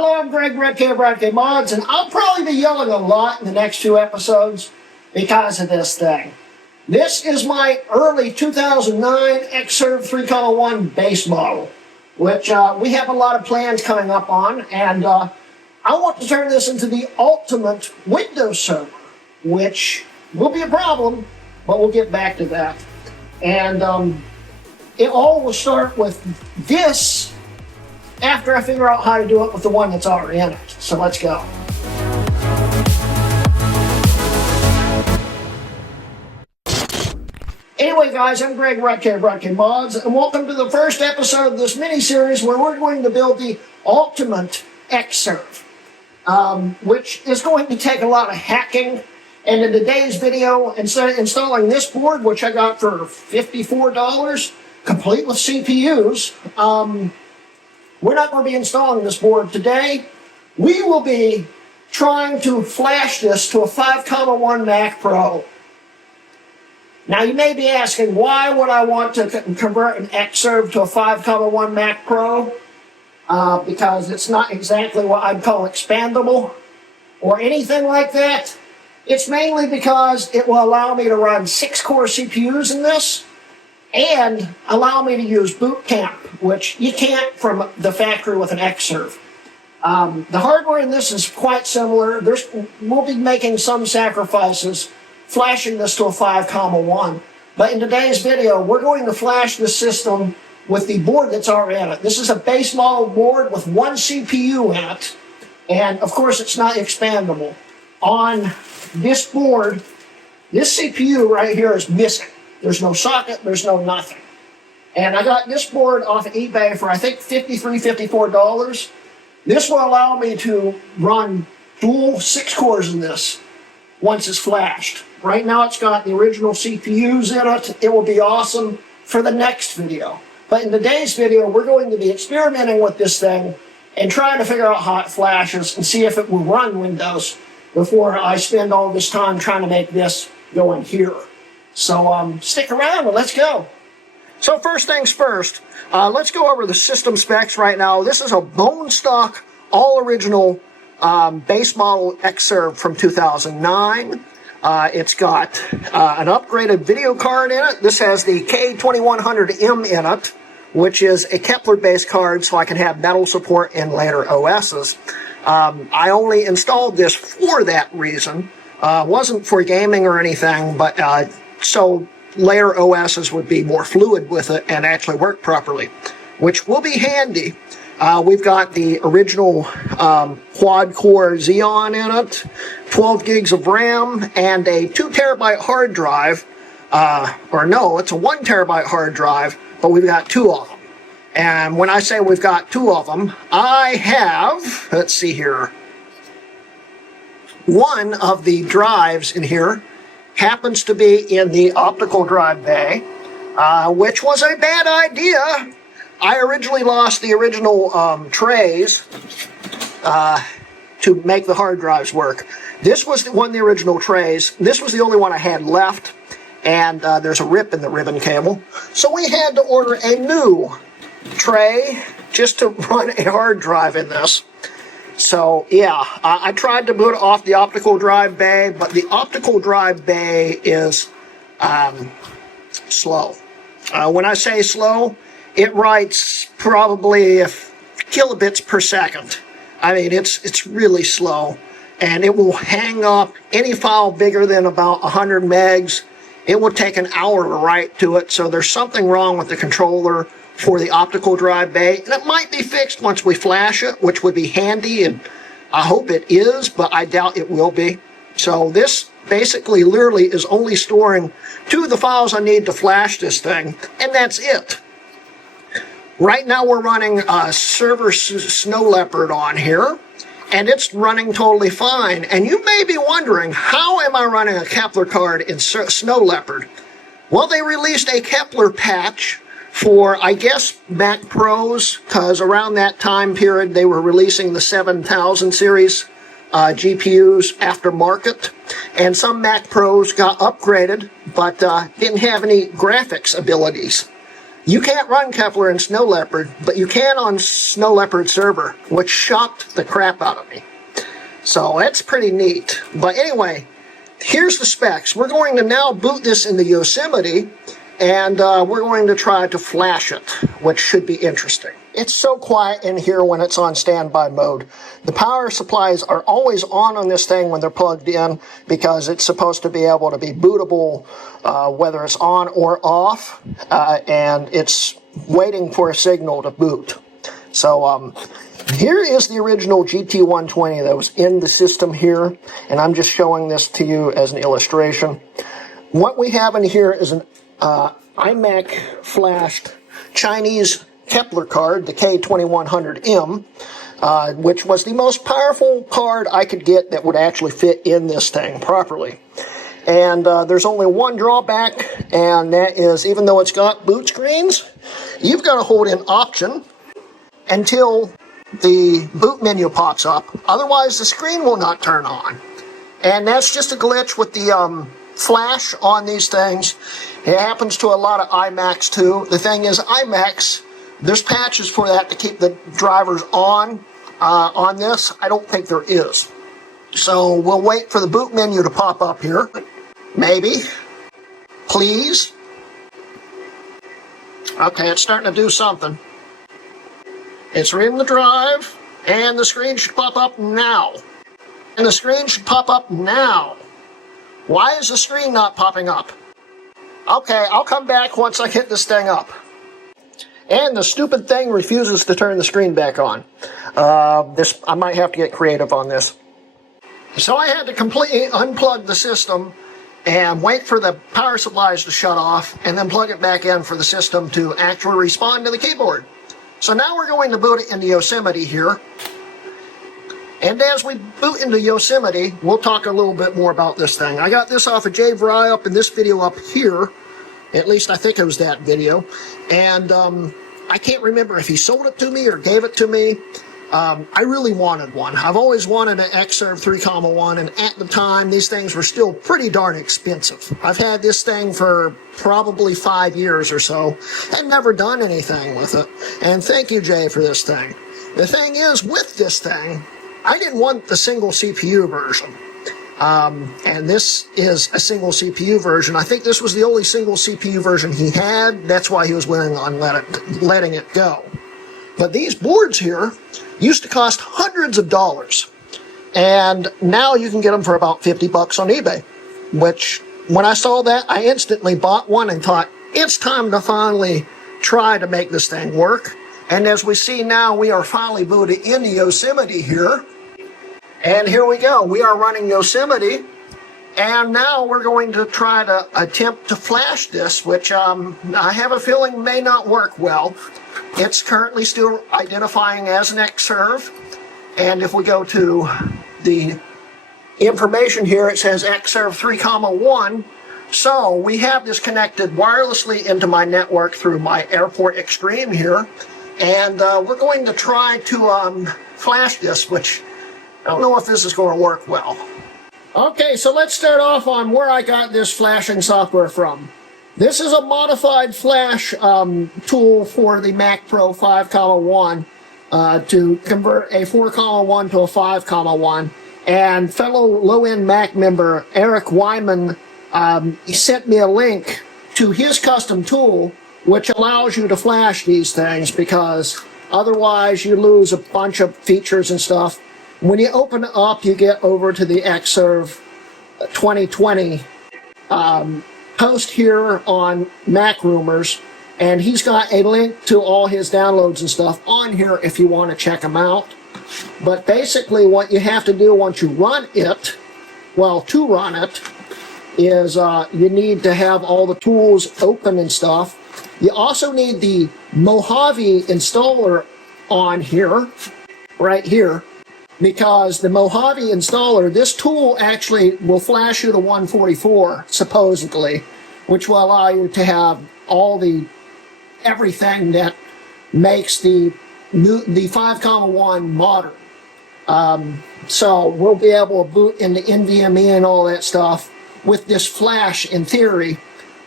Hello, I'm Greg Hrutkay of Hrutkay Mods, and I'll probably be yelling a lot in the next two episodes because of this thing. This is my early 2009 Xserve 3:1 base model, which we have a lot of plans coming up on, and I want to turn this into the ultimate Windows server, which will be a problem, but we'll get back to that. And it all will start with this after I figure out how to do it with the one that's already in it. So let's go. Anyway, guys, I'm Greg Hrutkay of Hrutkay Mods, and welcome to the first episode of this mini-series where we're going to build the ultimate Xserve, which is going to take a lot of hacking. And in today's video, instead of installing this board, which I got for $54, complete with CPUs, we're not going to be installing this board today. We will be trying to flash this to a 5.1 Mac Pro. Now you may be asking, why would I want to convert an Xserve to a 5.1 Mac Pro? Because it's not exactly what I'd call expandable or anything like that. It's mainly because it will allow me to run 6-core CPUs in this and allow me to use Boot Camp, which you can't from the factory with an Xserve. The hardware in this is quite similar. We'll be making some sacrifices flashing this to a 5.1. But in today's video, we're going to flash the system with the board that's already in it. This is a base model board with one CPU in it. And of course, it's not expandable. On this board, this CPU right here is missing. There's no socket, there's no nothing. And I got this board off of eBay for I think $54. This will allow me to run dual 6 cores in this once it's flashed. Right now it's got the original CPUs in it. It will be awesome for the next video. But in today's video, we're going to be experimenting with this thing and trying to figure out how it flashes and see if it will run Windows before I spend all this time trying to make this go in here. So stick around and let's go. So first things first, let's go over the system specs right now. This is a bone stock, all original base model Xserve from 2009. It's got an upgraded video card in it. This has the K2100M in it, which is a Kepler-based card, so I can have metal support in later OSs. I only installed this for that reason. Wasn't for gaming or anything, but so later OSs would be more fluid with it and actually work properly, which will be handy. We've got the original quad-core Xeon in it, 12 gigs of RAM, and a 2 terabyte hard drive. Or no, it's a 1 terabyte hard drive, but we've got 2 of them. And when I say we've got 2 of them, I have, let's see here, one of the drives in here happens to be in the optical drive bay, which was a bad idea. I originally lost the original trays to make the hard drives work. This was one of the original trays. This was the only one I had left, and there's a rip in the ribbon cable. So we had to order a new tray just to run a hard drive in this. So yeah, I tried to boot it off the optical drive bay, but the optical drive bay is slow. When I say slow, it writes probably kilobits per second. I mean, it's really slow, and it will hang up any file bigger than about 100 megs. It will take an hour to write to it, so there's something wrong with the controller for the optical drive bay, and it might be fixed once we flash it, which would be handy, and I hope it is, but I doubt it will be. So this basically literally is only storing 2 of the files I need to flash this thing, and that's it. Right now we're running server Snow Leopard on here, and it's running totally fine. And you may be wondering, how am I running a Kepler card in Snow Leopard? Well, they released a Kepler patch for, I guess, Mac Pros, because around that time period they were releasing the 7000 series GPUs aftermarket, and some Mac Pros got upgraded but didn't have any graphics abilities. You can't run Kepler in Snow Leopard, but you can on Snow Leopard server, which shocked the crap out of me. So that's pretty neat. But anyway, here's the specs. We're going to now boot this into Yosemite, and we're going to try to flash it, which should be interesting. It's so quiet in here when it's on standby mode. The power supplies are always on this thing when they're plugged in, because it's supposed to be able to be bootable whether it's on or off, and it's waiting for a signal to boot. So here is the original GT120 that was in the system here, and I'm just showing this to you as an illustration. What we have in here is an iMac flashed Chinese Kepler card, the K2100M, which was the most powerful card I could get that would actually fit in this thing properly. And there's only one drawback, and that is, even though it's got boot screens, you've got to hold in Option until the boot menu pops up. Otherwise, the screen will not turn on. And that's just a glitch with the flash on these things. It happens to a lot of iMacs too. The thing is, iMacs, there's patches for that to keep the drivers on this. I don't think there is. So we'll wait for the boot menu to pop up here. Maybe. Please. Okay, it's starting to do something. It's in the drive, and the screen should pop up now. And the screen should pop up now. Why is the screen not popping up? Okay, I'll come back once I get this thing up. And the stupid thing refuses to turn the screen back on. I might have to get creative on this. So I had to completely unplug the system and wait for the power supplies to shut off, and then plug it back in for the system to actually respond to the keyboard. So now we're going to boot it into Yosemite here. And as we boot into Yosemite, we'll talk a little bit more about this thing. I got this off of Jay Vry up in this video up here. At least I think it was that video. And I can't remember if he sold it to me or gave it to me. I really wanted one. I've always wanted an Xserve 3,1, and at the time, these things were still pretty darn expensive. I've had this thing for probably 5 years or so, and never done anything with it. And thank you, Jay, for this thing. The thing is, with this thing, I didn't want the single CPU version. And this is a single CPU version. I think this was the only single CPU version he had. That's why he was willing on letting it go. But these boards here used to cost hundreds of dollars. And now you can get them for about 50 bucks on eBay. Which, when I saw that, I instantly bought one and thought, it's time to finally try to make this thing work. And as we see now, we are finally booted into Yosemite here. And here we go. We are running Yosemite. And now we're going to try to attempt to flash this, which I have a feeling may not work well. It's currently still identifying as an Xserve. And if we go to the information here, it says Xserve 3,1. So we have this connected wirelessly into my network through my Airport Extreme here. And we're going to try to flash this, which I don't know if this is going to work well. Okay, so let's start off on where I got this flashing software from. This is a modified flash tool for the Mac Pro 5,1 to convert a 4,1 to a 5,1. And fellow low-end Mac member Eric Wyman he sent me a link to his custom tool, which allows you to flash these things, because otherwise you lose a bunch of features and stuff. When you open it up, you get over to the Xserve 2020 post here on Mac Rumors, and he's got a link to all his downloads and stuff on here if you want to check them out. But basically what you have to do once you run it, well, to run it, is you need to have all the tools open and stuff. You also need the Mojave installer on here, right here, because the Mojave installer, this tool actually will flash you to 144, supposedly, which will allow you to have all the everything that makes the 5,1 modern. So we'll be able to boot into NVMe and all that stuff with this flash in theory.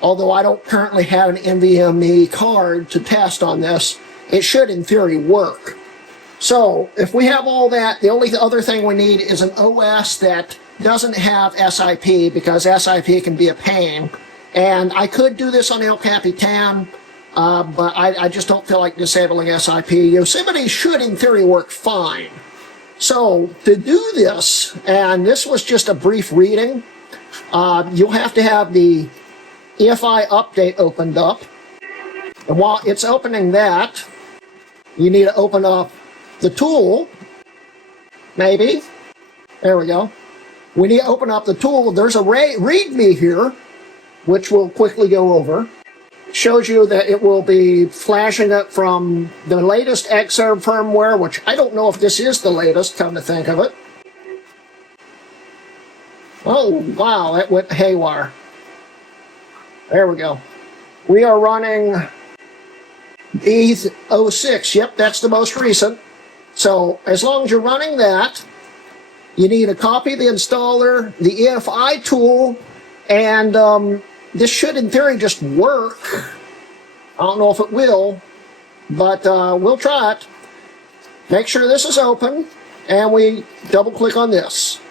although I don't currently have an NVMe card to test on this, it should in theory work. So if we have all that, the only other thing we need is an OS that doesn't have SIP, because SIP can be a pain. And I could do this on El Capitan, but I just don't feel like disabling SIP. Yosemite should in theory work fine. So to do this, and this was just a brief reading, you'll have to have the EFI update opened up. And while it's opening that, you need to open up the tool, maybe. There we go. We need to open up the tool. There's a README here, which we'll quickly go over. It shows you that it will be flashing it from the latest Xserve firmware, which I don't know if this is the latest, come to think of it. Oh, wow, it went haywire. There we go. We are running B06. Yep, that's the most recent. So as long as you're running that, you need a copy of the installer, the EFI tool, and this should in theory just work. I don't know if it will, but we'll try it. Make sure this is open, and we double click on this.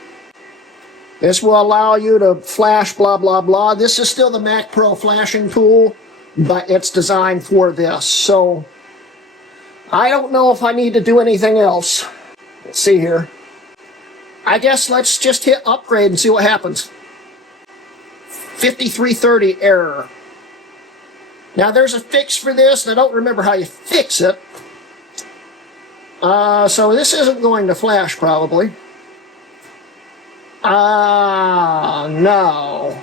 This will allow you to flash blah blah blah. This is still the Mac Pro flashing tool, but it's designed for this. So I don't know if I need to do anything else. Let's see here. I guess let's just hit upgrade and see what happens. 5330 error. Now there's a fix for this, and I don't remember how you fix it. So this isn't going to flash probably. No.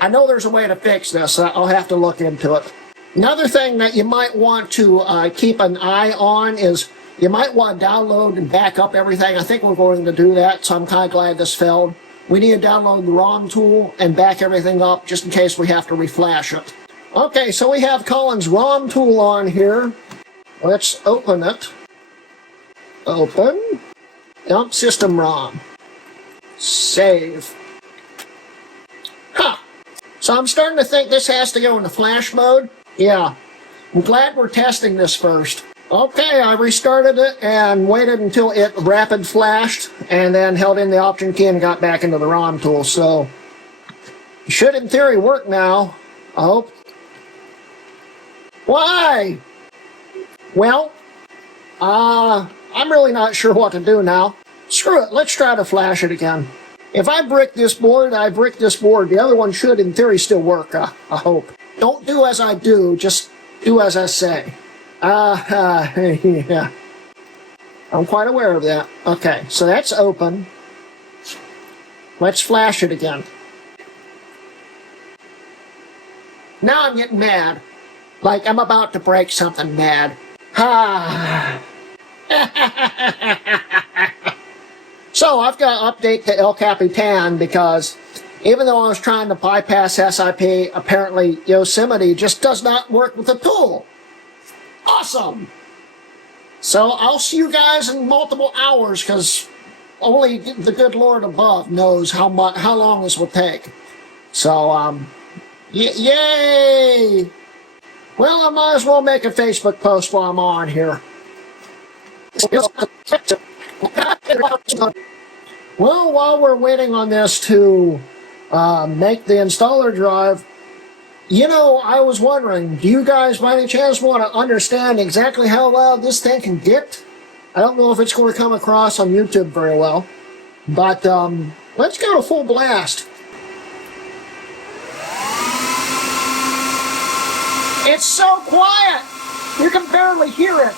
I know there's a way to fix this. I'll have to look into it. Another thing that you might want to keep an eye on is you might want to download and back up everything. I think we're going to do that, so I'm kind of glad this failed. We need to download the ROM tool and back everything up just in case we have to reflash it. Okay, so we have Colin's ROM tool on here. Let's open it. Open. Dump system ROM. Save. Huh. So I'm starting to think this has to go into flash mode. Yeah. I'm glad we're testing this first. Okay, I restarted it and waited until it rapid flashed and then held in the Option key and got back into the ROM tool. So it should in theory work now. I hope. Why? Well, I'm really not sure what to do now. Screw it, let's try to flash it again. If I brick this board, I brick this board. The other one should in theory still work, I hope. Don't do as I do, just do as I say. Yeah. I'm quite aware of that. Okay, so that's open. Let's flash it again. Now I'm getting mad. Like I'm about to break something mad. So I've got to update to El Capitan because even though I was trying to bypass SIP, apparently Yosemite just does not work with the tool. Awesome! So I'll see you guys in multiple hours because only the good Lord above knows how long this will take. So, yay! Well, I might as well make a Facebook post while I'm on here. Well, while we're waiting on this to make the installer drive, you know, I was wondering, do you guys by any chance want to understand exactly how loud this thing can get? I don't know if it's going to come across on YouTube very well, but let's go to full blast. It's so quiet, you can barely hear it.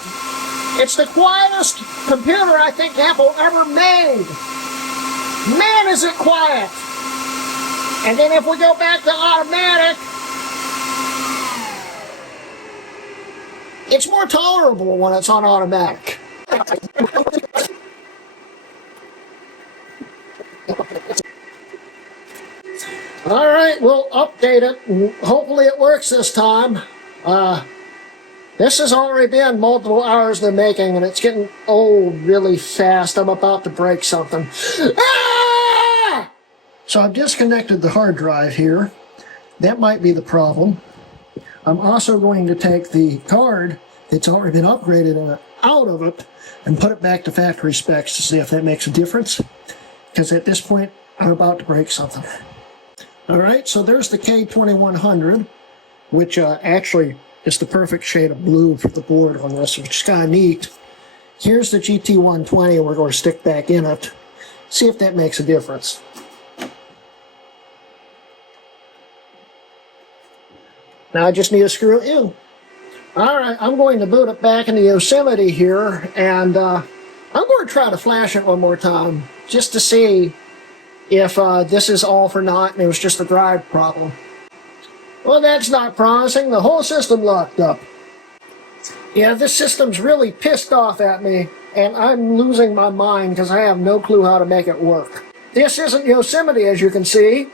It's the quietest computer I think Apple ever made. Man, is it quiet. And then if we go back to automatic, it's more tolerable when it's on automatic. All right, we'll update it, and hopefully it works this time. This has already been multiple hours in the making, and it's getting old really fast. I'm about to break something. Ah! So I've disconnected the hard drive here. That might be the problem. I'm also going to take the card that's already been upgraded and out of it and put it back to factory specs to see if that makes a difference. Because at this point, I'm about to break something. All right, so there's the K2100, which actually is the perfect shade of blue for the board on this, which is kind of neat. Here's the GT120 we're going to stick back in it. See if that makes a difference. Now I just need to screw it in. Alright, I'm going to boot it back into Yosemite here, and I'm going to try to flash it one more time, just to see if this is all for naught and it was just a drive problem. Well, that's not promising. The whole system locked up. Yeah, this system's really pissed off at me, and I'm losing my mind because I have no clue how to make it work. This isn't Yosemite, as you can see.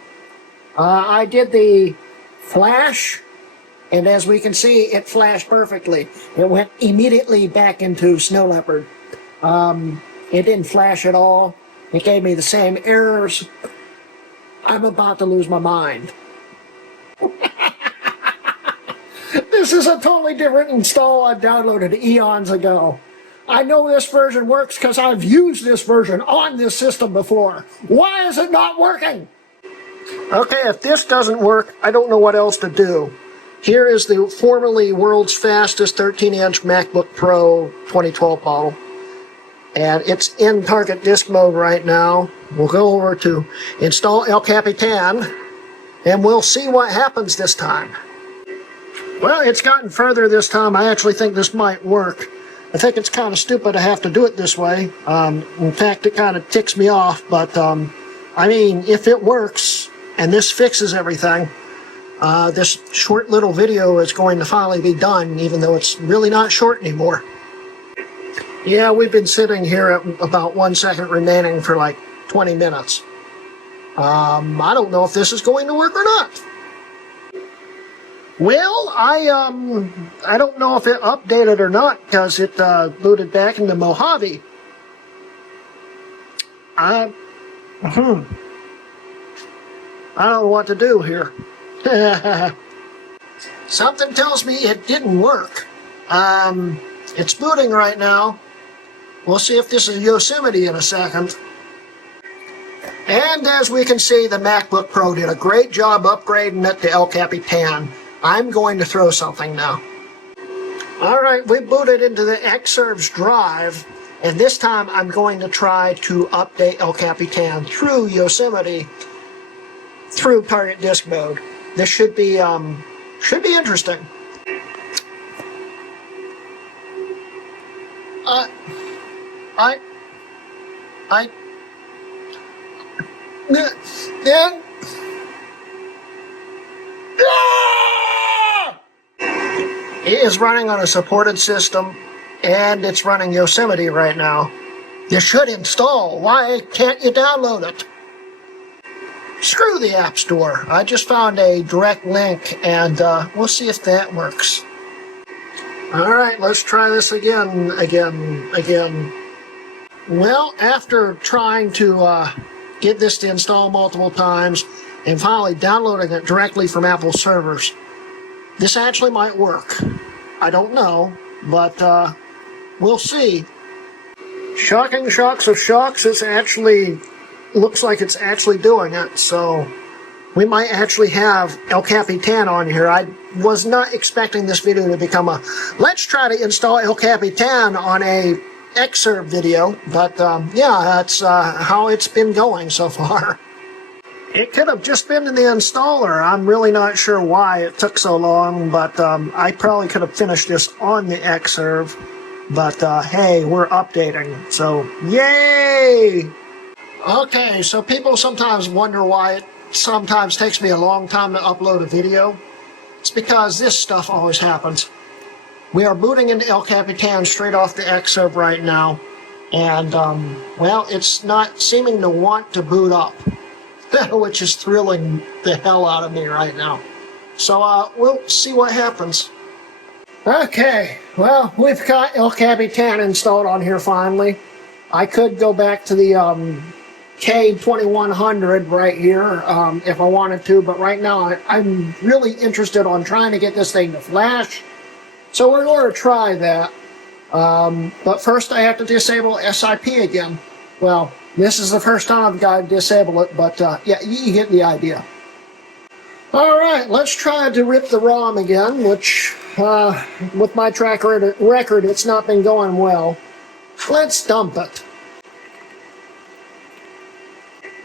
I did the flash, and as we can see, it flashed perfectly. It went immediately back into Snow Leopard. It didn't flash at all. It gave me the same errors. I'm about to lose my mind. This is a totally different install I downloaded eons ago. I know this version works because I've used this version on this system before. Why is it not working? Okay, if this doesn't work, I don't know what else to do. Here is the formerly world's fastest 13-inch MacBook Pro 2012 model. And it's in target disk mode right now. We'll go over to install El Capitan, and we'll see what happens this time. Well, it's gotten further this time. I actually think this might work. I think it's kind of stupid to have to do it this way. In fact, it kind of ticks me off, but I mean, if it works and this fixes everything, this short little video is going to finally be done, even though it's really not short anymore. Yeah, we've been sitting here at about 1 second remaining for like 20 minutes. I don't know if this is going to work or not. Well, I don't know if it updated or not because it booted back into Mojave. I don't know what to do here. Something tells me it didn't work. It's booting right now. We'll see if this is Yosemite in a second. And as we can see, the MacBook Pro did a great job upgrading it to El Capitan. I'm going to throw something now. Alright, we booted into the Xserve's drive, and this time I'm going to try to update El Capitan through Yosemite, through target disk mode. This should be interesting. Then it is running on a supported system, and it's running Yosemite right now. You should install. Why can't you download it? Screw the App Store. I just found a direct link, and we'll see if that works. Alright, let's try this again. Well, after trying to get this to install multiple times, and finally downloading it directly from Apple servers, this actually might work. I don't know, but we'll see. Shocking shocks of shocks, it's actually looks like it's actually doing it, so we might actually have El Capitan on here. I was not expecting this video to become a let's try to install El Capitan on a Xserve video, but yeah, that's how it's been going so far. It could have just been in the installer. I'm really not sure why it took so long, but I probably could have finished this on the Xserve. But hey, we're updating, so yay! Okay, so people sometimes wonder why it sometimes takes me a long time to upload a video. It's because this stuff always happens. We are booting into El Capitan straight off the Xserve right now, and well, it's not seeming to want to boot up. Which is thrilling the hell out of me right now. So we'll see what happens. Okay, well, we've got El Capitan installed on here finally. I could go back to the K2100 right here if I wanted to, but right now I'm really interested on trying to get this thing to flash. So we're going to try that. But first I have to disable SIP again. Well, this is the first time I've got to disable it, but yeah, you get the idea. Alright, let's try to rip the ROM again, which with my track record it's not been going well. Let's dump it.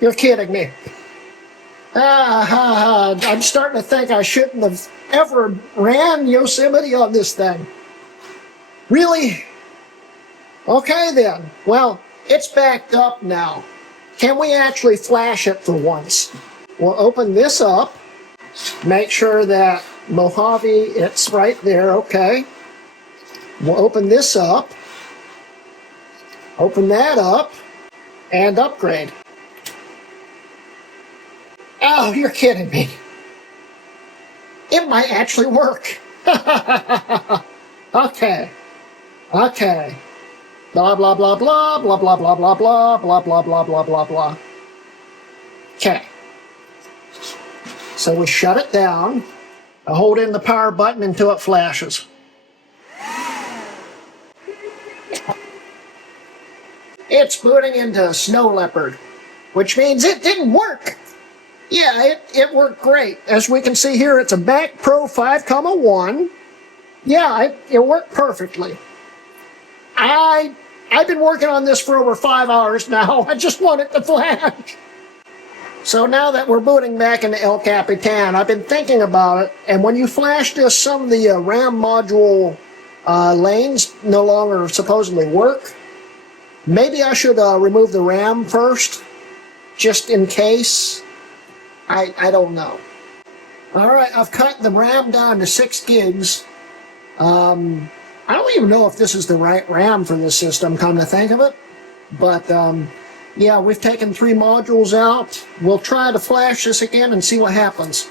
You're kidding me. I'm starting to think I shouldn't have ever ran Yosemite on this thing. Really? Okay then. Well, it's backed up now. Can we actually flash it for once? We'll open this up. Make sure that Mojave, it's right there, okay. We'll open this up. Open that up. And upgrade. Oh, you're kidding me. It might actually work. Okay. Okay. Blah, blah, blah, blah, blah, blah, blah, blah, blah, blah, blah, blah, blah, blah, blah. Okay. So we shut it down. I hold in the power button until it flashes. It's booting into Snow Leopard, which means it didn't work. Yeah, it worked great. As we can see here, it's a Mac Pro 5,1. Yeah, it worked perfectly. I've been working on this for over 5 hours now. I just want it to flash. So now that we're booting back into El Capitan, I've been thinking about it, and when you flash this, some of the RAM module lanes no longer supposedly work. Maybe I should remove the RAM first, just in case. I don't know. Alright, I've cut the RAM down to 6 gigs. I don't even know if this is the right RAM for this system, come to think of it. But, yeah, we've taken 3 modules out. We'll try to flash this again and see what happens.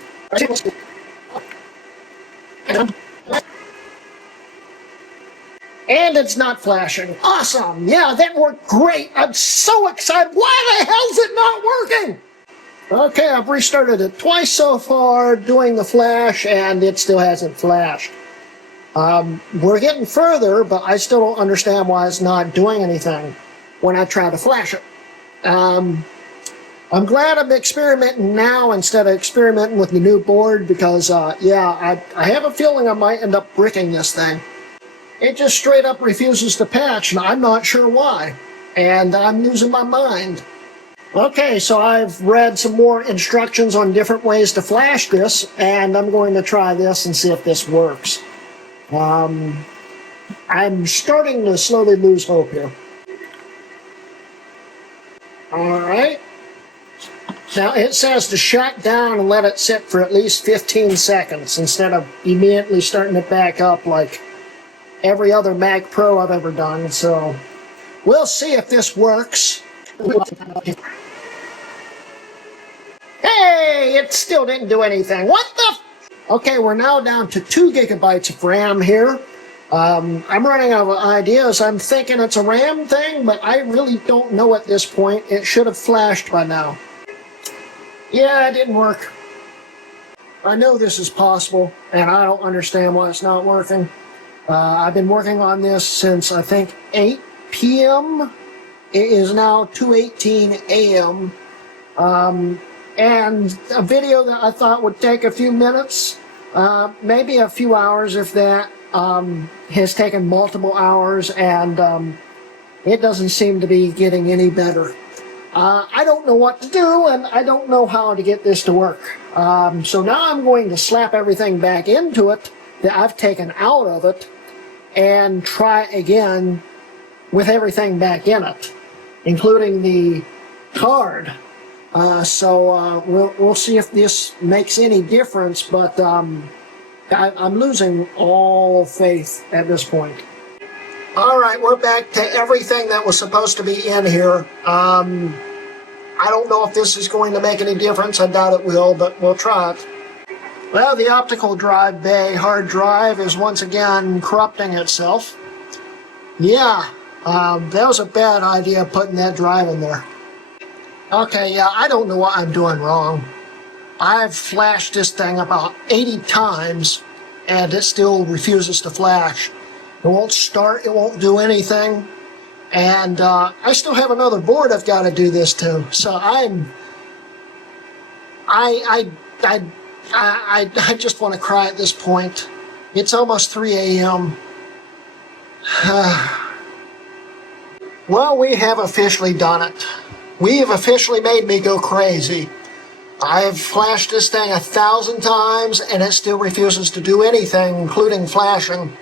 And it's not flashing. Awesome! Yeah, that worked great! I'm so excited! Why the hell's it not working? Okay, I've restarted it twice so far, doing the flash, and it still hasn't flashed. We're getting further, but I still don't understand why it's not doing anything when I try to flash it. I'm glad I'm experimenting now instead of experimenting with the new board because, yeah, I have a feeling I might end up bricking this thing. It just straight up refuses to patch, and I'm not sure why. And I'm losing my mind. Okay, so I've read some more instructions on different ways to flash this, and I'm going to try this and see if this works. I'm starting to slowly lose hope here. Alright. Now it says to shut down and let it sit for at least 15 seconds instead of immediately starting it back up like every other Mac Pro I've ever done, so we'll see if this works. Hey, it still didn't do anything. What the? Okay, we're now down to 2 gigabytes of RAM here. I'm running out of ideas. I'm thinking it's a RAM thing, but I really don't know at this point. It should have flashed by now. Yeah, it didn't work. I know this is possible, and I don't understand why it's not working. I've been working on this since, I think, 8 p.m. It is now 2:18 a.m. And a video that I thought would take a few minutes, maybe a few hours if that, has taken multiple hours, and it doesn't seem to be getting any better. I don't know what to do, and I don't know how to get this to work. So now I'm going to slap everything back into it that I've taken out of it and try again with everything back in it, including the card. So we'll see if this makes any difference, but I'm losing all faith at this point. Alright, we're back to everything that was supposed to be in here. I don't know if this is going to make any difference. I doubt it will, but we'll try it. Well, the optical drive bay hard drive is once again corrupting itself. Yeah, that was a bad idea putting that drive in there. Okay, yeah, I don't know what I'm doing wrong. I've flashed this thing about 80 times, and it still refuses to flash. It won't start, it won't do anything. And I still have another board I've got to do this to. So I just want to cry at this point. It's almost 3 a.m. Well, we have officially done it. We have officially made me go crazy. I have flashed this thing 1,000 times, and it still refuses to do anything, including flashing.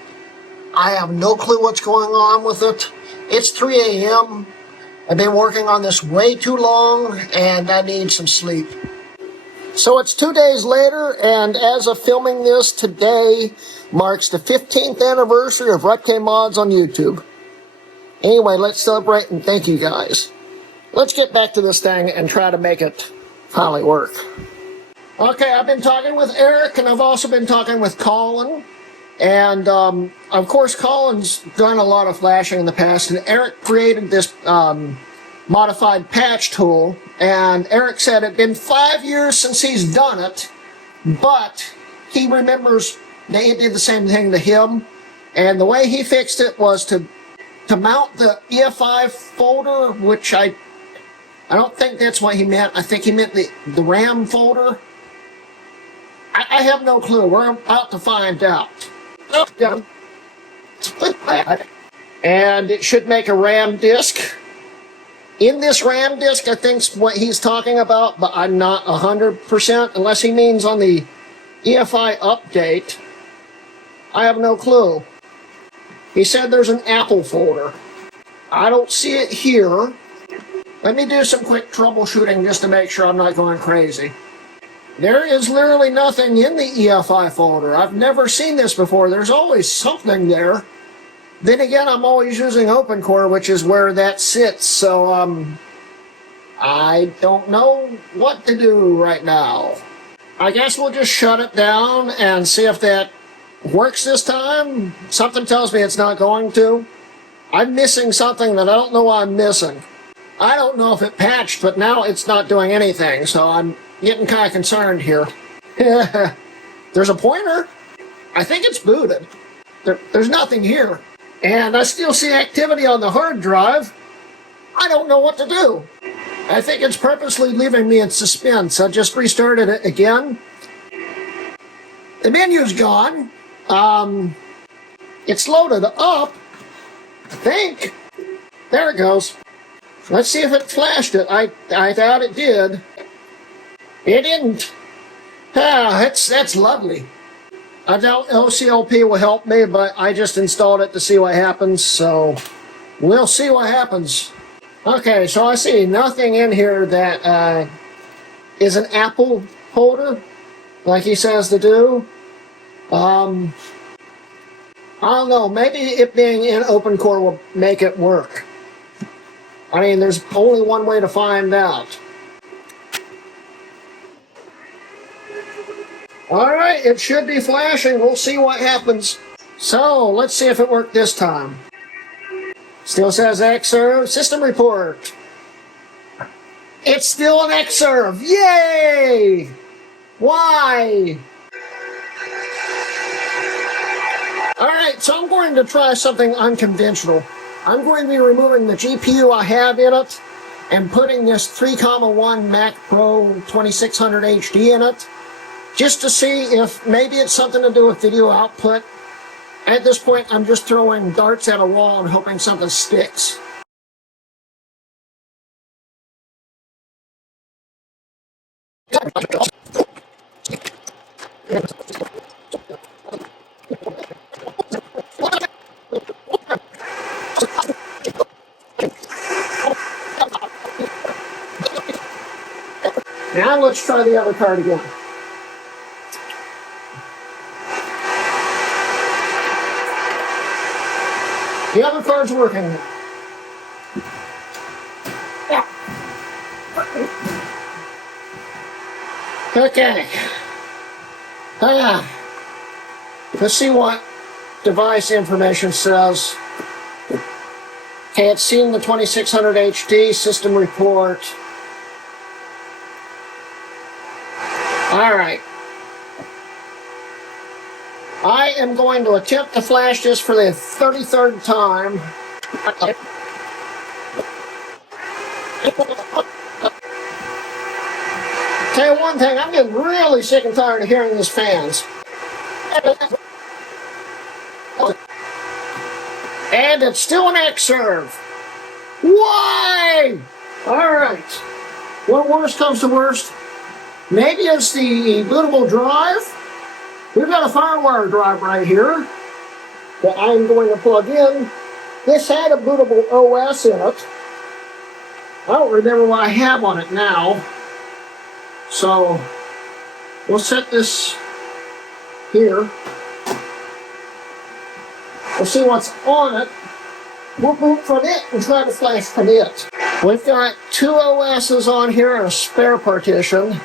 I have no clue what's going on with it. It's 3 a.m. I've been working on this way too long, and I need some sleep. So it's 2 days later, and as of filming this, today marks the 15th anniversary of Hrutkay Mods on YouTube. Anyway, let's celebrate and thank you guys. Let's get back to this thing and try to make it finally work. Okay, I've been talking with Eric, and I've also been talking with Colin. And, of course, Colin's done a lot of flashing in the past, and Eric created this modified patch tool. And Eric said it'd been 5 years since he's done it, but he remembers that it did the same thing to him. And the way he fixed it was to mount the EFI folder, which I don't think that's what he meant. I think he meant the RAM folder. I have no clue. We're about to find out. And it should make a RAM disk. In this RAM disk, I think's what he's talking about, but I'm not 100%, unless he means on the EFI update. I have no clue. He said there's an Apple folder. I don't see it here. Let me do some quick troubleshooting just to make sure I'm not going crazy. There is literally nothing in the EFI folder. I've never seen this before. There's always something there. Then again, I'm always using OpenCore, which is where that sits, so I don't know what to do right now. I guess we'll just shut it down and see if that works this time. Something tells me it's not going to. I'm missing something that I don't know why I'm missing. I don't know if it patched, but now it's not doing anything, so I'm getting kind of concerned here. There's a pointer. I think it's booted. There's nothing here. And I still see activity on the hard drive. I don't know what to do. I think it's purposely leaving me in suspense. I just restarted it again. The menu's gone. It's loaded up, I think. There it goes. Let's see if it flashed it. I doubt it did. It didn't. That's lovely. I doubt OCLP will help me, but I just installed it to see what happens, so we'll see what happens. Okay, so I see nothing in here that is an Apple holder, like he says to do. I don't know, maybe it being in OpenCore will make it work. I mean, there's only one way to find out. Alright, it should be flashing. We'll see what happens. So, let's see if it worked this time. Still says Xserve System Report. It's still an Xserve. Yay! Why? Alright, so I'm going to try something unconventional. I'm going to be removing the GPU I have in it and putting this 3,1 Mac Pro 2600 HD in it, just to see if maybe it's something to do with video output. At this point, I'm just throwing darts at a wall and hoping something sticks. Now let's try the other card again. The other card's working. Yeah. Okay. Let's see what device information says. Okay, it's seen the 2600 HD system report. All right. I am going to attempt to flash this for the 33rd time. Tell you one thing, I'm getting really sick and tired of hearing these fans. And it's still an Xserve. Why? All right. What worst comes to worst? Maybe it's the bootable drive. We've got a FireWire drive right here that I'm going to plug in. This had a bootable OS in it. I don't remember what I have on it now. So we'll set this here. We'll see what's on it. We'll boot from it and try to flash from it. We've got 2 OSs on here and a spare partition.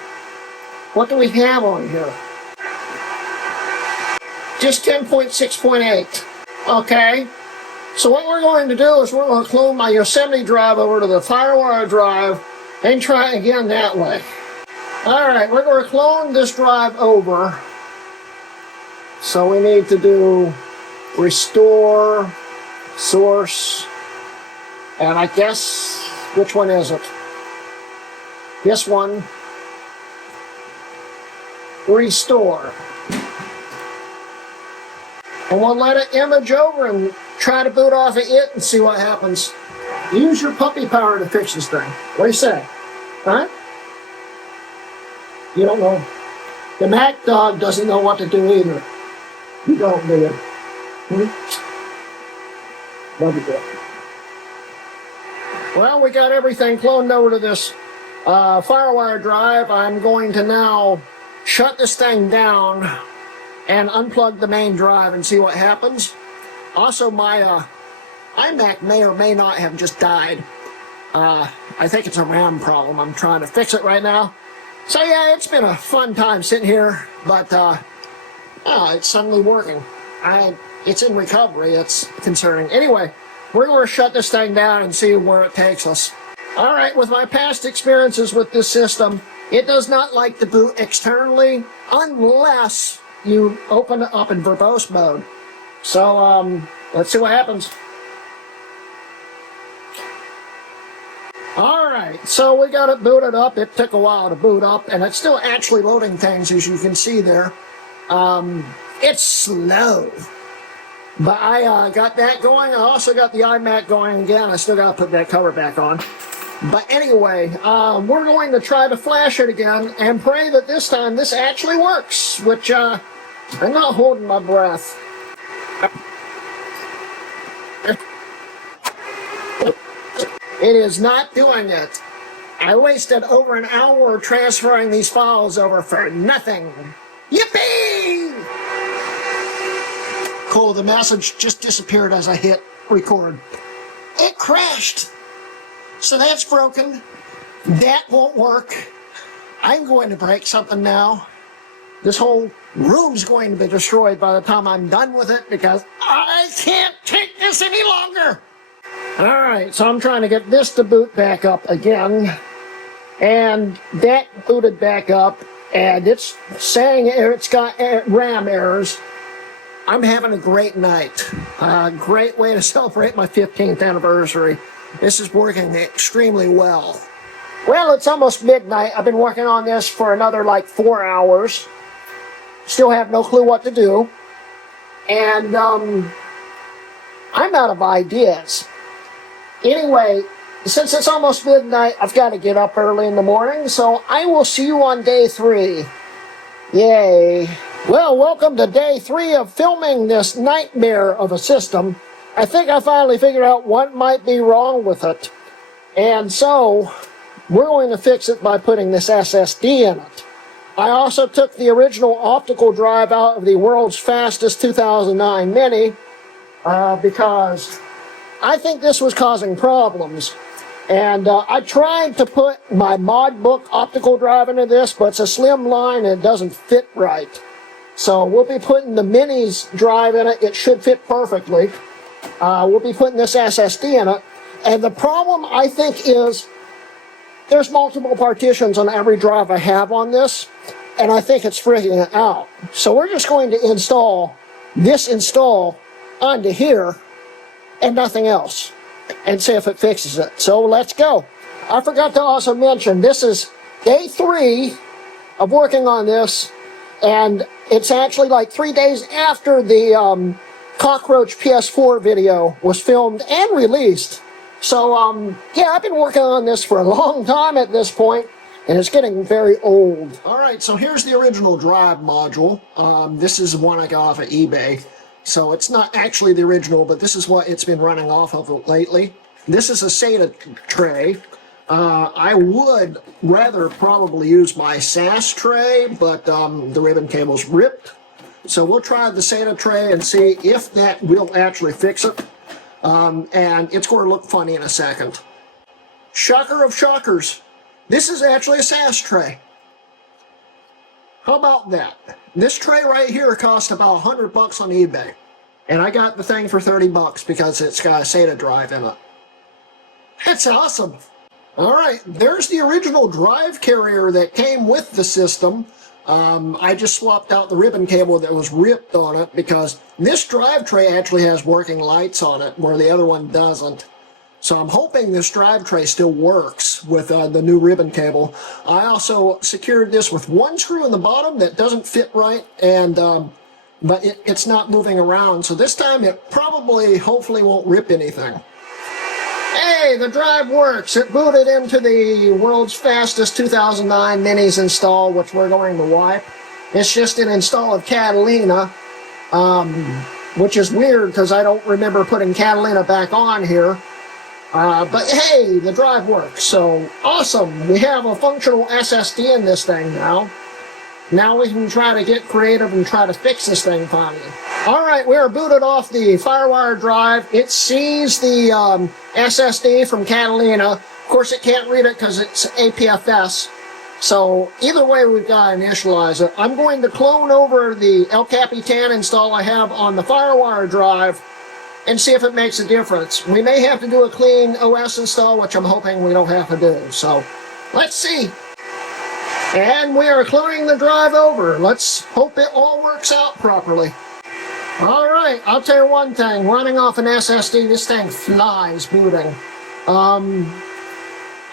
What do we have on here? Just 10.6.8. Okay. So what we're going to do is we're going to clone my Yosemite drive over to the FireWire drive and try again that way. All right, we're going to clone this drive over. So we need to do restore, source, and I guess, which one is it? This one. Restore. And we'll let it image over and try to boot off of it and see what happens. Use your puppy power to fix this thing. What do you say? Huh? You don't know. The Mac dog doesn't know what to do either. You don't do it. Love you, girl. Well, we got everything cloned over to this FireWire drive. I'm going to now shut this thing down and unplug the main drive and see what happens. Also, my iMac may or may not have just died. I think it's a RAM problem. I'm trying to fix it right now. So yeah, it's been a fun time sitting here, but it's suddenly working. It's in recovery. It's concerning. Anyway, we're going to shut this thing down and see where it takes us. All right, with my past experiences with this system, it does not like to boot externally unless you open it up in verbose mode. So let's see what happens. All right, so we got it booted up. It took a while to boot up, and it's still actually loading things, as you can see there. It's slow, but I got that going. I also got the iMac going again. I still got to put that cover back on. But anyway, we're going to try to flash it again and pray that this time this actually works, which I'm not holding my breath. It is not doing it. I wasted over an hour transferring these files over for nothing. Yippee! Cool, the message just disappeared as I hit record. It crashed. So that's broken. That won't work. I'm going to break something now. This whole room's going to be destroyed by the time I'm done with it because I can't take this any longer. All right, so I'm trying to get this to boot back up again. And that booted back up, and it's saying it's got RAM errors. I'm having a great night. Great way to celebrate my 15th anniversary. This is working extremely well. Well, it's almost midnight. I've been working on this for another like 4 hours. Still have no clue what to do. And I'm out of ideas. Anyway, since it's almost midnight, I've got to get up early in the morning, so I will see you on day 3. Yay. Well, welcome to day 3 of filming this nightmare of a system. I think I finally figured out what might be wrong with it. And so, we're going to fix it by putting this SSD in it. I also took the original optical drive out of the world's fastest 2009 Mini because I think this was causing problems. And I tried to put my ModBook optical drive into this, but it's a slim line and it doesn't fit right. So we'll be putting the Mini's drive in it. It should fit perfectly. We'll be putting this SSD in it. And the problem, I think, is there's multiple partitions on every drive I have on this. and I think it's freaking it out. So we're just going to install this install onto here and nothing else, and see if it fixes it. So let's go. I forgot to also mention, this is day 3 of working on this, and it's actually like 3 days after the Cockroach PS4 video was filmed and released. So, yeah, I've been working on this for a long time at this point, and it's getting very old. All right, so here's the original drive module. This is one I got off of eBay. So it's not actually the original, but this is what it's been running off of lately. This is a SATA tray. I would rather probably use my SAS tray, but the ribbon cable's ripped. So we'll try the SATA tray and see if that will actually fix it. And it's going to look funny in a second. Shocker of shockers. This is actually a SAS tray. How about that? This tray right here cost about $100 on eBay. And I got the thing for $30 because it's got a SATA drive in it. That's awesome. All right, there's the original drive carrier that came with the system. I just swapped out the ribbon cable that was ripped on it because this drive tray actually has working lights on it where the other one doesn't. So I'm hoping this drive tray still works with the new ribbon cable. I also secured this with one screw in the bottom that doesn't fit right, and but it's not moving around. So this time it probably, hopefully, won't rip anything. Hey, the drive works. It booted into the world's fastest 2009 Minis install, which we're going to wipe. It's just an install of Catalina, which is weird because I don't remember putting Catalina back on here. But hey, the drive works, so awesome. We have a functional SSD in this thing now. Now we can try to get creative and try to fix this thing finally. All right, we are booted off the FireWire drive. It sees the SSD from Catalina. Of course, it can't read it because it's APFS. So either way, we've got to initialize it. I'm going to clone over the El Capitan install I have on the FireWire drive and see if it makes a difference. We may have to do a clean OS install, which I'm hoping we don't have to do. So let's see. And we are cloning the drive over. Let's hope it all works out properly. All right, I'll tell you one thing. Running off an SSD, this thing flies booting.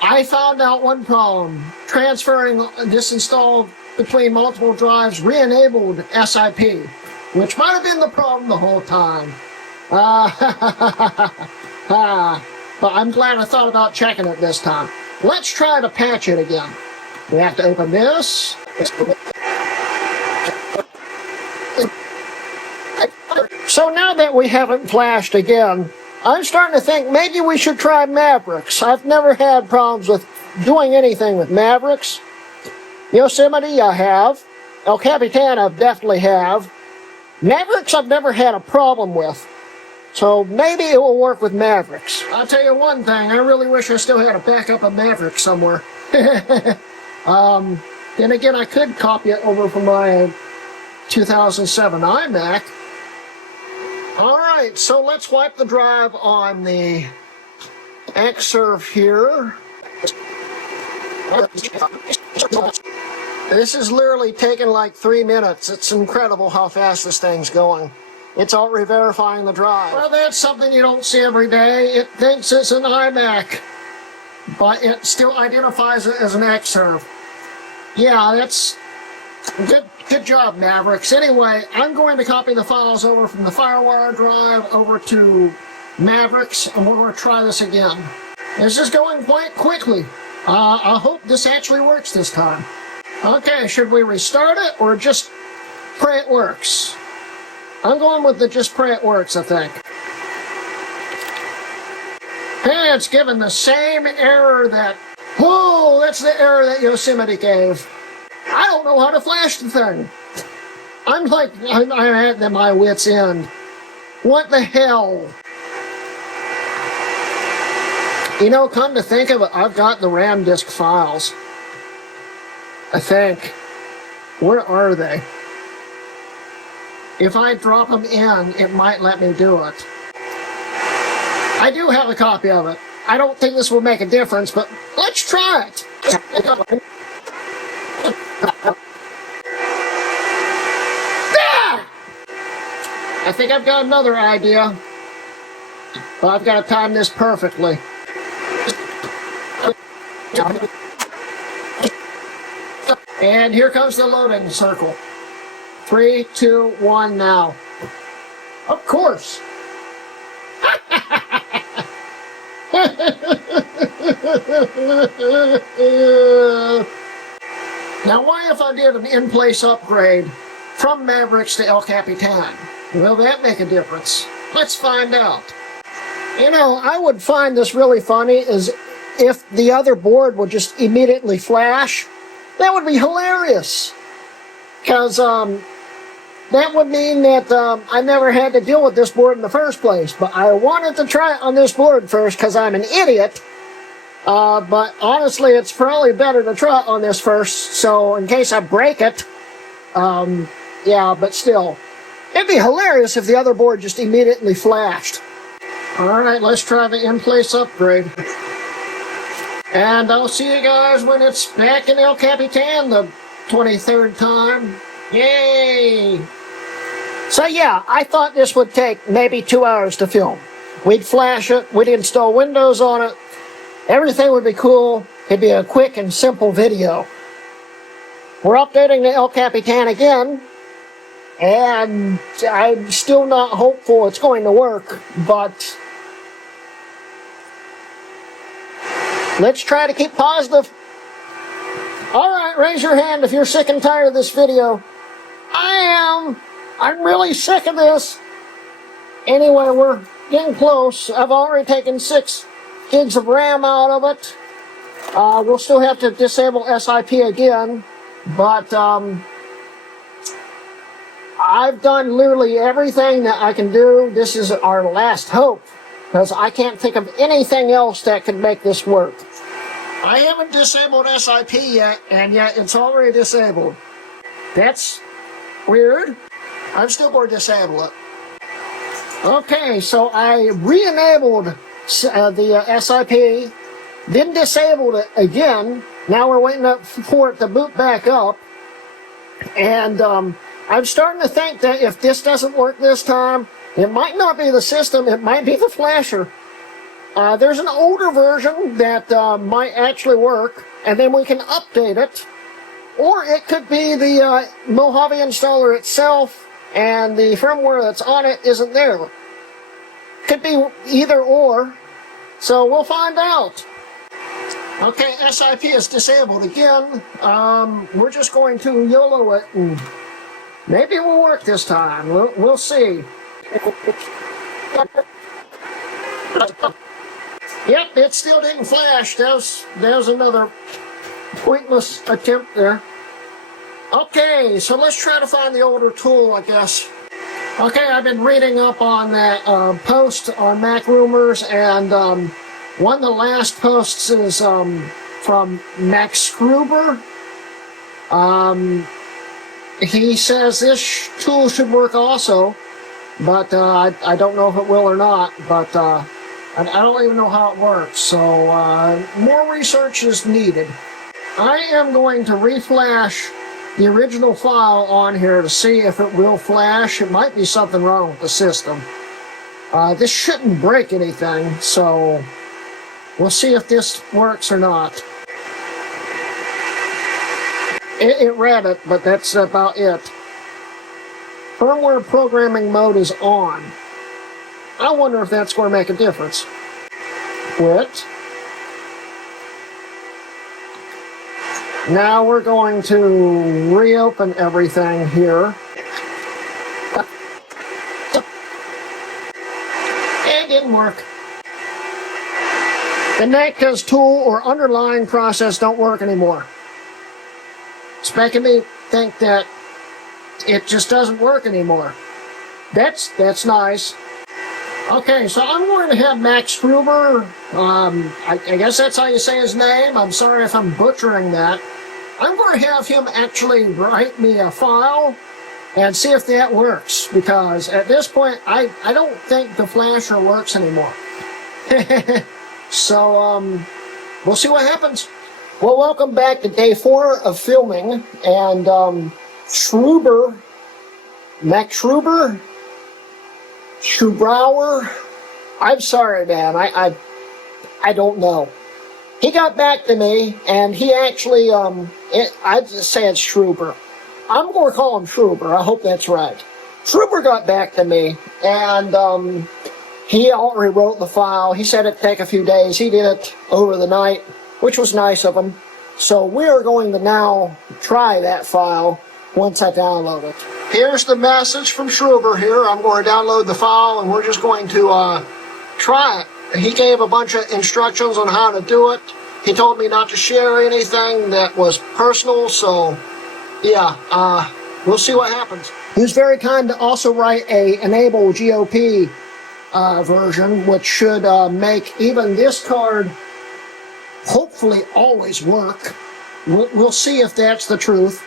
I found out one problem. Transferring this install between multiple drives re-enabled SIP, which might have been the problem the whole time. But I'm glad I thought about checking it this time. Let's try to patch it again. We have to open this. So now that we haven't flashed again, I'm starting to think maybe we should try Mavericks. I've never had problems with doing anything with Mavericks. Yosemite, I have. El Capitan, I definitely have. Mavericks, I've never had a problem with. So maybe it will work with Mavericks. I'll tell you one thing, I really wish I still had a backup of Mavericks somewhere. Then again, I could copy it over from my 2007 iMac. Alright, so let's wipe the drive on the Xserve here. This is literally taking like 3 minutes. It's incredible how fast this thing's going. It's all re-verifying the drive. Well, that's something you don't see every day. It thinks it's an iMac, but it still identifies it as an Xserve. Yeah, that's good job, Mavericks. Anyway, I'm going to copy the files over from the FireWire drive over to Mavericks, and we're going to try this again. This is going quite quickly. I hope this actually works this time. Okay, should we restart it or just pray it works? I'm going with the just pray it works, I think. Hey, it's given the same error that... Whoa, that's the error that Yosemite gave. I don't know how to flash the thing. I'm at my wit's end. What the hell? You know, come to think of it, I've got the RAM disk files. I think. Where are they? If I drop them in, it might let me do it. I do have a copy of it. I don't think this will make a difference, but let's try it. I think I've got another idea, but I've got to time this perfectly. And here comes the loading circle. 3, 2, 1, now. Of course. Now, why if I did an in-place upgrade from Mavericks to El Capitan? Will that make a difference? Let's find out. You know, I would find this really funny is if the other board would just immediately flash. That would be hilarious. Because that would mean that I never had to deal with this board in the first place. But I wanted to try it on this board first because I'm an idiot. But honestly, it's probably better to try it on this first. So in case I break it, yeah, but still. It'd be hilarious if the other board just immediately flashed. Alright, let's try the in-place upgrade. And I'll see you guys when it's back in El Capitan the 23rd time. Yay! So yeah, I thought this would take maybe 2 hours to film. We'd flash it, we'd install Windows on it, everything would be cool, it'd be a quick and simple video. We're updating the El Capitan again, and I'm still not hopeful it's going to work, but let's try to keep positive. Alright, raise your hand if you're sick and tired of this video. I am. I'm really sick of this. Anyway, we're getting close. I've already taken 6 gigs of RAM out of it. We'll still have to disable SIP again, but I've done literally everything that I can do. This is our last hope, because I can't think of anything else that could make this work. I haven't disabled SIP yet, and yet it's already disabled. That's weird. I'm still going to disable it. Okay, so I re-enabled the SIP, then disabled it again. Now we're waiting for it to boot back up. And I'm starting to think that if this doesn't work this time, it might not be the system, it might be the flasher. There's an older version that might actually work, and then we can update it. Or it could be the Mojave installer itself, and the firmware that's on it isn't there. Could be either or, so we'll find out. Okay, SIP is disabled again. We're just going to YOLO it, and maybe it will work this time. We'll see. Yep, it still didn't flash. That was another pointless attempt there. Okay, so let's try to find the older tool, I guess. Okay, I've been reading up on that post on Mac Rumors, and one of the last posts is from Max Gruber. He says this tool should work also, but I don't know if it will or not, but I don't even know how it works, so more research is needed. I am going to reflash the original file on here to see if it will flash. It might be something wrong with the system. This shouldn't break anything, so we'll see if this works or not. It read it, but that's about it. Firmware programming mode is on. I wonder if that's going to make a difference. Quit. Now we're going to reopen everything here. It didn't work. The NACTA's tool or underlying process don't work anymore. It's making me think that it just doesn't work anymore. That's nice. Okay, so I'm going to have Max Gruber, I guess that's how you say his name. I'm sorry if I'm butchering that. I'm going to have him actually write me a file and see if that works, because at this point, I don't think the flasher works anymore. So, we'll see what happens. Well, welcome back to day 4 of filming, and Max Schruber, Schubauer, I'm sorry, man. I don't know. He got back to me, and he actually, I'd just say it's Schruber. I'm going to call him Schruber. I hope that's right. Schruber got back to me, and he already wrote the file. He said it'd take a few days. He did it over the night, which was nice of him. So we're going to now try that file once I download it. Here's the message from Schruber here. I'm going to download the file, and we're just going to try it. He gave a bunch of instructions on how to do it. He told me not to share anything that was personal, so yeah, we'll see what happens. He was very kind to also write a enable GOP version, which should make even this card hopefully always work. We'll see if that's the truth.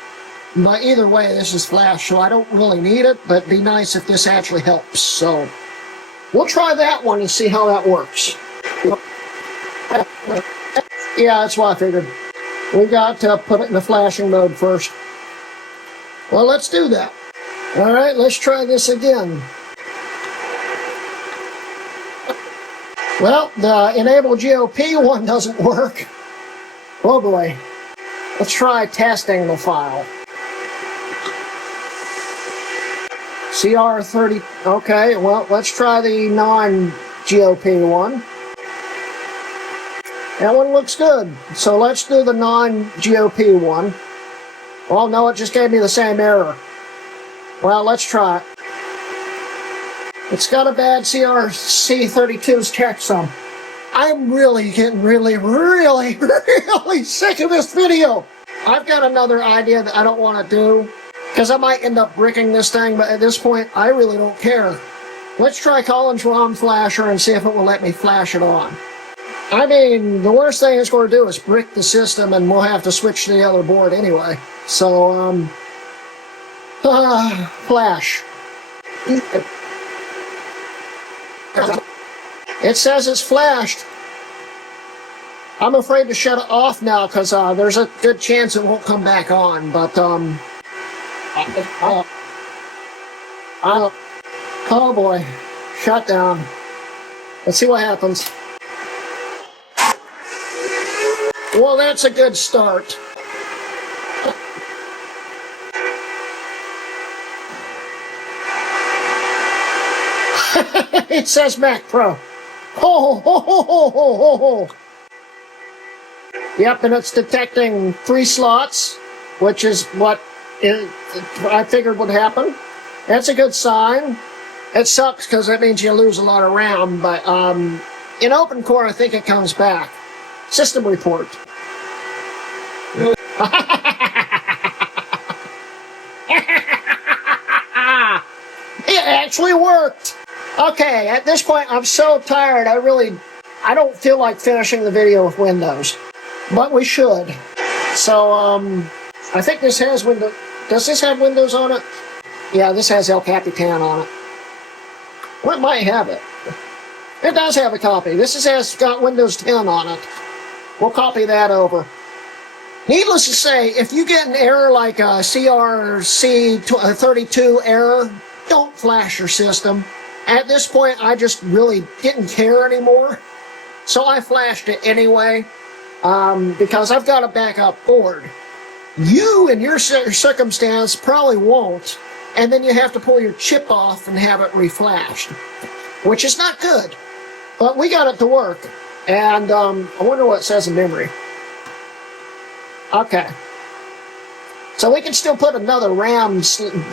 But either way, this is flash, so I don't really need it, but it'd be nice if this actually helps. So we'll try that one and see how that works. Yeah, that's what I figured. We got to put it in the flashing mode first. Well, let's do that. All right, let's try this again. Well, the enable GOP one doesn't work. Oh boy. Let's try testing the file. CR30, okay, well, let's try the non-GOP one. That one looks good. So let's do the non-GOP one. Well, no, it just gave me the same error. Well, let's try it. It's got a bad CRC32's checksum. I'm really getting really sick of this video. I've got another idea that I don't want to do, because I might end up bricking this thing, but at this point, I really don't care. Let's try Collins ROM Flasher and see if it will let me flash it on. I mean, the worst thing it's going to do is brick the system, and we'll have to switch to the other board anyway. So, flash. It says it's flashed. I'm afraid to shut it off now because there's a good chance it won't come back on. But oh boy, shut down. Let's see what happens. Well, that's a good start. It says Mac Pro. Ho. Yep, and it's detecting 3 slots, which is what I figured would happen. That's a good sign. It sucks because that means you lose a lot of RAM, but in OpenCore, I think it comes back. System report. It actually worked. Okay, at this point, I'm so tired, I don't feel like finishing the video with Windows. But we should. So, I think this has Windows. Does this have Windows on it? Yeah, this has El Capitan on it. Well, it might have it. It does have a copy. This has got Windows 10 on it. We'll copy that over. Needless to say, if you get an error like a CRC32 error, don't flash your system. At this point, I just really didn't care anymore. So I flashed it anyway, because I've got a backup board. You, in your circumstance, probably won't, and then you have to pull your chip off and have it reflashed, which is not good. But we got it to work, and I wonder what it says in memory. Okay. So we can still put another RAM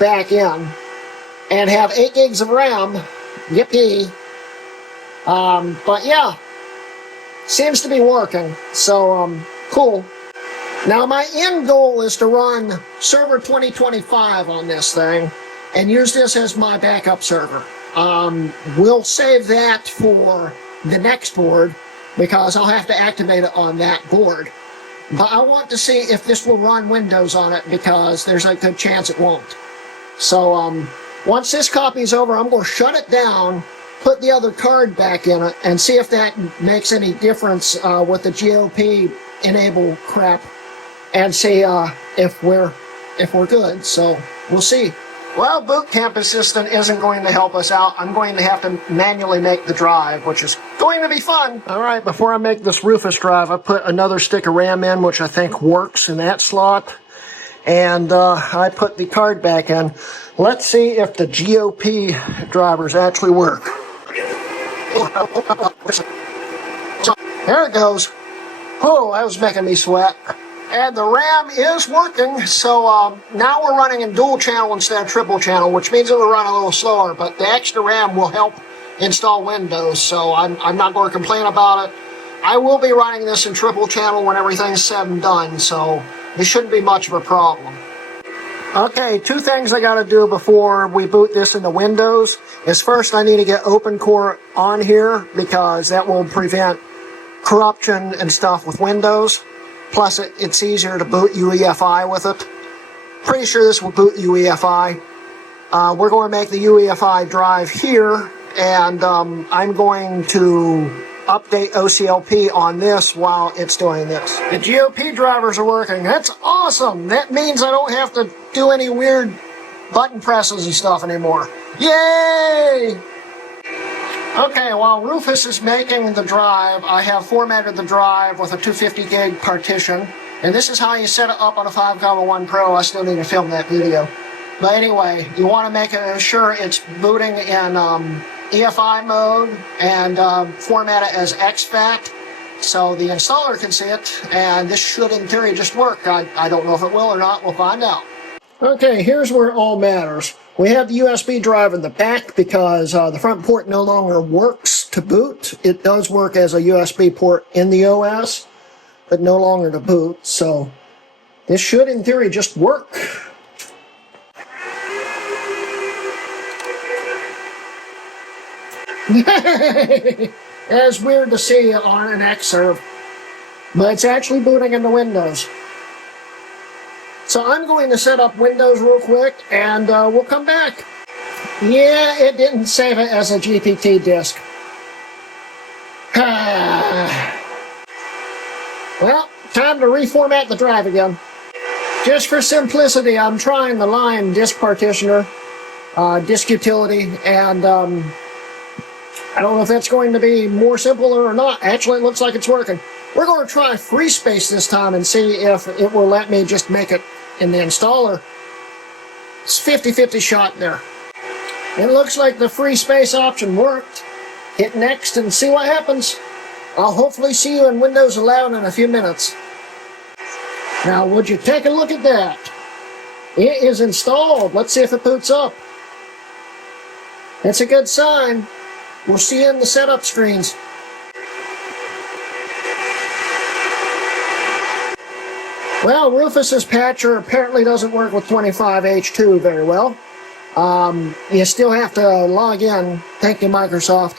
back in and have 8 gigs of RAM. Yippee. But yeah, seems to be working. So, cool. Now my end goal is to run server 2025 on this thing and use this as my backup server. We'll save that for the next board because I'll have to activate it on that board. But I want to see if this will run Windows on it because there's a good chance it won't. So once this copy is over, I'm going to shut it down, put the other card back in it, and see if that makes any difference with the GOP enable crap, and see if we're good. So we'll see. Well, Boot Camp Assistant isn't going to help us out. I'm going to have to manually make the drive, which is going to be fun. All right, before I make this Rufus drive, I put another stick of RAM in, which I think works in that slot. And I put the card back in. Let's see if the GOP drivers actually work. There it goes. Oh, that was making me sweat. And the RAM is working, so now we're running in dual channel instead of triple channel, which means it will run a little slower, but the extra RAM will help install Windows, so I'm not going to complain about it. I will be running this in triple channel when everything's said and done, so it shouldn't be much of a problem. Okay, two things I got to do before we boot this into Windows is first I need to get OpenCore on here because that will prevent corruption and stuff with Windows. Plus, it's easier to boot UEFI with it. Pretty sure this will boot UEFI. We're going to make the UEFI drive here, and I'm going to update OCLP on this while it's doing this. The GOP drivers are working. That's awesome. That means I don't have to do any weird button presses and stuff anymore. Yay! Okay, while Rufus is making the drive, I have formatted the drive with a 250 gig partition. And this is how you set it up on a 5.1 Pro. I still need to film that video. But anyway, you want to make sure it's booting in EFI mode and format it as exFAT so the installer can see it. And this should, in theory, just work. I don't know if it will or not. We'll find out. Okay, here's where it all matters. We have the USB drive in the back because the front port no longer works to boot. It does work as a USB port in the OS, but no longer to boot. So this should, in theory, just work. It's weird to see on an Xserve, but it's actually booting into Windows. So I'm going to set up Windows real quick, and we'll come back. Yeah, it didn't save it as a GPT disk. Well, time to reformat the drive again. Just for simplicity, I'm trying the Lion disk partitioner, disk utility, and I don't know if that's going to be more simple or not. Actually, it looks like it's working. We're going to try FreeSpace this time and see if it will let me just make it in the installer. It's 50-50 shot there. It looks like the FreeSpace option worked. Hit next and see what happens. I'll hopefully see you in Windows 11 in a few minutes. Now, would you take a look at that? It is installed. Let's see if it boots up. That's a good sign. We'll see you in the setup screens. Well, Rufus's patcher apparently doesn't work with 25H2 very well. You still have to log in. Thank you, Microsoft.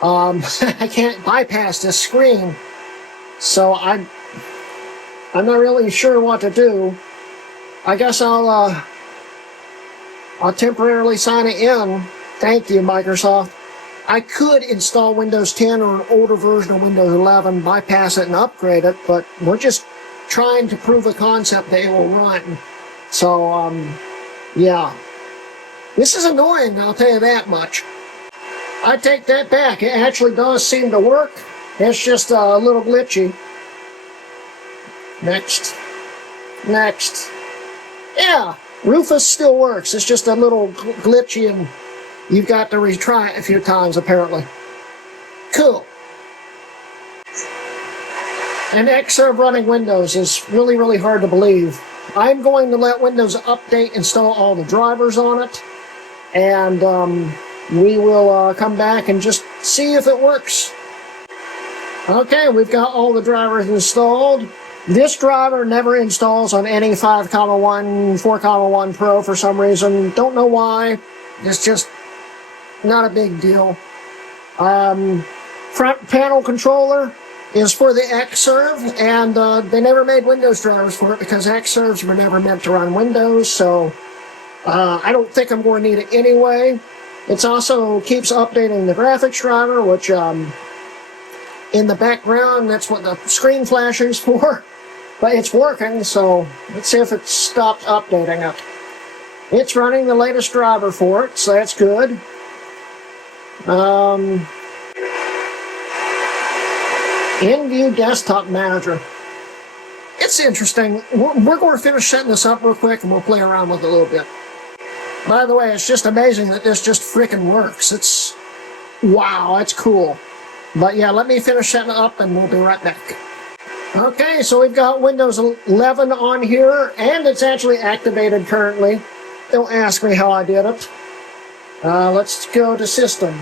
I can't bypass this screen, so I'm not really sure what to do. I guess I'll temporarily sign it in. Thank you, Microsoft. I could install Windows 10 or an older version of Windows 11, bypass it and upgrade it, but we're just trying to prove a concept that it will run. So, yeah. This is annoying, I'll tell you that much. I take that back. It actually does seem to work. It's just a little glitchy. Next. Next. Yeah, Rufus still works. It's just a little glitchy and you've got to retry it a few times, apparently. Cool. And Xserve running Windows is really, really hard to believe. I'm going to let Windows Update install all the drivers on it, and we will come back and just see if it works. Okay, we've got all the drivers installed. This driver never installs on any 5.1, 4.1 Pro for some reason. Don't know why. It's just not a big deal. Front panel controller is for the Xserve, and they never made Windows drivers for it because Xserves were never meant to run Windows, so I don't think I'm going to need it anyway. It also keeps updating the graphics driver, which in the background, that's what the screen flashing is for, but it's working, so let's see if it stopped updating it. It's running the latest driver for it, so that's good. In-view desktop manager. It's interesting. We're going to finish setting this up real quick and we'll play around with it a little bit. By the way, it's just amazing that this just freaking works. It's, wow, that's cool. But yeah, let me finish setting it up and we'll be right back. Okay, so we've got Windows 11 on here and it's actually activated currently. Don't ask me how I did it. Let's go to System.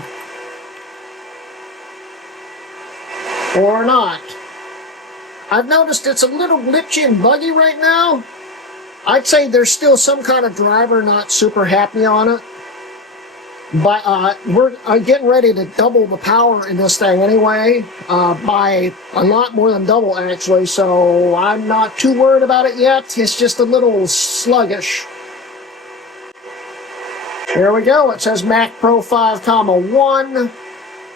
Or not. I've noticed it's a little glitchy and buggy right now. I'd say there's still some kind of driver not super happy on it. But we're getting ready to double the power in this thing anyway, by a lot more than double actually, so I'm not too worried about it yet. It's just a little sluggish. Here we go. It says Mac Pro 5,1.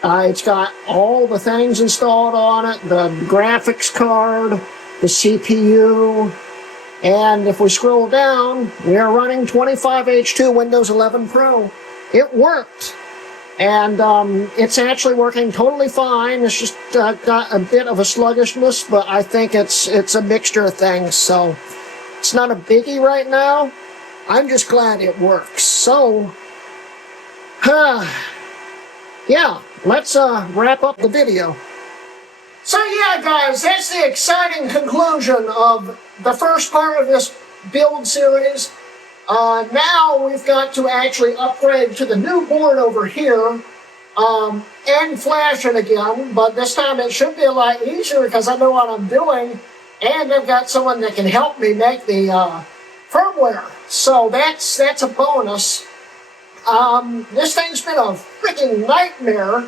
It's got all the things installed on it, the graphics card, the CPU, and if we scroll down, we are running 25H2 Windows 11 Pro. It worked, and it's actually working totally fine. It's just got a bit of a sluggishness, but I think it's a mixture of things, so it's not a biggie right now. I'm just glad it works. So, yeah, let's wrap up the video. So yeah, guys, that's the exciting conclusion of the first part of this build series. Now we've got to actually upgrade to the new board over here and flash it again, but this time it should be a lot easier because I know what I'm doing and I've got someone that can help me make the firmware. So that's a bonus. This thing's been a freaking nightmare,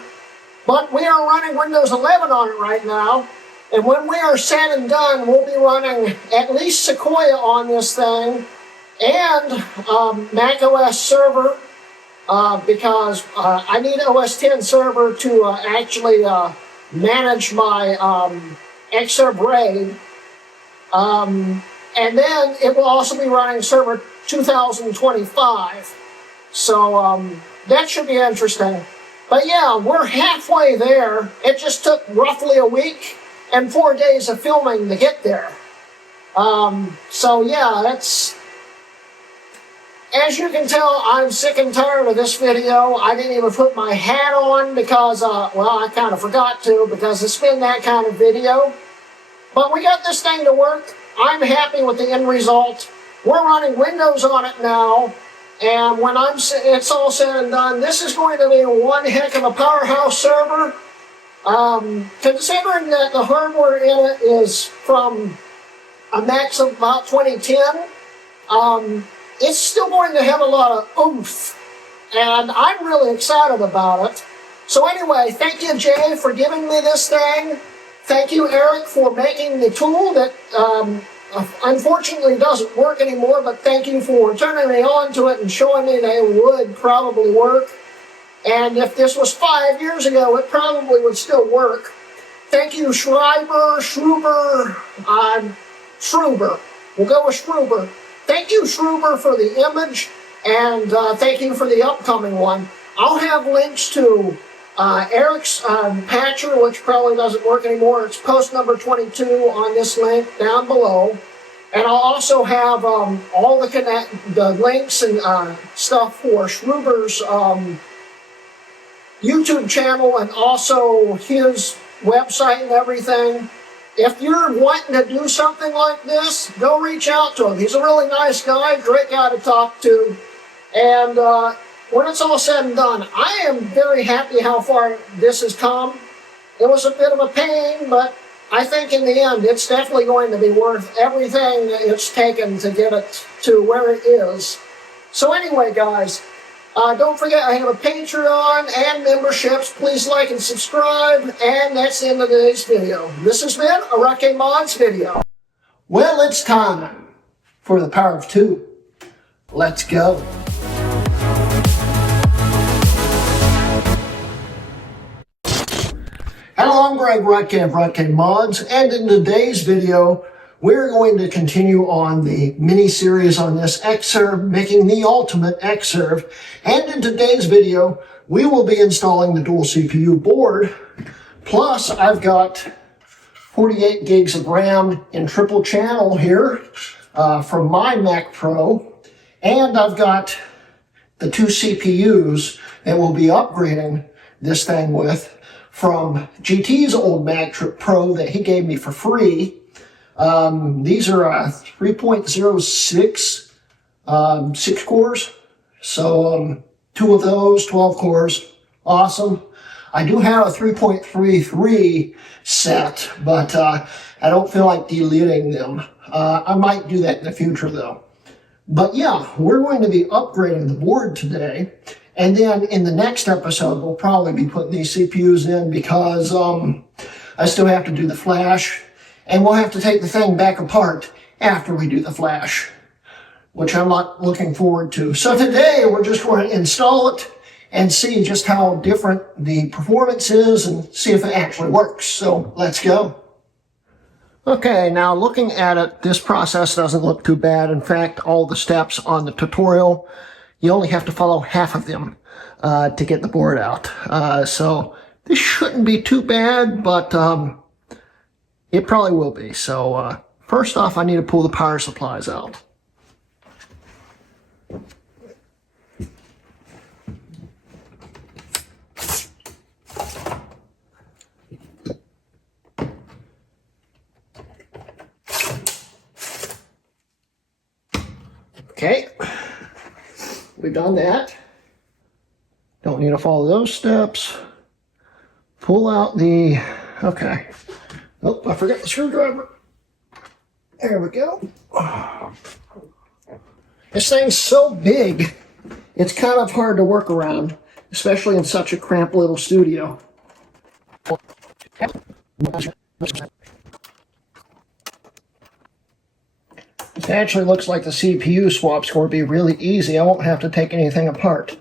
but we are running Windows 11 on it right now, and when we are said and done, we'll be running at least Sequoia on this thing, and Mac OS Server, because I need OS X Server to actually manage my Xserve RAID, and then it will also be running Server 2025. So that should be interesting. But yeah, we're halfway there. It just took roughly a week and 4 days of filming to get there. So yeah, that's... As you can tell, I'm sick and tired of this video. I didn't even put my hat on because, well, I kind of forgot to because it's been that kind of video. But we got this thing to work. I'm happy with the end result. We're running Windows on it now. And when it's all said and done, this is going to be one heck of a powerhouse server. Considering that the hardware in it is from a max of about 2010, it's still going to have a lot of oomph. And I'm really excited about it. So anyway, thank you, Jay, for giving me this thing. Thank you, Eric, for making the tool that unfortunately doesn't work anymore, but thank you for turning me on to it and showing me that it would probably work. And if this was 5 years ago, it probably would still work. Thank you, Schruber. We'll go with Schruber. Thank you, Schruber, for the image, and thank you for the upcoming one. I'll have links to Eric's patcher, which probably doesn't work anymore. It's post number 22 on this link down below. And I'll also have all the links and stuff for Schruber's YouTube channel and also his website and everything. If you're wanting to do something like this, go reach out to him. He's a really nice guy, great guy to talk to. And when it's all said and done, I am very happy how far this has come. It was a bit of a pain, but I think in the end, it's definitely going to be worth everything it's taken to get it to where it is. So anyway, guys, don't forget I have a Patreon and memberships. Please like and subscribe. And that's the end of today's video. This has been a Hrutkay Mods video. Well, it's time for the power of 2. Let's go. Hello, I'm Greg Hrutkay of Hrutkay Mods, and in today's video, we're going to continue on the mini-series on this Xserve, making the ultimate Xserve. And in today's video, we will be installing the dual CPU board. Plus, I've got 48 gigs of RAM in triple channel here from my Mac Pro. And I've got the two CPUs that we'll be upgrading this thing with from GT's old Mac Pro that he gave me for free. These are 3.06 6 cores. So two of those, 12 cores. Awesome. I do have a 3.33 set, but I don't feel like deleting them. I might do that in the future though. But yeah, we're going to be upgrading the board today. And then in the next episode, we'll probably be putting these CPUs in because I still have to do the flash. And we'll have to take the thing back apart after we do the flash, which I'm not looking forward to. So today, we're just going to install it and see just how different the performance is and see if it actually works. So let's go. Okay, now looking at it, this process doesn't look too bad. In fact, all the steps on the tutorial, you only have to follow half of them to get the board out. So this shouldn't be too bad, but it probably will be. So first off, I need to pull the power supplies out. Okay, we've done that. Don't need to follow those steps. Pull out the, okay. Oh, I forgot the screwdriver. There we go. This thing's so big, it's kind of hard to work around, especially in such a cramped little studio. It actually looks like the CPU swap's going to be really easy. I won't have to take anything apart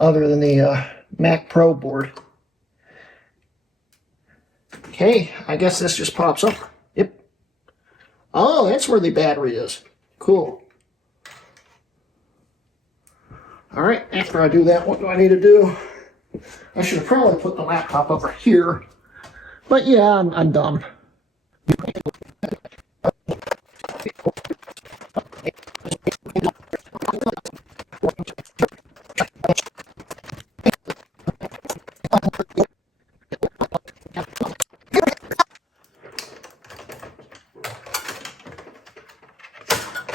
other than the Mac Pro board. Okay, I guess this just pops up. Yep. Oh, that's where the battery is. Cool. All right, after I do that, what do I need to do? I should have probably put the laptop over here. But yeah, I'm dumb.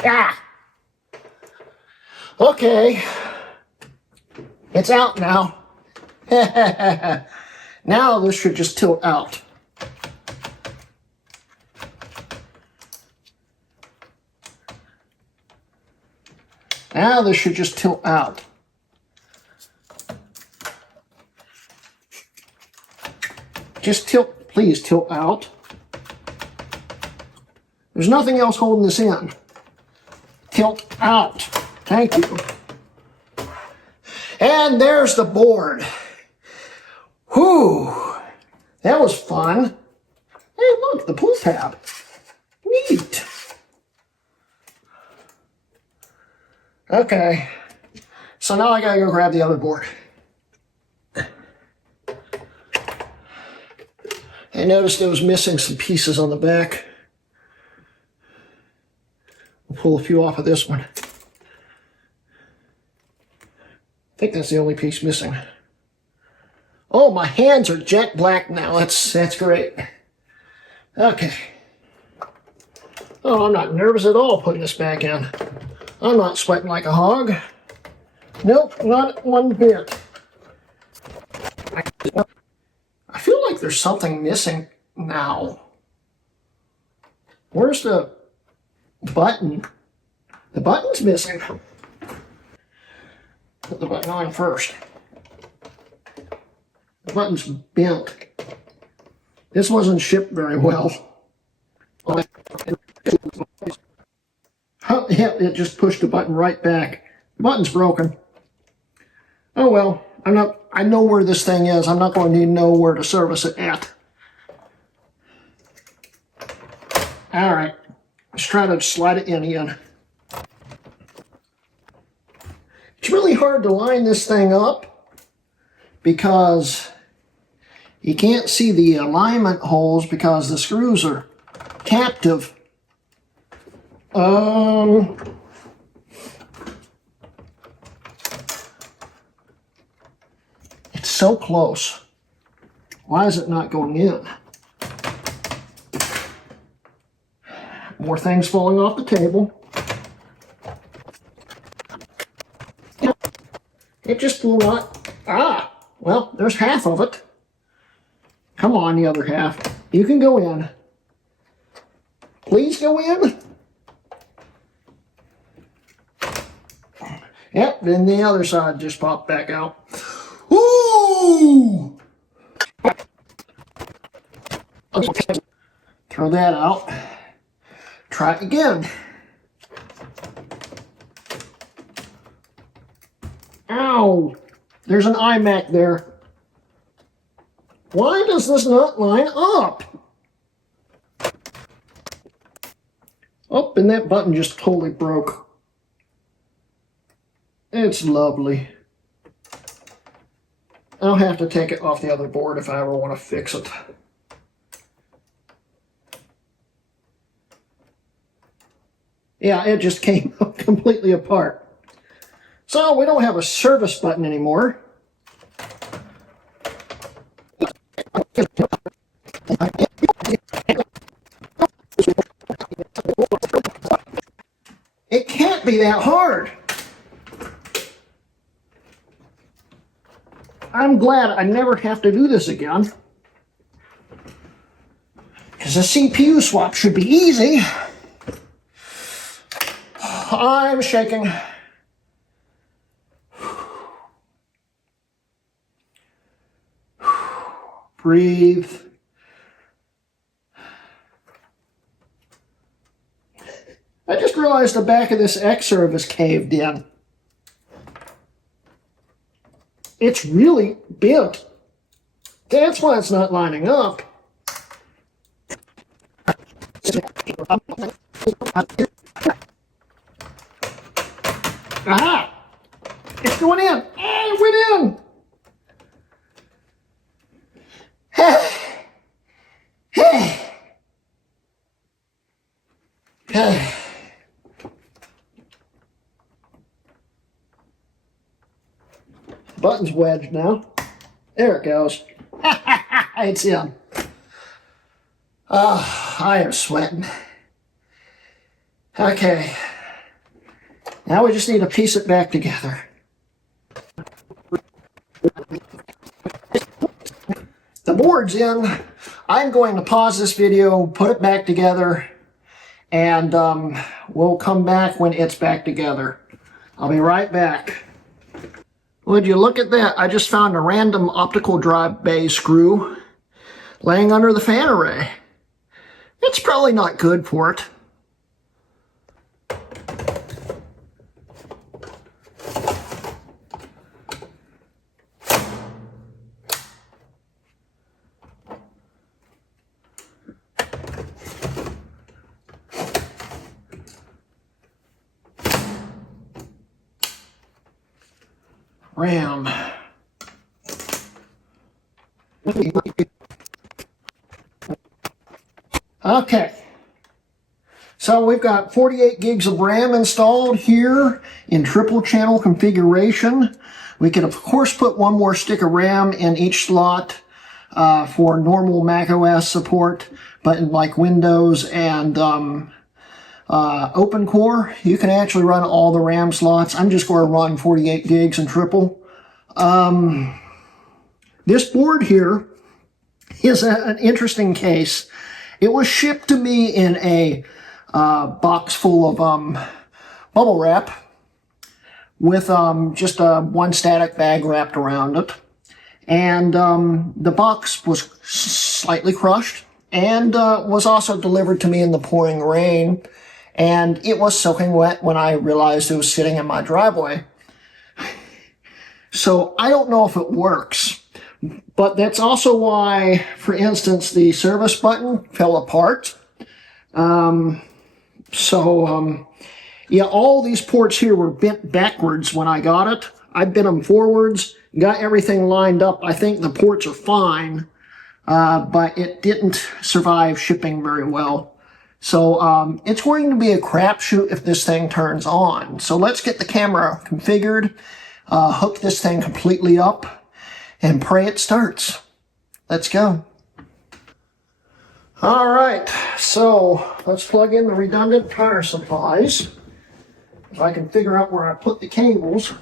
Ah! Okay. It's out now. Now this should just tilt out. Now this should just tilt out. Just tilt, please tilt out. There's nothing else holding this in. Tilt out. Thank you. And there's the board. Whew. That was fun. Hey, look, the pull tab. Neat. Okay. So now I gotta go grab the other board. I noticed it was missing some pieces on the back. We'll pull a few off of this one. I think that's the only piece missing. Oh, my hands are jet black now. That's great. Okay. Oh, I'm not nervous at all putting this back in. I'm not sweating like a hog. Nope, not one bit. I feel like there's something missing now. Where's the button? The button's missing. Put the button on first. The button's bent. This wasn't shipped very well. Oh, yeah, it just pushed the button right back. The button's broken. Oh well, I know where this thing is. I'm not going to need to know where to service it at. All right, let's try to slide it in again. It's really hard to line this thing up because you can't see the alignment holes because the screws are captive. It's so close. Why is it not going in? More things falling off the table. It just will not. Ah, well, there's half of it. Come on, the other half. You can go in. Please go in. Yep, then the other side just popped back out. Ooh! Throw that out. Try it again. Ow! There's an iMac there. Why does this not line up? Oh, and that button just totally broke. It's lovely. I'll have to take it off the other board if I ever want to fix it. Yeah, it just came completely apart. So we don't have a service button anymore. It can't be that hard. I'm glad I never have to do this again. Because a CPU swap should be easy. I'm shaking. Breathe. I just realized the back of this Xserve is caved in. It's really bent. That's why it's not lining up. Aha! It's going in. It went in. Button's wedged now. There it goes. It's in. Oh, I am sweating. Okay. Now we just need to piece it back together. The board's in. I'm going to pause this video, put it back together, and we'll come back when it's back together. I'll be right back. Would you look at that? I just found a random optical drive bay screw laying under the fan array. It's probably not good for it. RAM. Okay. So we've got 48 gigs of RAM installed here in triple channel configuration. We could of course put one more stick of RAM in each slot for normal Mac OS support, but in like Windows and Open Core, you can actually run all the RAM slots. I'm just going to run 48 gigs in triple. This board here is an interesting case. It was shipped to me in a box full of bubble wrap with just one static bag wrapped around it. And the box was slightly crushed and was also delivered to me in the pouring rain. And it was soaking wet when I realized it was sitting in my driveway. So I don't know if it works, but that's also why, for instance, the service button fell apart. Yeah, all these ports here were bent backwards when I got it. I bent them forwards, got everything lined up. I think the ports are fine, but it didn't survive shipping very well. So it's going to be a crapshoot if this thing turns on. So let's get the camera configured, hook this thing completely up, and pray it starts. Let's go. All right, so let's plug in the redundant power supplies. If I can figure out where I put the cables.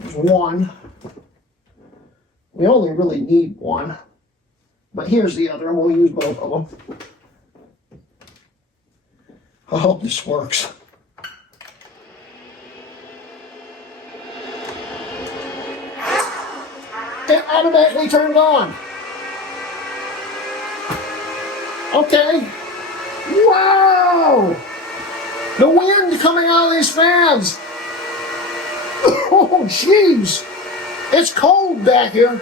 There's one. We only really need one. But here's the other, and we'll use both of them. I hope this works. It automatically turned on. Okay. Wow! The wind coming out of these fans. Oh, jeez. It's cold back here.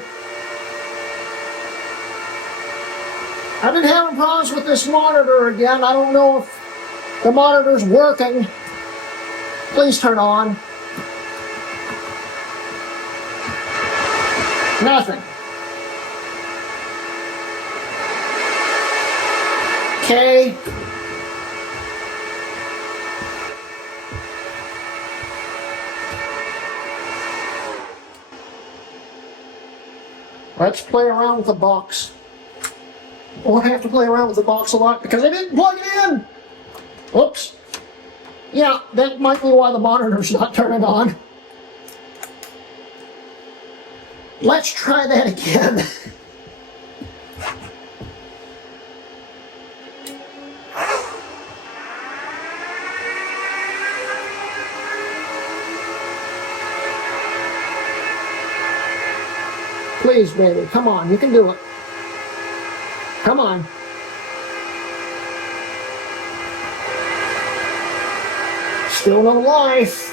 I've been having problems with this monitor again. I don't know if the monitor's working. Please turn on. Nothing. Okay. Let's play around with the box. Won't have to play around with the box a lot because I didn't plug it in. Oops. Yeah, that might be why the monitor's not turning on. Let's try that again. Please, baby, come on, you can do it. Come on. Still no life.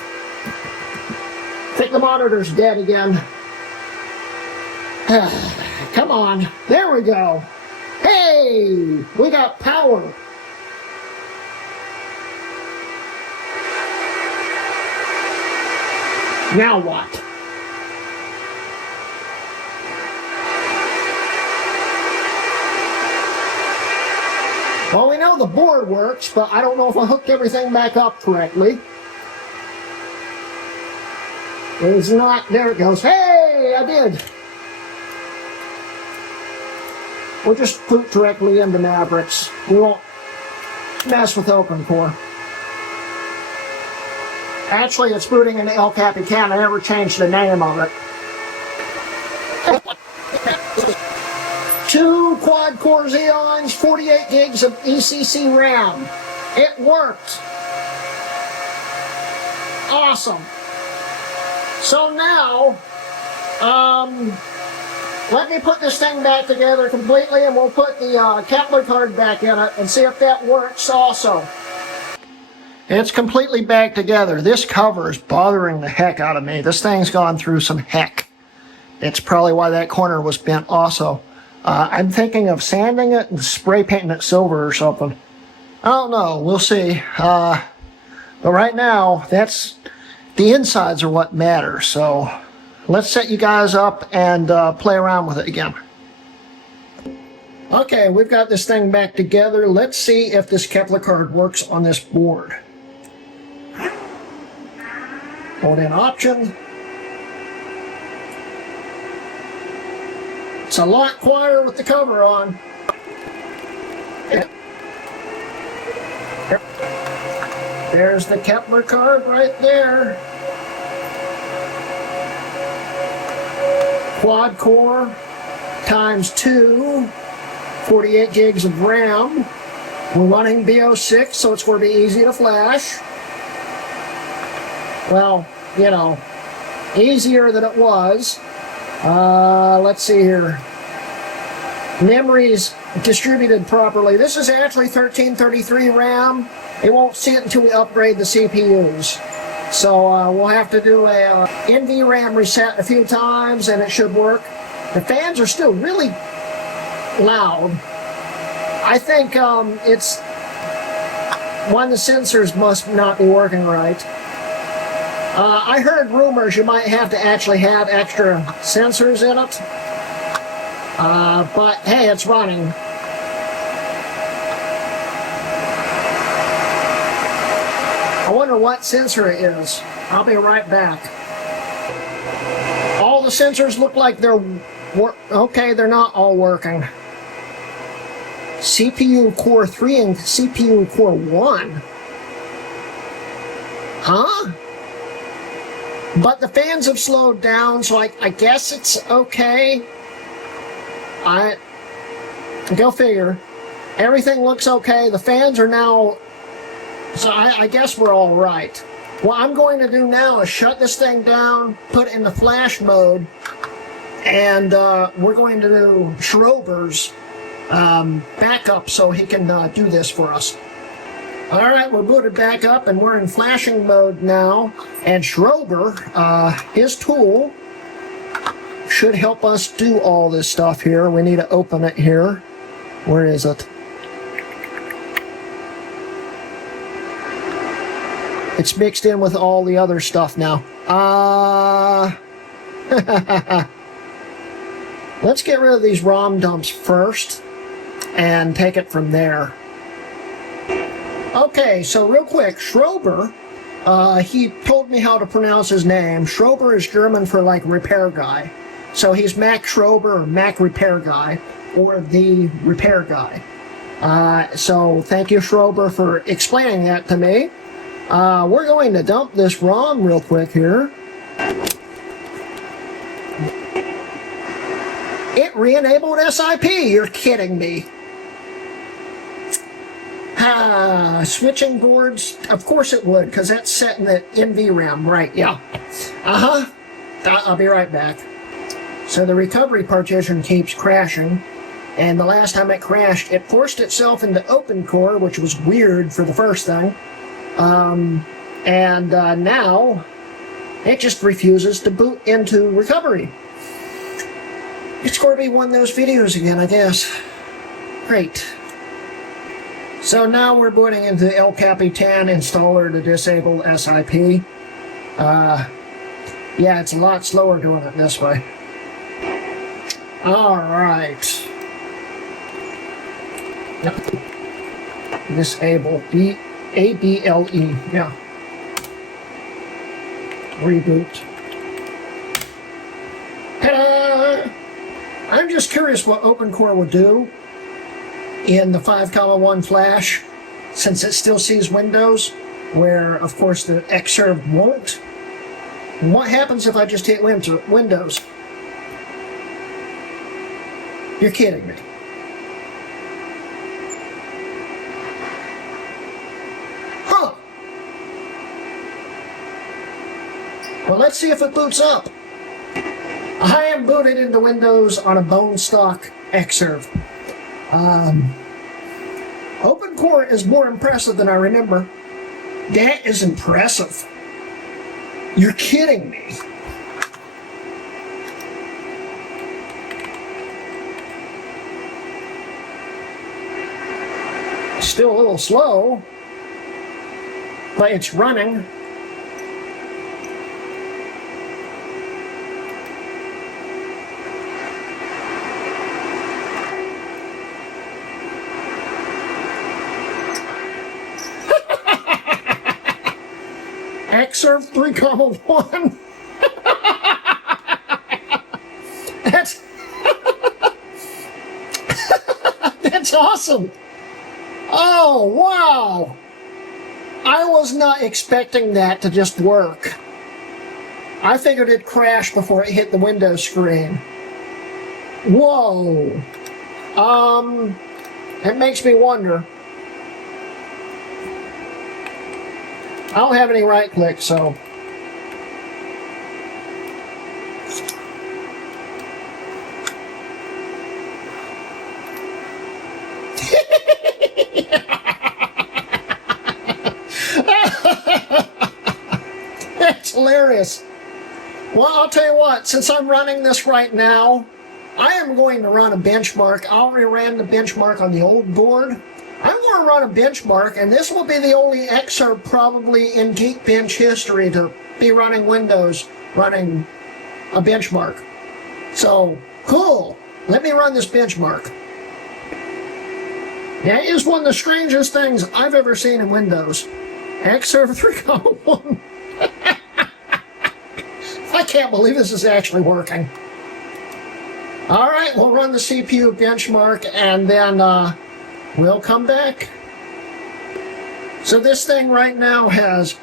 I think the monitor's dead again. Come on, there we go. Hey, we got power. Now what? Well, we know the board works, but I don't know if I hooked everything back up correctly. It's not, there it goes. Hey, I did. We'll just boot directly into Mavericks. We won't mess with OpenCore. Actually, it's booting into El Capitan. I never changed the name of it. 2 quad-core Xeons, 48 gigs of ECC RAM. It worked. Awesome. So now, let me put this thing back together completely, and we'll put the Kepler card back in it and see if that works also. It's completely back together. This cover is bothering the heck out of me. This thing's gone through some heck. It's probably why that corner was bent also. I'm thinking of sanding it and spray painting it silver or something. I don't know. We'll see. But right now, that's the insides are what matter. So let's set you guys up and play around with it again. Okay, we've got this thing back together. Let's see if this Kepler card works on this board. Hold in Option. It's a lot quieter with the cover on. There's the Kepler card right there. Quad core times 2, 48 gigs of RAM. We're running BO6, so it's going to be easy to flash. Well, you know, easier than it was. Let's see here. Memory's distributed properly. This is actually 1333 RAM. It won't see it until we upgrade the CPUs. So we'll have to do a NVRAM reset a few times and it should work. The fans are still really loud. I think it's one of the sensors must not be working right. I heard rumors you might have to actually have extra sensors in it. But hey, it's running. I wonder what sensor it is. I'll be right back. All the sensors look like they're okay, they're not all working. CPU Core 3 and CPU Core 1. Huh? But the fans have slowed down, so I guess it's okay. Go figure. Everything looks okay. The fans are now... So I guess we're all right. What I'm going to do now is shut this thing down, put it into flash mode, and we're going to do Schrober's backup so he can do this for us. Alright, we're booted back up and we're in flashing mode now. And Schrober, his tool, should help us do all this stuff here. We need to open it here. Where is it? It's mixed in with all the other stuff now. Let's get rid of these ROM dumps first and take it from there. Okay, so real quick, Schrober, he told me how to pronounce his name. Schrober is German for like repair guy. So he's Mac Schrober or Mac Repair Guy or the Repair Guy. So thank you, Schrober, for explaining that to me. We're going to dump this ROM real quick here. It re-enabled SIP, you're kidding me. Switching boards, of course it would, because that's set in the NVRAM, right, yeah. I'll be right back. So the recovery partition keeps crashing, and the last time it crashed, it forced itself into OpenCore, which was weird for the first thing. Now it just refuses to boot into recovery. It's going to be one of those videos again, I guess. Great. So now we're booting into El Capitan installer to disable SIP. Yeah, it's a lot slower doing it this way. Alright. Disable ABLE, yeah. Reboot. Ta-da! I'm just curious what OpenCore would do in the 5.1 flash, since it still sees Windows, where of course the Xserve won't. And what happens if I just hit Windows? You're kidding me. Huh. Well, let's see if it boots up. I am booted into Windows on a bone stock Xserve. OpenCore is more impressive than I remember. That is impressive. You're kidding me. Still a little slow, but it's running. Xserve 3.1. That's awesome. Oh, wow. I was not expecting that to just work. I figured it'd crash before it hit the Windows screen. Whoa. It makes me wonder. I don't have any right click, so. That's hilarious. Well, I'll tell you what, since I'm running this right now, I am going to run a benchmark. I already ran the benchmark on the old board. I'm going to run a benchmark, and this will be the only Xserve probably in Geekbench history to be running Windows, running a benchmark. So, cool. Let me run this benchmark. That is one of the strangest things I've ever seen in Windows. Xserve 3.1. I can't believe this is actually working. All right, we'll run the CPU benchmark, and then we'll come back. So this thing right now has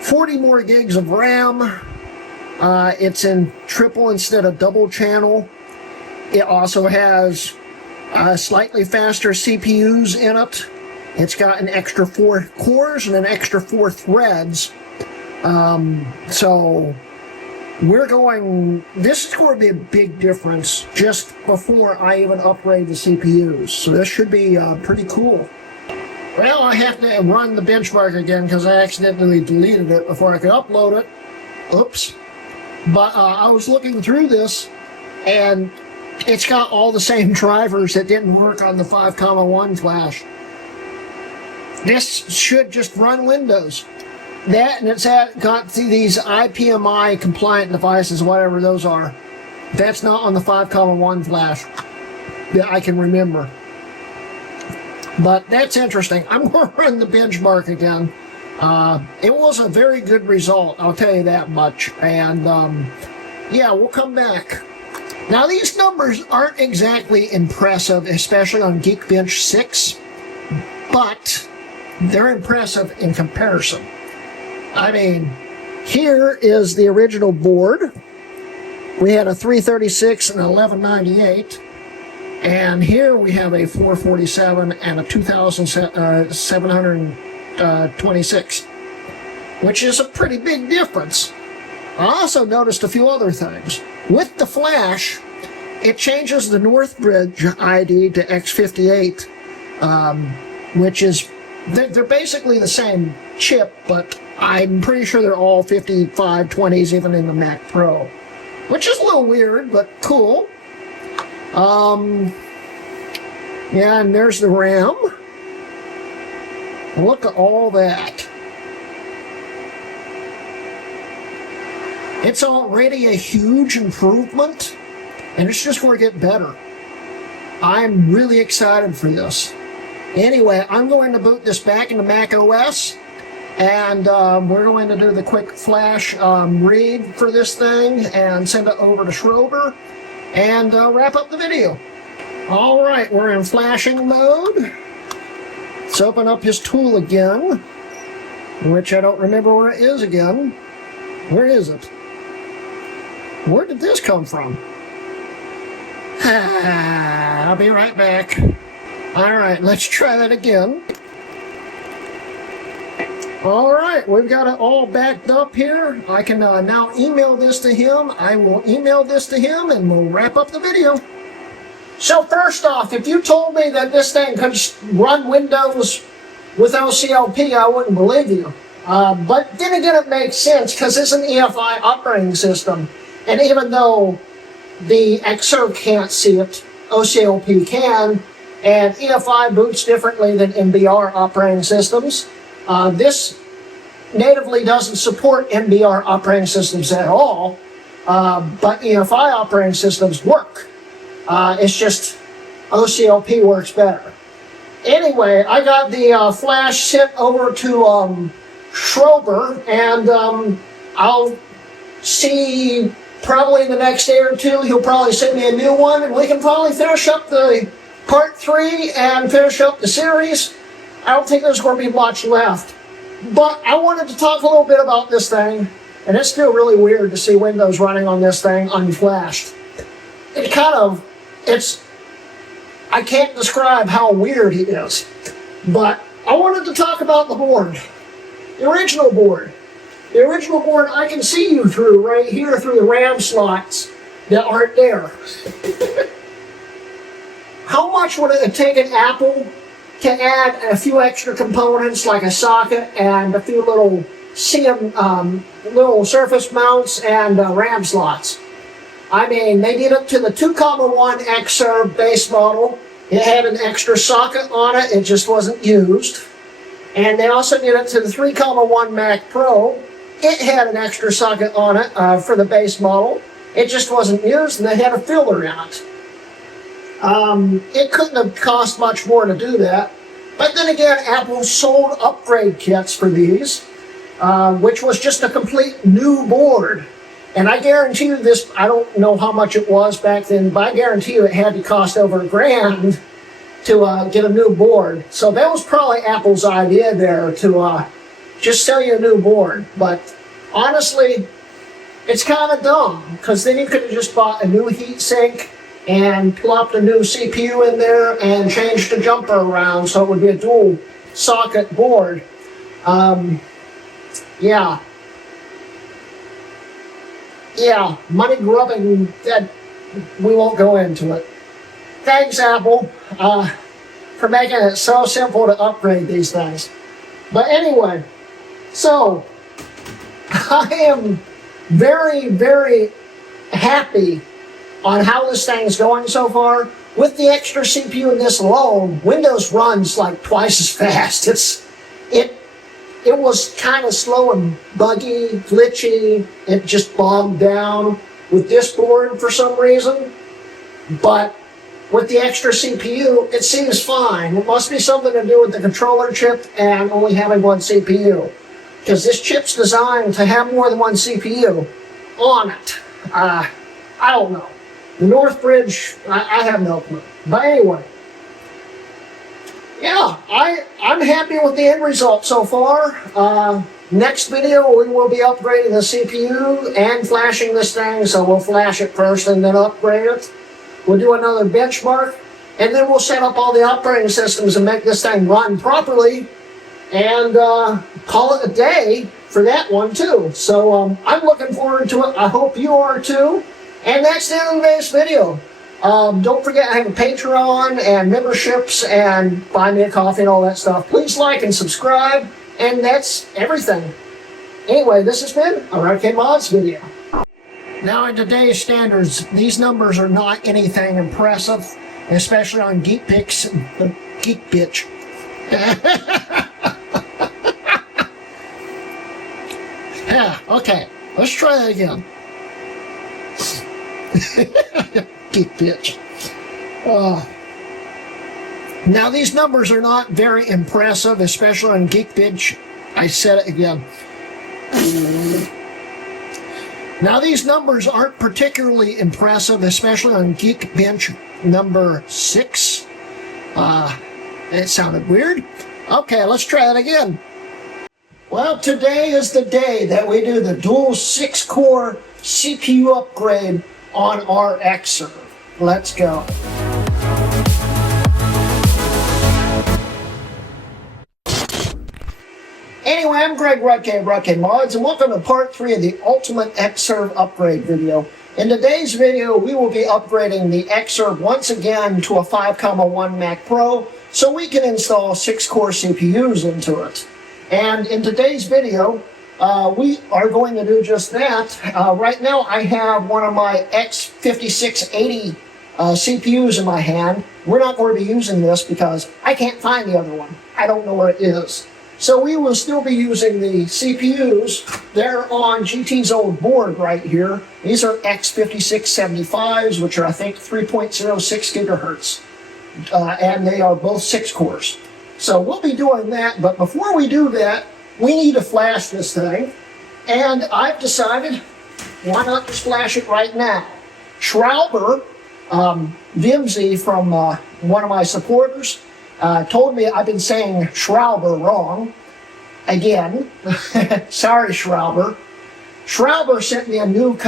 40 more gigs of RAM. It's in triple instead of double channel. It also has slightly faster CPUs in it. It's got an extra 4 cores and an extra 4 threads. So this is going to be a big difference just before I even upgrade the CPUs. So this should be pretty cool. Well, I have to run the benchmark again because I accidentally deleted it before I could upload it. Oops. But I was looking through this, and it's got all the same drivers that didn't work on the 5.1 flash. This should just run Windows. That, and it's got these IPMI compliant devices, whatever those are. That's not on the 5.1 flash that I can remember. But that's interesting. I'm going to run the benchmark again. It was a very good result, I'll tell you that much. And yeah, we'll come back. Now, these numbers aren't exactly impressive, especially on Geekbench 6, but they're impressive in comparison. I mean, here is the original board. We had a 336 and 1198. And here we have a 447 and a 2726, which is a pretty big difference. I also noticed a few other things. With the flash, it changes the Northbridge ID to X58, which is, they're basically the same chip, but I'm pretty sure they're all 5520s, even in the Mac Pro, which is a little weird, but cool. Yeah, and there's the RAM. Look at all that. It's already a huge improvement, and it's just going to get better. I'm really excited for this. Anyway, I'm going to boot this back into Mac OS, and we're going to do the quick flash read for this thing and send it over to Schroeder and wrap up the video. All right, we're in flashing mode. Let's open up his tool again, which I don't remember where it is again. Where is it? Where did this come from? I'll be right back. All right, let's try that again. All right, we've got it all backed up here. I can now email this to him. I will email this to him, and we'll wrap up the video. So first off, if you told me that this thing could run Windows with OCLP, I wouldn't believe you. But then again, it makes sense because it's an EFI operating system. And even though the Xserve can't see it, OCLP can, and EFI boots differently than MBR operating systems. This natively doesn't support MBR operating systems at all, but EFI operating systems work. It's just OCLP works better. Anyway, I got the flash sent over to Schroeder, and I'll see probably in the next day or two. He'll probably send me a new one, and we can probably finish up the part 3 and finish up the series. I don't think there's going to be much left. But I wanted to talk a little bit about this thing, and it's still really weird to see Windows running on this thing unflashed. I can't describe how weird it is. But I wanted to talk about the board. The original board. The original board I can see you through right here through the RAM slots that aren't there. How much would it have taken Apple to add a few extra components like a socket and a few little little surface mounts and RAM slots? I mean, they did it to the 2,1 Xserve base model. It had an extra socket on it. It just wasn't used. And they also did it to the 3,1 Mac Pro. It had an extra socket on it for the base model. It just wasn't used, and they had a filler in it. It couldn't have cost much more to do that. But then again, Apple sold upgrade kits for these, which was just a complete new board. And I guarantee you this, I don't know how much it was back then, but I guarantee you it had to cost over $1,000 to get a new board. So that was probably Apple's idea there to just sell you a new board. But honestly, it's kind of dumb, because then you could have just bought a new heatsink and plopped a new CPU in there and changed the jumper around so it would be a dual socket board. Yeah, money grubbing, that we won't go into it. Thanks, Apple, for making it so simple to upgrade these things. But anyway, so I am very, very happy on how this thing's going so far. With the extra CPU in this alone, Windows runs like twice as fast. It was kind of slow and buggy, glitchy. It just bogged down with this board for some reason. But with the extra CPU, it seems fine. It must be something to do with the controller chip and only having one CPU, because this chip's designed to have more than one CPU on it. I don't know. The North Bridge, I have no clue. But anyway, yeah, I'm happy with the end result so far. Next video, we will be upgrading the CPU and flashing this thing, so we'll flash it first and then upgrade it. We'll do another benchmark, and then we'll set up all the operating systems and make this thing run properly, and call it a day for that one too. So I'm looking forward to it. I hope you are too. And that's the end of today's video. Don't forget, I have a Patreon and memberships and buy me a coffee and all that stuff. Please like and subscribe, and that's everything. Anyway, this has been a Hrutkay Mods video. Now, in today's standards, these numbers are not anything impressive, especially on Geekpix, the Geek Bitch. Yeah, okay, let's try that again. Geek Bitch. Now, these numbers are not very impressive, especially on Geek Bitch. I said it again. Now, these numbers aren't particularly impressive, especially on Geekbench number 6. It sounded weird. Okay, let's try that again. Well, today is the day that we do the dual 6-core CPU upgrade on our Xserve. Let's go. Anyway, I'm Greg Hrutkay of Hrutkay Mods, and welcome to part 3 of the Ultimate Xserve Upgrade video. In today's video, we will be upgrading the Xserve once again to a 5,1 Mac Pro, so we can install 6-core CPUs into it. And in today's video, we are going to do just that. Right now, I have one of my X5680 CPUs in my hand. We're not going to be using this because I can't find the other one. I don't know where it is. So we will still be using the CPUs. They're on GT's old board right here. These are X5675s, which are, I think, 3.06 gigahertz. And they are both 6 cores. So we'll be doing that, but before we do that, we need to flash this thing. And I've decided, why not just flash it right now? Schrauber, Vimsy from one of my supporters, told me I've been saying Schrauber wrong. Again, sorry Schrauber. Schrauber sent me a new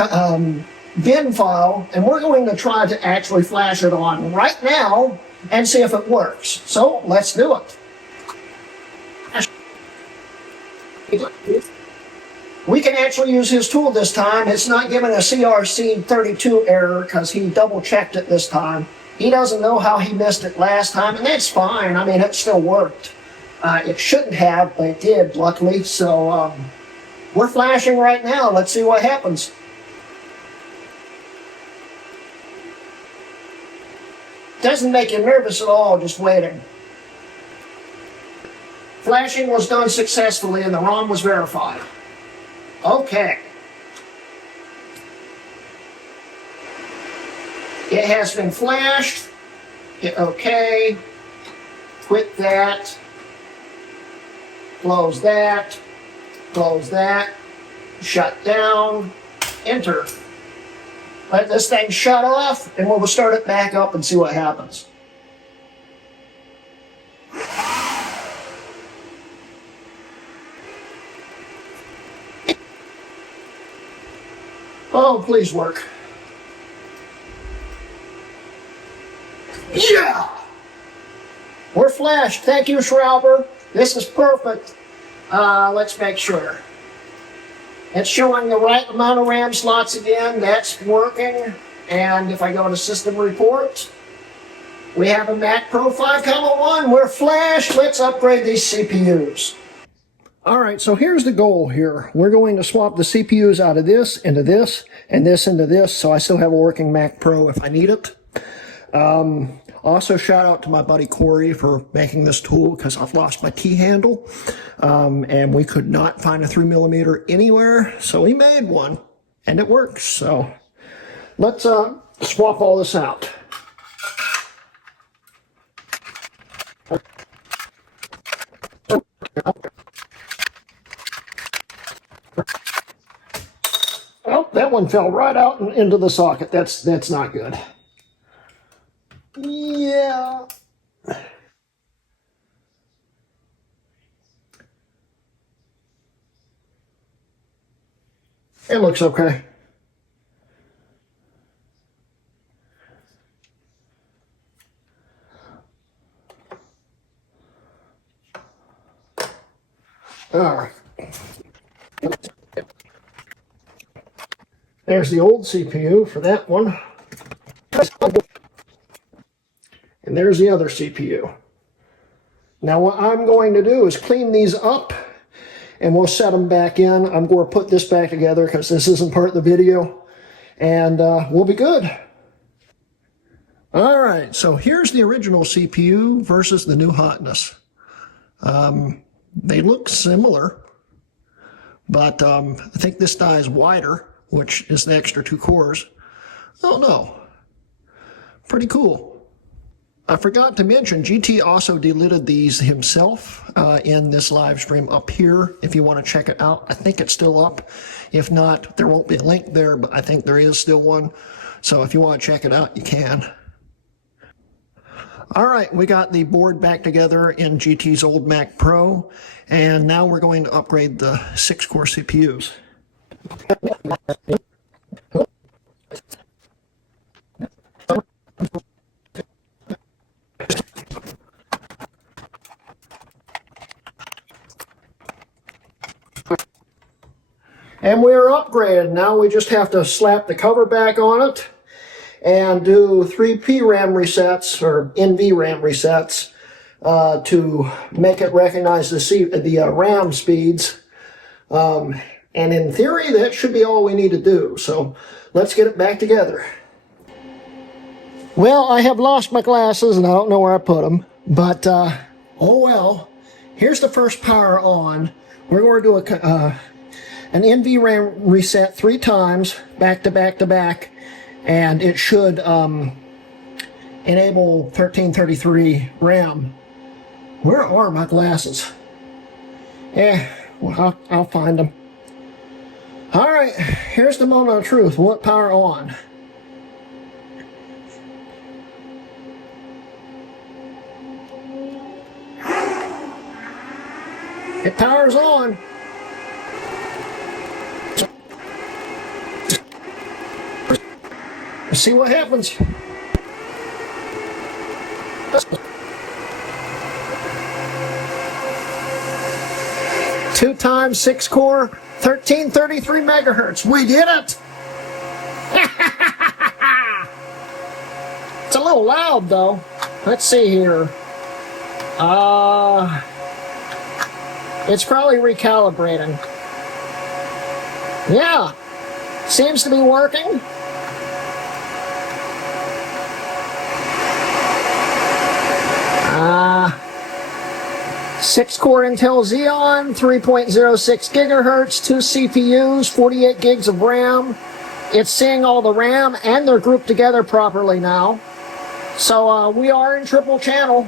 bin file, and we're going to try to actually flash it on right now and see if it works. So let's do it. We can actually use his tool this time. It's not giving a CRC32 error because he double checked it this time. He doesn't know how he missed it last time, and that's fine. I mean, it still worked. It shouldn't have, but it did, luckily. So we're flashing right now. Let's see what happens. Doesn't make you nervous at all, just waiting. Flashing was done successfully and the ROM was verified. Okay. It has been flashed. Hit OK. Quit that. Close that. Close that. Shut down. Enter. Let this thing shut off and we'll start it back up and see what happens. Oh, please work. Yeah! We're flashed. Thank you, Schrauber. This is perfect. Let's make sure. It's showing the right amount of RAM slots again. That's working. And if I go to System Report, we have a Mac Pro 5.1. We're flashed. Let's upgrade these CPUs. All right, so here's the goal here. We're going to swap the CPUs out of this into this and this into this, so I still have a working Mac Pro if I need it. Also, shout out to my buddy Corey for making this tool because I've lost my T-handle, and we could not find a 3mm anywhere, so he made one, and it works. So let's swap all this out. Oh, that one fell right out and into the socket. That's not good. Yeah. It looks okay. All right. There's the old CPU for that one. And there's the other CPU. Now what I'm going to do is clean these up and we'll set them back in. I'm going to put this back together because this isn't part of the video. And we'll be good. All right, so here's the original CPU versus the new hotness. They look similar, but I think this die is wider, which is the extra 2 cores. Oh no, pretty cool. I forgot to mention, GT also deleted these himself in this live stream up here. If you want to check it out, I think it's still up. If not, there won't be a link there, but I think there is still one. So if you want to check it out, you can. All right, we got the board back together in GT's old Mac Pro, and now we're going to upgrade the 6-core CPUs. And we're upgraded. Now we just have to slap the cover back on it and do 3 PRAM resets, or NVRAM resets, to make it recognize the RAM speeds. And in theory, that should be all we need to do. So let's get it back together. Well, I have lost my glasses and I don't know where I put them. But, oh well. Here's the first power on. We're going to do an NVRAM reset 3 times, back to back to back. And it should enable 1333 RAM. Where are my glasses? Well, I'll find them. All right, here's the moment of truth. What power on? It powers on. Let's see what happens. 2 times 6 core, 1333 megahertz. We did it! It's a little loud though. Let's see here. It's probably recalibrating. Yeah, seems to be working. 6-core Intel Xeon, 3.06 gigahertz, 2 CPUs, 48 gigs of RAM. It's seeing all the RAM, and they're grouped together properly now. So we are in triple channel.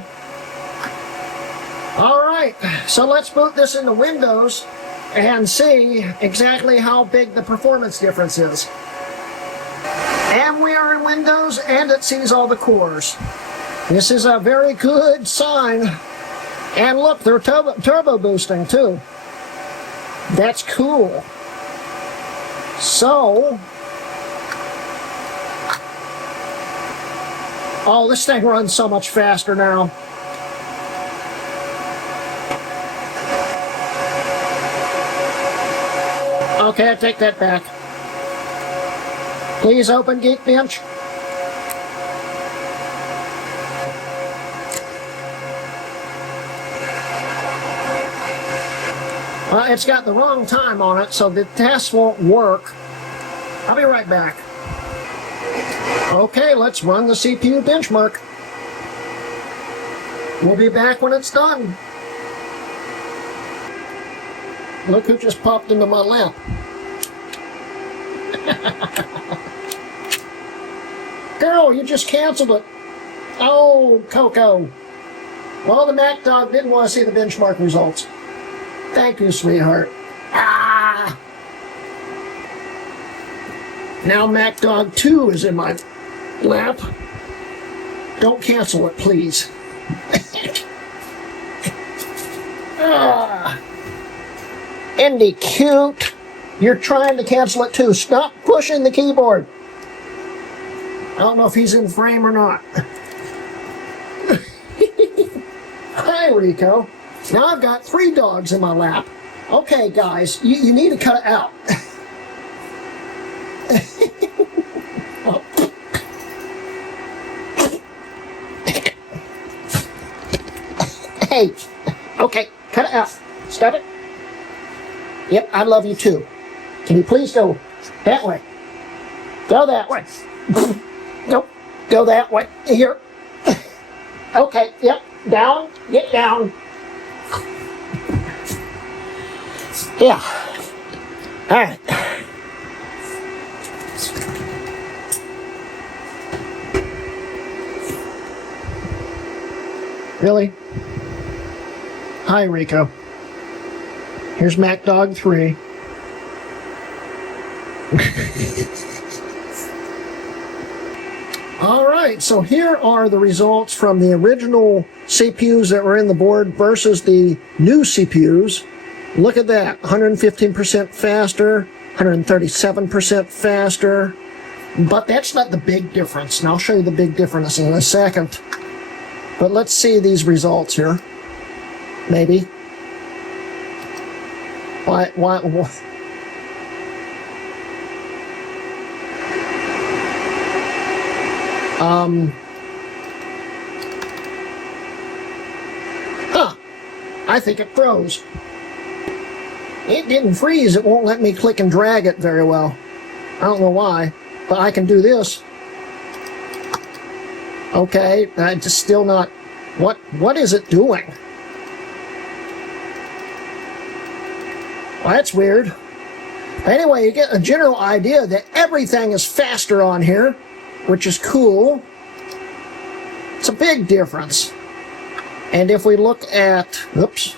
All right, so let's boot this into Windows and see exactly how big the performance difference is. And we are in Windows, and it sees all the cores. This is a very good sign. And look, they're turbo boosting too. That's cool. So, oh, this thing runs so much faster now. Okay, I take that back. Please open Geekbench. Well, it's got the wrong time on it, so the test won't work. I'll be right back. Okay, let's run the CPU benchmark. We'll be back when it's done. Look who just popped into my lap. Girl, you just canceled it. Oh, Coco. Well, the Mac Dog didn't want to see the benchmark results. Thank you, sweetheart. Ah! Now Mac Dog 2 is in my lap. Don't cancel it, please. Ah! Indy, cute. You're trying to cancel it too. Stop pushing the keyboard. I don't know if he's in frame or not. Hi, Rico. Now I've got 3 dogs in my lap. Okay, guys, you need to cut it out. Hey, okay, cut it out. Stop it. Yep, I love you too. Can you please go that way? Go that way. Nope, go that way. Here. Okay, yep, down, get down. Yeah. All right. Really? Hi, Rico. Here's Mac Dog 3. All right, so here are the results from the original CPUs that were in the board versus the new CPUs. Look at that, 115% faster, 137% faster. But that's not the big difference, and I'll show you the big difference in a second. But let's see these results here. Maybe. Why? I think it froze. It didn't freeze. It won't let me click and drag it very well. I don't know why, but I can do this. Okay, I just still not. What is it doing? Well, that's weird. Anyway, you get a general idea that everything is faster on here, which is cool. It's a big difference. And if we look at, oops,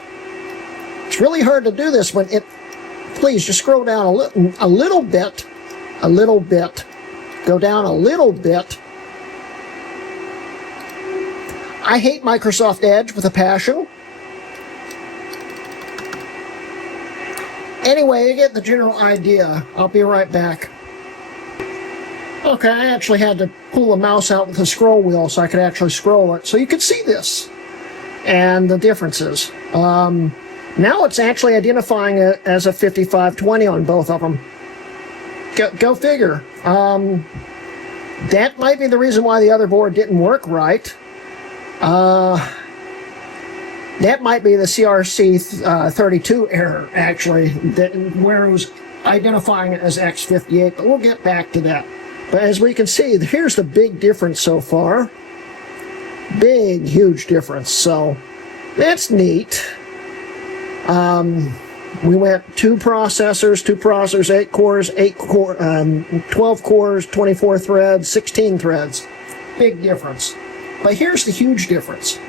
it's really hard to do this when it, please just scroll down a little bit, go down a little bit. I hate Microsoft Edge with a passion. Anyway, you get the general idea. I'll be right back. Okay, I actually had to pull the mouse out with the scroll wheel so I could actually scroll it. So you could see this and the differences. Now it's actually identifying it as a 5520 on both of them. Go figure. That might be the reason why the other board didn't work right. That might be the CRC 32 error, actually, where it was identifying it as X58, but we'll get back to that. But as we can see, here's the big difference so far. Big, huge difference. So it's neat. We went 2 processors, 8 cores, 12 cores, 24 threads, 16 threads. Big difference. But here's the huge difference.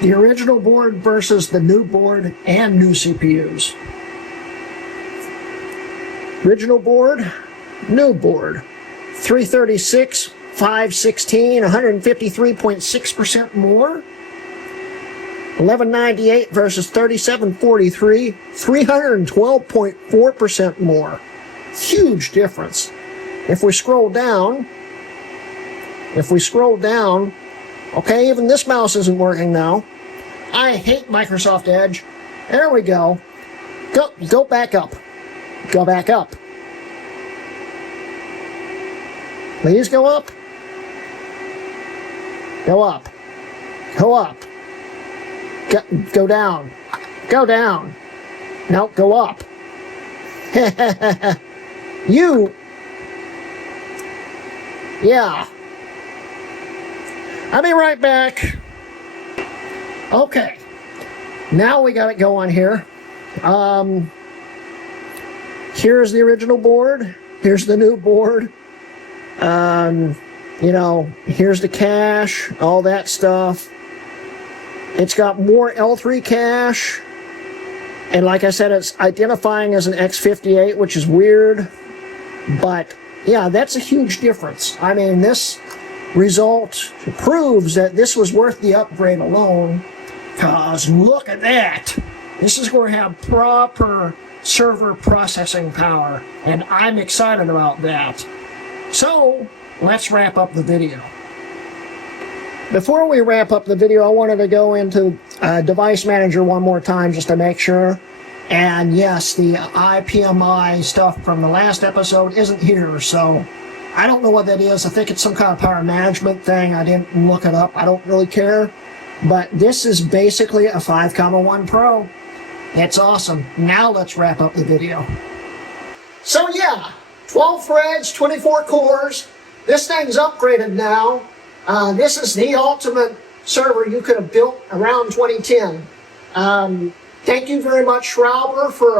The original board versus the new board and new CPUs. Original board, new board. 336, 516, 153.6% more. 1198 versus 3743, 312.4% more. Huge difference. If we scroll down, okay, even this mouse isn't working now. I hate Microsoft Edge. There we go. Go back up. Go back up. Please go up. Go up. Go up. Go down. Go down. No, go up. Yeah. I'll be right back. Okay. Now we got it going here. Here's the original board. Here's the new board. Here's the cache, all that stuff. It's got more L3 cache. And like I said, it's identifying as an X58, which is weird. But yeah, that's a huge difference. I mean, this result proves that this was worth the upgrade alone. Because look at that. This is going to have proper server processing power. And I'm excited about that. So let's wrap up the video. Before we wrap up the video, I wanted to go into Device Manager one more time just to make sure. And yes, the IPMI stuff from the last episode isn't here, so I don't know what that is. I think it's some kind of power management thing. I didn't look it up. I don't really care. But this is basically a 5.1 Pro. It's awesome. Now let's wrap up the video. So yeah, 12 threads, 24 cores. This thing's upgraded now. This is the ultimate server you could have built around 2010. Thank you very much, Schrauber, for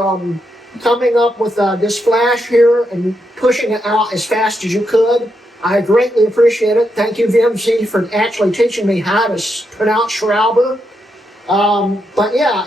coming up with this flash here and pushing it out as fast as you could. I greatly appreciate it. Thank you, VMC, for actually teaching me how to pronounce Schrauber. But yeah,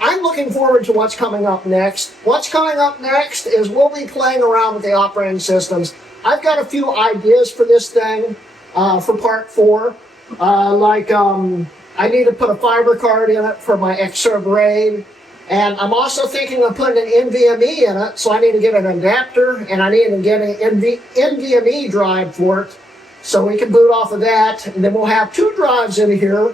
I'm looking forward to what's coming up next. What's coming up next is we'll be playing around with the operating systems. I've got a few ideas for this thing for part 4. I need to put a fiber card in it for my Xserve RAID. And I'm also thinking of putting an NVMe in it, so I need to get an adapter, and I need to get an NVMe drive for it, so we can boot off of that. And then we'll have 2 drives in here.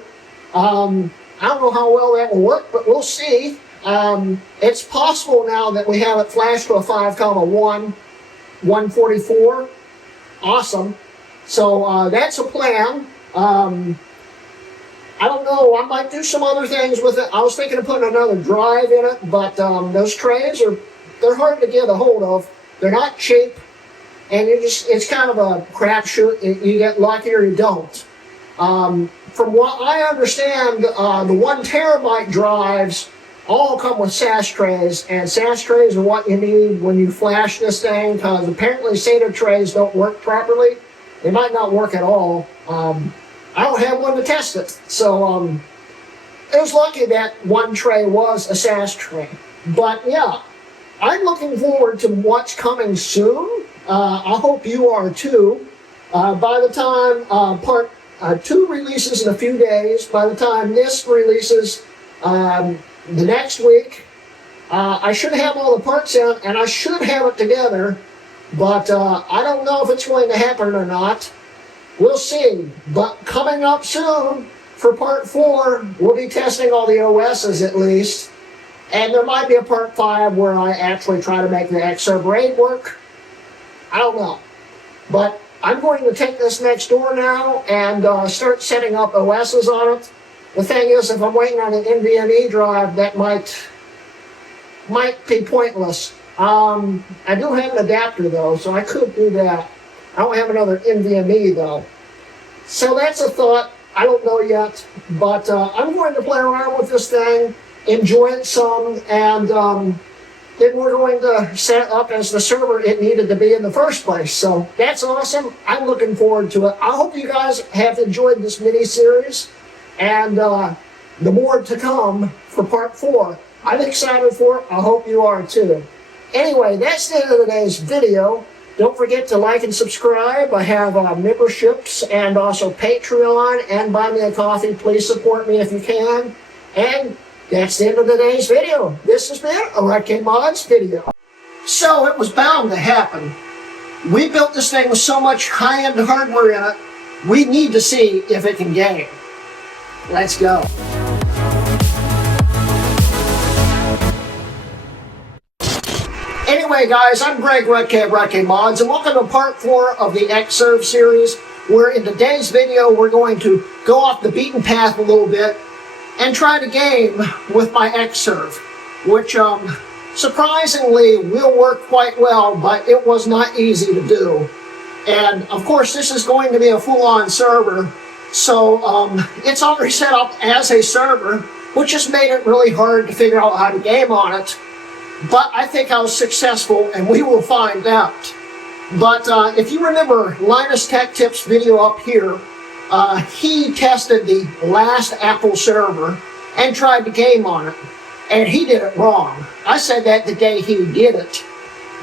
I don't know how well that will work, but we'll see. It's possible now that we have it flashed to a 5.1, 144. Awesome. So that's a plan. I don't know, I might do some other things with it. I was thinking of putting another drive in it, but those trays they're hard to get a hold of. They're not cheap, and it's kind of a crapshoot. You get lucky or you don't. From what I understand, the 1 terabyte drives all come with SAS trays, and SAS trays are what you need when you flash this thing, because apparently SATA trays don't work properly. They might not work at all. I don't have one to test it, so it was lucky that 1 tray was a SAS tray. But yeah, I'm looking forward to what's coming soon. I hope you are too. By the time part 2 releases in a few days, by the time this releases the next week, I should have all the parts in, and I should have it together, but I don't know if it's going to happen or not. We'll see. But coming up soon for part 4, we'll be testing all the OSs at least. And there might be a part 5 where I actually try to make the Xserve RAID work. I don't know. But I'm going to take this next door now and start setting up OSs on it. The thing is, if I'm waiting on an NVMe drive, that might be pointless. I do have an adapter though, so I could do that. I don't have another NVMe though. So that's a thought. I don't know yet, but I'm going to play around with this thing, enjoy it some, and then we're going to set it up as the server it needed to be in the first place. So that's awesome. I'm looking forward to it. I hope you guys have enjoyed this mini-series, and the more to come for part 4. I'm excited for it. I hope you are too. Anyway, that's the end of today's video. Don't forget to like and subscribe. I have memberships and also Patreon and Buy Me a Coffee. Please support me if you can. And that's the end of today's video. This has been a Hrutkay Mods video. So it was bound to happen. We built this thing with so much high-end hardware in it, we need to see if it can game. Let's go. Anyway, guys, I'm Greg Hrutkay of Hrutkay Mods, and welcome to part 4 of the Xserve series, where in today's video we're going to go off the beaten path a little bit and try to game with my Xserve, which surprisingly will work quite well, but it was not easy to do. And of course, this is going to be a full-on server, so it's already set up as a server, which has made it really hard to figure out how to game on it. But I think I was successful, and we will find out. But if you remember Linus Tech Tips video up here, he tested the last Apple server and tried to game on it, and he did it wrong. I said that the day he did it.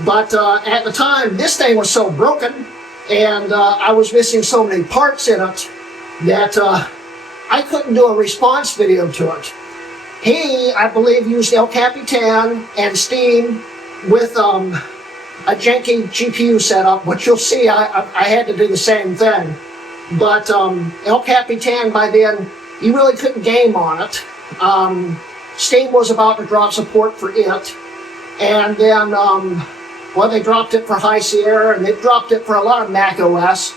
But at the time, this thing was so broken, and I was missing so many parts in it, that I couldn't do a response video to it. He, I believe, used El Capitan and Steam with a janky GPU setup, which you'll see I had to do the same thing. But El Capitan, by then, you really couldn't game on it. Steam was about to drop support for it. And then, well, they dropped it for High Sierra, and they've dropped it for a lot of Mac OS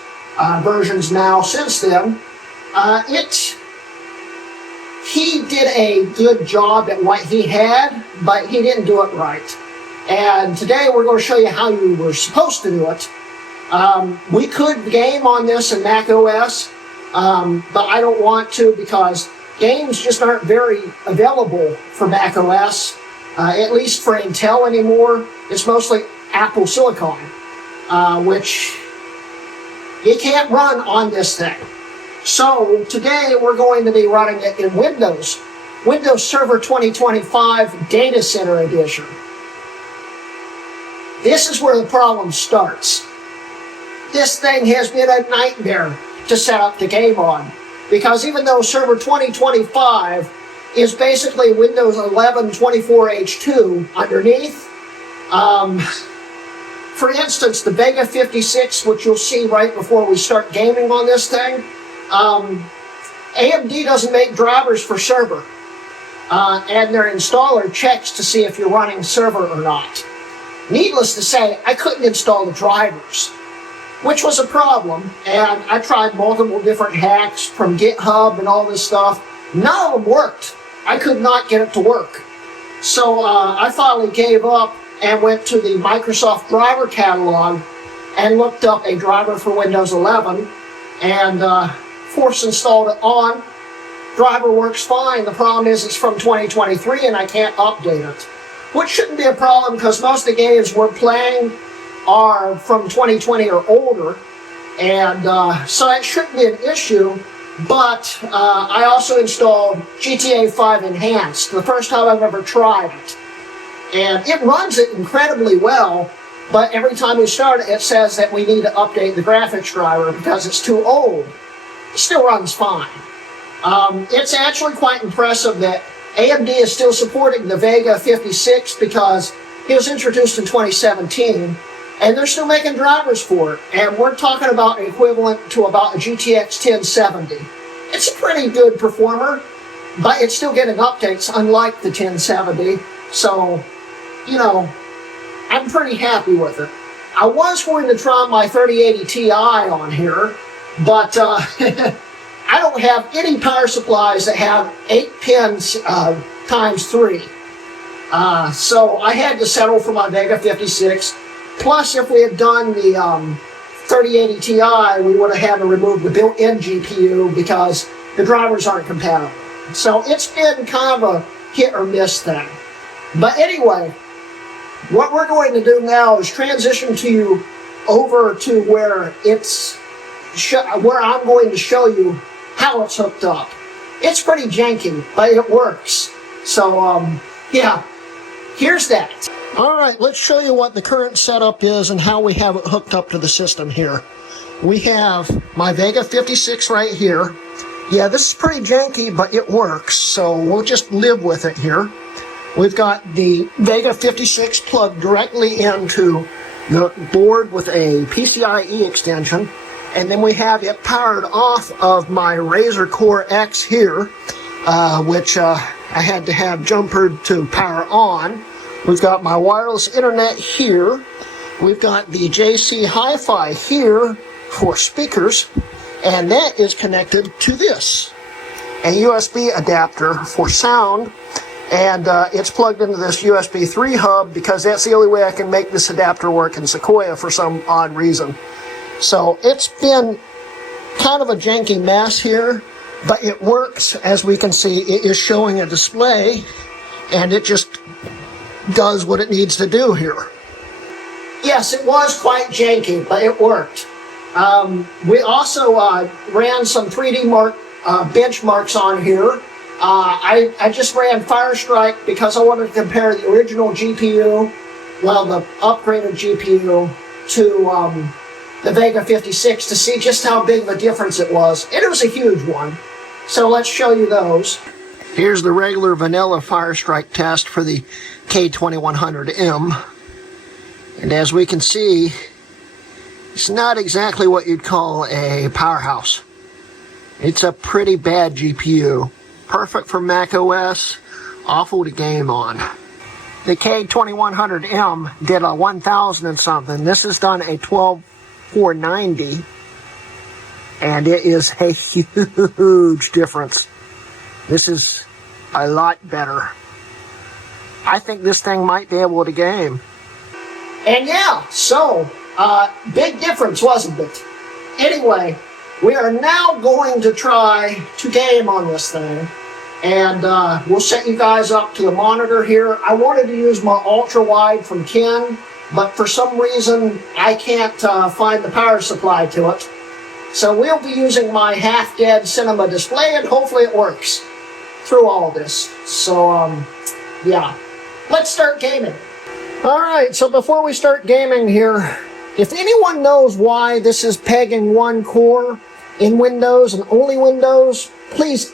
versions now since then. He did a good job at what he had, but he didn't do it right. And today we're going to show you how you were supposed to do it. We could game on this in Mac OS, but I don't want to because games just aren't very available for Mac OS, at least for Intel anymore. It's mostly Apple Silicon, which you can't run on this thing. So today we're going to be running it in Windows Server 2025 Data Center Edition. This is where the problem starts. This thing has been a nightmare to set up the game on, because even though Server 2025 is basically Windows 11 24H2 underneath, for instance, the Vega 56, which you'll see right before we start gaming on this thing, AMD doesn't make drivers for server, and their installer checks to see if you're running server or not. Needless to say, I couldn't install the drivers, which was a problem, and I tried multiple different hacks from GitHub and all this stuff. None of them worked. I could not get it to work. So I finally gave up and went to the Microsoft driver catalog and looked up a driver for Windows 11, and force installed it on. Driver works fine. The problem is it's from 2023 and I can't update it, which shouldn't be a problem because most of the games we're playing are from 2020 or older, and so it shouldn't be an issue. But I also installed GTA 5 Enhanced, the first time I've ever tried it, and it runs it incredibly well, but every time we start it, it says that we need to update the graphics driver because it's too old. It still runs fine. It's actually quite impressive that AMD is still supporting the Vega 56 because it was introduced in 2017, and they're still making drivers for it. And we're talking about equivalent to about a GTX 1070. It's a pretty good performer, but it's still getting updates unlike the 1070. So, you know, I'm pretty happy with it. I was going to try my 3080 Ti on here, but I don't have any power supplies that have 8 pins times 3. So I had to settle for my Vega 56. Plus, if we had done the 3080 Ti, we would have had to remove the built-in GPU because the drivers aren't compatible. So it's been kind of a hit or miss thing. But anyway, what we're going to do now is transition to you over to where where I'm going to show you how it's hooked up. It's pretty janky, but it works. So, yeah, here's that. All right, let's show you what the current setup is and how we have it hooked up to the system here. We have my Vega 56 right here. Yeah, this is pretty janky, but it works, so we'll just live with it here. We've got the Vega 56 plugged directly into the board with a PCIe extension, and then we have it powered off of my Razer Core X here, which I had to have jumpered to power on. We've got my wireless internet here. We've got the JC Hi-Fi here for speakers, and that is connected to this, a USB adapter for sound, and it's plugged into this USB 3 hub because that's the only way I can make this adapter work in Sequoia for some odd reason. So it's been kind of a janky mess here, but it works. As we can see, it is showing a display, and it just does what it needs to do here. Yes, it was quite janky, but it worked. We also ran some 3D benchmarks on here. I just ran Firestrike because I wanted to compare the original GPU, well, the upgraded GPU, to the Vega 56 to see just how big of a difference it was. And it was a huge one. So let's show you those. Here's the regular vanilla Firestrike test for the K2100M. And as we can see, it's not exactly what you'd call a powerhouse. It's a pretty bad GPU. Perfect for Mac OS, awful to game on. The K2100M did a 1000 and something. This has done a 12490, and it is a huge difference. This is a lot better. I think this thing might be able to game. And yeah, so, big difference, wasn't it? Anyway, we are now going to try to game on this thing. And we'll set you guys up to the monitor here. I wanted to use my ultra-wide from Ken, but for some reason I can't find the power supply to it. So we'll be using my half-dead cinema display, and hopefully it works through all this. So, yeah. Let's start gaming. Alright, so before we start gaming here, if anyone knows why this is pegging one core in Windows and only Windows, please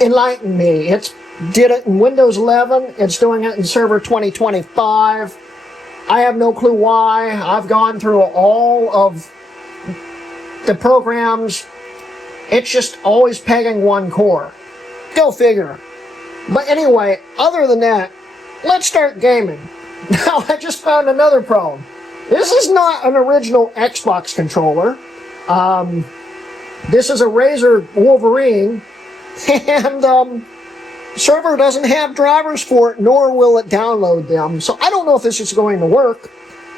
enlighten me. It did it in Windows 11. It's doing it in Server 2025. I have no clue why. I've gone through all of the programs. It's just always pegging one core. Go figure. But anyway, other than that, let's start gaming. Now, I just found another problem. This is not an original Xbox controller. This is a Razer Wolverine, and server doesn't have drivers for it, nor will it download them. So I don't know if this is going to work.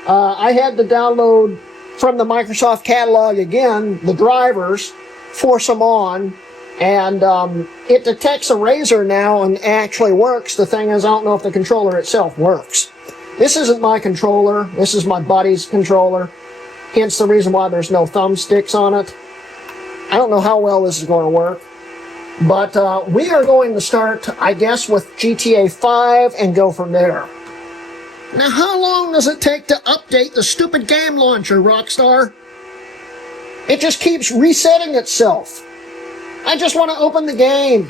I had to download from the Microsoft catalog again the drivers, force them on, and it detects a Razer now and actually works. The thing is, I don't know if the controller itself works. This isn't my controller. This is my buddy's controller. Hence the reason why there's no thumbsticks on it. I don't know how well this is going to work. But we are going to start, I guess, with GTA 5 and go from there. Now, how long does it take to update the stupid game launcher, Rockstar? It just keeps resetting itself. I just want to open the game.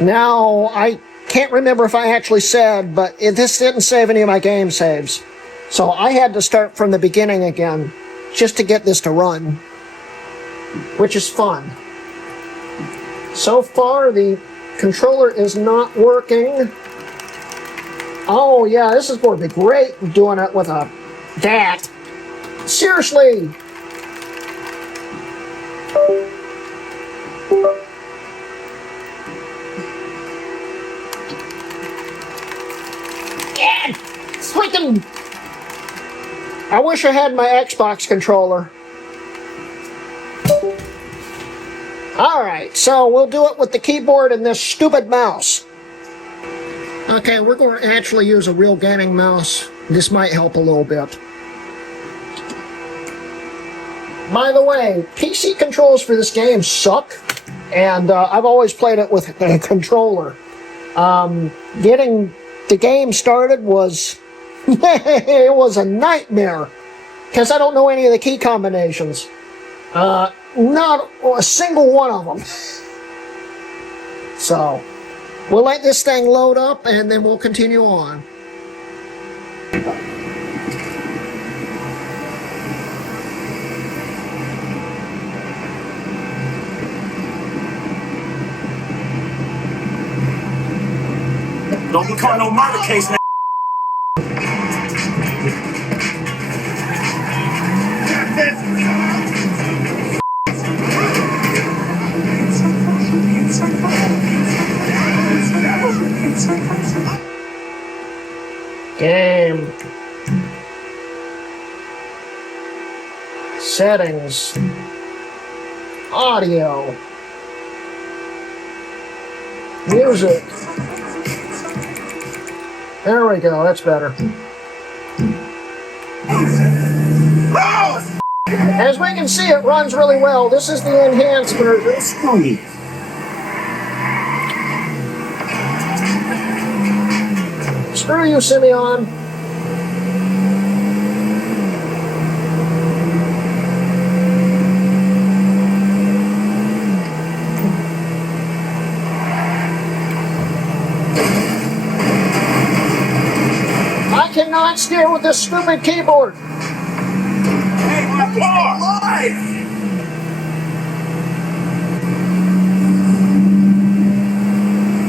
Now, I can't remember if I actually said, but this didn't save any of my game saves. So I had to start from the beginning again, just to get this to run. Which is fun. So far, the controller is not working. Oh yeah, this is going to be great doing it with a DAT. Seriously! freaking... I wish I had my Xbox controller. Alright, so we'll do it with the keyboard and this stupid mouse. Okay, we're going to actually use a real gaming mouse. This might help a little bit. By the way, PC controls for this game suck, and I've always played it with a controller. Getting the game started was it was a nightmare because I don't know any of the key combinations. Not a single one of them. So we'll let this thing load up and then we'll continue on. Don't be calling no murder case now. Game. Settings. Audio. Music. There we go, that's better. As we can see, it runs really well. This is the enhanced version. Screw you, Simeon. I cannot steer with this stupid keyboard. Hey, my car!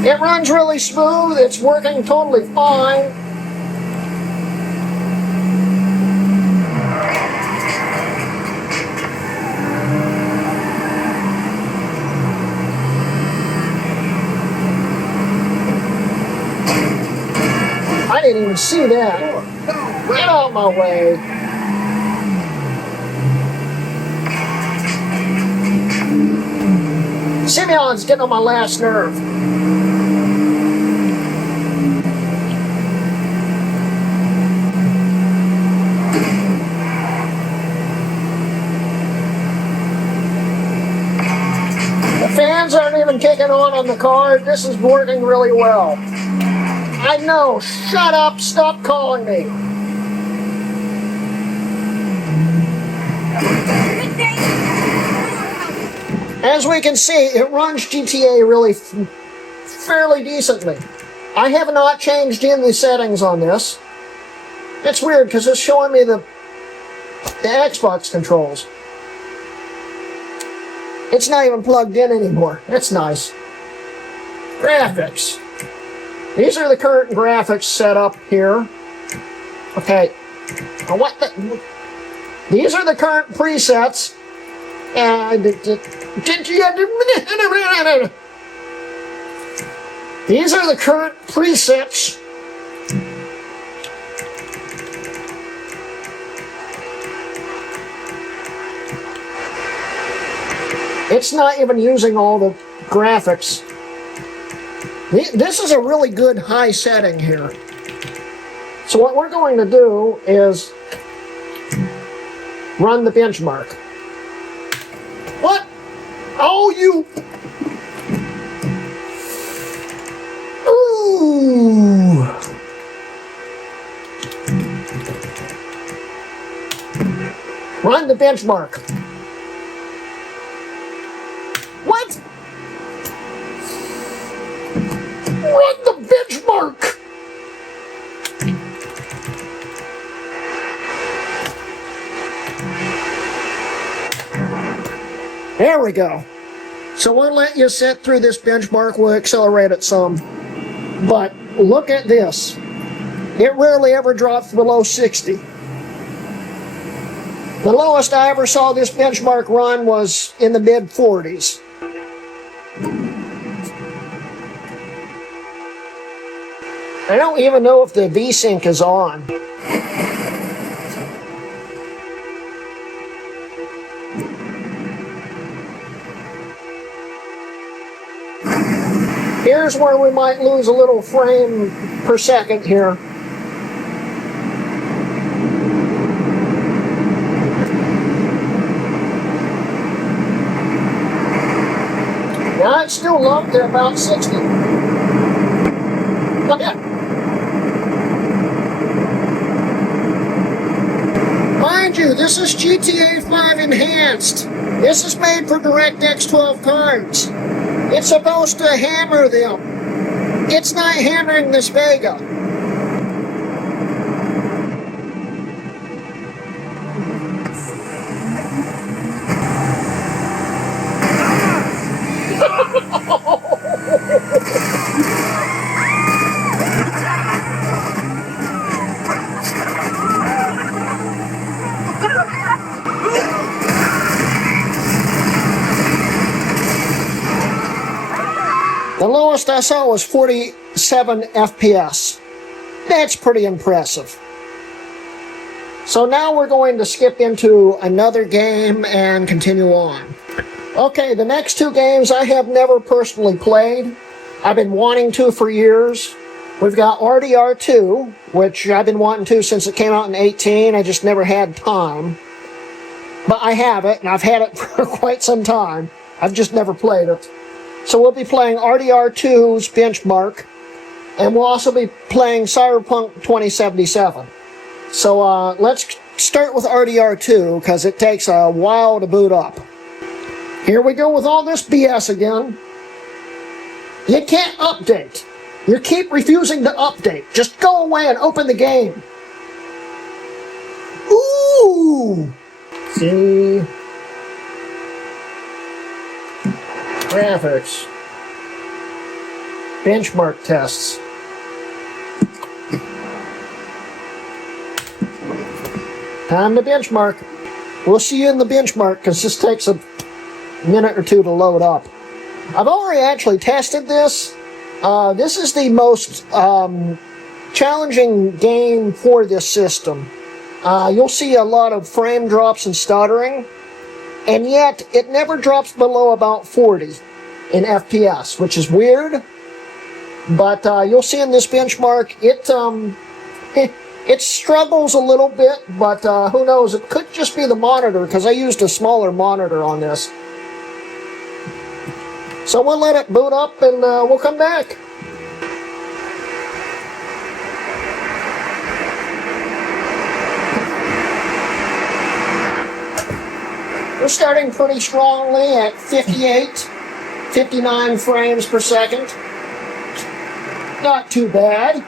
It runs really smooth. It's working totally fine. I didn't even see that. Get out of my way. Simeon's getting on my last nerve. The fans aren't even kicking on the car. This is working really well. I know. Shut up. Stop calling me. As we can see, it runs GTA really fairly decently. I have not changed in the settings on this. It's weird because it's showing me the Xbox controls. It's not even plugged in anymore. That's nice. Graphics. These are the current graphics set up here. Okay. What the? These are the current presets. And these are the current presets. It's not even using all the graphics. This is a really good high setting here. So what we're going to do is run the benchmark. What? Oh, you... Ooh. Run the benchmark. What? Run the benchmark. There we go. So we'll let you sit through this benchmark. We'll accelerate it some. But look at this. It rarely ever drops below 60. The lowest I ever saw this benchmark run was in the mid-40s. I don't even know if the V-Sync is on. Here's where we might lose a little frame per second here. Now it's still locked at about 60. Look at it. Mind you, this is GTA 5 enhanced. This is made for DirectX 12 cards. It's supposed to hammer them. It's not hammering this Vega. The lowest I saw was 47 FPS. That's pretty impressive. So now we're going to skip into another game and continue on. Okay, the next two games I have never personally played. I've been wanting to for years. We've got RDR2, which I've been wanting to since it came out in 18. I just never had time. But I have it, and I've had it for quite some time. I've just never played it. So we'll be playing RDR2's Benchmark, and we'll also be playing Cyberpunk 2077. So let's start with RDR2, because it takes a while to boot up. Here we go with all this BS again. You can't update. You keep refusing to update. Just go away and open the game. Ooh! See? Graphics. Benchmark tests. Time to benchmark. We'll see you in the benchmark because this takes a minute or two to load up. I've already actually tested this. This is the most challenging game for this system. You'll see a lot of frame drops and stuttering. And yet, it never drops below about 40 in FPS, which is weird. But you'll see in this benchmark, it struggles a little bit, but who knows? It could just be the monitor, because I used a smaller monitor on this. So we'll let it boot up, and we'll come back. We're starting pretty strongly at 58, 59 frames per second. Not too bad.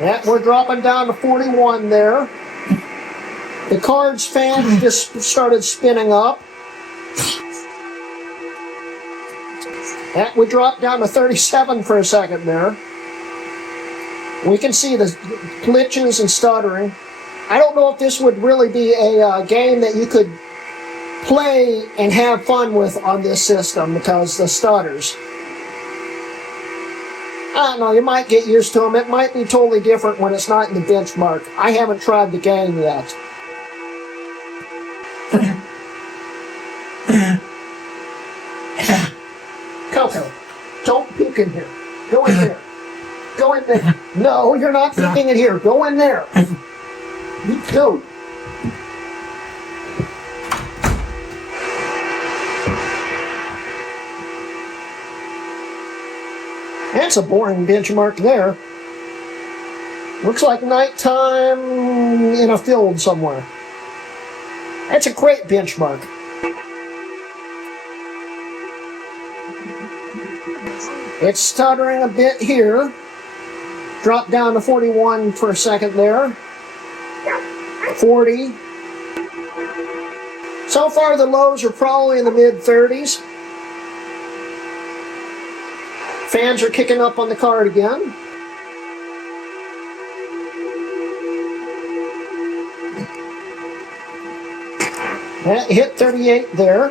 Yeah, we're dropping down to 41 there. The card's fan just started spinning up. Yeah, we dropped down to 37 for a second there. We can see the glitches and stuttering. I don't know if this would really be a game that you could play and have fun with on this system because the stutters. I don't know, you might get used to them. It might be totally different when it's not in the benchmark. I haven't tried the game yet. Coco, don't puke in here. Go in there. Go in there. No, you're not puking in here. Go in there. You go. That's a boring benchmark there. Looks like nighttime in a field somewhere. That's a great benchmark. It's stuttering a bit here. Drop down to 41 for a second there. 40. So far the lows are probably in the mid-30s. Fans are kicking up on the card again. That hit 38 there.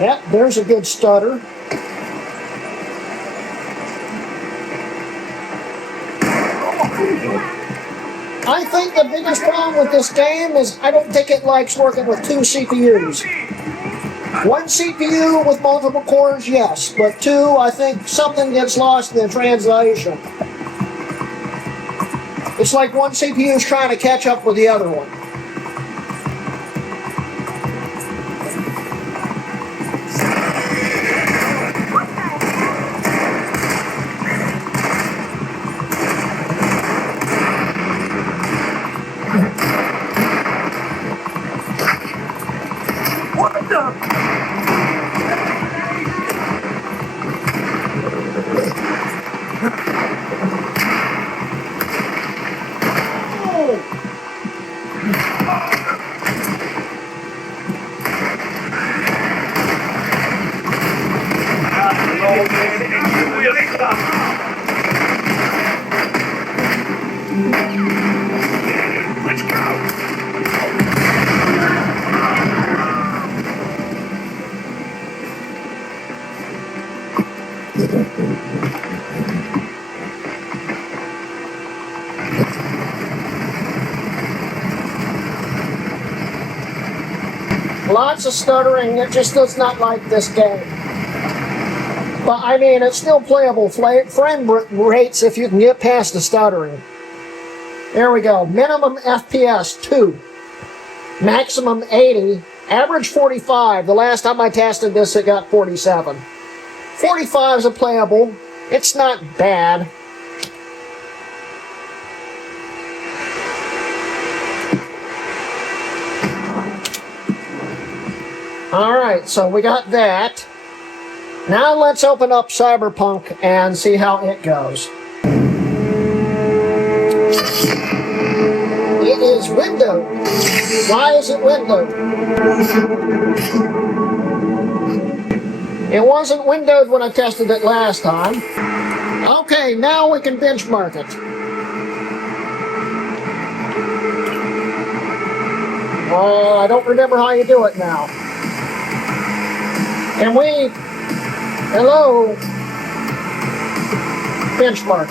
Yep, there's a good stutter. I think the biggest problem with this game is I don't think it likes working with two CPUs. One CPU with multiple cores, yes, but two, I think something gets lost in the translation. It's like one CPU is trying to catch up with the other one. Let's go. Lots of stuttering. It just does not like this game. But I mean, it's still playable frame rates if you can get past the stuttering. There we go. Minimum FPS 2. Maximum 80. Average 45. The last time I tested this, it got 47. 45 is a playable. It's not bad. Alright, so we got that. Now let's open up Cyberpunk and see how it goes. It is windowed. Why is it windowed? It wasn't windowed when I tested it last time. Okay, now we can benchmark it. I don't remember how you do it now. Can we... Hello? Benchmark.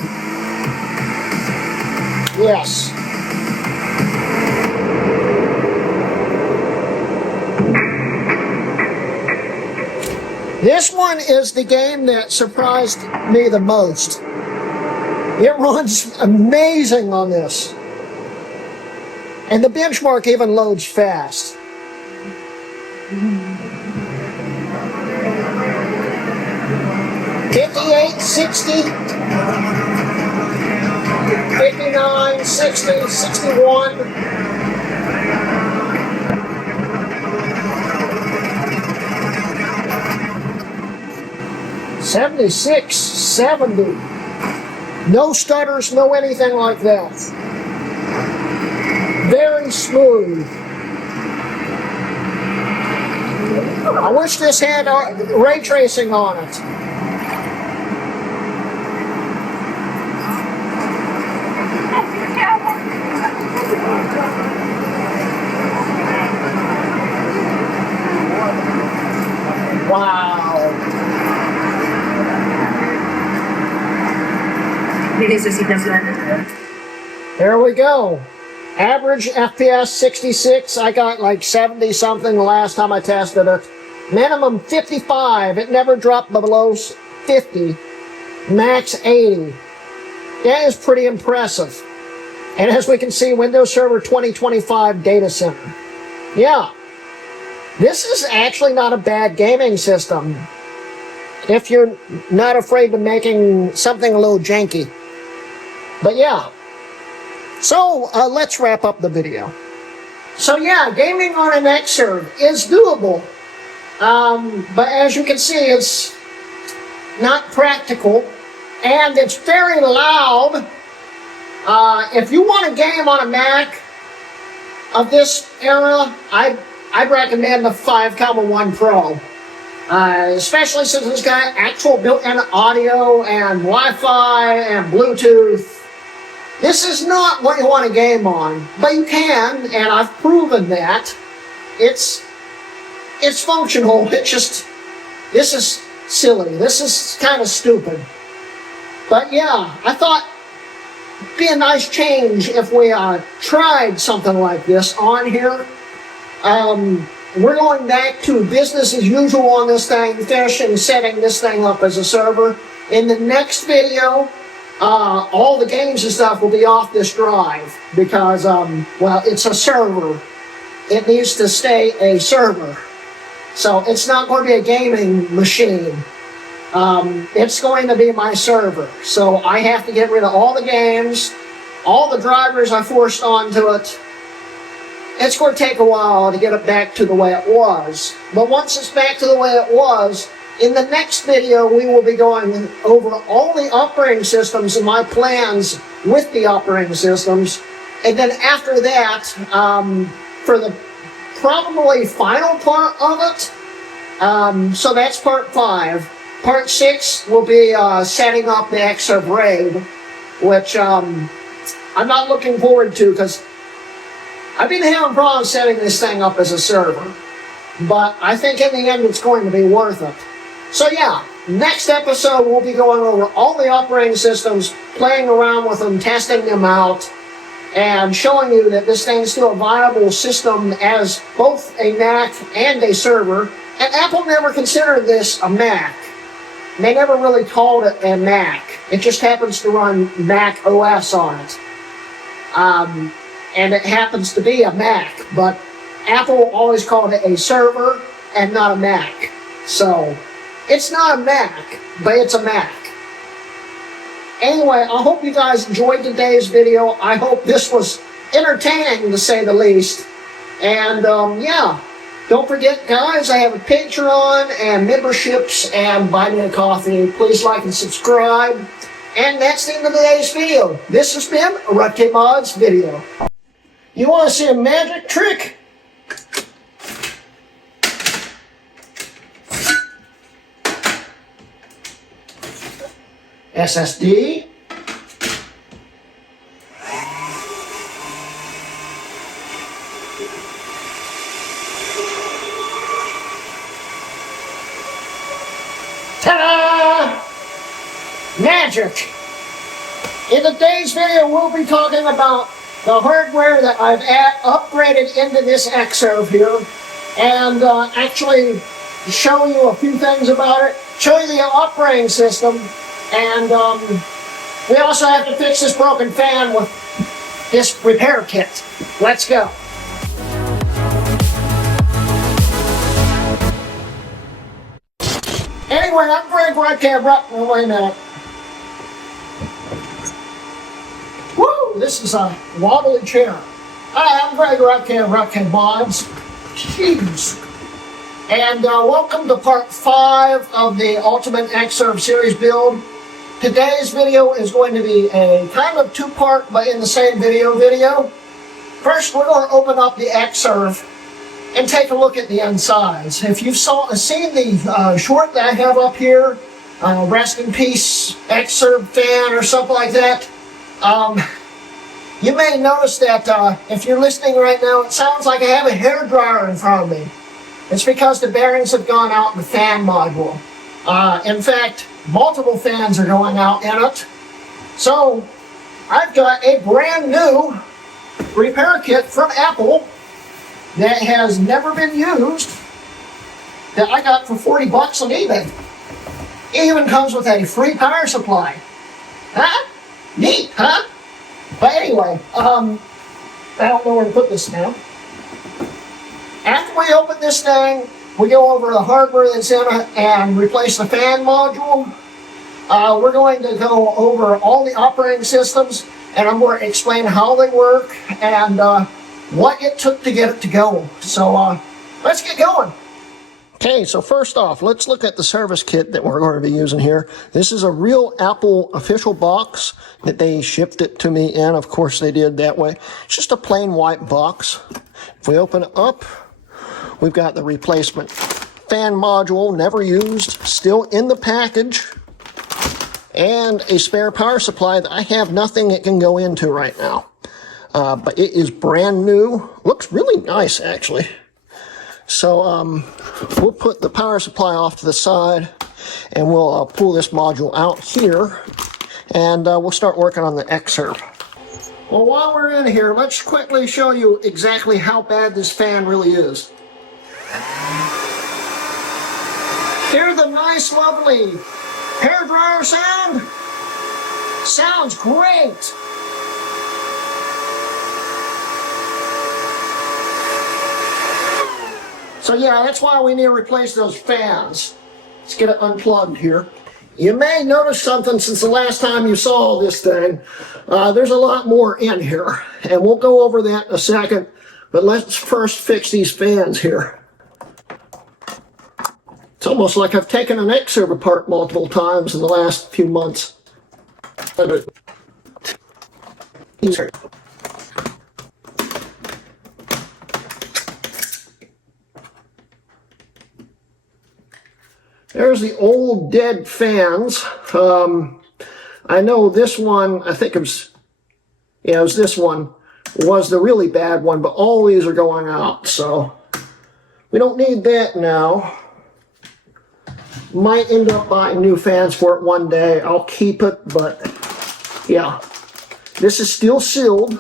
Yes. This one is the game that surprised me the most. It runs amazing on this. And the benchmark even loads fast. 58, 60, 59, 60, 61. $76, $70. No stutters, no anything like that. Very smooth. I wish this had ray tracing on it. Wow. There we go. Average FPS 66. I got like 70 something the last time I tested it. Minimum 55. It never dropped below 50. Max 80. That is pretty impressive. And as we can see, Windows Server 2025 data center. Yeah. This is actually not a bad gaming system if you're not afraid of making something a little janky. But yeah. So let's wrap up the video. So yeah, gaming on an Xserve is doable. But as you can see, it's not practical. And it's very loud. If you want a game on a Mac of this era, I'd recommend the 5.1 Pro. Especially since it's got actual built-in audio and Wi-Fi and Bluetooth. This is not what you want a game on, but you can, and I've proven that. It's functional, it just this is silly. This is kind of stupid. But yeah, I thought it'd be a nice change if we tried something like this on here. We're going back to business as usual on this thing, finishing setting this thing up as a server. In the next video, all the games and stuff will be off this drive because, well, it's a server. It needs to stay a server. So it's not going to be a gaming machine. It's going to be my server. So I have to get rid of all the games, all the drivers I forced onto it. It's going to take a while to get it back to the way it was. But once it's back to the way it was, in the next video we will be going over all the operating systems and my plans with the operating systems. And then after that, for the probably final part of it, so that's part 5. Part 6 will be setting up the Xserve RAID, which I'm not looking forward to because I've been having problems setting this thing up as a server. But I think in the end it's going to be worth it. So yeah, next episode we'll be going over all the operating systems, playing around with them, testing them out, and showing you that this thing's still a viable system as both a Mac and a server. And Apple never considered this a Mac. They never really called it a Mac. It just happens to run Mac OS on it. And it happens to be a Mac, but Apple always called it a server and not a Mac. So, it's not a Mac, but it's a Mac. Anyway, I hope you guys enjoyed today's video. I hope this was entertaining, to say the least. And, yeah. Don't forget, guys, I have a Patreon and memberships and buy me a coffee. Please like and subscribe. And that's the end of today's video. This has been a Hrutkay Mods video. You want to see a magic trick? SSD. Ta-da! Magic! In today's video, we'll be talking about the hardware that I've upgraded into this Xserve here, and actually show you a few things about it, show you the operating system, and we also have to fix this broken fan with this repair kit. Let's go. Anyway, I'm Hrutkay. Wait a minute. Woo! This is a wobbly chair. Hi, I'm Hrutkay of Hrutkay Mods. Jeez. And welcome to part 5 of the Ultimate Xserve Series build. Today's video is going to be a kind of 2-part, but in the same video. First, we're going to open up the Xserve and take a look at the insides. If you've seen the short that I have up here, Rest in Peace Xserve fan or something like that, you may notice that if you're listening right now, it sounds like I have a hairdryer in front of me. It's because the bearings have gone out in the fan module. In fact, multiple fans are going out in it. So, I've got a brand new repair kit from Apple that has never been used that I got for 40 bucks on eBay. It even comes with a free power supply. Huh? Neat, huh? But anyway, I don't know where to put this now. After we open this thing, we go over the hardware that's in it and replace the fan module. We're going to go over all the operating systems, and I'm going to explain how they work and what it took to get it to go. So let's get going. Okay, so first off, let's look at the service kit that we're going to be using here. This is a real Apple official box that they shipped it to me in. Of course they did that way. It's just a plain white box. If we open it up, we've got the replacement fan module, never used, still in the package, and a spare power supply that I have nothing it can go into right now. But it is brand new. Looks really nice, actually. So we'll put the power supply off to the side, and we'll pull this module out here, and we'll start working on the Xserve. Well, while we're in here, let's quickly show you exactly how bad this fan really is. Hear the nice, lovely hairdryer sound? Sounds great! So yeah, that's why we need to replace those fans. Let's get it unplugged here. You may notice something since the last time you saw this thing. There's a lot more in here, and we'll go over that in a second, but let's first fix these fans here. It's almost like I've taken an Xserve apart multiple times in the last few months. There's the old dead fans. I know this one, I think it was this one, was the really bad one, but all these are going out, so we don't need that now. Might end up buying new fans for it one day. I'll keep it, but yeah. This is still sealed.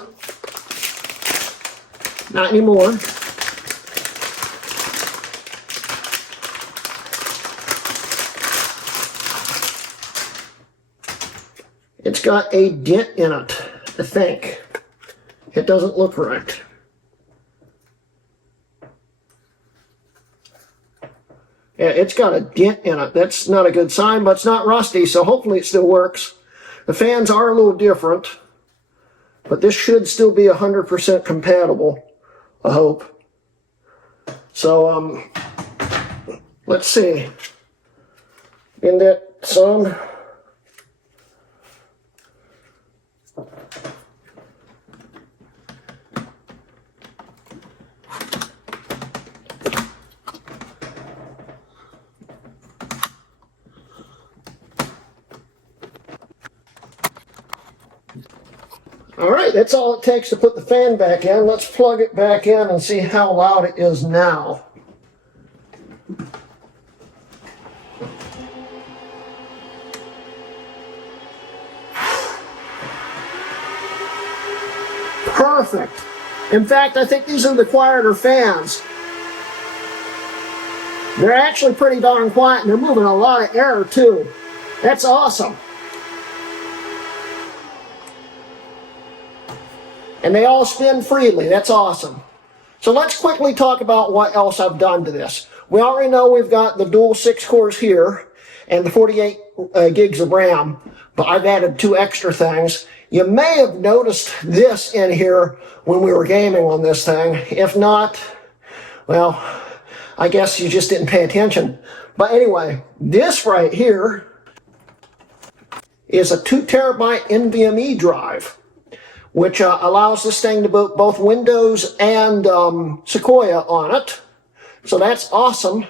Not anymore. It's got a dent in it, I think. It doesn't look right. Yeah, it's got a dent in it. That's not a good sign, but it's not rusty, so hopefully it still works. The fans are a little different, but this should still be 100% compatible, I hope. So, let's see. In that some. Alright, that's all it takes to put the fan back in. Let's plug it back in and see how loud it is now. Perfect. In fact, I think these are the quieter fans. They're actually pretty darn quiet, and they're moving a lot of air too. That's awesome. And they all spin freely. That's awesome. So let's quickly talk about what else I've done to this. We already know we've got the dual 6 cores here and the 48 gigs of RAM, but I've added 2 extra things. You may have noticed this in here when we were gaming on this thing. If not, well, I guess you just didn't pay attention. But anyway, this right here is a 2 terabyte NVMe drive, which allows this thing to boot both Windows and Sequoia on it. So that's awesome.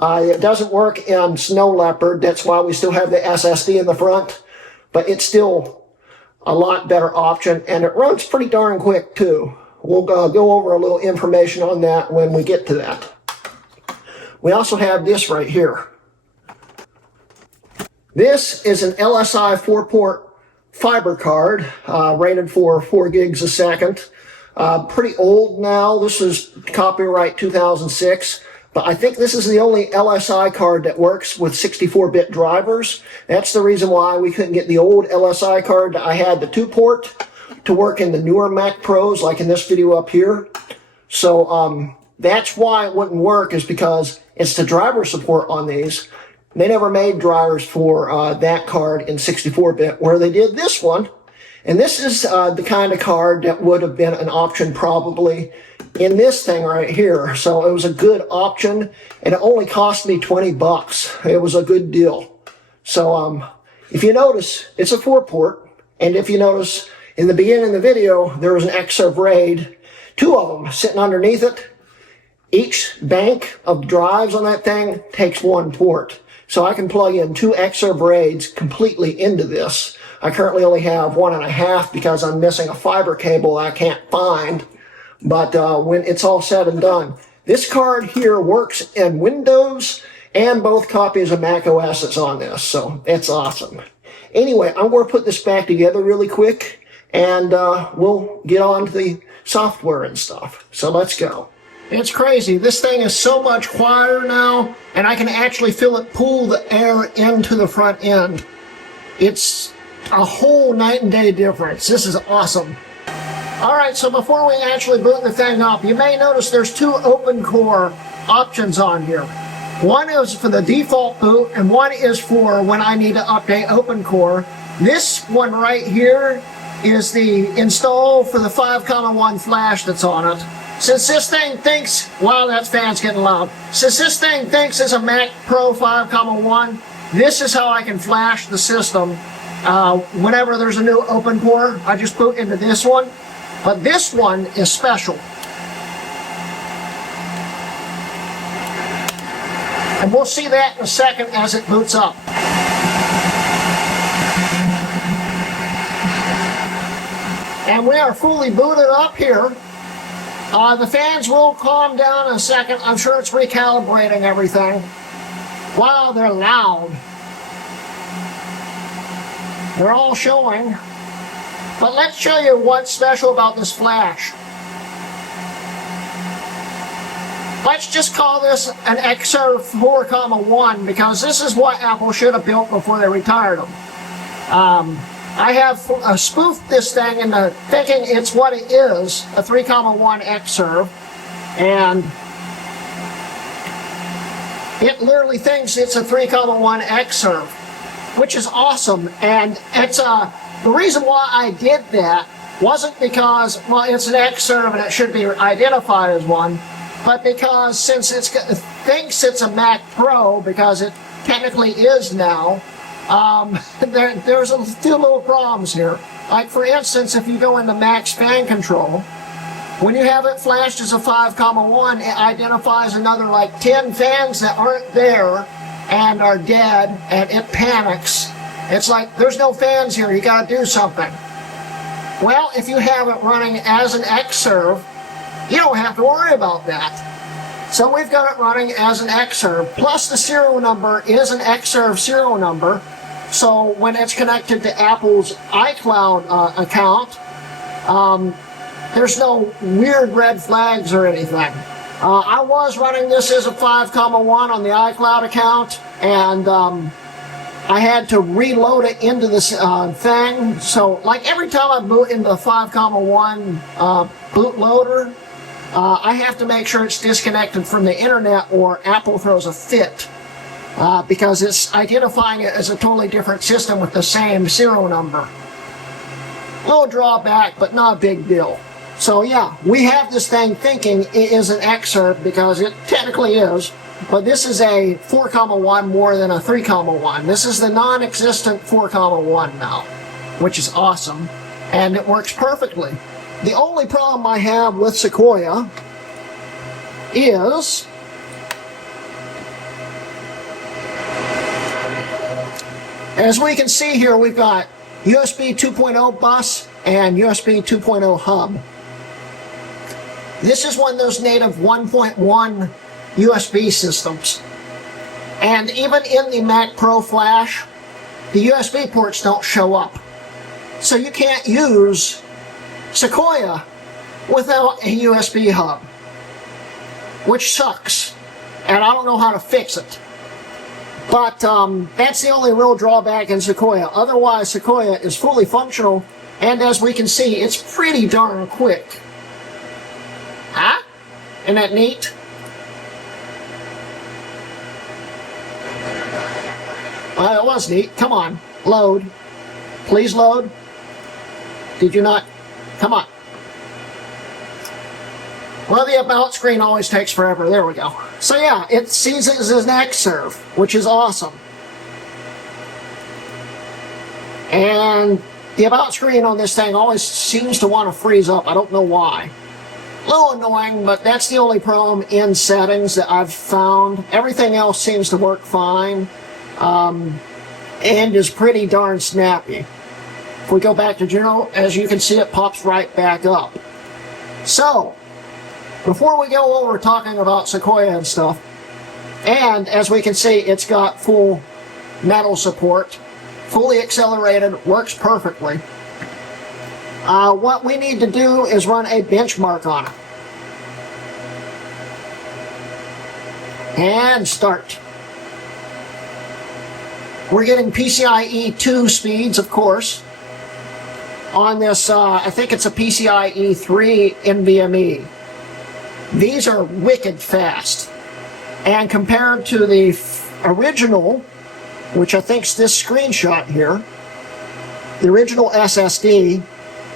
It doesn't work in Snow Leopard. That's why we still have the SSD in the front. But it's still a lot better option, and it runs pretty darn quick too. We'll go over a little information on that when we get to that. We also have this right here. This is an LSI 4-port fiber card, rated for 4 gigs a second. Pretty old now. This is copyright 2006, but I think this is the only LSI card that works with 64-bit drivers. That's the reason why we couldn't get the old LSI card. I had the 2-port to work in the newer Mac Pros, like in this video up here. So that's why it wouldn't work, is because it's the driver support on these. They never made drivers for that card in 64-bit, where they did this one. And this is the kind of card that would have been an option probably in this thing right here. So it was a good option, and it only cost me 20 bucks. It was a good deal. So if you notice, it's a 4-port. And if you notice, in the beginning of the video, there was an Xserve RAID, 2 of them sitting underneath it. Each bank of drives on that thing takes 1 port. So I can plug in 2 Xserve RAIDs completely into this. I currently only have 1.5 because I'm missing a fiber cable I can't find. But when it's all said and done, This card here works in Windows and both copies of Mac OS that's on this, so it's awesome. Anyway, I'm going to put this back together really quick, and we'll get on to the software and stuff. So let's go. It's crazy. This thing is so much quieter now, and I can actually feel it pull the air into the front end. It's a whole night and day difference. This is awesome. Alright, so before we actually boot the thing up, you may notice there's two open core options on here. One is for the default boot, and one is for when I need to update open core. This one right here is the install for the 5.1 flash that's on it. Since this thing thinks, wow, that fan's getting loud. Since this thing thinks it's a Mac Pro 5.1, this is how I can flash the system. Whenever there's a new open core, I just boot into this one. But this one is special. And we'll see that in a second as it boots up. And we are fully booted up here. The fans will calm down in a second. I'm sure it's recalibrating everything. Wow, they're loud. They're all showing. But let's show you what's special about this flash. Let's just call this an Xserve 4.1 because this is what Apple should have built before they retired them. I have spoofed this thing into thinking it's what it is, a 3.1 Xserve, and it literally thinks it's a 3.1 Xserve, which is awesome. And it's the reason why I did that wasn't because, well, it's an Xserve and it should be identified as one, but because since it thinks it's a Mac Pro, because it technically is now, there's a few little problems here. Like, for instance, if you go into Mac's fan control, when you have it flashed as a 5.1, it identifies another like 10 fans that aren't there and are dead, and it panics. It's like, there's no fans here, you gotta do something. Well, if you have it running as an Xserve, you don't have to worry about that. So we've got it running as an Xserve, plus the serial number is an Xserve serial number. So when it's connected to Apple's iCloud account, there's no weird red flags or anything. I was running this as a 5.1 on the iCloud account, and I had to reload it into this thing. So, like, every time I boot into the 5.1 bootloader, I have to make sure it's disconnected from the internet or Apple throws a fit. Because it's identifying it as a totally different system with the same serial number. Little drawback, but not a big deal. So yeah, we have this thing thinking it is an Xserve because it technically is, but this is a 4.1 more than a 3.1. This is the non-existent 4.1 now, which is awesome, and it works perfectly. The only problem I have with Sequoia is as we can see here, we've got USB 2.0 bus and USB 2.0 hub. This is one of those native 1.1 USB systems. And even in the Mac Pro Flash, the USB ports don't show up. So you can't use Sequoia without a USB hub, which sucks. And I don't know how to fix it. But that's the only real drawback in Sequoia. Otherwise, Sequoia is fully functional, and as we can see, it's pretty darn quick. Huh? Isn't that neat? Well, it was neat. Come on, load. Please load. Did you not? Come on. Well, the about screen always takes forever. There we go. So yeah, it sees it as an Xserve, which is awesome. And the about screen on this thing always seems to want to freeze up. I don't know why. A little annoying, but that's the only problem in settings that I've found. Everything else seems to work fine, and is pretty darn snappy. If we go back to general, as you can see, it pops right back up. So, before we go over talking about Sequoia and stuff, and as we can see, it's got full metal support, fully accelerated, works perfectly. What we need to do is run a benchmark on it. And start. We're getting PCIe 2 speeds, of course, on this, I think it's a PCIe 3 NVMe. These are wicked fast. And compared to the original, which I think is this screenshot here, the original SSD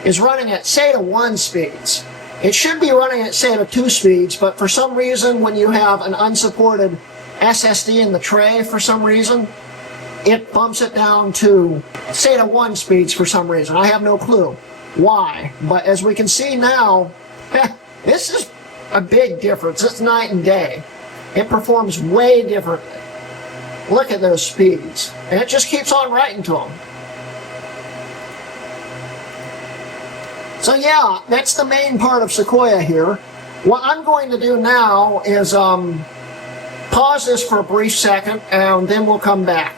is running at SATA 1 speeds. It should be running at SATA 2 speeds, but for some reason, when you have an unsupported SSD in the tray for some reason, it bumps it down to SATA 1 speeds for some reason. I have no clue why. But as we can see now, this is a big difference. It's night and day. It performs way differently. Look at those speeds. And it just keeps on writing to them. So yeah, that's the main part of Sequoia here. What I'm going to do now is pause this for a brief second, and then we'll come back.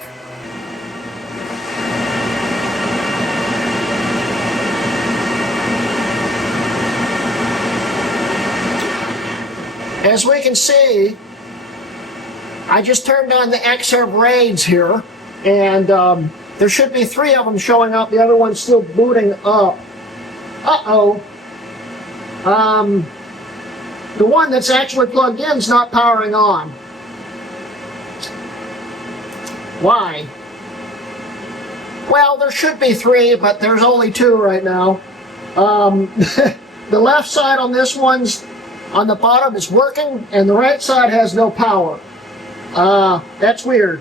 As we can see, I just turned on the Xserve raids here, and there should be 3 of them showing up. The other one's still booting up. Uh-oh. The one that's actually plugged in is not powering on. Why? Well, there should be 3, but there's only 2 right now. The left side on this one's on the bottom is working, and the right side has no power. That's weird.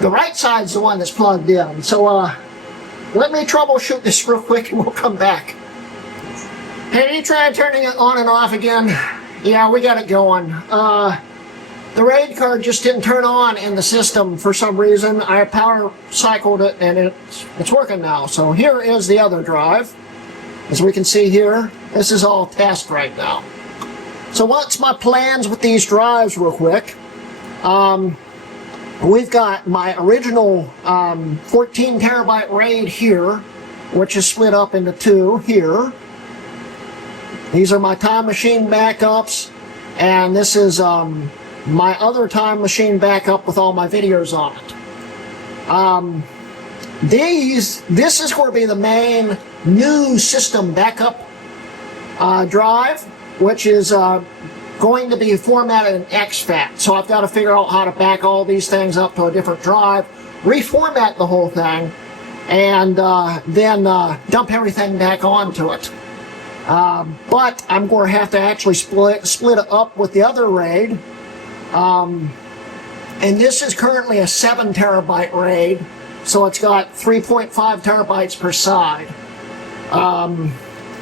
The right side's the one that's plugged in. So, let me troubleshoot this real quick and we'll come back. Hey, you try turning it on and off again? Yeah, we got it going. The RAID card just didn't turn on in the system for some reason. I power cycled it and it's working now. So here is the other drive. As we can see here, this is all test right now. So what's my plans with these drives real quick? We've got my original 14 terabyte RAID here, which is split up into 2 here. These are my Time Machine backups, and this is my other Time Machine backup with all my videos on it. This is going to be the main new system backup drive, which is going to be formatted in exFAT. So I've got to figure out how to back all these things up to a different drive, reformat the whole thing, and then dump everything back onto it. But I'm going to have to actually split it up with the other RAID. And this is currently a 7 terabyte RAID, so it's got 3.5 terabytes per side.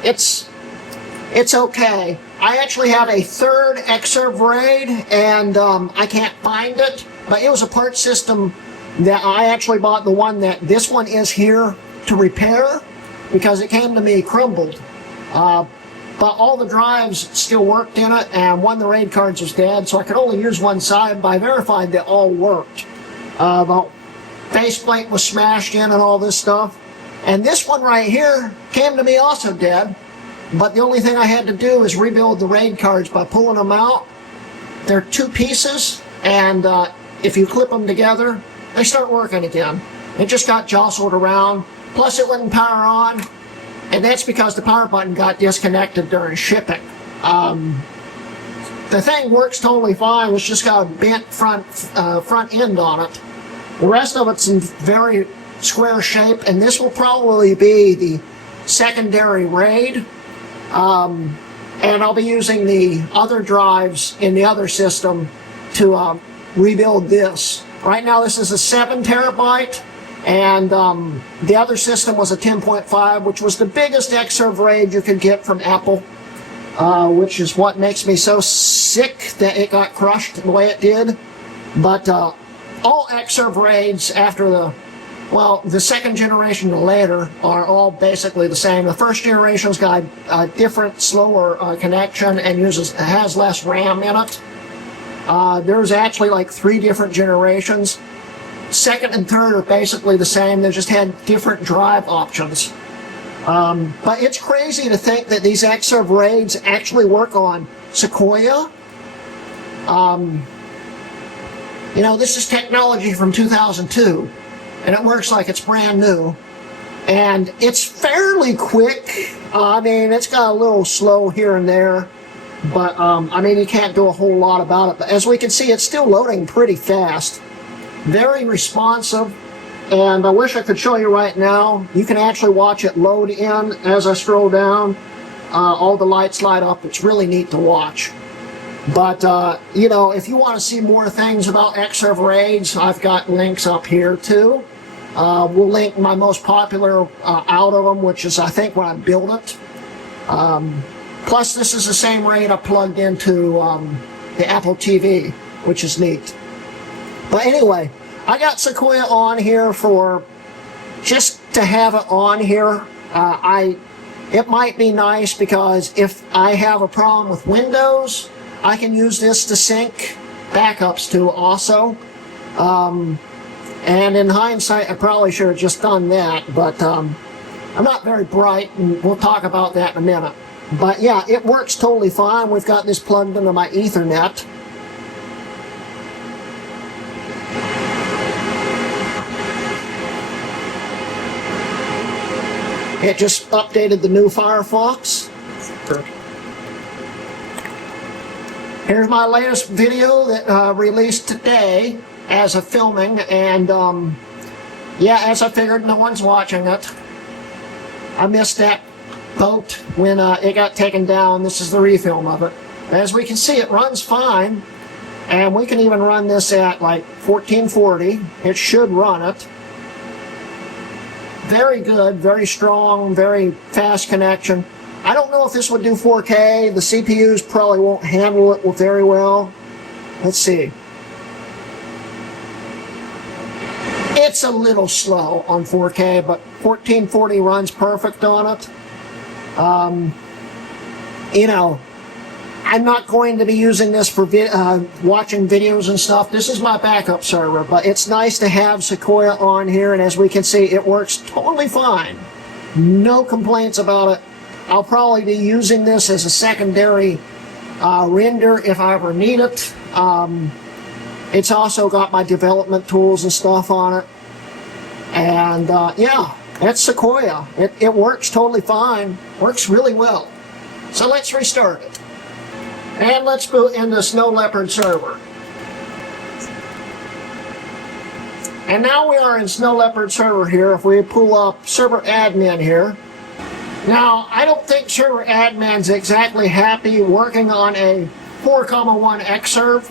It's okay. I actually have a third Xserve RAID, and I can't find it, but it was a part system that I actually bought, the one that this one is here to repair, because it came to me crumbled. But all the drives still worked in it, and one of the RAID cards was dead, so I could only use one side, but I verified that all worked. The faceplate was smashed in and all this stuff. And this one right here came to me also dead, but the only thing I had to do is rebuild the RAID cards by pulling them out. They're 2 pieces, and if you clip them together, they start working again. It just got jostled around, plus it wouldn't power on. And that's because the power button got disconnected during shipping. The thing works totally fine. It's just got a bent front end on it. The rest of it's in very square shape, and this will probably be the secondary RAID. And I'll be using the other drives in the other system to rebuild this. Right now this is a 7 terabyte. And the other system was a 10.5, which was the biggest Xserve RAID you could get from Apple, which is what makes me so sick that it got crushed the way it did. But all Xserve RAIDs after the Well, the second generation and later are all basically the same. The first generation's got a different, slower connection and has less RAM in it. There's actually like 3 different generations. Second and third are basically the same. They just had different drive options. But it's crazy to think that these Xserve RAIDs actually work on Sequoia. You know, this is technology from 2002, and it works like it's brand new. And it's fairly quick. I mean, it's got a little slow here and there, but I mean, you can't do a whole lot about it. But as we can see, it's still loading pretty fast. Very responsive. And I wish I could show you right now. You can actually watch it load in as I scroll down. All the lights light up. It's really neat to watch. But, you know, if you want to see more things about Xserve RAIDs, I've got links up here too. We'll link my most popular out of them, which is, I think, when I built it. Plus, this is the same RAID I plugged into the Apple TV, which is neat. But anyway, I got Sequoia on here for just to have it on here. It might be nice because if I have a problem with Windows, I can use this to sync backups to also. And in hindsight, I probably should have just done that, but I'm not very bright, and we'll talk about that in a minute. But yeah, it works totally fine. We've got this plugged into my Ethernet. It just updated the new Firefox. Here's my latest video that released today as of filming, and yeah, as I figured, no one's watching it. I missed that boat when it got taken down. This is the refilm of it. As we can see, it runs fine, and we can even run this at like 1440. It should run it. Very good, very strong, very fast connection. I don't know if this would do 4K. The CPUs probably won't handle it very well. Let's see. It's a little slow on 4K, but 1440 runs perfect on it. You know, I'm not going to be using this for watching videos and stuff. This is my backup server, but it's nice to have Sequoia on here, and as we can see, it works totally fine. No complaints about it. I'll probably be using this as a secondary render if I ever need it. It's also got my development tools and stuff on it. And yeah, that's Sequoia. It works totally fine. Works really well. So let's restart it. And let's boot in the Snow Leopard server. And now we are in Snow Leopard server here. If we pull up server admin here. Now, I don't think server admin's exactly happy working on a 4,1 Xserve.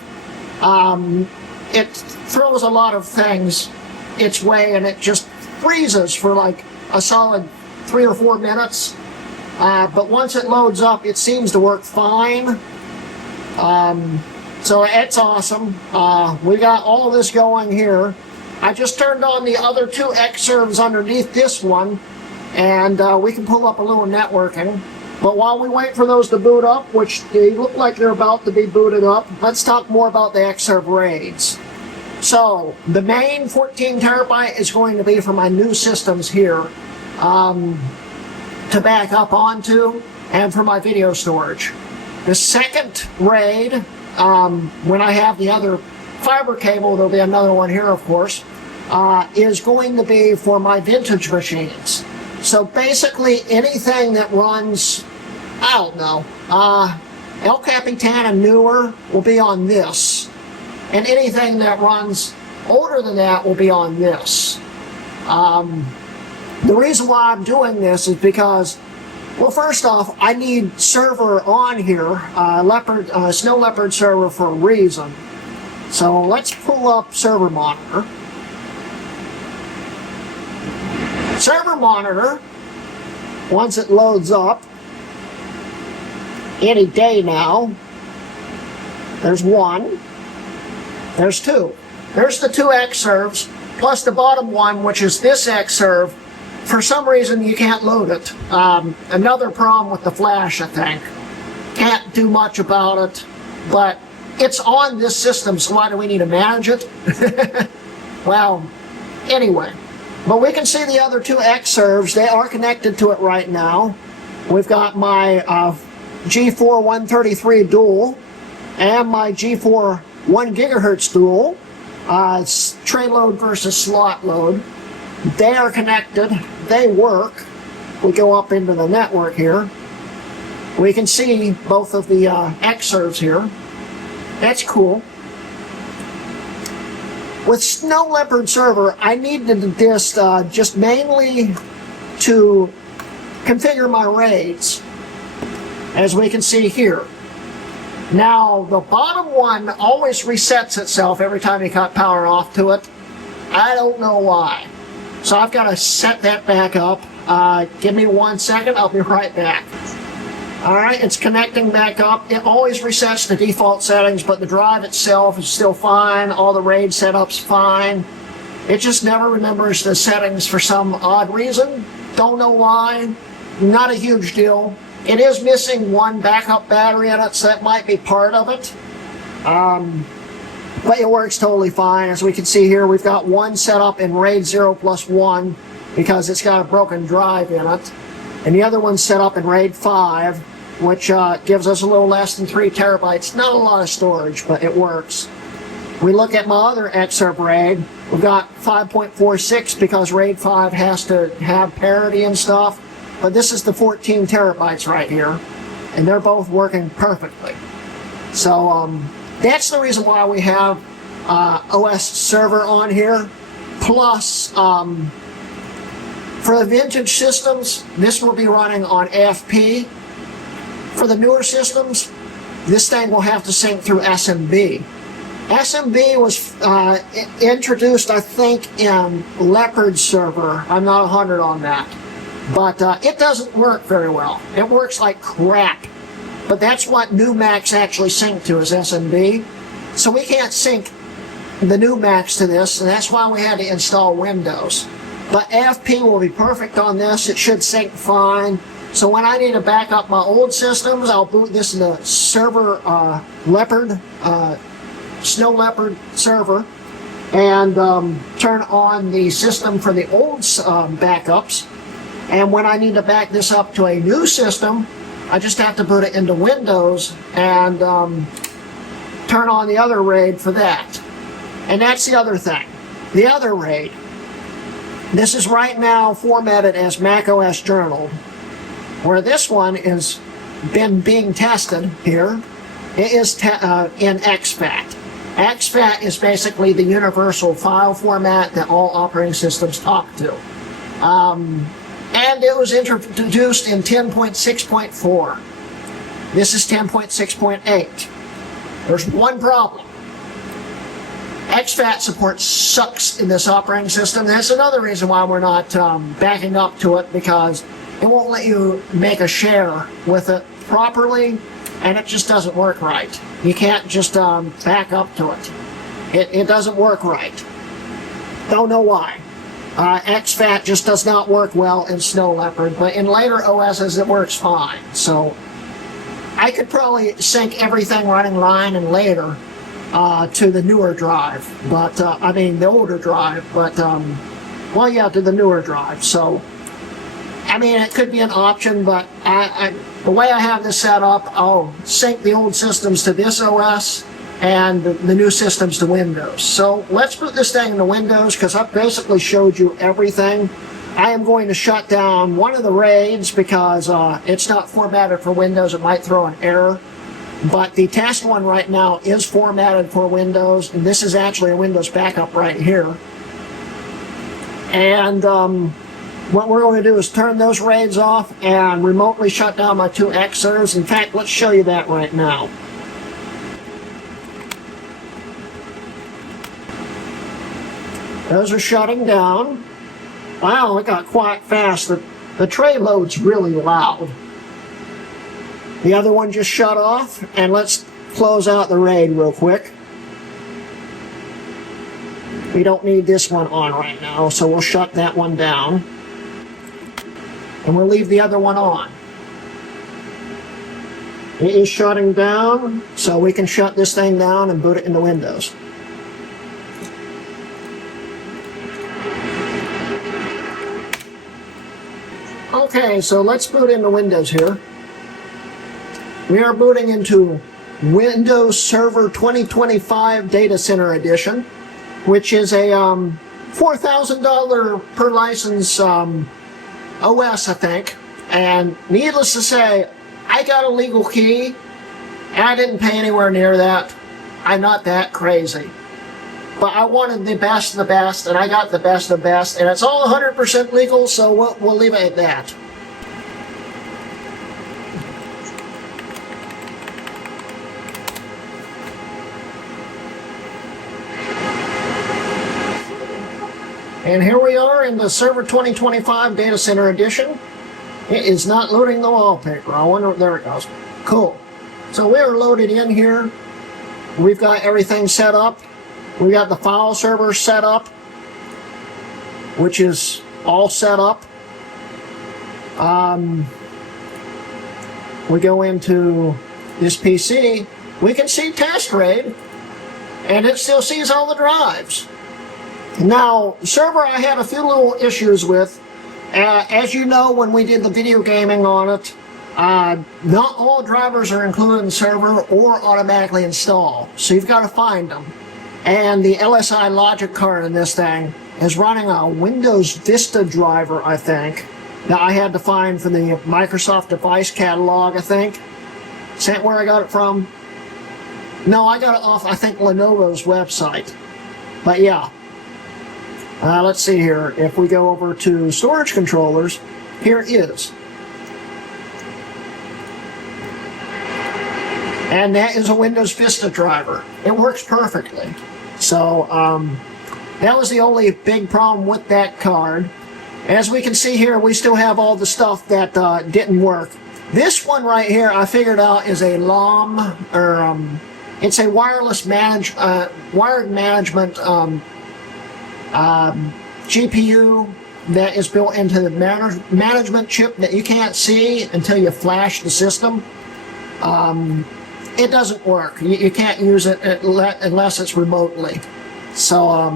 It throws a lot of things its way, and it just freezes for like a solid 3 or 4 minutes. But once it loads up, it seems to work fine. So it's awesome. We got all of this going here. I just turned on the other 2 Xserves underneath this one, and we can pull up a little networking. But while we wait for those to boot up, which they look like they're about to be booted up, let's talk more about the Xserve RAIDs. So the main 14 terabyte is going to be for my new systems here to back up onto, and for my video storage. The second RAID, when I have the other fiber cable, there'll be another one here, of course, is going to be for my vintage machines. So basically anything that runs, I don't know, El Capitan and newer will be on this. And anything that runs older than that will be on this. The reason why I'm doing this is because, well, first off, I need server on here, Snow Leopard server, for a reason. So let's pull up server monitor. Server monitor, once it loads up, any day now, there's 1, there's 2. There's the 2 Xserves. plus the bottom one, which is this Xserve. For some reason, you can't load it. Another problem with the flash, I think. Can't do much about it, but it's on this system, so why do we need to manage it? Well, anyway. But we can see the other two Xserves. They are connected to it right now. We've got my G4 133 dual and my G4 1 gigahertz dual. It's tray load versus slot load. They are connected. They work. We go up into the network here. We can see both of the Xserves here. That's cool. With Snow Leopard server, I needed this just mainly to configure my RAIDs, as we can see here. Now, the bottom one always resets itself every time you cut power off to it. I don't know why. So I've got to set that back up. Give me 1 second, I'll be right back. Alright, it's connecting back up. It always resets the default settings, but the drive itself is still fine. All the RAID setups fine. It just never remembers the settings for some odd reason. Don't know why. Not a huge deal. It is missing one backup battery in it, so that might be part of it. But it works totally fine. As we can see here, we've got one set up in RAID 0+1 because it's got a broken drive in it. And the other one's set up in RAID 5, which gives us a little less than 3 terabytes. Not a lot of storage, but it works. We look at my other Xserve RAID. We've got 5.46 because RAID 5 has to have parity and stuff. But this is the 14 terabytes right here. And they're both working perfectly. So that's the reason why we have OS server on here. Plus, for the vintage systems, this will be running on AFP. For the newer systems, this thing will have to sync through SMB. SMB was introduced, I think, in Leopard server. I'm not 100 on that. But it doesn't work very well. It works like crap. But that's what new Macs actually sync to, is SMB. So we can't sync the new Macs to this, and that's why we had to install Windows. But AFP will be perfect on this. It should sync fine. So when I need to back up my old systems, I'll boot this in the server Leopard, Snow Leopard server, and turn on the system for the old backups. And when I need to back this up to a new system, I just have to boot it into Windows and turn on the other RAID for that. And that's the other thing. The other RAID. This is right now formatted as macOS Journal, where this one is being tested here. It is in exFAT. exFAT is basically the universal file format that all operating systems talk to. And it was introduced in 10.6.4. This is 10.6.8. There's one problem. exFAT support sucks in this operating system. That's another reason why we're not backing up to it, because it won't let you make a share with it properly, and it just doesn't work right. You can't just back up to it. It doesn't work right. Don't know why. exFAT just does not work well in Snow Leopard, but in later OSs it works fine. So I could probably sync everything running line and later to the newer drive, but I mean the older drive, but well, yeah, to the newer drive. So I mean, it could be an option, but the way I have this set up, I'll sync the old systems to this OS and the new systems to Windows. So let's put this thing into Windows, because I've basically showed you everything. I am going to shut down one of the RAIDs because it's not formatted for Windows. It might throw an error. But the test one right now is formatted for Windows, and this is actually a Windows backup right here. And what we're going to do is turn those RAIDs off and remotely shut down my two Xserves. In fact, let's show you that right now. Those are shutting down. Wow, it got quite fast. The tray load's really loud. The other one just shut off, and let's close out the RAID real quick. We don't need this one on right now, so we'll shut that one down. And we'll leave the other one on. It is shutting down, so we can shut this thing down and boot it into Windows. Okay, so let's boot into Windows here. We are booting into Windows Server 2025 Data Center Edition, which is a $4,000 per license OS, I think. And needless to say, I got a legal key, and I didn't pay anywhere near that. I'm not that crazy. But I wanted the best of the best, and I got the best of the best, and it's all 100% legal, so we'll leave it at that. And here we are in the Server 2025 Data Center Edition. It is not loading the wallpaper. I wonder, there it goes. Cool. So we are loaded in here. We've got everything set up. We got the file server set up, which is all set up. We go into this PC. We can see test RAID, and it still sees all the drives. Now, server I had a few little issues with. As you know, when we did the video gaming on it, not all drivers are included in server or automatically install, so you've got to find them. And the LSI logic card in this thing is running a Windows Vista driver, I think, that I had to find from the Microsoft device catalog, I think. Is that where I got it from? No, I got it off, I think, Lenovo's website. But yeah. Let's see here. If we go over to storage controllers, here it is. And that is a Windows Vista driver. It works perfectly. So that was the only big problem with that card. As we can see here, we still have all the stuff that didn't work. This one right here, I figured out, is a LOM, or it's a wireless wired management GPU that is built into the management chip that you can't see until you flash the system. It doesn't work. You can't use it unless it's remotely. So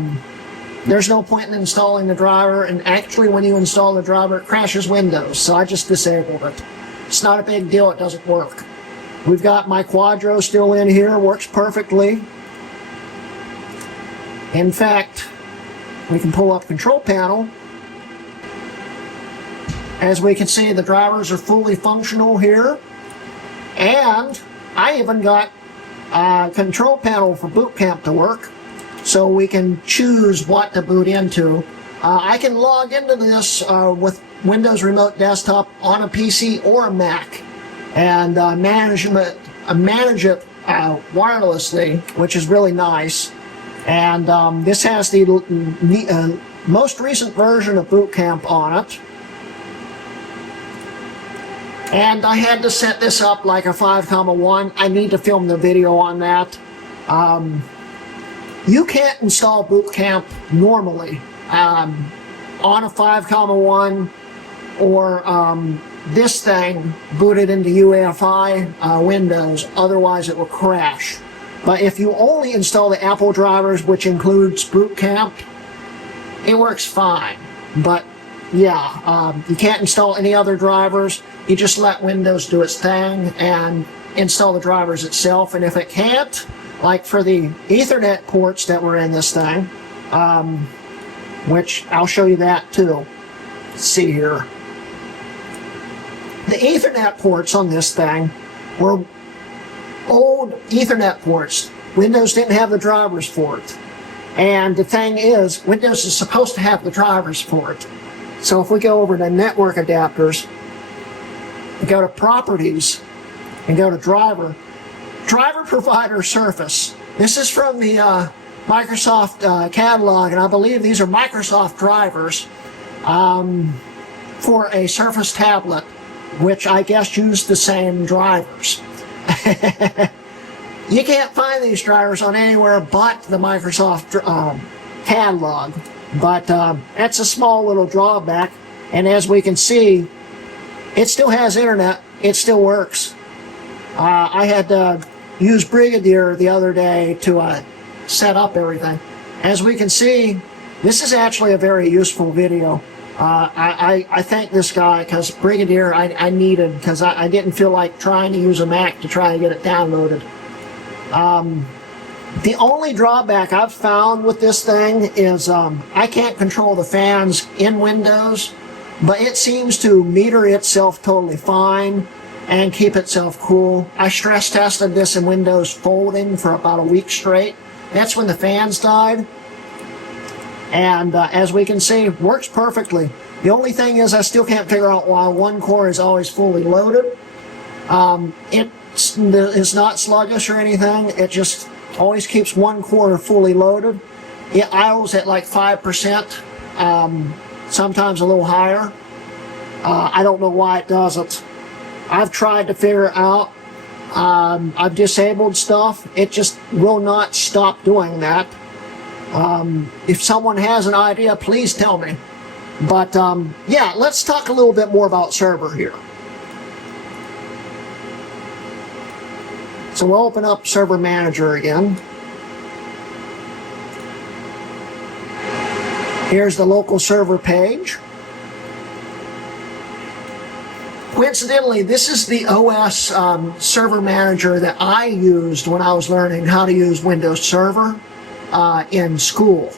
there's no point in installing the driver, and actually when you install the driver it crashes Windows, so I just disabled it. It's not a big deal, it doesn't work. We've got my Quadro still in here, works perfectly. In fact, we can pull up Control Panel. As we can see, the drivers are fully functional here. And I even got Control Panel for Boot Camp to work, so we can choose what to boot into. I can log into this with Windows Remote Desktop on a PC or a Mac, and manage it wirelessly, which is really nice. And this has the most recent version of Boot Camp on it. And I had to set this up like a 5,1. I need to film the video on that. You can't install Boot Camp normally on a 5,1 or this thing booted into UEFI Windows, otherwise it will crash. But if you only install the Apple drivers, which includes Boot Camp, it works fine. But yeah, you can't install any other drivers. You just let Windows do its thing and install the drivers itself. And if it can't, like for the Ethernet ports that were in this thing, which I'll show you that too. Let's see here. The Ethernet ports on this thing were old Ethernet ports. Windows didn't have the drivers for it. And the thing is, Windows is supposed to have the drivers for it. So if we go over to network adapters, we go to properties, and go to driver provider surface. This is from the Microsoft catalog, and I believe these are Microsoft drivers for a Surface tablet, which I guess use the same drivers. You can't find these drivers on anywhere but the Microsoft catalog. But that's a small little drawback. And as we can see, it still has internet. It still works. I had to use Brigadier the other day to set up everything. As we can see, this is actually a very useful video. I thank this guy because Brigadier I needed, because I didn't feel like trying to use a Mac to try and get it downloaded. The only drawback I've found with this thing is I can't control the fans in Windows, but it seems to meter itself totally fine and keep itself cool. I stress tested this in Windows folding for about a week straight. That's when the fans died. And as we can see, works perfectly. The only thing is I still can't figure out why one core is always fully loaded. It's not sluggish or anything. It just always keeps one core fully loaded. It idles at like 5%, sometimes a little higher. I don't know why it doesn't. I've tried to figure it out. I've disabled stuff. It just will not stop doing that. If someone has an idea, please tell me. But yeah, let's talk a little bit more about server here. So we'll open up Server Manager again. Here's the local server page. Coincidentally, this is the OS Server Manager that I used when I was learning how to use Windows Server in school.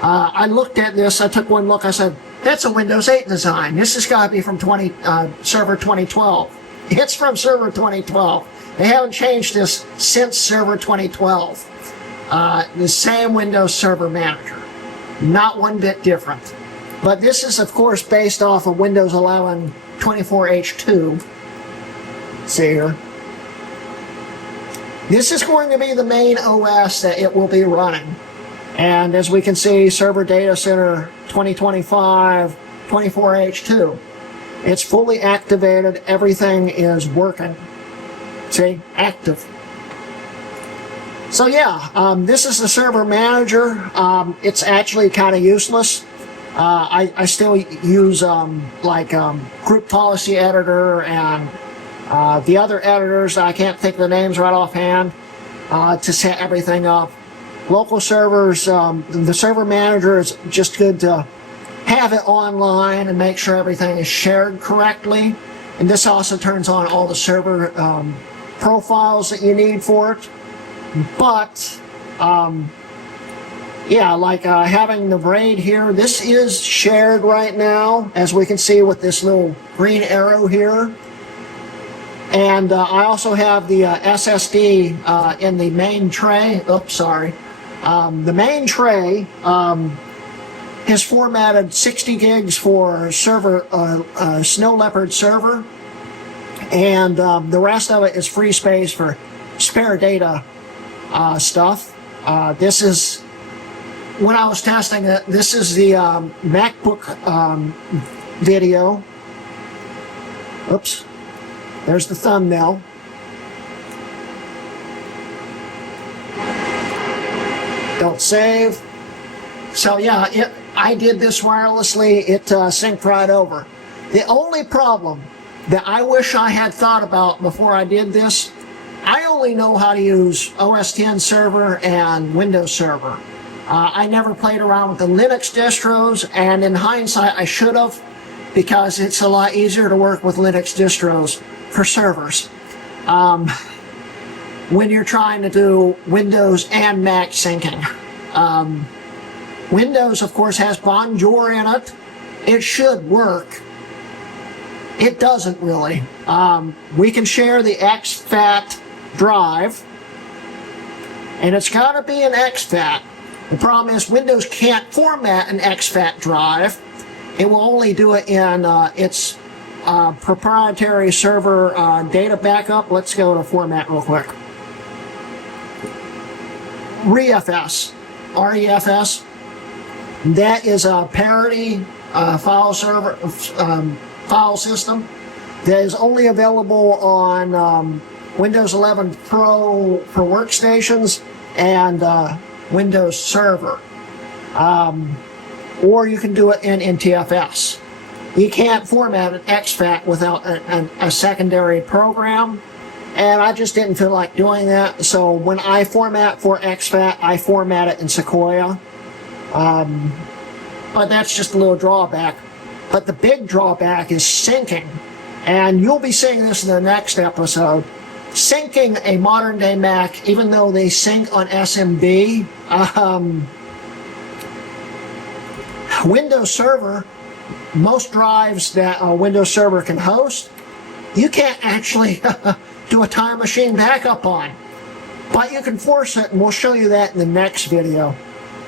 I looked at this, I took one look, I said, that's a Windows 8 design. This has got to be from Server 2012. It's from Server 2012. They haven't changed this since Server 2012. The same Windows Server Manager. Not one bit different. But this is, of course, based off of Windows 11 24H2. See here. This is going to be the main OS that it will be running. And as we can see, Server Data Center 2025 24H2. It's fully activated. Everything is working. See? Active. So yeah, this is the Server Manager. It's actually kind of useless. I still use Group Policy Editor and the other editors. I can't think of the names right offhand to set everything up. Local servers, the Server Manager is just good to have it online and make sure everything is shared correctly. And this also turns on all the server profiles that you need for it. But yeah, like having the RAID here, this is shared right now, as we can see with this little green arrow here. And I also have the SSD in the main tray. Oops, sorry. The main tray has formatted 60 gigs for server, Snow Leopard server, and the rest of it is free space for spare data stuff. This is, when I was testing it, this is the MacBook video. Oops, there's the thumbnail. Don't save. So yeah, I did this wirelessly. It synced right over. The only problem that I wish I had thought about before I did this, I only know how to use OS X Server and Windows Server. I never played around with the Linux distros, and in hindsight I should have, because it's a lot easier to work with Linux distros for servers. When you're trying to do Windows and Mac syncing. Windows, of course, has Bonjour in it. It should work. It doesn't really. We can share the exFAT drive, and it's got to be an exFAT. The problem is Windows can't format an exFAT drive. It will only do it in its proprietary server data backup. Let's go to format real quick. REFS. REFS. That is a parity file server file system that is only available on Windows 11 Pro for workstations and Windows Server. or you can do it in NTFS. You can't format an exFAT without a secondary program, and I just didn't feel like doing that. So when I format for exFAT, I format it in Sequoia. But that's just a little drawback. But the big drawback is syncing, and you'll be seeing this in the next episode. Syncing a modern day Mac, even though they sync on SMB, Windows Server, most drives that Windows Server can host, you can't actually do a time machine backup on. But you can force it, and we'll show you that in the next video.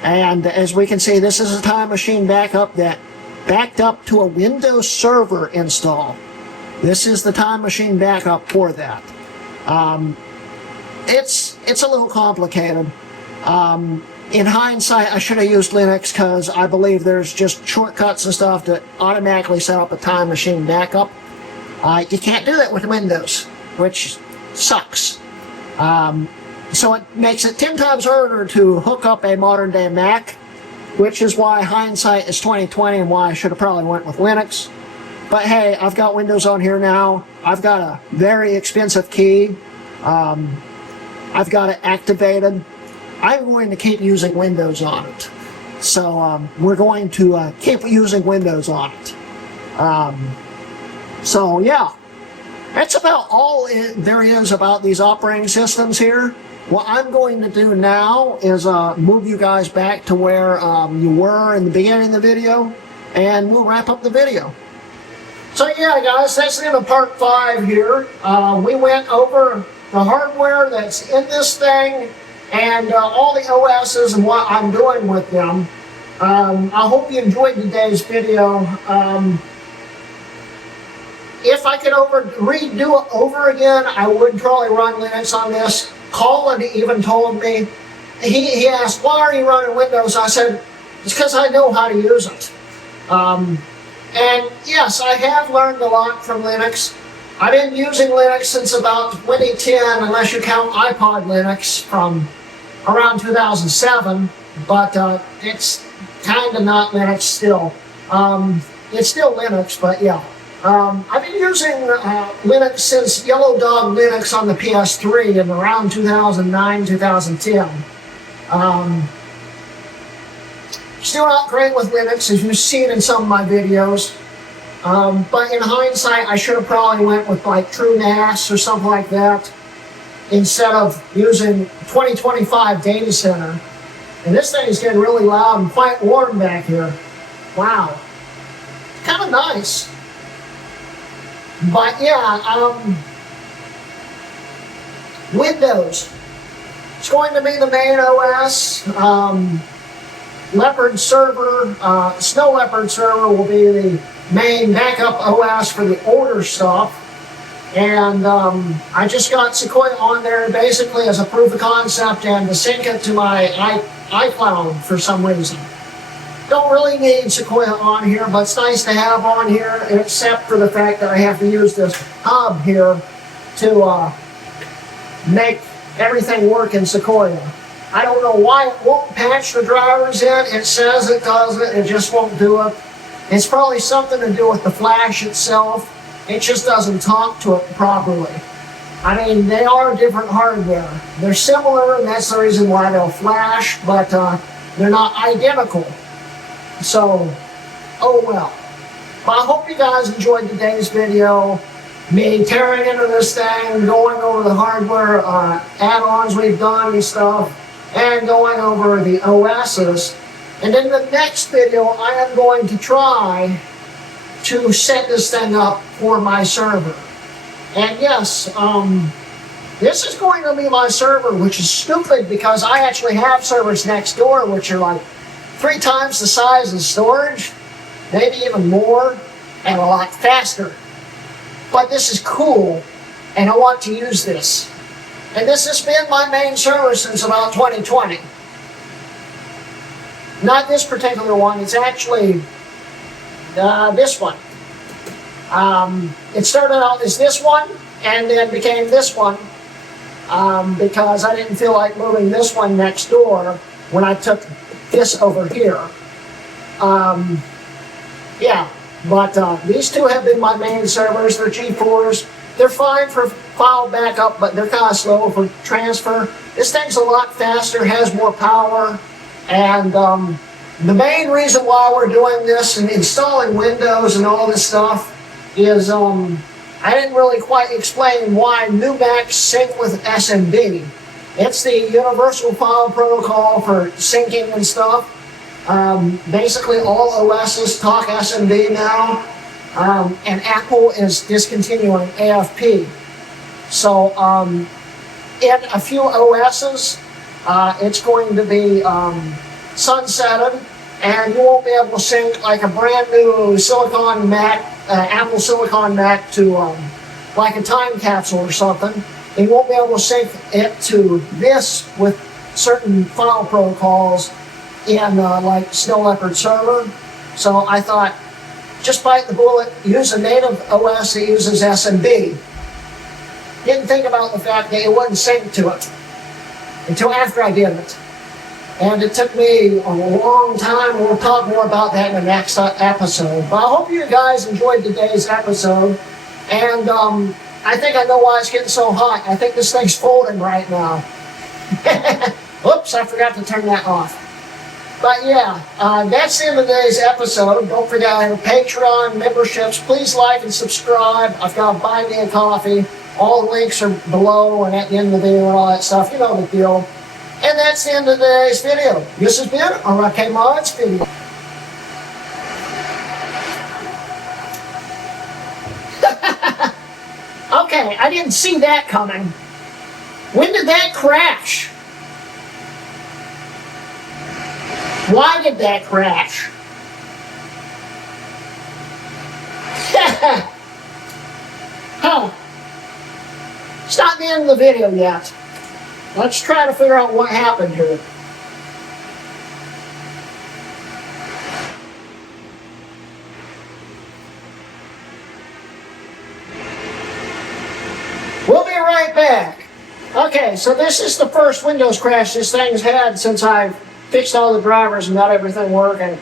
And as we can see, this is a time machine backup that backed up to a Windows Server install. This is the time machine backup for that. It's a little complicated. In hindsight, I should have used Linux because I believe there's just shortcuts and stuff that automatically set up a time machine backup. You can't do that with Windows, which sucks. So it makes it 10 times harder to hook up a modern day Mac, which is why hindsight is 2020 and why I should have probably went with Linux. But hey, I've got Windows on here now. I've got a very expensive key. I've got it activated. I'm going to keep using Windows on it. So we're going to keep using Windows on it. So yeah, that's about all there is about these operating systems here. What I'm going to do now is move you guys back to where you were in the beginning of the video, and we'll wrap up the video. So yeah, guys, that's the end of part 5 here. We went over the hardware that's in this thing, and all the OSs and what I'm doing with them. I hope you enjoyed today's video. If I could redo it over again, I would probably run Linux on this. Colin even told me, he asked, why are you running Windows? I said, it's because I know how to use it. And yes, I have learned a lot from Linux. I've been using Linux since about 2010, unless you count iPod Linux from around 2007, but it's kind of not Linux still. It's still Linux, but yeah. I've been using Linux since Yellow Dog Linux on the PS3 in around 2009, 2010. Still not great with Linux, as you've seen in some of my videos. But in hindsight, I should have probably went with like TrueNAS or something like that, instead of using 2025 Data Center. And this thing is getting really loud and quite warm back here. Wow. Kind of nice. But yeah, Windows. It's going to be the main OS. Leopard server, Snow Leopard server will be the main backup OS for the older stuff. And I just got Sequoia on there basically as a proof of concept and to sync it to my iCloud for some reason. Don't really need Sequoia on here, but it's nice to have on here, except for the fact that I have to use this hub here to make everything work in Sequoia. I don't know why it won't patch the drivers in. It says it does it, it just won't do it. It's probably something to do with the flash itself. It just doesn't talk to it properly. I mean, they are different hardware. They're similar, and that's the reason why they'll flash, but they're not identical. So, oh well. But I hope you guys enjoyed today's video. Me tearing into this thing, going over the hardware add-ons we've done and stuff, and going over the OSs. And in the next video, I am going to try to set this thing up for my server. And yes, this is going to be my server, which is stupid because I actually have servers next door which are like 3 times the size of storage, maybe even more, and a lot faster. But this is cool, and I want to use this. And this has been my main server since about 2020. Not this particular one, it's actually this one. It started out as this one, and then became this one, because I didn't feel like moving this one next door when I took this over here. Yeah, but these two have been my main servers. They're G4s. They're fine for file backup, but they're kind of slow for transfer. This thing's a lot faster, has more power, and the main reason why we're doing this and installing Windows and all this stuff is I didn't really quite explain why new Macs sync with SMB. It's the universal file protocol for syncing and stuff. Basically all OSs talk SMB now, and Apple is discontinuing AFP. So in a few OSs, it's going to be sunsetted, and you won't be able to sync like a brand new Silicon Mac, Apple Silicon Mac to like a time capsule or something. And you won't be able to sync it to this with certain file protocols in like Snow Leopard server. So I thought, just bite the bullet, use a native OS that uses SMB. Didn't think about the fact that it wouldn't sync to it until after I did it. And it took me a long time. We'll talk more about that in the next episode. But I hope you guys enjoyed today's episode. And I think I know why it's getting so hot. I think this thing's folding right now. Oops, I forgot to turn that off. But yeah, that's the end of today's episode. Don't forget I have Patreon memberships. Please like and subscribe. I've got a Buy Me a Coffee. All the links are below and at the end of the video and all that stuff. You know the deal. And that's the end of today's video. This has been a Hrutkay Mods video. Okay, I didn't see that coming. When did that crash? Why did that crash? Huh. It's not the end of the video yet. Let's try to figure out what happened here. We'll be right back. Okay, so this is the first Windows crash this thing's had since I've fixed all the drivers and got everything working.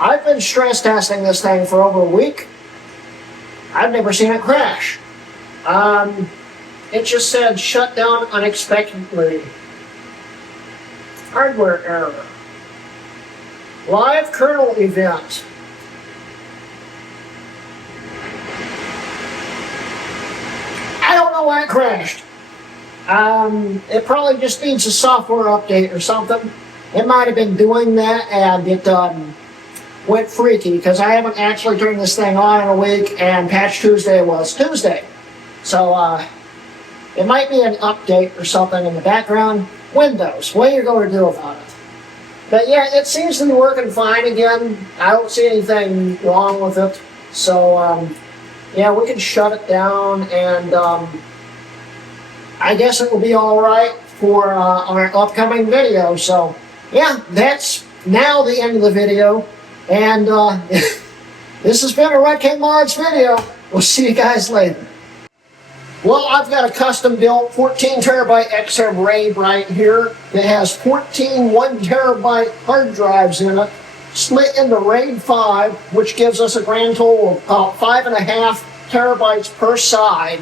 I've been stress testing this thing for over a week. I've never seen it crash. It just said shut down unexpectedly. Hardware error. Live kernel event. I don't know why it crashed. It probably just needs a software update or something. It might have been doing that and it went freaky because I haven't actually turned this thing on in a week, and Patch Tuesday was Tuesday. So it might be an update or something in the background. Windows, what are you going to do about it? But yeah, it seems to be working fine again. I don't see anything wrong with it. So yeah, we can shut it down, and I guess it will be all right for our upcoming video. So yeah, that's now the end of the video, and this has been a Hrutkay Mods video. We'll see you guys later. Well, I've got a custom built 14 terabyte Xserve RAID right here that has 14 1 terabyte hard drives in it, split into RAID 5, which gives us a grand total of about 5.5 terabytes per side.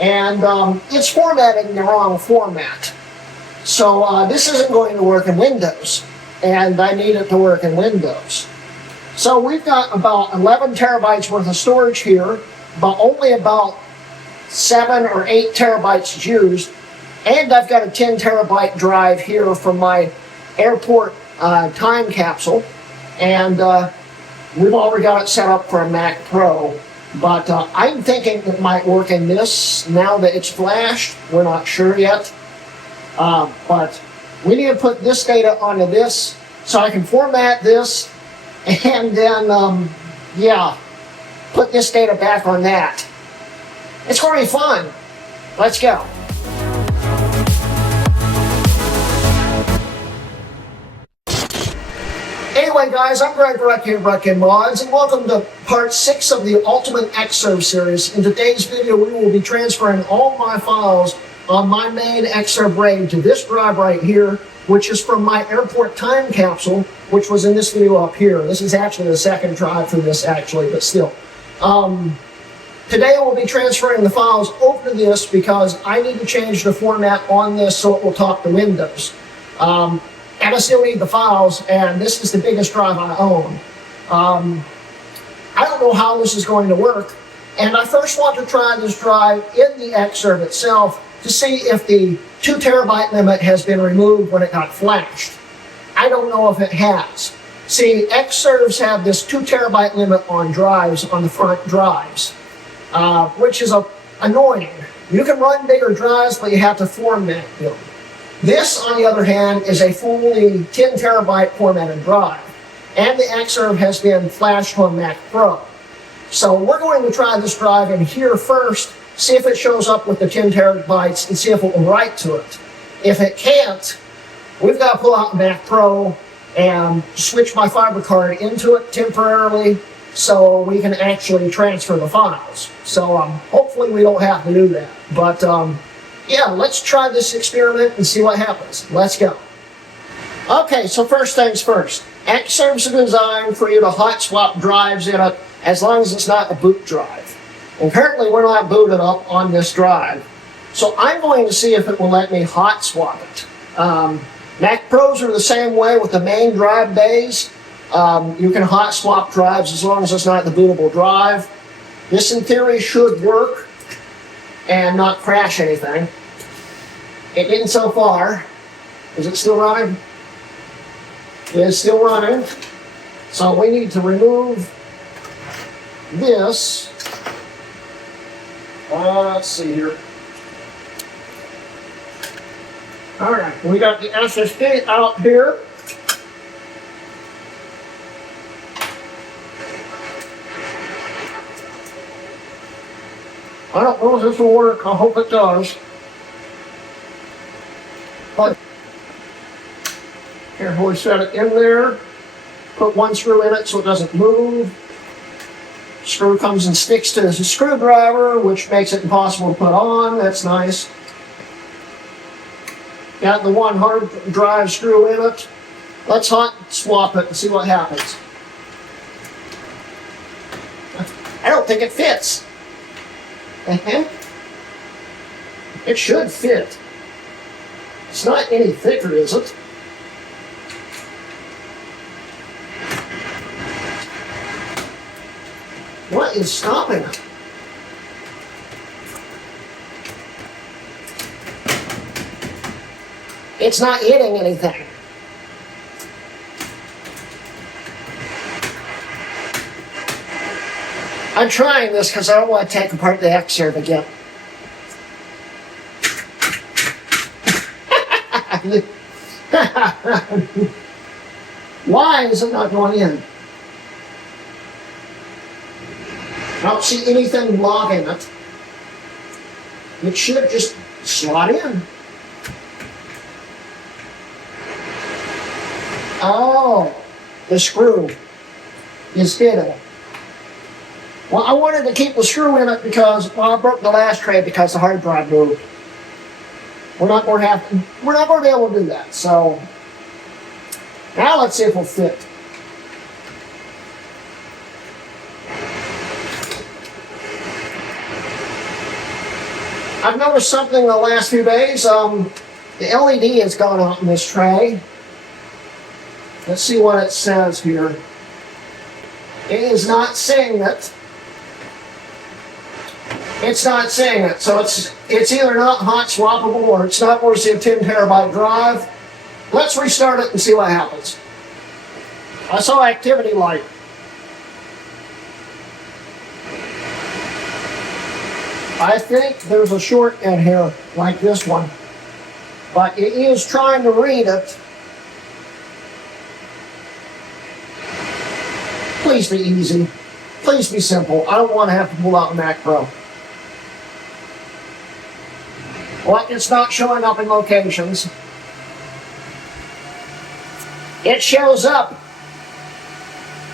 And it's formatted in the wrong format. So this isn't going to work in Windows, and I need it to work in Windows. So we've got about 11 terabytes worth of storage here, but only about 7 or 8 terabytes used. And I've got a 10 terabyte drive here from my airport time capsule. And we've already got it set up for a Mac Pro. But I'm thinking it might work in this now that it's flashed. We're not sure yet. But we need to put this data onto this so I can format this and then, yeah, put this data back on that. It's going to be fun. Let's go. Anyway, guys, I'm Greg Hrutkay of Hrutkay Mods, and welcome to part 6 of the Ultimate Xserve Series. In today's video, we will be transferring all my files on my main Xserve RAID to this drive right here, which is from my airport time capsule, which was in this video up here. This is actually the second drive for this, actually, but still. Today we'll be transferring the files over to this because I need to change the format on this so it will talk to Windows. And I still need the files, and this is the biggest drive I own. I don't know how this is going to work, and I first want to try this drive in the Xserve itself to see if the 2 terabyte limit has been removed when it got flashed. I don't know if it has. See, Xserves have this 2 terabyte limit on drives, on the front drives, which is annoying. You can run bigger drives, but you have to format them. This, on the other hand, is a fully 10 terabyte formatted drive, and the Xserve has been flashed on Mac Pro. So we're going to try this drive in here first, see if it shows up with the 10 terabytes, and see if it will write to it. If it can't, we've got to pull out Mac Pro and switch my fiber card into it temporarily so we can actually transfer the files. So hopefully we don't have to do that. But yeah, let's try this experiment and see what happens. Let's go. Okay, so first things first. Xserve's designed for you to hot swap drives in it as long as it's not a boot drive. And currently we're not booted up on this drive. So I'm going to see if it will let me hot swap it. Mac Pros are the same way with the main drive bays. You can hot swap drives as long as it's not the bootable drive. This in theory should work and not crash anything. It didn't so far. Is it still running? It is still running. So we need to remove this. Let's see here. All right, we got the SSD out here. I don't know if this will work. I hope it does. But carefully set it in there. Put one screw in it so it doesn't move. Screw comes and sticks to the screwdriver, which makes it impossible to put on. That's nice. Got the one hard drive screw in it. Let's hot swap it and see what happens. I don't think it fits. It should fit. It's not any thicker, is it? What is stopping it? It's not hitting anything. I'm trying this because I don't want to take apart the Xserve again. Why is it not going in? I don't see anything blocking it. It should just slot in. Oh, the screw is hidden. Well, I wanted to keep the screw in it because, well, I broke the last tray because the hard drive moved. We're not going to be able to do that. So now let's see if it'll fit. I've noticed something the last few days. The LED has gone out in this tray. Let's see what it says here. It is not saying it. It's not saying it. So it's either not hot swappable or it's not worth a 10 terabyte drive. Let's restart it and see what happens. I saw activity light. I think there's a short in here like this one, but it is trying to read it. Please be easy. Please be simple. I don't want to have to pull out a Mac Pro. Well, it's not showing up in locations. It shows up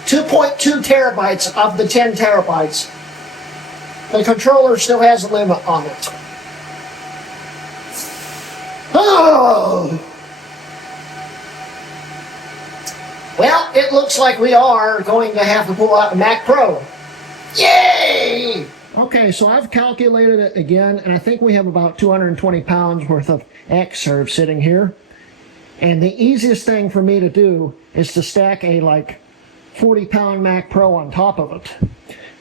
2.2 terabytes of the 10 terabytes. The controller still has a limit on it. Oh! Well, it looks like we are going to have to pull out the Mac Pro. Yay! Okay, so I've calculated it again, and I think we have about 220 pounds worth of Xserve sitting here. And the easiest thing for me to do is to stack a 40-pound Mac Pro on top of it.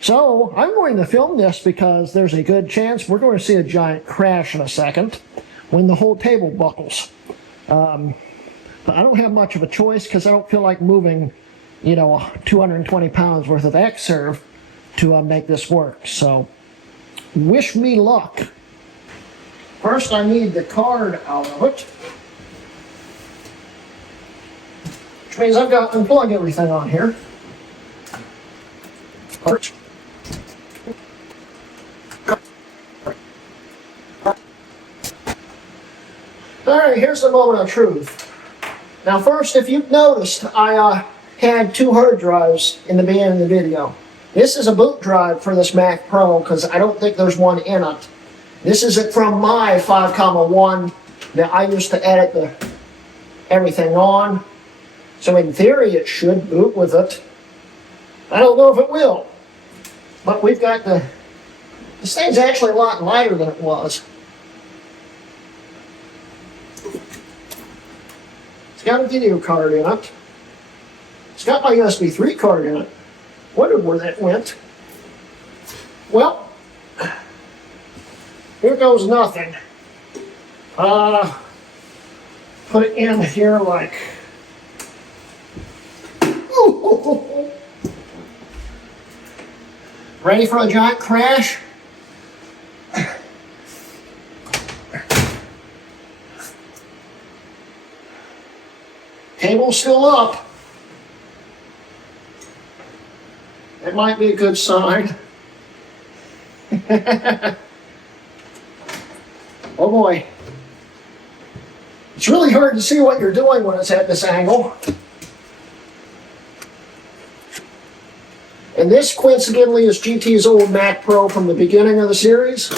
So I'm going to film this because there's a good chance we're going to see a giant crash in a second when the whole table buckles. But I don't have much of a choice because I don't feel like moving, 220 pounds worth of Xserve to make this work. So wish me luck. First I need the card out of it, which means I've got to unplug everything on here. Alright, here's the moment of truth. Now first, if you've noticed, I had two hard drives in the beginning of the video. This is a boot drive for this Mac Pro because I don't think there's one in it. This is it from my 5,1 that I used to edit everything on. So in theory it should boot with it. I don't know if it will. But we've got this thing's actually a lot lighter than it was. It's got a video card in it. It's got my USB 3 card in it. Wondered where that went. Well, here goes nothing. Put it in here like... Ready for a giant crash? Cable's still up. That might be a good sign. Oh boy. It's really hard to see what you're doing when it's at this angle. And this, coincidentally, is GT's old Mac Pro from the beginning of the series,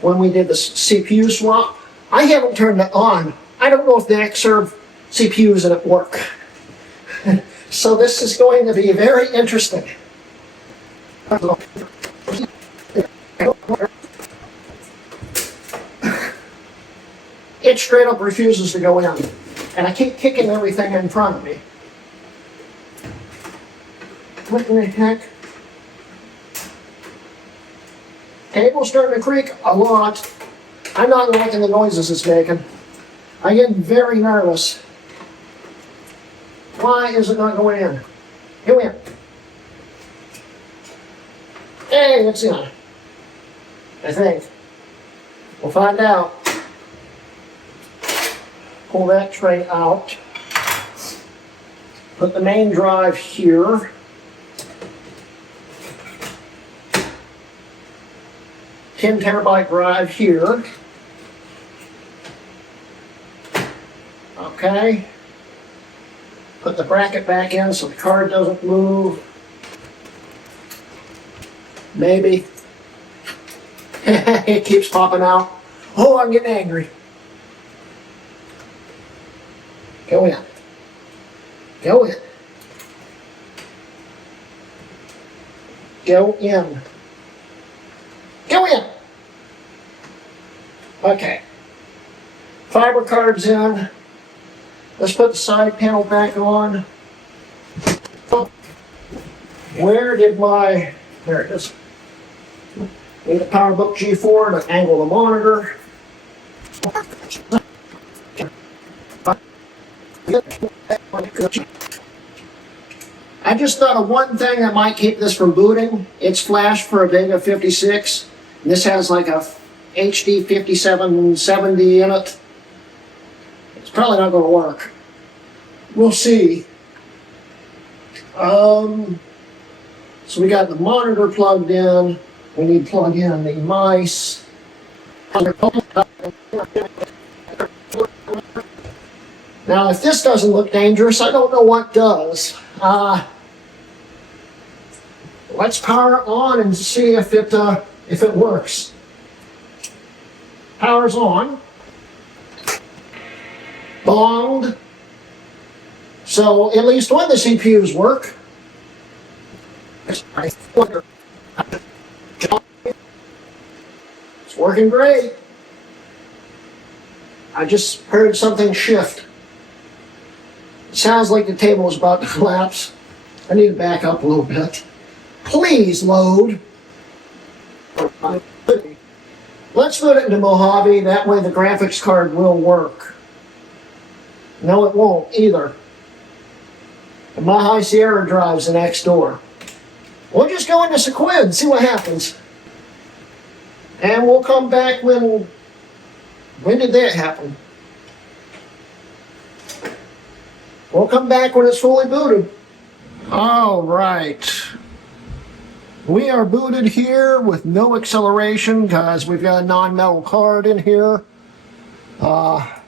when we did the CPU swap. I haven't turned it on. I don't know if the Xserve CPUs in it work. So this is going to be very interesting. It straight up refuses to go in. And I keep kicking everything in front of me. What the heck? Cable's starting to creak a lot. I'm not liking the noises it's making. I get very nervous. Why is it not going in? Go in. Hey, it's in. I think. We'll find out. Pull that tray out. Put the main drive here. Ten terabyte drive here. Okay. Put the bracket back in so the card doesn't move. Maybe. It keeps popping out. Oh, I'm getting angry. Go in. Go in. Go in. Go in. Okay. Fiber card's in. Let's put the side panel back on. Where did my... There it is. Need a PowerBook G4 to angle the monitor. I just thought of one thing that might keep this from booting. It's flashed for a Vega 56. And this has like a HD 5770 in it. It's probably not going to work. We'll see. So we got the monitor plugged in. We need to plug in the mice. Now, if this doesn't look dangerous, I don't know what does. Let's power it on and see if it works. Power's on. Bonged. So at least when the CPUs work, it's working great. I just heard something shift. It sounds like the table is about to collapse. I need to back up a little bit. Please load. Let's put it into Mojave, that way the graphics card will work. No, it won't either. My High Sierra drive's the next door. We'll just go into Sequid and see what happens. And we'll come back when did that happen? We'll come back when it's fully booted. All right. We are booted here with no acceleration because we've got a non-metal card in here. Not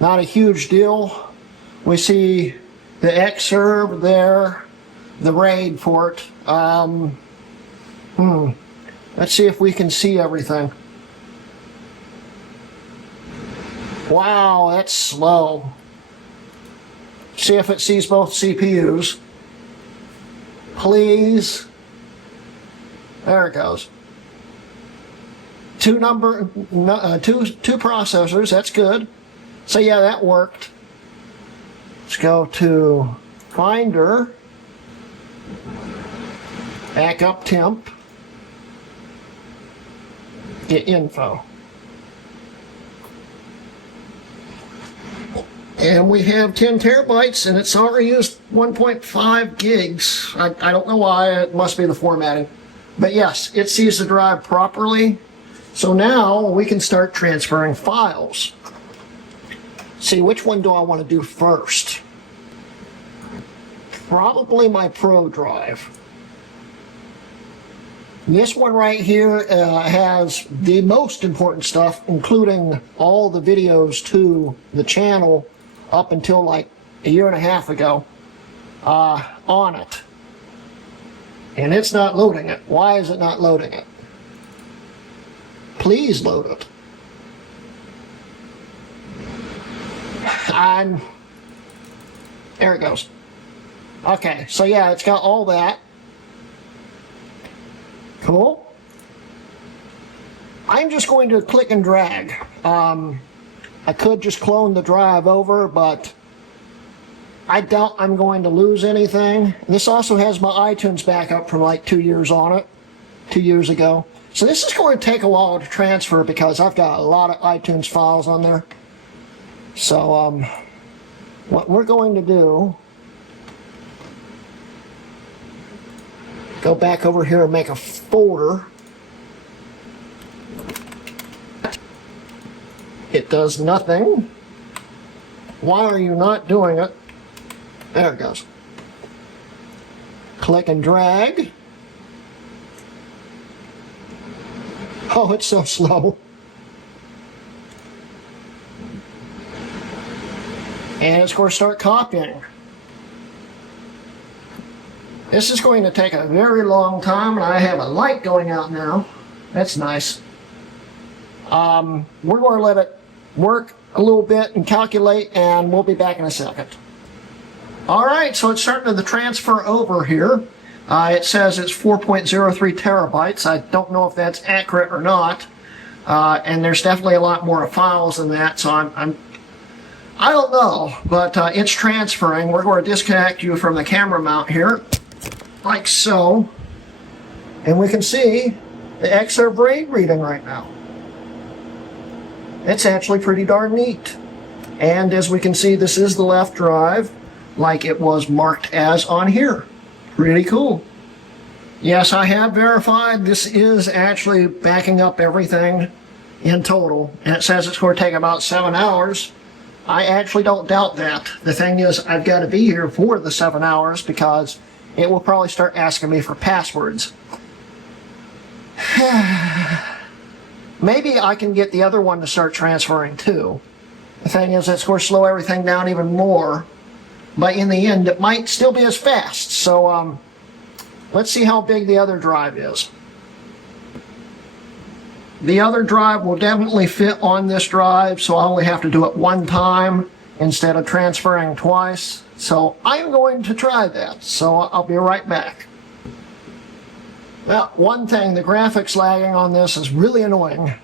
a huge deal. We see the Xserve there, the RAID port. Let's see if we can see everything. Wow, that's slow. See if it sees both CPUs. Please. There it goes. Two processors, that's good. So yeah, that worked. Let's go to Finder. Backup temp. Get info. And we have 10 terabytes, and it's already used 1.5 gigs. I don't know why, it must be the formatting. But yes, it sees the drive properly. So now we can start transferring files. See, which one do I want to do first? Probably my Pro drive. This one right here has the most important stuff, including all the videos to the channel up until like a year and a half ago on it. And it's not loading it. Why is it not loading it? Please load it. There it goes. Okay, so yeah, it's got all that. Cool. I'm just going to click and drag. I could just clone the drive over, but I doubt I'm going to lose anything. This also has my iTunes backup from like 2 years on it, 2 years ago. So this is going to take a while to transfer because I've got a lot of iTunes files on there. So what we're going to do, go back over here and make a folder. It does nothing. Why are you not doing it? There it goes. Click and drag. Oh, it's so slow. And it's going to start copying. This is going to take a very long time, and I have a light going out now. That's nice. We're going to let it work a little bit and calculate, and we'll be back in a second. All right, so it's starting to transfer over here. It says it's 4.03 terabytes. I don't know if that's accurate or not. And there's definitely a lot more files than that, so I don't know, but it's transferring. We're going to disconnect you from the camera mount here, like so. And we can see the Xserve RAID reading right now. It's actually pretty darn neat. And as we can see, this is the left drive, like it was marked as on here. Really cool. Yes, I have verified this is actually backing up everything in total. And it says it's going to take about 7 hours. I actually don't doubt that. The thing is, I've got to be here for the 7 hours because it will probably start asking me for passwords. Maybe I can get the other one to start transferring too. The thing is, it's going to slow everything down even more. But in the end, it might still be as fast. So let's see how big the other drive is. The other drive will definitely fit on this drive, so I only have to do it one time instead of transferring twice. So I'm going to try that. So I'll be right back. Now, one thing, the graphics lagging on this is really annoying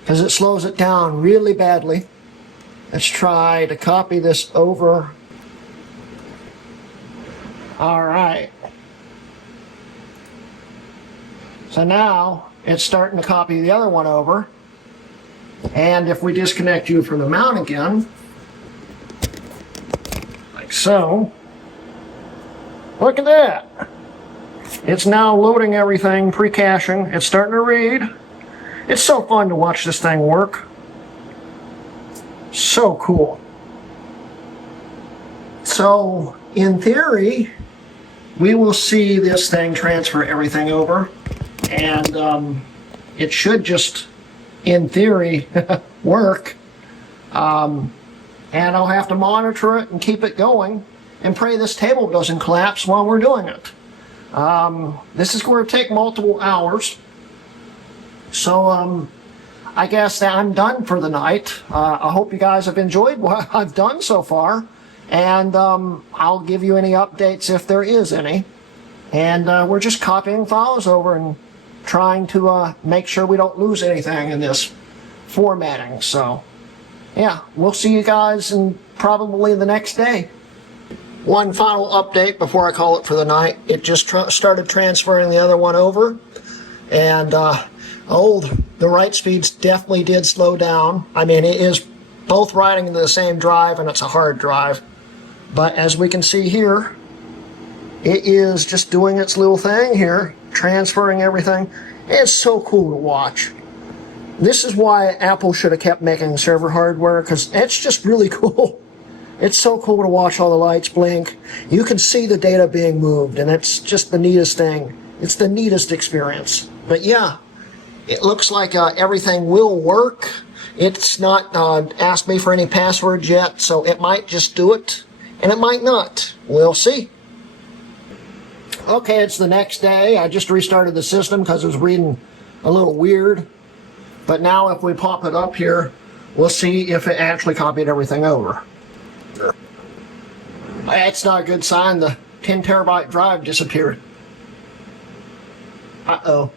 because it slows it down really badly. Let's try to copy this over. All right. So now it's starting to copy the other one over. And if we disconnect you from the mount again, like so, look at that. It's now loading everything, pre-caching. It's starting to read. It's so fun to watch this thing work. So cool. So, in theory, we will see this thing transfer everything over. And it should just, in theory, work. And I'll have to monitor it and keep it going and pray this table doesn't collapse while we're doing it. This is going to take multiple hours. So I guess that I'm done for the night. I hope you guys have enjoyed what I've done so far. And I'll give you any updates if there is any. And we're just copying files over and trying to make sure we don't lose anything in this formatting. So yeah, we'll see you guys in probably the next day. One final update before I call it for the night. It just started transferring the other one over. And the write speeds definitely did slow down. I mean, it is both writing into the same drive, and it's a hard drive. But as we can see here, it is just doing its little thing here, transferring everything. It's so cool to watch. This is why Apple should have kept making server hardware, because it's just really cool. It's so cool to watch all the lights blink. You can see the data being moved, and it's just the neatest thing. It's the neatest experience. But yeah, it looks like everything will work. It's not asked me for any passwords yet, so it might just do it, and it might not. We'll see. Okay, it's the next day. I just restarted the system because it was reading a little weird. But now if we pop it up here, we'll see if it actually copied everything over. That's not a good sign. The 10 terabyte drive disappeared. Uh-oh.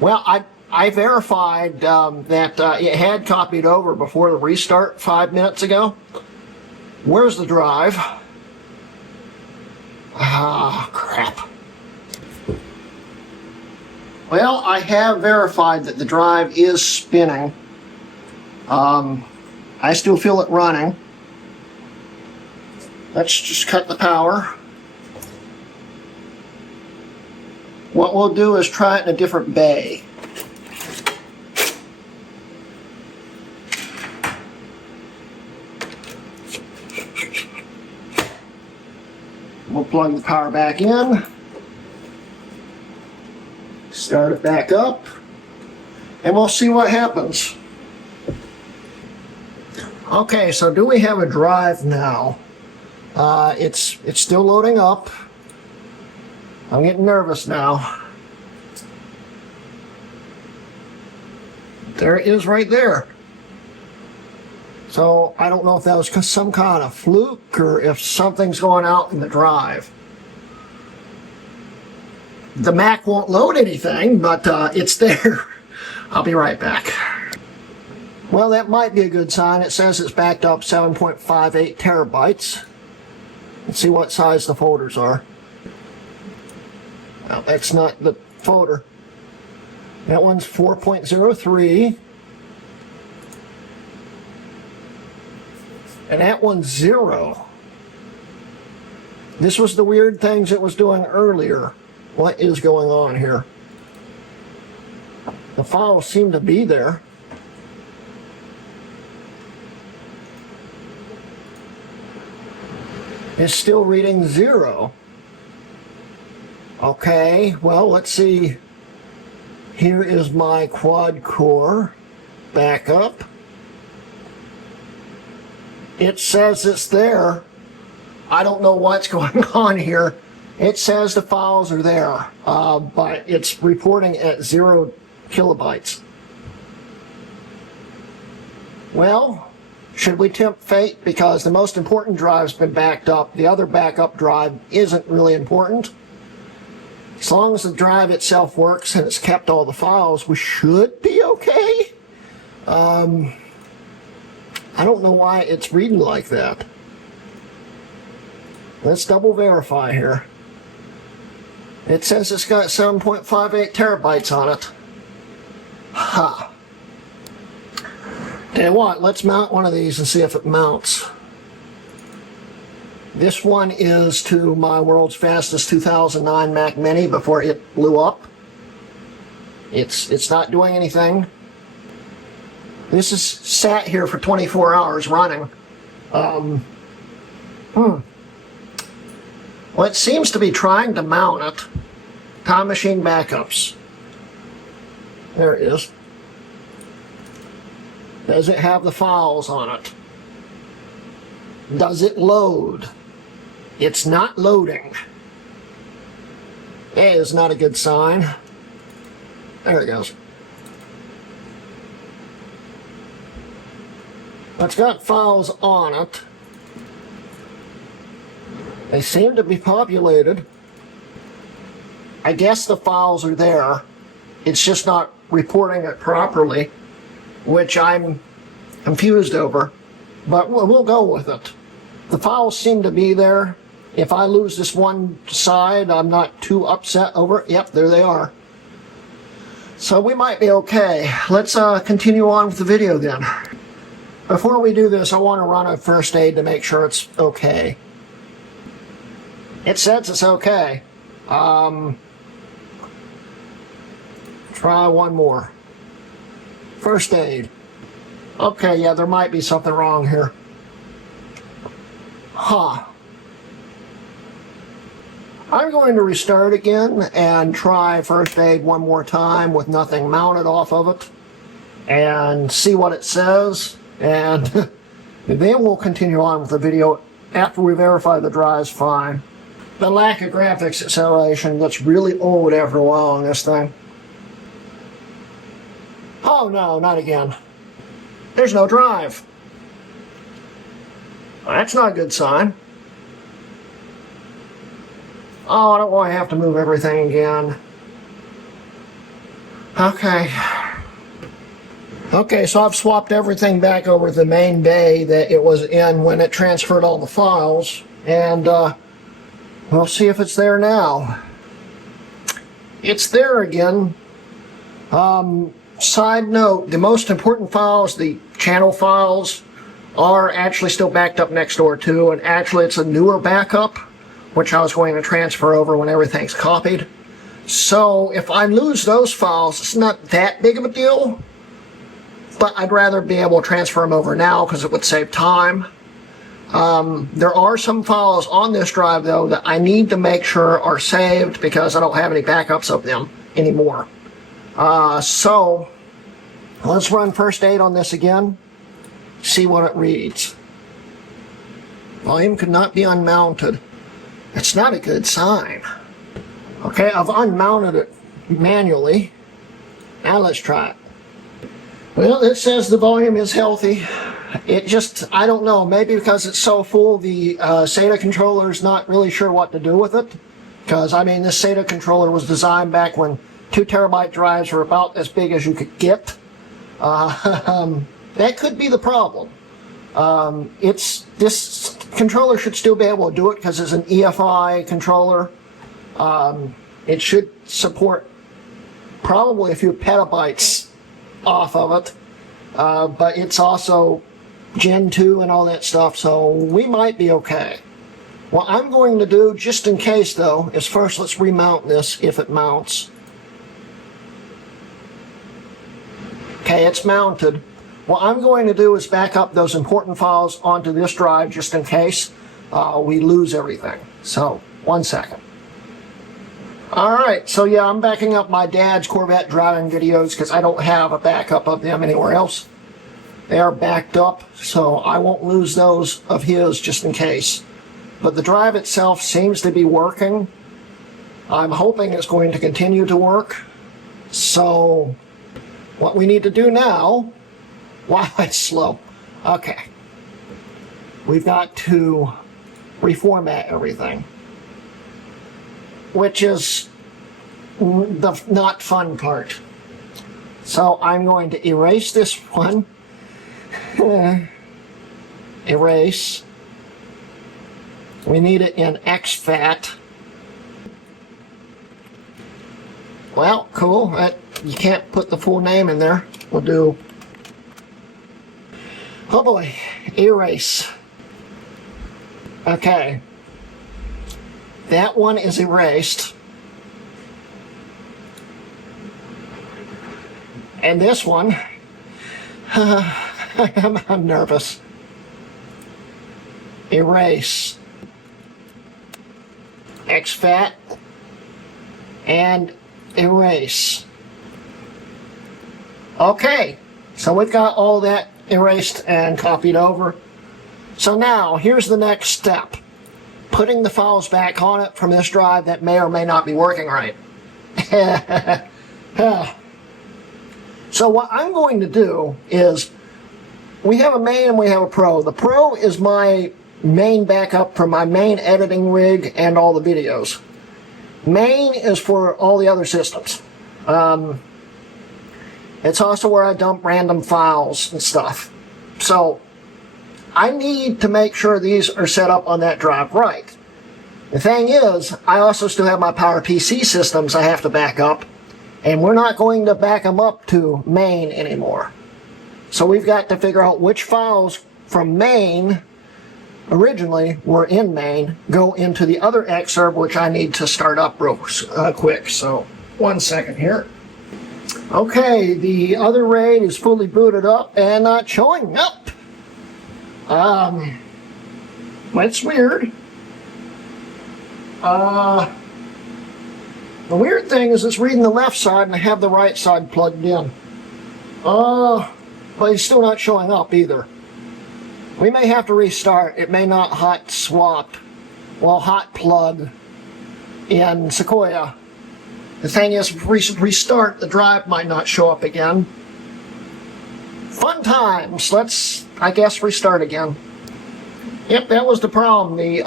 Well, I verified that it had copied over before the restart 5 minutes ago. Where's the drive? Ah, crap. Well, I have verified that the drive is spinning. I still feel it running. Let's just cut the power. What we'll do is try it in a different bay. We'll plug the power back in. Start it back up. And we'll see what happens. Okay, so do we have a drive now? It's still loading up. I'm getting nervous now. There it is right there. So I don't know if that was some kind of fluke or if something's going out in the drive. The Mac won't load anything, but it's there. I'll be right back. Well, that might be a good sign. It says it's backed up 7.58 terabytes. Let's see what size the folders are. Well, that's not the folder. That one's 4.03. And that one's 0. This was the weird things it was doing earlier. What is going on here? The files seem to be there. It's still reading 0. Okay, well, let's see. Here is my quad core backup. It says it's there. I don't know what's going on here. It says the files are there, but it's reporting at 0 kilobytes. Well, Should we tempt fate because the most important drive's been backed up? The other backup drive isn't really important. As long as the drive itself works and it's kept all the files, we should be okay. I don't know why it's reading like that. Let's double verify here. It says it's got 7.58 terabytes on it. Ha. Tell you what, let's mount one of these and see if it mounts. This one is to my world's fastest 2009 Mac Mini before it blew up. It's not doing anything. This is sat here for 24 hours running. Well, it seems to be trying to mount it. Time machine backups. There it is. Does it have the files on it? Does it load? It's not loading. That is not a good sign. There it goes. It's got files on it. They seem to be populated. I guess the files are there. It's just not reporting it properly, which I'm confused over, but we'll go with it. The files seem to be there. If I lose this one side, I'm not too upset over it. Yep, there they are. So we might be okay. Let's continue on with the video then. Before we do this, I want to run a first aid to make sure it's okay. It says it's okay. Try one more. First aid. Okay, yeah, there might be something wrong here. Huh. I'm going to restart again and try first aid one more time with nothing mounted off of it and see what it says, and then we'll continue on with the video after we verify the drive's fine. The lack of graphics acceleration gets really old after a while on this thing. Oh no, not again. There's no drive. That's not a good sign. Oh, I don't want to have to move everything again. Okay. Okay, so I've swapped everything back over to the main bay that it was in when it transferred all the files, and we'll see if it's there now. It's there again. Side note, the most important files, the channel files, are actually still backed up next door too, and actually it's a newer backup, which I was going to transfer over when everything's copied. So if I lose those files, it's not that big of a deal, but I'd rather be able to transfer them over now because it would save time. There are some files on this drive though that I need to make sure are saved because I don't have any backups of them anymore. So let's run first aid on this again, see what it reads. Volume could not be unmounted. It's not a good sign. Okay, I've unmounted it manually. Now let's try it. Well, it says the volume is healthy. It just, I don't know, maybe because it's so full, the SATA controller is not really sure what to do with it. Because, I mean, this SATA controller was designed back when 2 terabyte drives were about as big as you could get. That could be the problem. This controller should still be able to do it because it's an EFI controller. It should support probably a few petabytes off of it, but it's also Gen 2 and all that stuff, so we might be okay. What I'm going to do, just in case though, is first let's remount this if it mounts. Okay, it's mounted. What I'm going to do is back up those important files onto this drive just in case we lose everything. So, 1 second. Alright, so yeah, I'm backing up my dad's Corvette driving videos because I don't have a backup of them anywhere else. They are backed up, so I won't lose those of his just in case. But the drive itself seems to be working. I'm hoping it's going to continue to work. So, what we need to do now... Wow, it's slow. Okay. we've got to reformat everything, which is the not fun part. So I'm going to erase this one. Erase. We need it in exFAT. Well, cool. You can't put the full name in there. We'll do, oh boy, erase. Okay. That one is erased. And this one, I'm nervous. Erase. exFAT. And erase. Okay, so we've got all that erased and copied over. So now, here's the next step. Putting the files back on it from this drive that may or may not be working right. So what I'm going to do is, we have a main and we have a pro. The pro is my main backup for my main editing rig and all the videos. Main is for all the other systems. It's also where I dump random files and stuff. So I need to make sure these are set up on that drive right. The thing is, I also still have my PowerPC systems I have to back up, and we're not going to back them up to main anymore. So we've got to figure out which files from main originally were in main go into the other Xserve, which I need to start up real quick. So 1 second here. Okay, the other RAID is fully booted up and not showing up. That's weird. The weird thing is it's reading the left side and I have the right side plugged in. But it's still not showing up either. We may have to restart. It may not hot swap, well, hot plug in Sequoia. The thing is, if we restart, the drive might not show up again. Fun times. Let's, I guess, restart again. Yep, that was the problem. The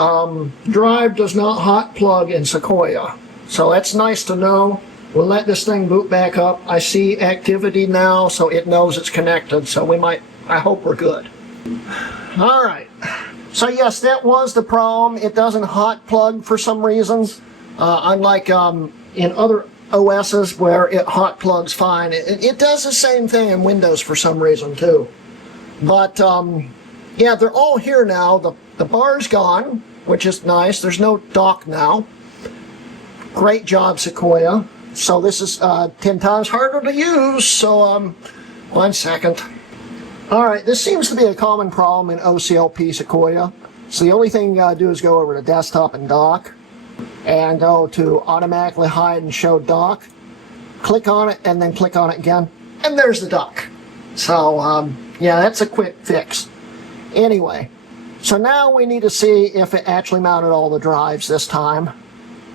drive does not hot plug in Sequoia. So that's nice to know. We'll let this thing boot back up. I see activity now, so it knows it's connected. So we might, I hope we're good. All right. So yes, that was the problem. It doesn't hot plug for some reasons. Unlike in other OSs where it hot plugs fine. It does the same thing in Windows for some reason too. But yeah, they're all here now. The bar's gone, which is nice. There's no dock now. Great job, Sequoia. So this is 10 times harder to use. So 1 second. All right, this seems to be a common problem in OCLP Sequoia. So the only thing you gotta do is go over to desktop and dock, and go to automatically hide and show dock. Click on it and then click on it again, and there's the dock. So yeah, that's a quick fix. Anyway, so now we need to see if it actually mounted all the drives this time.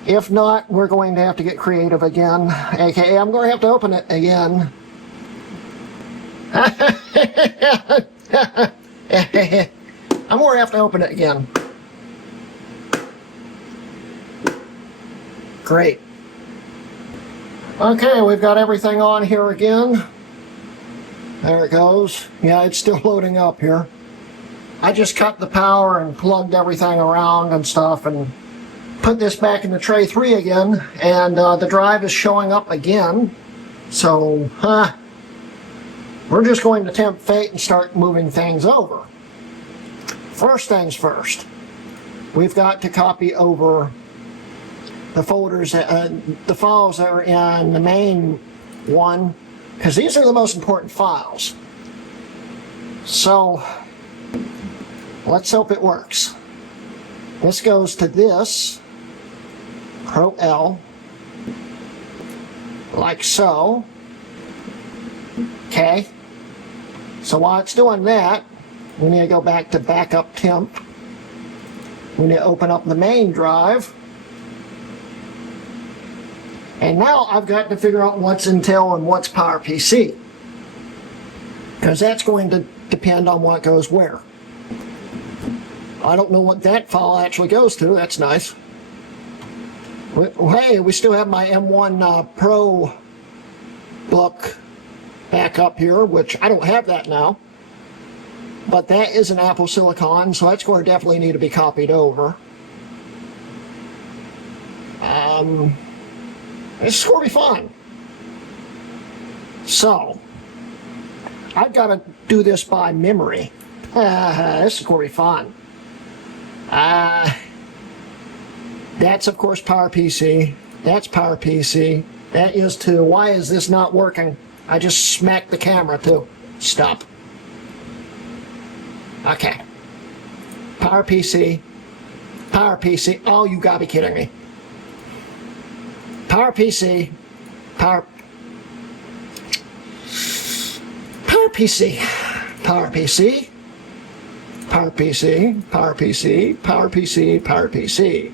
If not, we're going to have to get creative again, aka I'm going to have to open it again. I'm going to have to open it again. Great. Okay, we've got everything on here again. There it goes. Yeah, it's still loading up here. I just cut the power and plugged everything around and stuff and put this back into tray 3 again, and the drive is showing up again. So, we're just going to tempt fate and start moving things over. First things first, we've got to copy over the folders, the files that are in the main one, because these are the most important files. So, let's hope it works. This goes to this, Pro L, like so. Okay. So while it's doing that, we need to go back to backup temp. We need to open up the main drive. And now I've got to figure out what's Intel and what's PowerPC, because that's going to depend on what goes where. I don't know what that file actually goes to. That's nice. Hey, we still have my M1 Pro book back up here, which I don't have that now. But that is an Apple Silicon, so that's going to definitely need to be copied over. This is going to be fun. So, I've got to do this by memory. This is going to be fun. That's, of course, PowerPC. That's PowerPC. That is too. Why is this not working? I just smacked the camera, too. Stop. Okay. PowerPC. PowerPC. Oh, you gotta be kidding me. PowerPC. PowerPC. PowerPC. PowerPC. PowerPC. PowerPC. PowerPC.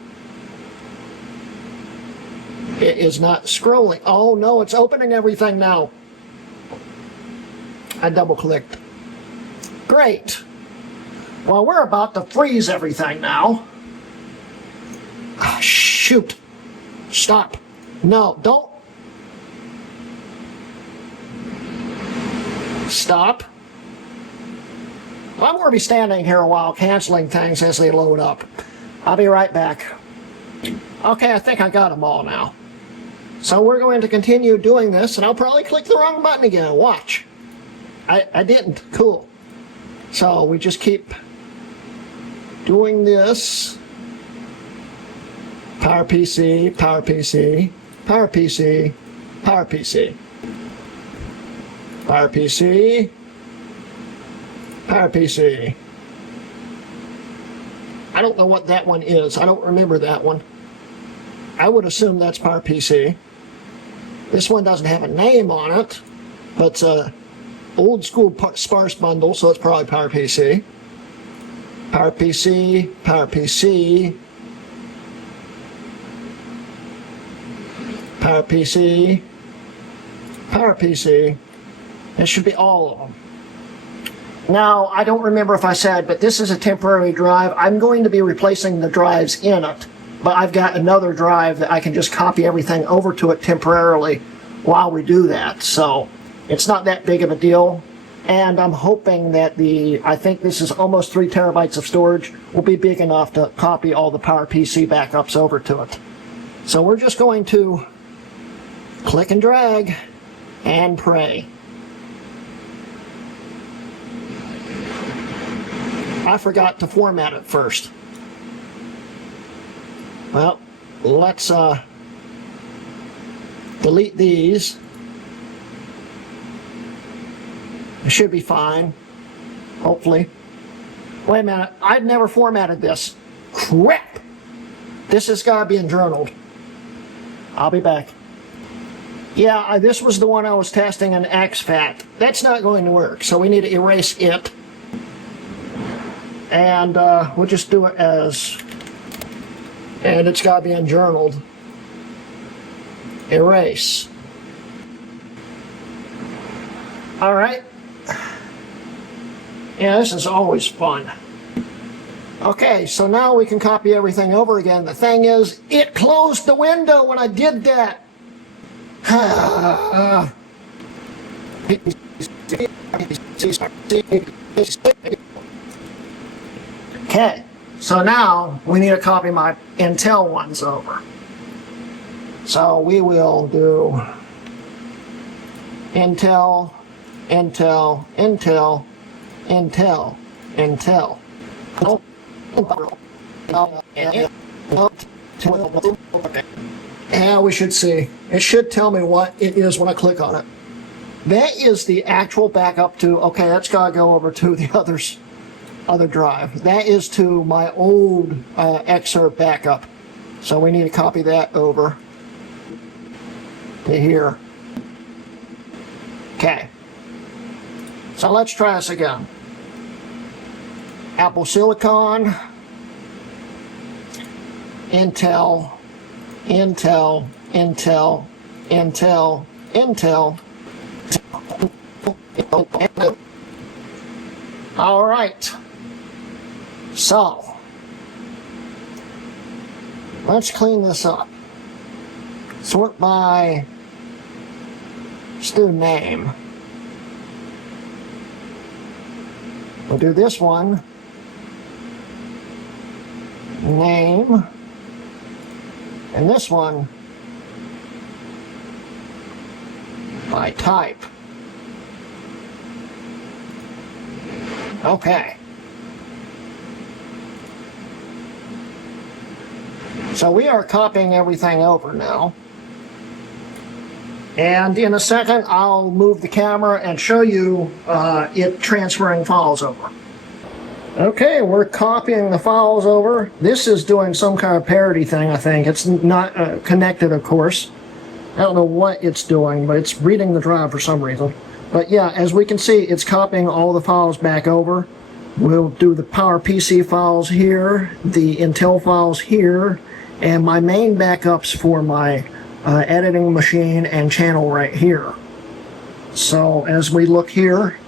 It is not scrolling. Oh no, it's opening everything now. I double clicked. Great. Well, we're about to freeze everything now. Ah, shoot. Stop. No, don't. Stop. Well, I'm going to be standing here a while canceling things as they load up. I'll be right back. Okay, I think I got them all now. So we're going to continue doing this, and I'll probably click the wrong button again. Watch. I didn't. Cool. So we just keep doing this. PowerPC, PowerPC, PowerPC, PowerPC, PowerPC, PowerPC. I don't know what that one is. I don't remember that one. I would assume that's PowerPC. This one doesn't have a name on it, but it's a old school sparse bundle, so it's probably PowerPC. PowerPC, PowerPC, PowerPC, PowerPC. It should be all of them. Now, I don't remember if I said, but this is a temporary drive. I'm going to be replacing the drives in it, but I've got another drive that I can just copy everything over to it temporarily while we do that. So it's not that big of a deal. And I'm hoping that I think this is almost 3 terabytes of storage, will be big enough to copy all the PowerPC backups over to it. So we're just going to click and drag and pray. I forgot to format it first. Well, let's delete these. It should be fine, hopefully. Wait a minute, I've never formatted this. Crap! This has got to be in journaled. I'll be back. Yeah, this was the one I was testing in exFAT. That's not going to work, so we need to erase it. And we'll just do it as, and it's got to be in journaled. Erase. All right. Yeah, this is always fun. Okay, so now we can copy everything over again. The thing is, it closed the window when I did that. Okay, so now we need to copy my Intel ones over. So we will do Intel, Intel, Intel, Intel, Intel. Yeah, we should see. It should tell me what it is when I click on it. That is the actual backup to, okay, that's got to go over to the other drive. That is to my old Xserve backup. So we need to copy that over to here. Okay. So let's try this again. Apple Silicon, Intel, Intel, Intel, Intel, Intel. All right. So Let's clean this up. Sort by student name. We'll do this one. Name. And this one by type. Okay. So we are copying everything over now. And in a second, I'll move the camera and show you it transferring files over. Okay, we're copying the files over. This is doing some kind of parity thing, I think. It's not connected, of course. I don't know what it's doing, but it's reading the drive for some reason. But yeah, as we can see, it's copying all the files back over. We'll do the PowerPC files here, the Intel files here, and my main backups for my editing machine and channel right here. So as we look here,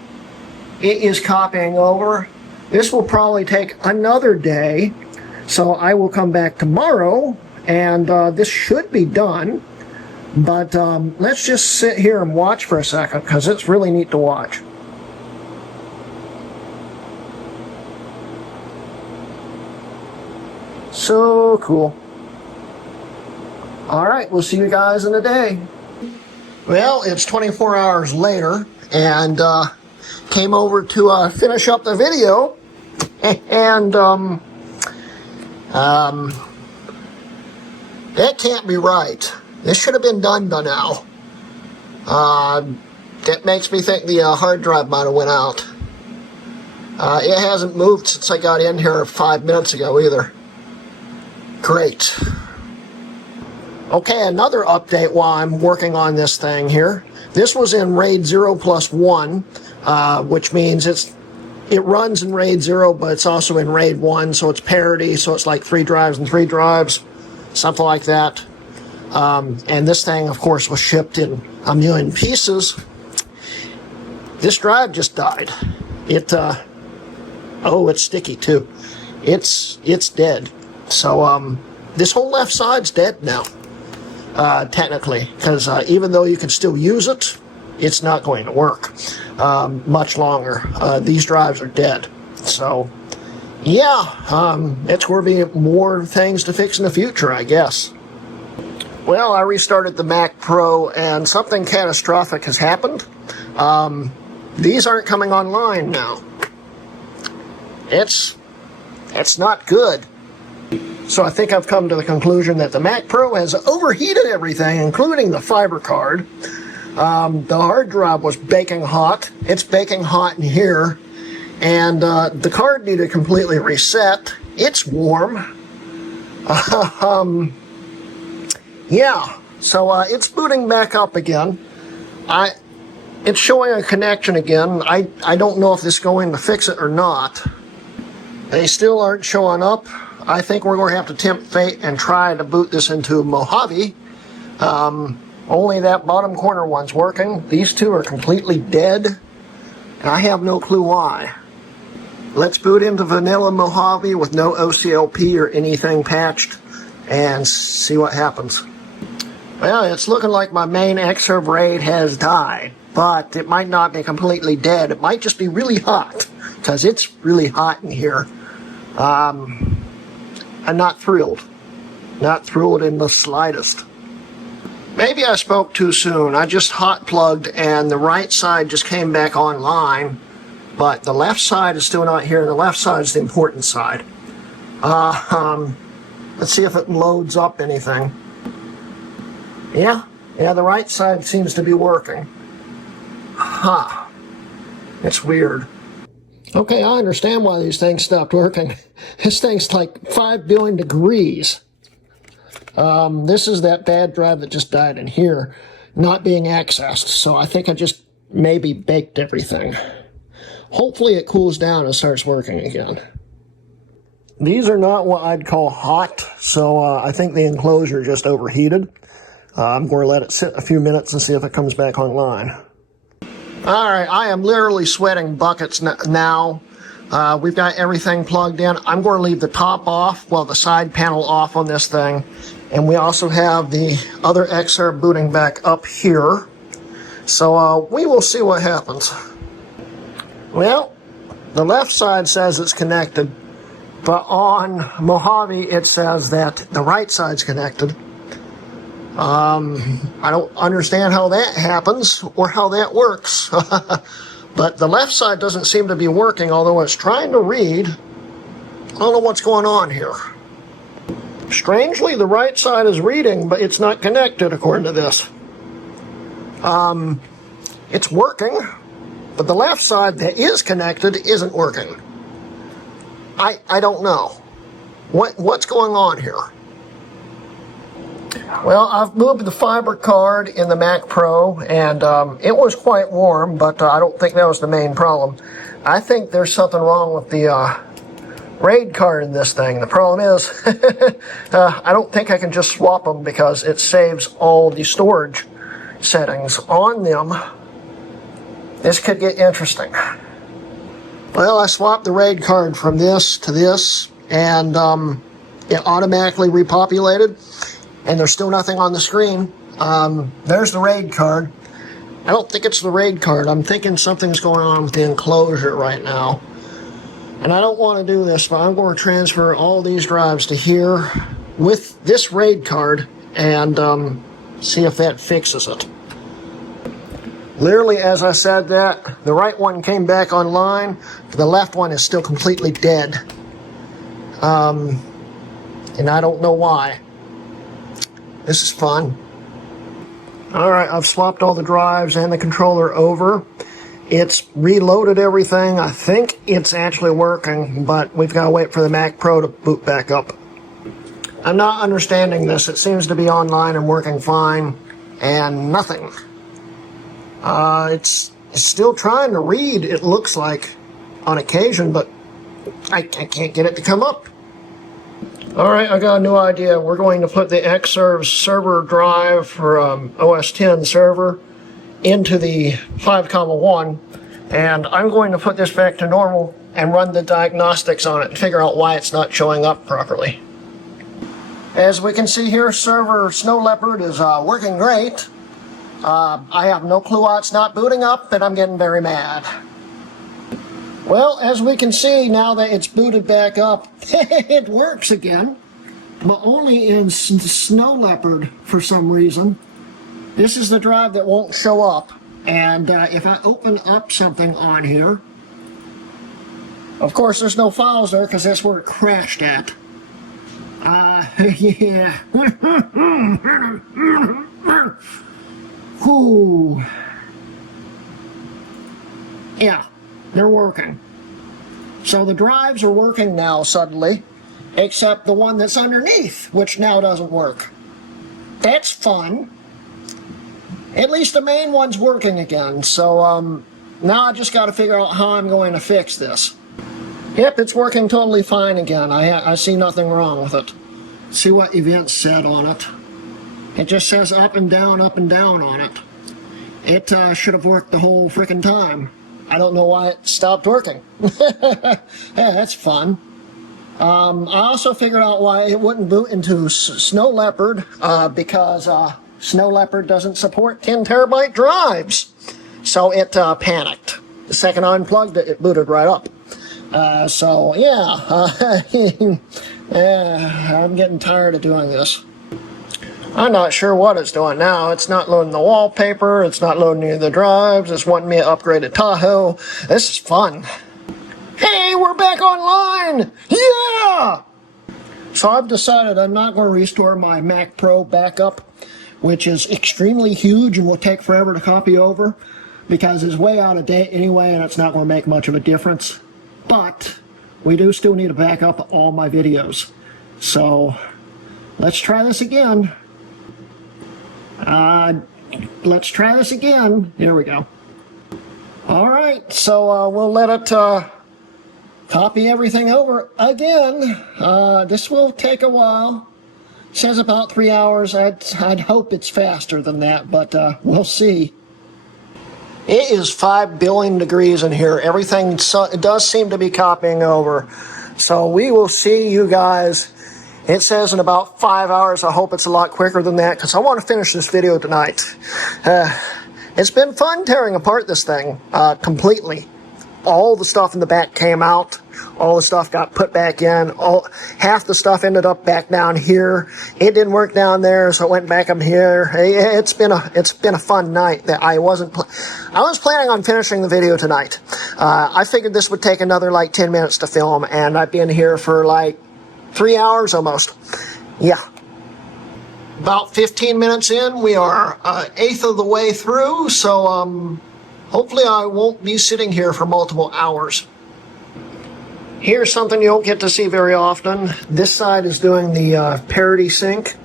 it is copying over. This will probably take another day, so I will come back tomorrow, and this should be done. But let's just sit here and watch for a second, because it's really neat to watch. So cool. All right, we'll see you guys in a day. Well, it's 24 hours later, and came over to finish up the video, and that can't be right. This should have been done by now. That makes me think the hard drive might have went out. It hasn't moved since I got in here 5 minutes ago either. Great. Okay, another update while I'm working on this thing here. This was in RAID 0+1, which means it runs in RAID 0, but it's also in RAID 1, so it's parity, so it's like 3 drives and 3 drives, something like that. And this thing, of course, was shipped in a million pieces. This drive just died. Oh, it's sticky too. It's dead. So this whole left side's dead now, technically, because even though you can still use it, it's not going to work much longer. These drives are dead. So yeah, it's going to be more things to fix in the future, I guess. Well, I restarted the Mac Pro, and something catastrophic has happened. These aren't coming online now. It's not good. So I think I've come to the conclusion that the Mac Pro has overheated everything, including the fiber card. The hard drive was baking hot. It's baking hot in here. And the card needed completely reset. It's warm. Yeah, so it's booting back up again. It's showing a connection again. I don't know if this is going to fix it or not. They still aren't showing up. I think we're going to have to tempt fate and try to boot this into Mojave. Only that bottom corner one's working. These two are completely dead, and I have no clue why. Let's boot into vanilla Mojave with no OCLP or anything patched and see what happens. Well, it's looking like my main Xserve RAID has died, but it might not be completely dead. It might just be really hot, because it's really hot in here. I'm not thrilled. Not thrilled in the slightest. Maybe I spoke too soon. I just hot plugged and the right side just came back online, but the left side is still not here, and the left side is the important side. Let's see if it loads up anything. Yeah, the right side seems to be working. Huh. It's weird. Okay, I understand why these things stopped working. This thing's like 5 billion degrees. This is that bad drive that just died in here, not being accessed. So I think I just maybe baked everything. Hopefully it cools down and starts working again. These are not what I'd call hot, so I think the enclosure just overheated. I'm going to let it sit a few minutes and see if it comes back online. Alright, I am literally sweating buckets now. We've got everything plugged in. I'm going to leave the top off, well, the side panel off on this thing. And we also have the other Xserve booting back up here. So we will see what happens. Well, the left side says it's connected, but on Mojave it says that the right side's connected. I don't understand how that happens or how that works. But the left side doesn't seem to be working, although it's trying to read. I don't know what's going on here. Strangely, the right side is reading, but it's not connected according to this. It's working, but the left side that is connected isn't working. I don't know. What's going on here? Well, I've moved the fiber card in the Mac Pro, and it was quite warm, but I don't think that was the main problem. I think there's something wrong with the RAID card in this thing. The problem is, I don't think I can just swap them because it saves all the storage settings on them. This could get interesting. Well, I swapped the RAID card from this to this, and it automatically repopulated. And there's still nothing on the screen. There's the RAID card. I don't think it's the RAID card. I'm thinking something's going on with the enclosure right now. And I don't want to do this, but I'm going to transfer all these drives to here with this RAID card and see if that fixes it. Literally, as I said that, the right one came back online. The left one is still completely dead. And I don't know why. This is fun. Alright, I've swapped all the drives and the controller over. It's reloaded everything. I think it's actually working, but we've got to wait for the Mac Pro to boot back up. I'm not understanding this. It seems to be online and working fine, and nothing. It's still trying to read, it looks like, on occasion, but I can't get it to come up. Alright, I got a new idea. We're going to put the Xserve server drive for OS X server into the 5.1, and I'm going to put this back to normal and run the diagnostics on it and figure out why it's not showing up properly. As we can see here, server Snow Leopard is working great. I have no clue why it's not booting up, and I'm getting very mad. Well, as we can see, now that it's booted back up, it works again, but only in Snow Leopard for some reason. This is the drive that won't show up, and if I open up something on here, of course there's no files there because that's where it crashed at. Yeah. Whew. Yeah. They're working. So the drives are working now suddenly, except the one that's underneath, which now doesn't work. That's fun. At least the main one's working again, so now I just got to figure out how I'm going to fix this. Yep, it's working totally fine again. I see nothing wrong with it. See what events said on it. It just says up and down on it. It should have worked the whole frickin' time. I don't know why it stopped working. Yeah, that's fun. I also figured out why it wouldn't boot into Snow Leopard, because Snow Leopard doesn't support 10 terabyte drives. So it panicked. The second I unplugged it, it booted right up. So yeah, I'm getting tired of doing this. I'm not sure what it's doing now. It's not loading the wallpaper, it's not loading any of the drives, it's wanting me to upgrade a Tahoe. This is fun. Hey, we're back online! Yeah! So I've decided I'm not going to restore my Mac Pro backup, which is extremely huge and will take forever to copy over, because it's way out of date anyway and it's not going to make much of a difference. But we do still need to back up all my videos. So let's try this again. Let's try this again. There we go. Alright, so we'll let it copy everything over again. This will take a while. It says about 3 hours. I'd hope it's faster than that, but we'll see. It is 5 billion degrees in here. Everything it does seem to be copying over. So we will see you guys. It says in about 5 hours. I hope it's a lot quicker than that because I want to finish this video tonight. It's been fun tearing apart this thing completely. All the stuff in the back came out. All the stuff got put back in. Half the stuff ended up back down here. It didn't work down there, so it went back up here. It's been a fun night. That I was planning on finishing the video tonight. I figured this would take another like 10 minutes to film, and I've been here for like 3 hours almost. Yeah. About 15 minutes in, we are eighth of the way through, so hopefully I won't be sitting here for multiple hours. Here's something you don't get to see very often. This side is doing the parity sync,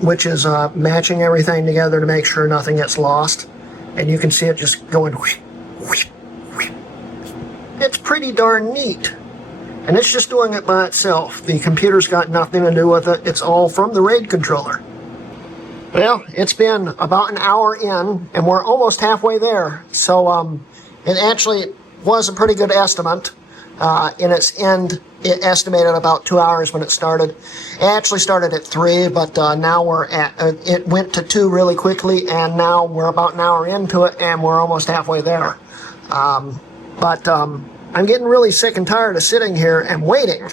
which is matching everything together to make sure nothing gets lost. And you can see it just going whoosh, whoosh, whoosh. It's pretty darn neat. And it's just doing it by itself. The computer's got nothing to do with it. It's all from the RAID controller. Well, it's been about an hour in, and we're almost halfway there. So it actually was a pretty good estimate. In its end, it estimated about 2 hours when it started. It actually started at 3, but now we're at, it went to 2 really quickly, and now we're about an hour into it, and we're almost halfway there. I'm getting really sick and tired of sitting here and waiting.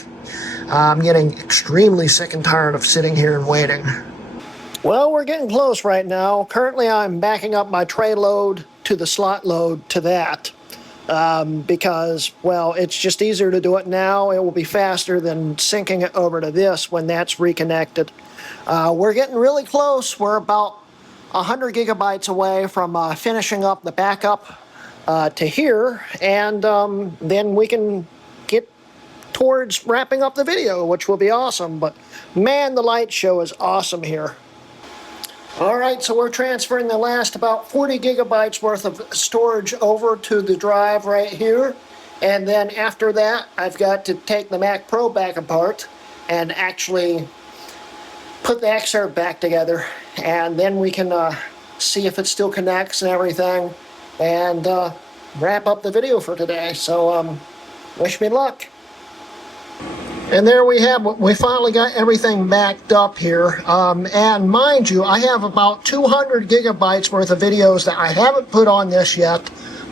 I'm getting extremely sick and tired of sitting here and waiting. Well, we're getting close right now. Currently, I'm backing up my tray load to the slot load to that. Because, well, it's just easier to do it now. It will be faster than syncing it over to this when that's reconnected. We're getting really close. We're about 100 gigabytes away from finishing up the backup to here, and then we can get towards wrapping up the video, which will be awesome. But man, the light show is awesome here. All right, so we're transferring the last about 40 gigabytes worth of storage over to the drive right here. And then after that, I've got to take the Mac Pro back apart and actually put the Xserve back together. And then we can see if it still connects and everything, and wrap up the video for today. So wish me luck. And there we have, we finally got everything backed up here. And mind you, I have about 200 gigabytes worth of videos that I haven't put on this yet,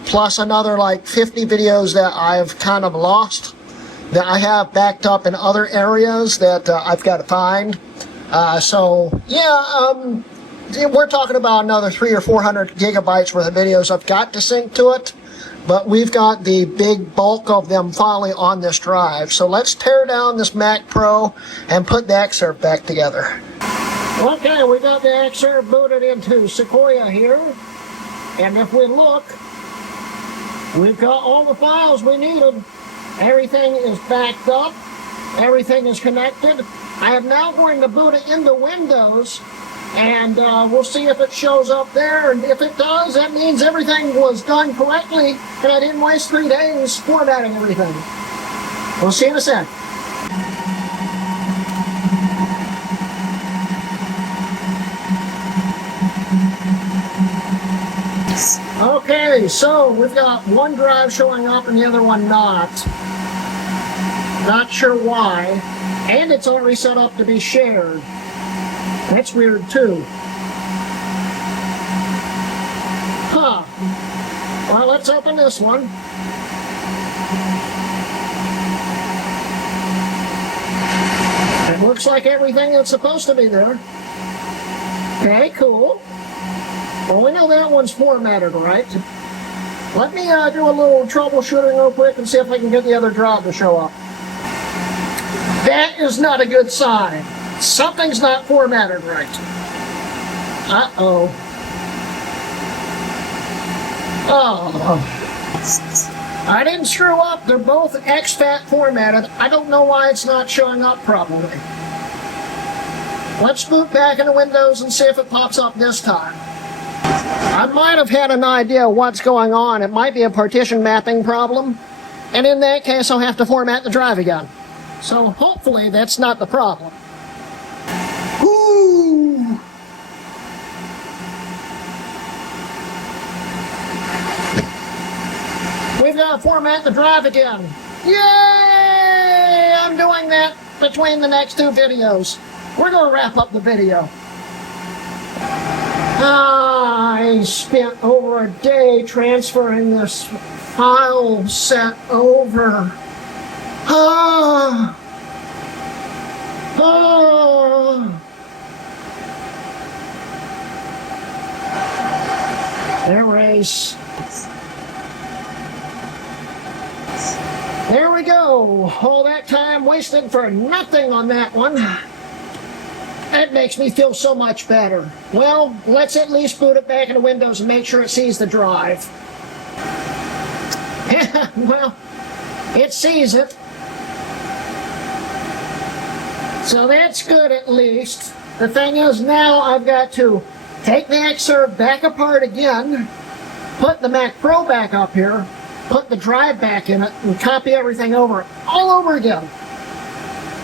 plus another like 50 videos that I've kind of lost, that I have backed up in other areas that I've got to find. So yeah, we're talking about another 300 or 400 gigabytes worth of videos I've got to sync to it. But we've got the big bulk of them finally on this drive. So let's tear down this Mac Pro and put the Xserve back together. Okay, we got the Xserve booted into Sequoia here. And if we look, we've got all the files we needed. Everything is backed up. Everything is connected. I am now going to boot it into Windows, and we'll see if it shows up there, and if it does, that means everything was done correctly, and I didn't waste 3 days formatting everything. We'll see in a sec. Okay, so we've got one drive showing up and the other one not. Not sure why, and it's already set up to be shared. That's weird too. Huh. Well, let's open this one. It looks like everything that's supposed to be there. Okay, cool. Well, we know that one's formatted right. Let me do a little troubleshooting real quick and see if I can get the other drive to show up. That is not a good sign. Something's not formatted right. Uh-oh. Oh. I didn't screw up. They're both exFAT formatted. I don't know why it's not showing up properly. Let's boot back into Windows and see if it pops up this time. I might have had an idea what's going on. It might be a partition mapping problem. And in that case, I'll have to format the drive again. So hopefully that's not the problem. Ooh. format the drive again. Yay! I'm doing that between the next two videos. We're going to wrap up the video. I spent over a day transferring this file set over. Erase. There we go. All that time wasted for nothing on that one. That makes me feel so much better. Well, let's at least boot it back into Windows and make sure it sees the drive. Well, it sees it. So that's good at least. The thing is now I've got to take the Xserve back apart again, put the Mac Pro back up here, put the drive back in it, and copy everything over all over again.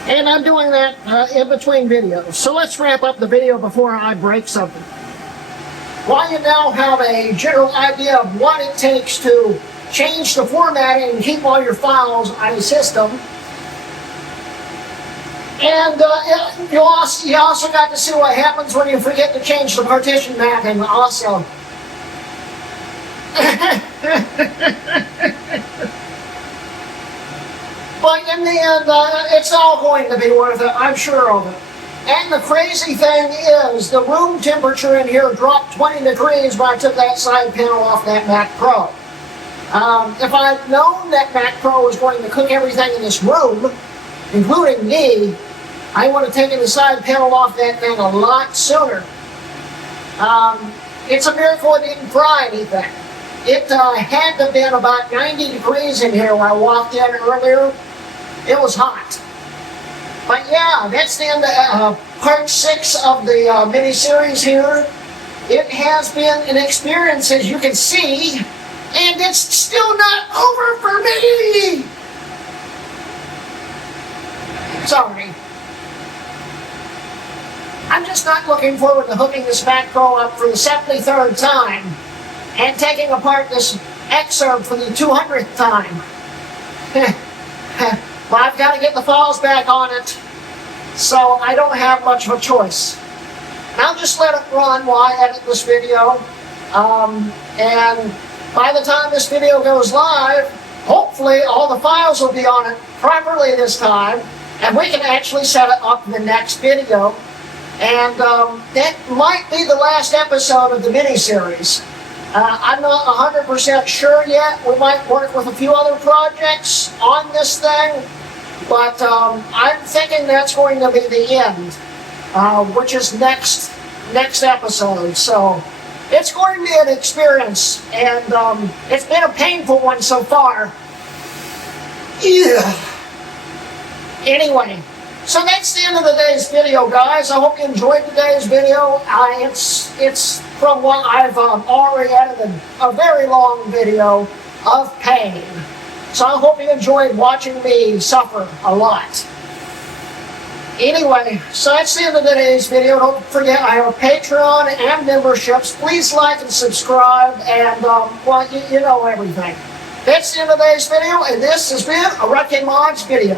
And I'm doing that in between videos. So let's wrap up the video before I break something. While you now have a general idea of what it takes to change the formatting and keep all your files on a system, and you also got to see what happens when you forget to change the partition mapping also. But in the end, it's all going to be worth it, I'm sure of it. And the crazy thing is, the room temperature in here dropped 20 degrees when I took that side panel off that Mac Pro. If I'd known that Mac Pro was going to cook everything in this room, including me, I would have taken the side panel off that thing a lot sooner. It's a miracle it didn't fry anything. It had to have been about 90 degrees in here when I walked in earlier. It was hot. But yeah, that's the end of part 6 of the mini-series here. It has been an experience, as you can see, and it's still not over for me! Sorry. I'm just not looking forward to hooking this Mac Pro up for the 73rd time and taking apart this Xserve for the 200th time. But I've got to get the files back on it, so I don't have much of a choice. I'll just let it run while I edit this video, and by the time this video goes live, hopefully all the files will be on it properly this time, and we can actually set it up in the next video. And that might be the last episode of the mini-series. I'm not 100% sure yet. We might work with a few other projects on this thing, but I'm thinking that's going to be the end, which is next episode. So it's going to be an experience, and it's been a painful one so far. Yeah. Anyway. So that's the end of today's video, guys. I hope you enjoyed today's video. It's from what I've already edited, a very long video of pain. So I hope you enjoyed watching me suffer a lot. Anyway, so that's the end of today's video. Don't forget, I have a Patreon and memberships. Please like and subscribe, and well, you know everything. That's the end of today's video, and this has been a Hrutkay Mods video.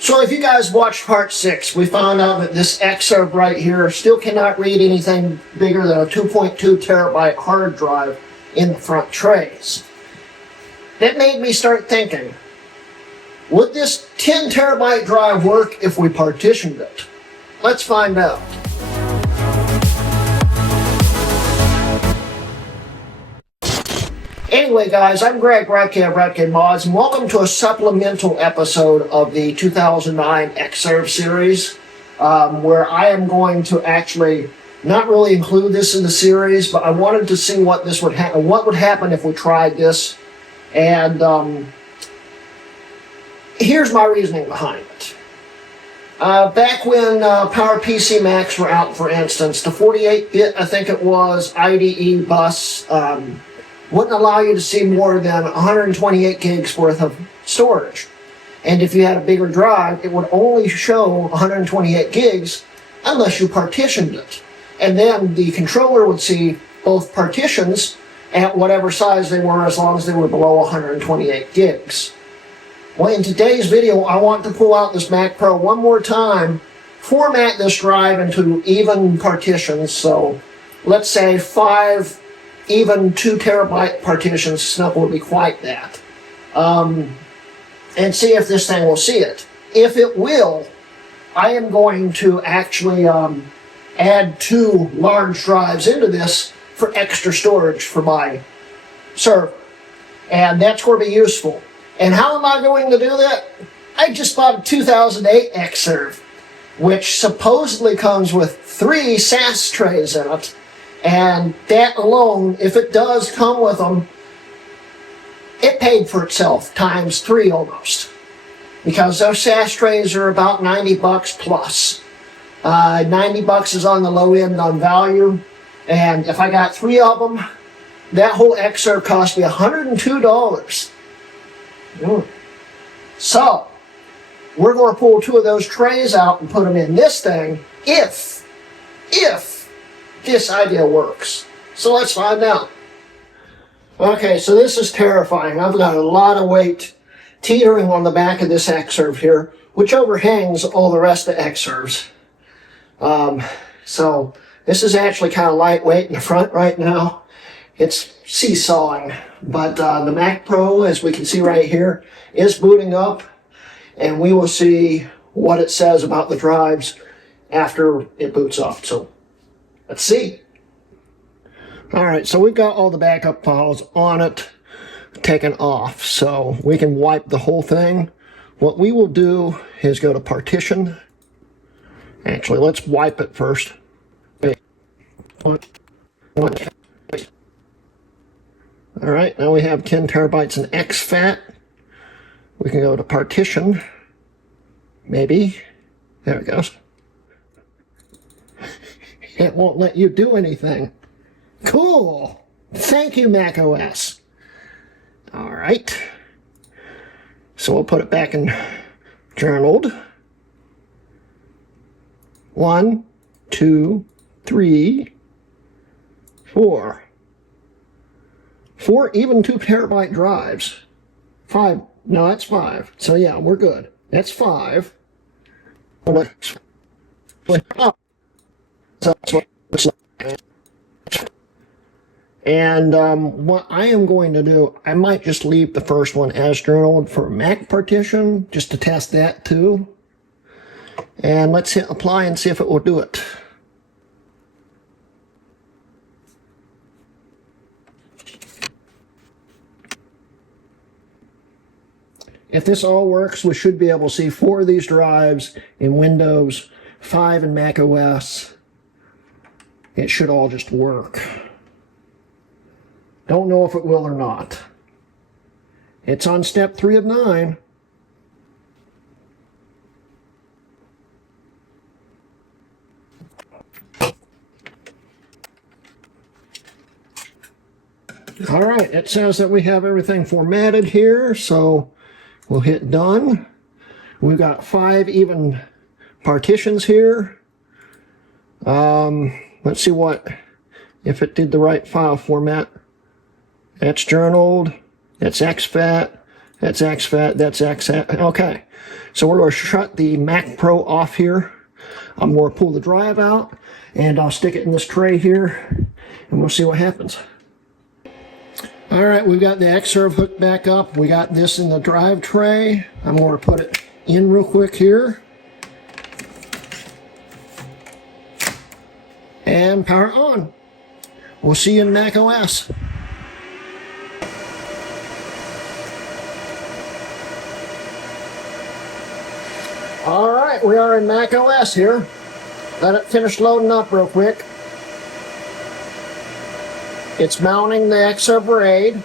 So if you guys watched part 6, we found out that this Xserve right here still cannot read anything bigger than a 2.2 terabyte hard drive in the front trays. That made me start thinking, would this 10 terabyte drive work if we partitioned it? Let's find out. Anyway, guys, I'm Greg Hrutkay of Hrutkay Mods, and welcome to a supplemental episode of the 2009 Xserve Series, where I am going to actually not really include this in the series, but I wanted to see what this would what would happen if we tried this, and here's my reasoning behind it. Back when PowerPC Macs were out, for instance, the 48-bit, I think it was, IDE bus wouldn't allow you to see more than 128 gigs worth of storage. And if you had a bigger drive, it would only show 128 gigs unless you partitioned it. And then the controller would see both partitions at whatever size they were, as long as they were below 128 gigs. Well, in today's video, I want to pull out this Mac Pro one more time, format this drive into even partitions. So let's say 5 even 2 terabyte partitions. It's not going to be quite that. And see if this thing will see it. If it will, I am going to actually add 2 large drives into this for extra storage for my server. And that's going to be useful. And how am I going to do that? I just bought a 2008 Xserve, which supposedly comes with 3 SAS trays in it. And that alone, if it does come with them, it paid for itself times 3 almost. Because those SAS trays are about $90 plus. $90 is on the low end on value. And if I got 3 of them, that whole Xserve cost me $102. So, we're going to pull 2 of those trays out and put them in this thing if this idea works. So let's find out. Okay, so this is terrifying. I've got a lot of weight teetering on the back of this Xserve here, which overhangs all the rest of Xserves. So this is actually kind of lightweight in the front right now. It's seesawing, but the Mac Pro, as we can see right here, is booting up, and we will see what it says about the drives after it boots up. So let's see. All right, so we've got all the backup files on it taken off, so we can wipe the whole thing. What we will do is go to partition. Actually, let's wipe it first. All right, now we have 10 terabytes in exFAT. We can go to partition. Maybe. There it goes. It won't let you do anything. Cool. Thank you, Mac OS. All right. So we'll put it back in journaled. 1, 2, 3, 4. 4 even 2 terabyte drives. 5. No, that's 5. So yeah, we're good. That's 5. And what I am going to do, I might just leave the first one as journaled for Mac partition, just to test that too. And let's hit apply and see if it will do it. If this all works, we should be able to see 4 of these drives in Windows, 5 in Mac OS. It should all just work. Don't know if it will or not. It's on step 3 of 9. All right, it says that we have everything formatted here, so we'll hit done. We've got 5 even partitions here. Let's see if it did the right file format. That's journaled, that's exFAT, that's exFAT, that's exFAT. Okay, so we're going to shut the Mac Pro off here. I'm going to pull the drive out, and I'll stick it in this tray here, and we'll see what happens. All right, we've got the Xserve hooked back up. We got this in the drive tray. I'm going to put it in real quick here. And power on. We'll see you in Mac OS. All right, we are in Mac OS here. Let it finish loading up real quick. It's mounting the Xserve RAID.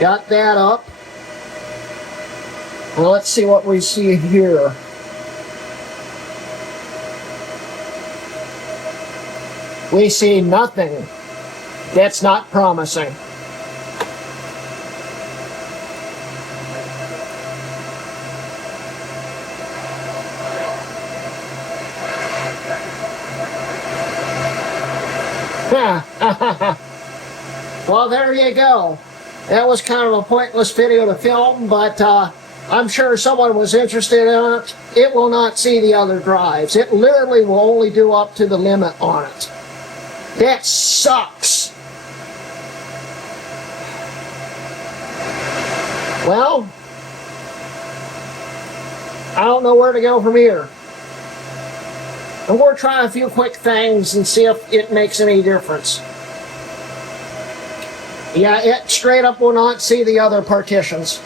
Got that up. Well, let's see what we see here. We see nothing. That's not promising. Well, there you go. That was kind of a pointless video to film, but I'm sure someone was interested in it. It will not see the other drives. It literally will only do up to the limit on it. That sucks. Well, I don't know where to go from here. I'm going to try a few quick things and see if it makes any difference. Yeah, it straight up will not see the other partitions.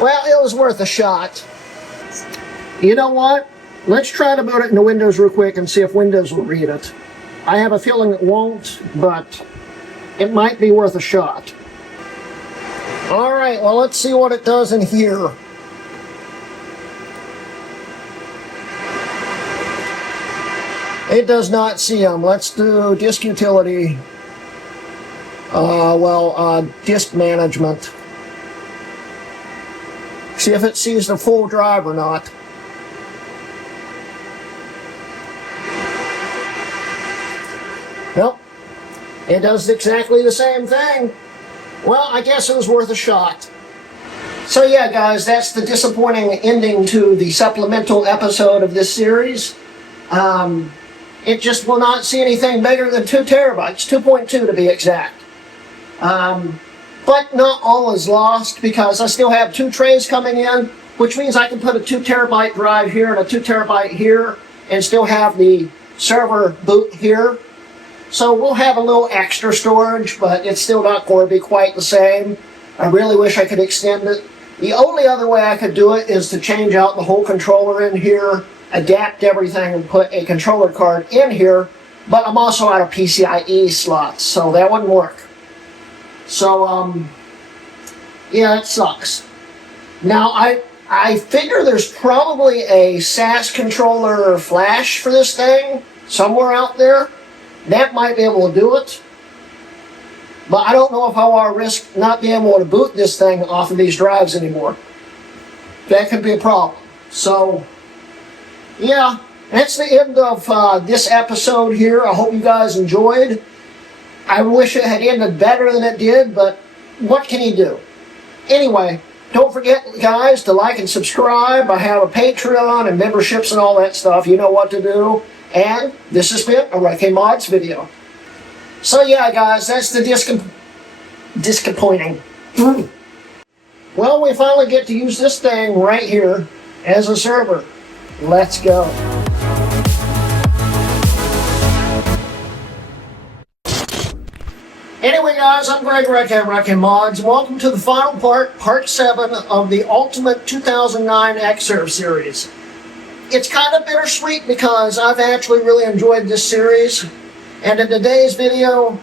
Well, it was worth a shot. You know what? Let's try to boot it into Windows real quick and see if Windows will read it. I have a feeling it won't, but it might be worth a shot. Alright, well, let's see what it does in here. It does not see them. Let's do disk utility. Disk management. See if it sees the full drive or not. Nope. It does exactly the same thing. Well, I guess it was worth a shot. So yeah, guys, that's the disappointing ending to the supplemental episode of this series. It just will not see anything bigger than 2 terabytes, 2.2 to be exact. But not all is lost, because I still have 2 trays coming in, which means I can put a 2 terabyte drive here and a 2 terabyte here and still have the server boot here. So we'll have a little extra storage, but it's still not going to be quite the same. I really wish I could extend it. The only other way I could do it is to change out the whole controller in here, adapt everything, and put a controller card in here, but I'm also out of PCIe slots, so that wouldn't work. So, yeah, it sucks. Now, I figure there's probably a SAS controller or flash for this thing somewhere out there. That might be able to do it. But I don't know if I want to risk not being able to boot this thing off of these drives anymore. That could be a problem. So, yeah, that's the end of this episode here. I hope you guys enjoyed. I wish it had ended better than it did, but what can you do? Anyway, don't forget, guys, to like and subscribe. I have a Patreon and memberships and all that stuff. You know what to do. And this has been a Hrutkay Mods video. So yeah, guys, that's the disappointing. Well, we finally get to use this thing right here as a server. Let's go. Anyway, guys, I'm Greg Hrutkay, Hrutkay Mods. Welcome to the final part, Part 7 of the Ultimate 2009 Xserve Series. It's kind of bittersweet because I've actually really enjoyed this series. And in today's video,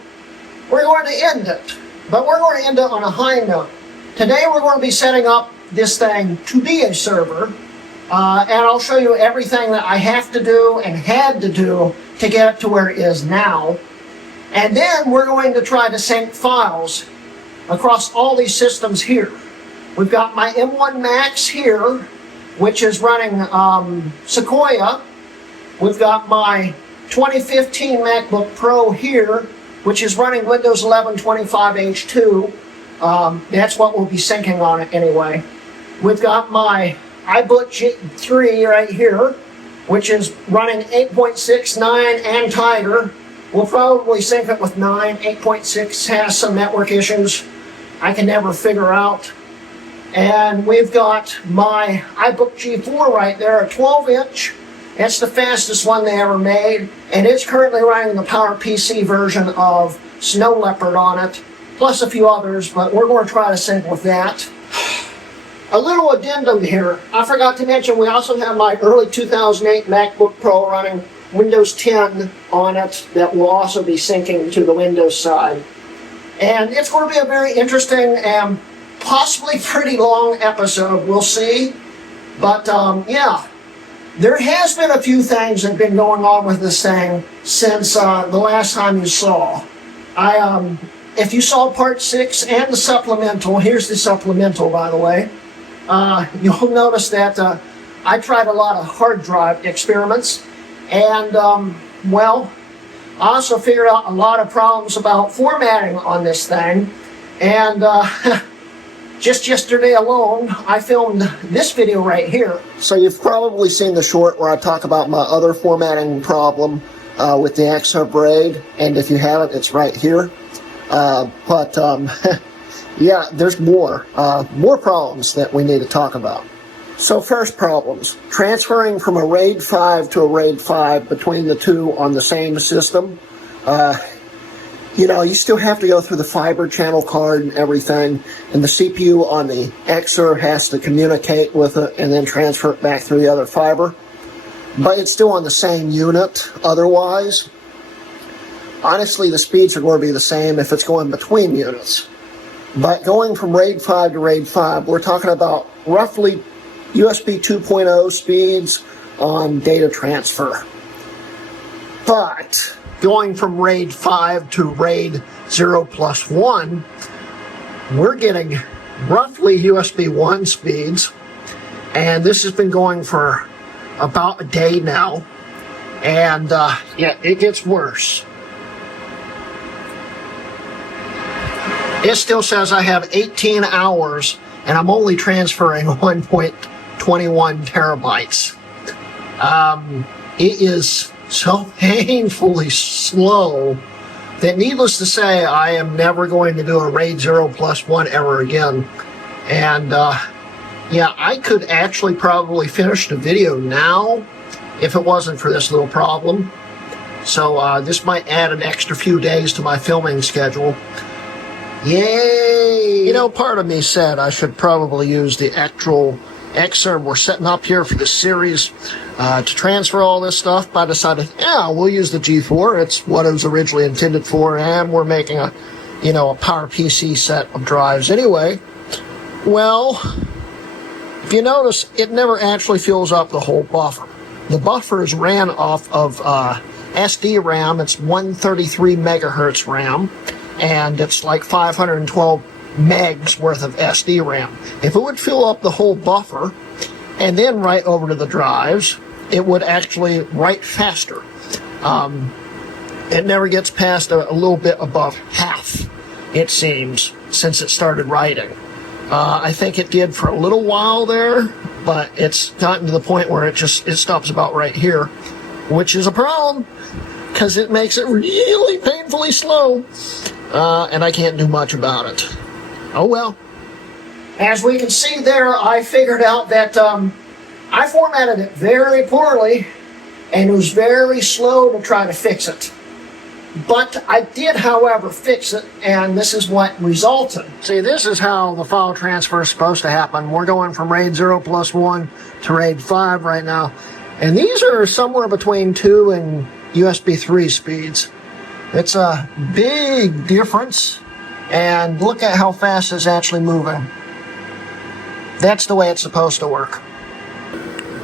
we're going to end it. But we're going to end it on a high note. Today we're going to be setting up this thing to be a server. And I'll show you everything that I have to do and had to do to get it to where it is now. And then we're going to try to sync files across all these systems here. We've got my M1 Max here, which is running Sequoia. We've got my 2015 MacBook Pro here, which is running Windows 11 25H2. That's what we'll be syncing on it anyway. We've got my iBook G3 right here, which is running 8.6, 9, and Tiger. We'll probably sync it with 9. 8.6 has some network issues I can never figure out. And we've got my iBook G4 right there, a 12-inch. That's the fastest one they ever made. And it's currently running the PowerPC version of Snow Leopard on it, plus a few others, but we're going to try to sync with that. A little addendum here. I forgot to mention we also have my early 2008 MacBook Pro running Windows 10 on it that will also be syncing to the Windows side. And it's going to be a very interesting and possibly pretty long episode. We'll see. But yeah, there has been a few things that have been going on with this thing since the last time you saw. If you saw Part 6 and the supplemental, here's the supplemental, by the way, you'll notice that I tried a lot of hard drive experiments. And, well, I also figured out a lot of problems about formatting on this thing. And just yesterday alone, I filmed this video right here. So you've probably seen the short where I talk about my other formatting problem with the Xserve RAID. And if you haven't, it's right here. Yeah, there's more problems that we need to talk about. So first problems, transferring from a RAID 5 to a RAID 5 between the two on the same system. You know, you still have to go through the fiber channel card and everything, and the CPU on the Xserve has to communicate with it and then transfer it back through the other fiber. But it's still on the same unit otherwise. Honestly, the speeds are going to be the same if it's going between units. But going from RAID 5 to RAID 5, we're talking about roughly USB 2.0 speeds on data transfer. But going from RAID 5 to RAID 0+1, we're getting roughly USB 1 speeds. And this has been going for about a day now. And yeah, it gets worse. It still says I have 18 hours and I'm only transferring 1.21 terabytes. It is so painfully slow that, needless to say, I am never going to do a RAID 0+1 ever again. And yeah, I could actually probably finish the video now if it wasn't for this little problem. So this might add an extra few days to my filming schedule. Yay! You know, part of me said I should probably use the actual Xserve we're setting up here for the series to transfer all this stuff, but I decided, yeah, we'll use the G4. It's what it was originally intended for, and we're making a, you know, a PowerPC set of drives anyway. Well, if you notice, it never actually fills up the whole buffer. The buffer is ran off of SD RAM. It's 133 megahertz RAM. And it's like 512 megs worth of SD RAM. If it would fill up the whole buffer and then write over to the drives, it would actually write faster. It never gets past a little bit above half, it seems, since it started writing. I think it did for a little while there, but it's gotten to the point where it stops about right here, which is a problem because it makes it really painfully slow. And I can't do much about it. Oh well. As we can see there, I figured out that I formatted it very poorly, and it was very slow to try to fix it. But I did, however, fix it, and this is what resulted. See, this is how the file transfer is supposed to happen. We're going from RAID 0+1 to RAID 5 right now, and these are somewhere between 2 and USB 3 speeds. It's a big difference, and look at how fast it's actually moving. That's the way it's supposed to work.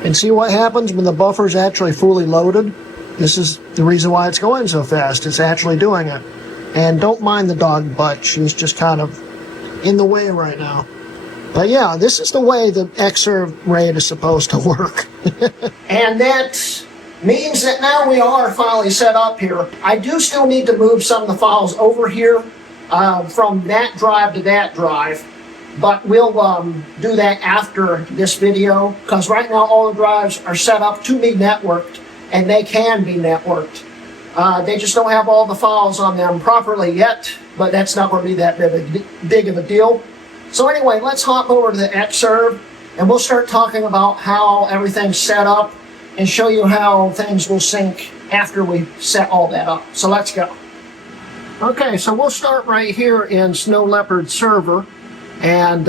And see what happens when the buffer's actually fully loaded? This is the reason why it's going so fast. It's actually doing it. And don't mind the dog butt. She's just kind of in the way right now. But yeah, this is the way the Xserve RAID is supposed to work. And that means that now we are finally set up here. I do still need to move some of the files over here from that drive to that drive, but we'll do that after this video, because right now all the drives are set up to be networked, and they can be networked. They just don't have all the files on them properly yet, but that's not going to be that big of a deal. So anyway, let's hop over to the Xserve, and we'll start talking about how everything's set up and show you how things will sync after we set all that up. So let's go. Okay, so we'll start right here in Snow Leopard Server, and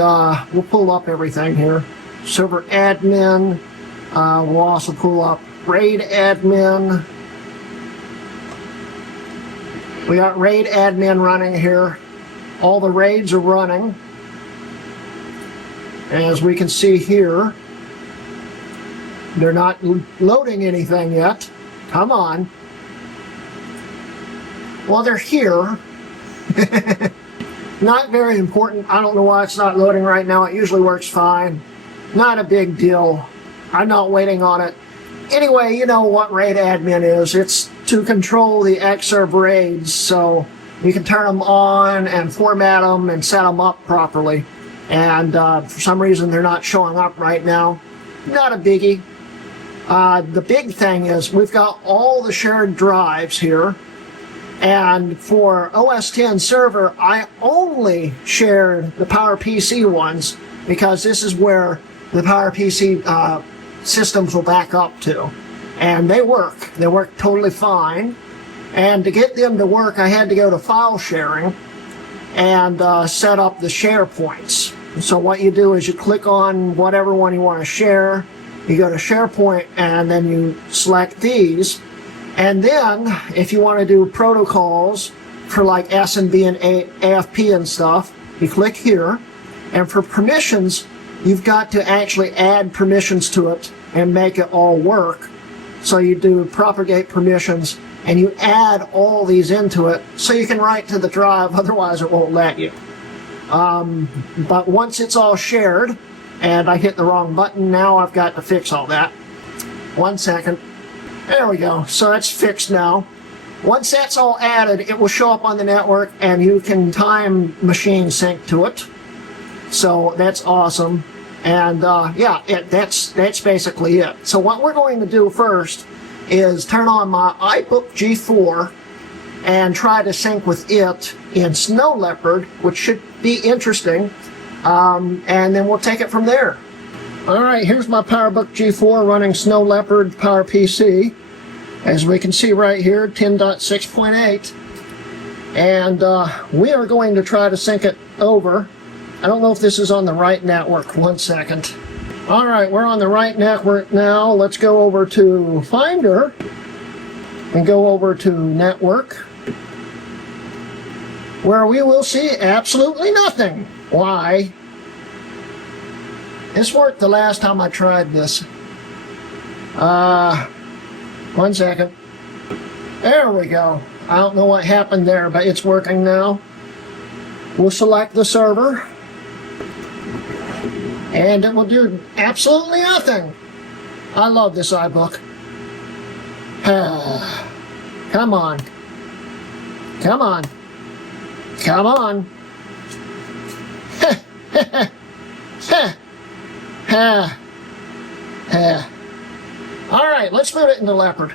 we'll pull up everything here. Server admin, we'll also pull up RAID admin. We got RAID admin running here. All the RAIDs are running. As we can see here, they're not loading anything yet. Come on. Well, they're here. Not very important. I don't know why it's not loading right now. It usually works fine. Not a big deal. I'm not waiting on it. Anyway, you know what RAID admin is. It's to control the Xserve RAIDs, so you can turn them on and format them and set them up properly. And for some reason they're not showing up right now. Not a biggie. The big thing is we've got all the shared drives here. And for OS X server, I only shared the PowerPC ones because this is where the PowerPC systems will back up to. And they work. They work totally fine. And to get them to work, I had to go to file sharing and set up the share points. So what you do is you click on whatever one you want to share. You go to SharePoint and then you select these. And then if you want to do protocols for like SMB and AFP and stuff, you click here. And for permissions, you've got to actually add permissions to it and make it all work. So you do propagate permissions and you add all these into it so you can write to the drive, otherwise it won't let you. But once it's all shared, and I hit the wrong button, now I've got to fix all that. 1 second. There we go. So that's fixed now. Once that's all added, it will show up on the network and you can time machine sync to it. So that's awesome. And yeah, that's basically it. So what we're going to do first is turn on my iBook G4 and try to sync with it in Snow Leopard, which should be interesting. And then we'll take it from there. All right, here's my PowerBook G4 running Snow Leopard PowerPC. As we can see right here, 10.6.8. And we are going to try to sync it over. I don't know if this is on the right network. 1 second. All right, we're on the right network now. Let's go over to Finder and go over to Network, where we will see absolutely nothing. Why? This worked the last time I tried this. 1 second. There we go. I don't know what happened there, but it's working now. We'll select the server. And it will do absolutely nothing. I love this iBook. Come on. Come on. Come on. All right, let's boot it into Leopard.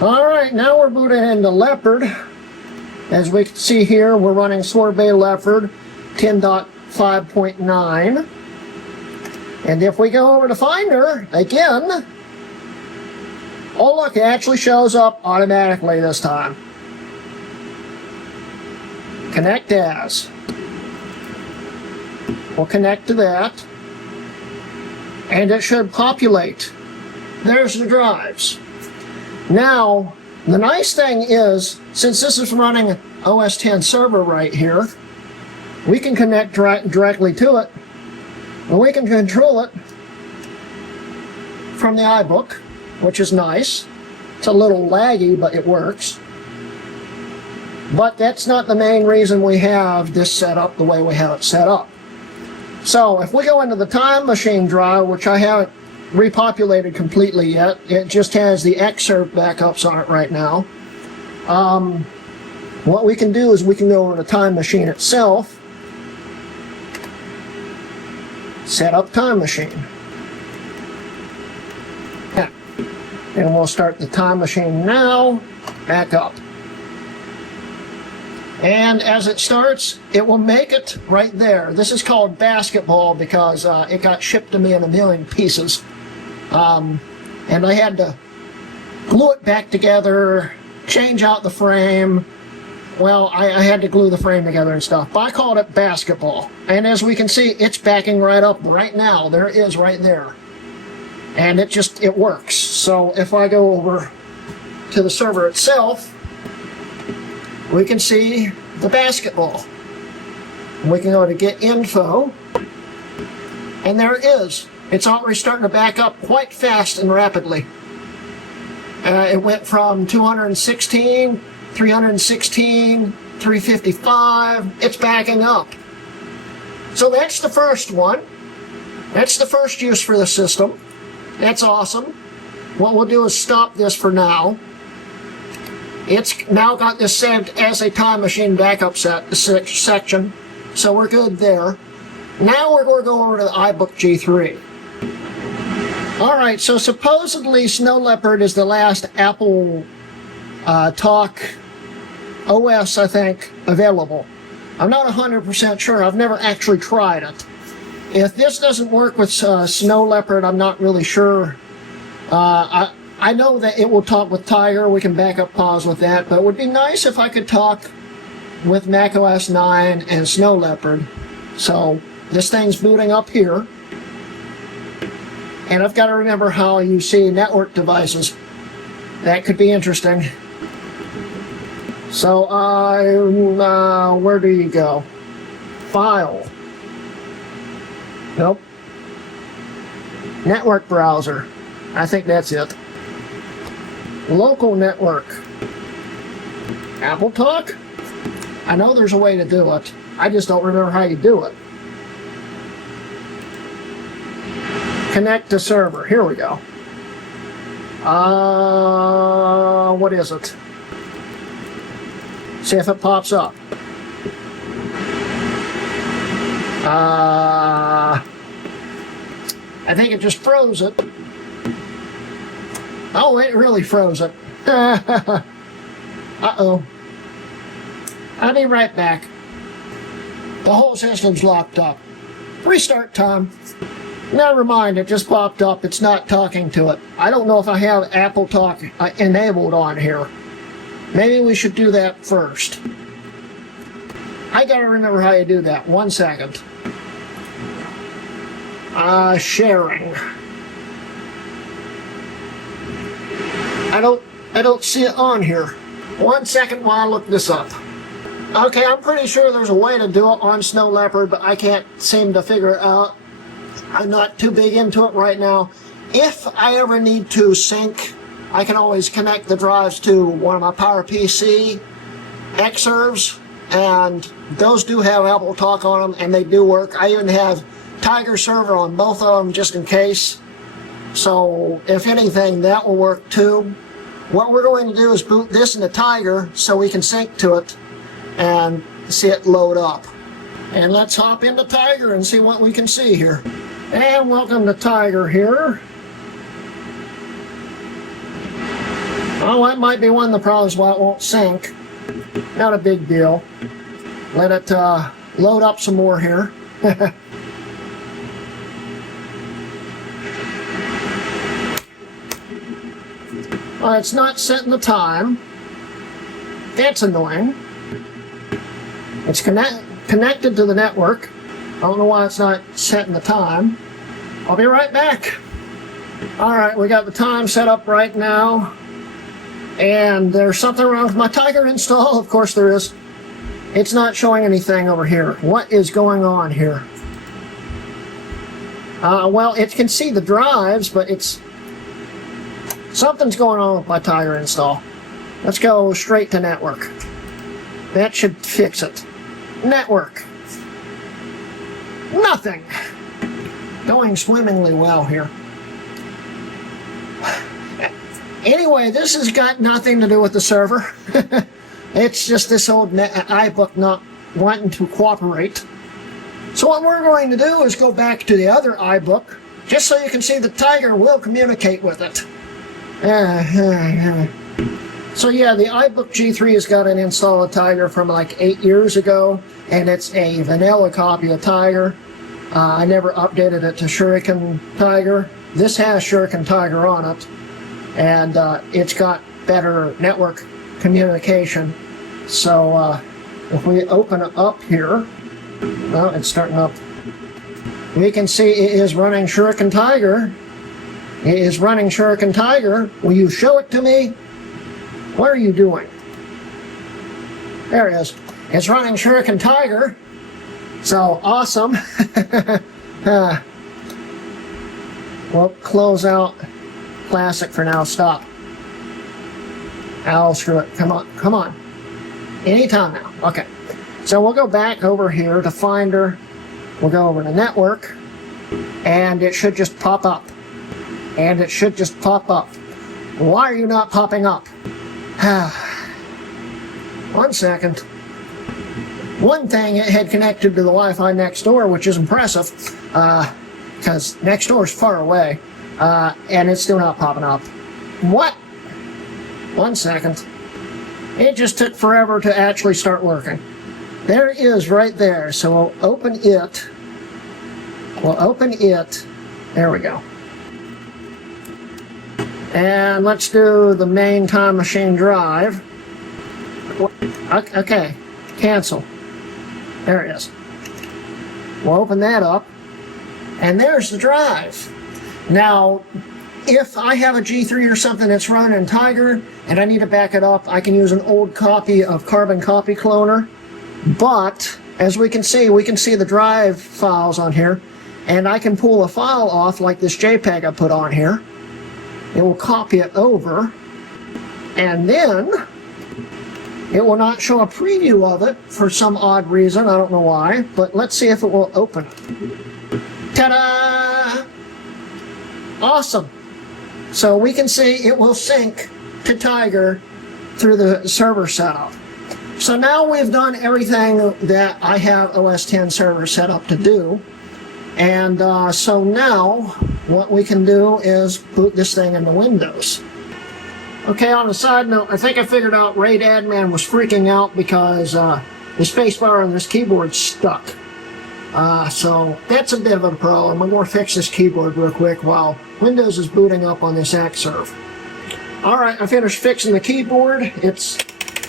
All right, now we're booted into Leopard. As we can see here, we're running Sorbet Leopard 10.5.9. And if we go over to Finder, again, oh look, it actually shows up automatically this time. Connect as. We'll connect to that. And it should populate. There's the drives. Now, the nice thing is, since this is running OS X server right here, we can connect directly to it. And we can control it from the iBook, which is nice. It's a little laggy, but it works. But that's not the main reason we have this set up the way we have it set up. So if we go into the Time Machine drive, which I haven't repopulated completely yet, it just has the Xserve backups on it right now. What we can do is we can go over to Time Machine itself, set up Time Machine. Yeah. And we'll start the Time Machine now, back up. And as it starts, it will make it right there. This is called basketball because it got shipped to me in a million pieces. And I had to glue it back together, change out the frame. Well, I had to glue the frame together and stuff. But I called it basketball. And as we can see, it's backing right up right now. There it is right there. And it works. So if I go over to the server itself, we can see the basketball. We can go to Get Info, and there it is. It's already starting to back up quite fast and rapidly. It went from 216, 316, 355. It's backing up. So that's the first one. That's the first use for the system. That's awesome. what we'll do is stop this for now. It's now got this saved as a time machine backup section, so we're good there. Now we're going to go over to the iBook G3. Alright, so supposedly Snow Leopard is the last Apple Talk OS, I think, available. I'm not 100% sure. I've never actually tried it. If this doesn't work with Snow Leopard, I'm not really sure. I know that it will talk with Tiger. We can back up pause with that, but it would be nice if I could talk with macOS 9 and Snow Leopard. So this thing's booting up here. And I've got to remember how you see network devices. That could be interesting. So, where do you go? File. Nope. Network browser. I think that's it. Local network. Apple Talk? I know there's a way to do it. I just don't remember how you do it. Connect to server. Here we go. What is it? See if it pops up. I think it just froze it. Oh, it really froze it. Uh-oh. I'll be right back. The whole system's locked up. Restart time. Never mind, it just popped up. It's not talking to it. I don't know if I have Apple Talk enabled on here. Maybe we should do that first. I gotta remember how you do that. 1 second. Sharing. I don't see it on here. 1 second while I look this up. Okay, I'm pretty sure there's a way to do it on Snow Leopard, but I can't seem to figure it out. I'm not too big into it right now. If I ever need to sync, I can always connect the drives to one of my PowerPC Xserves, and those do have Apple Talk on them, and they do work. I even have Tiger server on both of them just in case. So if anything, that will work too. What we're going to do is boot this into Tiger so we can sync to it and see it load up. And let's hop into Tiger and see what we can see here. And welcome to Tiger here. Oh, that might be one of the problems why it won't sync. Not a big deal. Let it load up some more here. Well, it's not setting the time. That's annoying. It's connected to the network. I don't know why it's not setting the time. I'll be right back. Alright, we got the time set up right now. And there's something wrong with my Tiger install. Of course there is. It's not showing anything over here. What is going on here? Well, it can see the drives, but it's... something's going on with my Tiger install. Let's go straight to network. That should fix it. Network. Nothing. Going swimmingly well here. Anyway, this has got nothing to do with the server. It's just this old iBook not wanting to cooperate. So what we're going to do is go back to the other iBook, just so you can see the Tiger will communicate with it. So yeah, the iBook G3 has got an install of Tiger from like 8 years ago, and it's a vanilla copy of Tiger. I never updated it to Shuriken Tiger. This has Shuriken Tiger on it, and it's got better network communication. So if we open it up here, well, it's starting up. We can see it is running Shuriken Tiger. It is running Shuriken Tiger. Will you show it to me? What are you doing? There it is. It's running Shuriken Tiger. So awesome. We'll close out Classic for now. Stop. I'll screw it. Come on. Come on. Anytime now. Okay. So we'll go back over here to Finder. We'll go over to Network. And it should just pop up. And it should just pop up. Why are you not popping up? 1 second. One thing, it had connected to the Wi-Fi next door, which is impressive, because next door is far away, and it's still not popping up. What? 1 second. It just took forever to actually start working. There it is right there, so we'll open it. We'll open it. There we go. And let's do the main time machine drive. Okay, cancel. There it is. We'll open that up, and there's the drive. Now, if I have a G3 or something that's running in Tiger and I need to back it up, I can use an old copy of Carbon Copy Cloner. But as we can see the drive files on here, and I can pull a file off like this JPEG I put on here. It will copy it over, and then it will not show a preview of it for some odd reason. I don't know why, but let's see if it will open. Ta-da! Awesome. So we can see it will sync to Tiger through the server setup. So now we've done everything that I have OS X server set up to do. And so now what we can do is boot this thing into Windows. Okay, on a side note, I think I figured out RAID admin was freaking out because the spacebar on this keyboard's stuck. So that's a bit of a problem. I'm going to fix this keyboard real quick while Windows is booting up on this Xserve. Alright, I finished fixing the keyboard. It's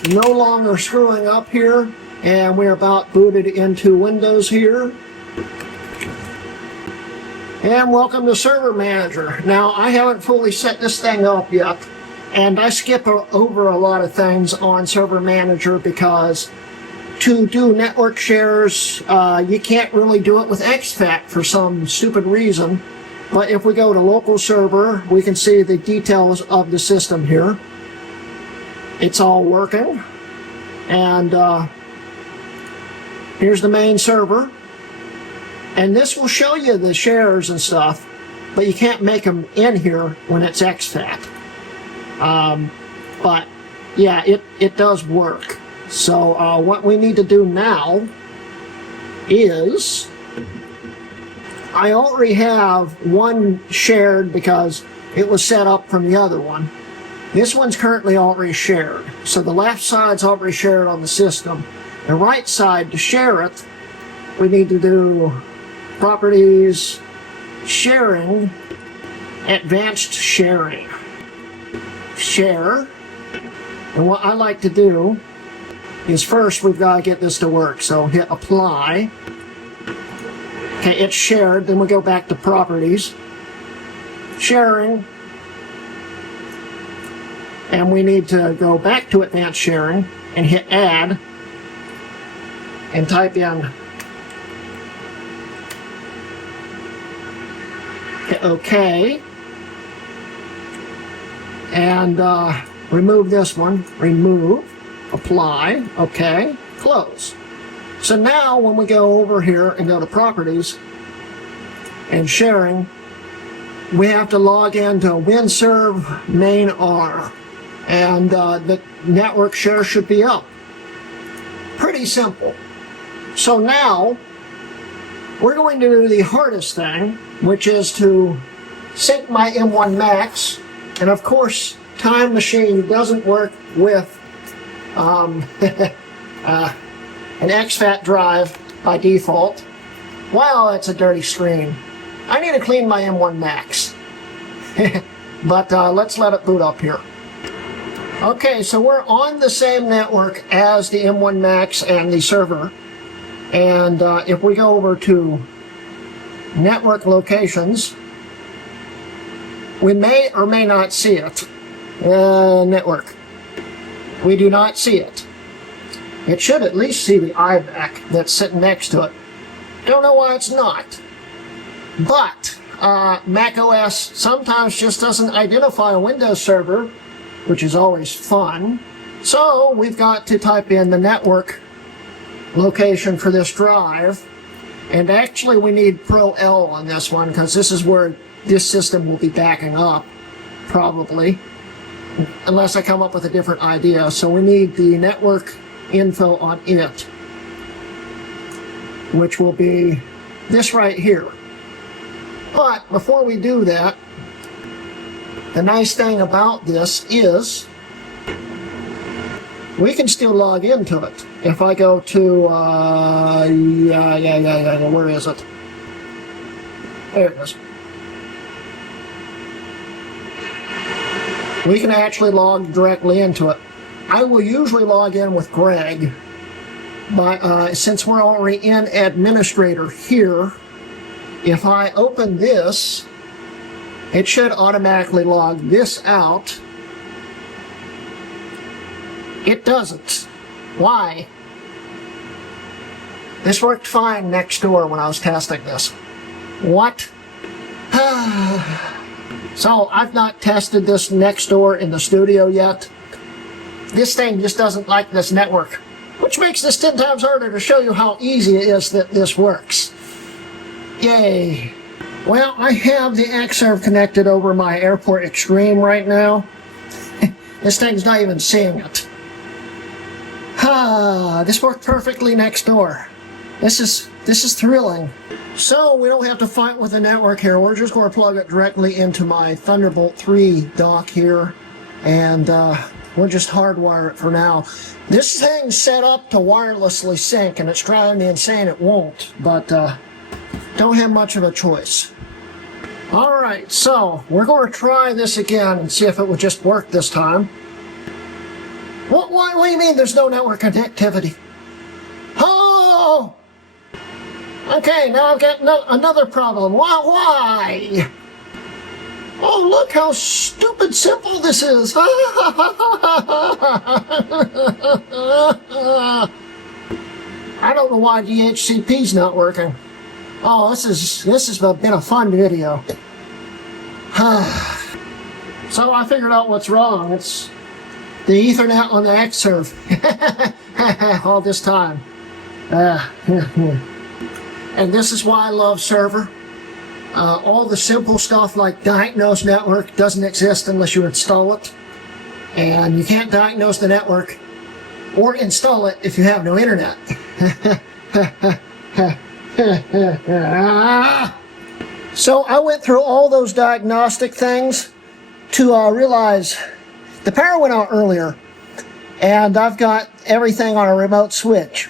no longer screwing up here, and we're about booted into Windows here. And welcome to Server Manager. Now, I haven't fully set this thing up yet, and I skip over a lot of things on Server Manager because to do network shares, you can't really do it with exFAT for some stupid reason. But if we go to local server, we can see the details of the system here. It's all working. And here's the main server. And this will show you the shares and stuff, but you can't make them in here when it's exFAT. But yeah, it does work. So what we need to do now is, I already have one shared because it was set up from the other one. This one's currently already shared. So the left side's already shared on the system. The right side, to share it, we need to do Properties, Sharing, Advanced Sharing. Share. And what I like to do is first we've got to get this to work. So hit Apply. Okay, it's shared. Then we go back to Properties, Sharing. And we need to go back to Advanced Sharing and hit Add and type in OK, and remove this one, remove, apply, OK, close. So now when we go over here and go to Properties and Sharing, we have to log into Xserve main R, and the network share should be up. Pretty simple. So now we're going to do the hardest thing, which is to sync my M1 Max. And of course, Time Machine doesn't work with an exFAT drive by default. Wow, that's a dirty screen. I need to clean my M1 Max. But let's let it boot up here. Okay, so we're on the same network as the M1 Max and the server. And if we go over to Network Locations, we may or may not see it. Network. We do not see it. It should at least see the IBAC that's sitting next to it. Don't know why it's not. But macOS sometimes just doesn't identify a Windows server, which is always fun. So we've got to type in the network location for this drive. And actually we need Pro L on this one because this is where this system will be backing up, probably. unless I come up with a different idea. So we need the network info on it, which will be this right here. But before we do that, the nice thing about this is we can still log into it. If I go to, where is it? There it is. We can actually log directly into it. I will usually log in with Greg, but since we're already in administrator here, if I open this, it should automatically log this out. It doesn't. Why? This worked fine next door when I was testing this. What? So I've not tested this next door in the studio yet. This thing just doesn't like this network, which makes this 10 times harder to show you how easy it is that this works. Yay. Well, I have the Xserve connected over my Airport Extreme right now. This thing's not even seeing it. This worked perfectly next door. This is thrilling. So we don't have to fight with the network here. We're just going to plug it directly into my Thunderbolt 3 dock here, and we'll just hardwire it for now. This thing's set up to wirelessly sync, and it's driving me insane it won't, but don't have much of a choice. Alright, so we're going to try this again and see if it would just work this time. What do you mean there's no network connectivity? Oh! Okay, now I've got another problem. Why? Oh, look how stupid simple this is. I don't know why DHCP's not working. Oh, this has been a fun video. So I figured out what's wrong. It's the Ethernet on the Xserve. All this time. And this is why I love Server. All the simple stuff like diagnose network doesn't exist unless you install it. And you can't diagnose the network or install it if you have no internet. So I went through all those diagnostic things to realize the power went out earlier, and I've got everything on a remote switch,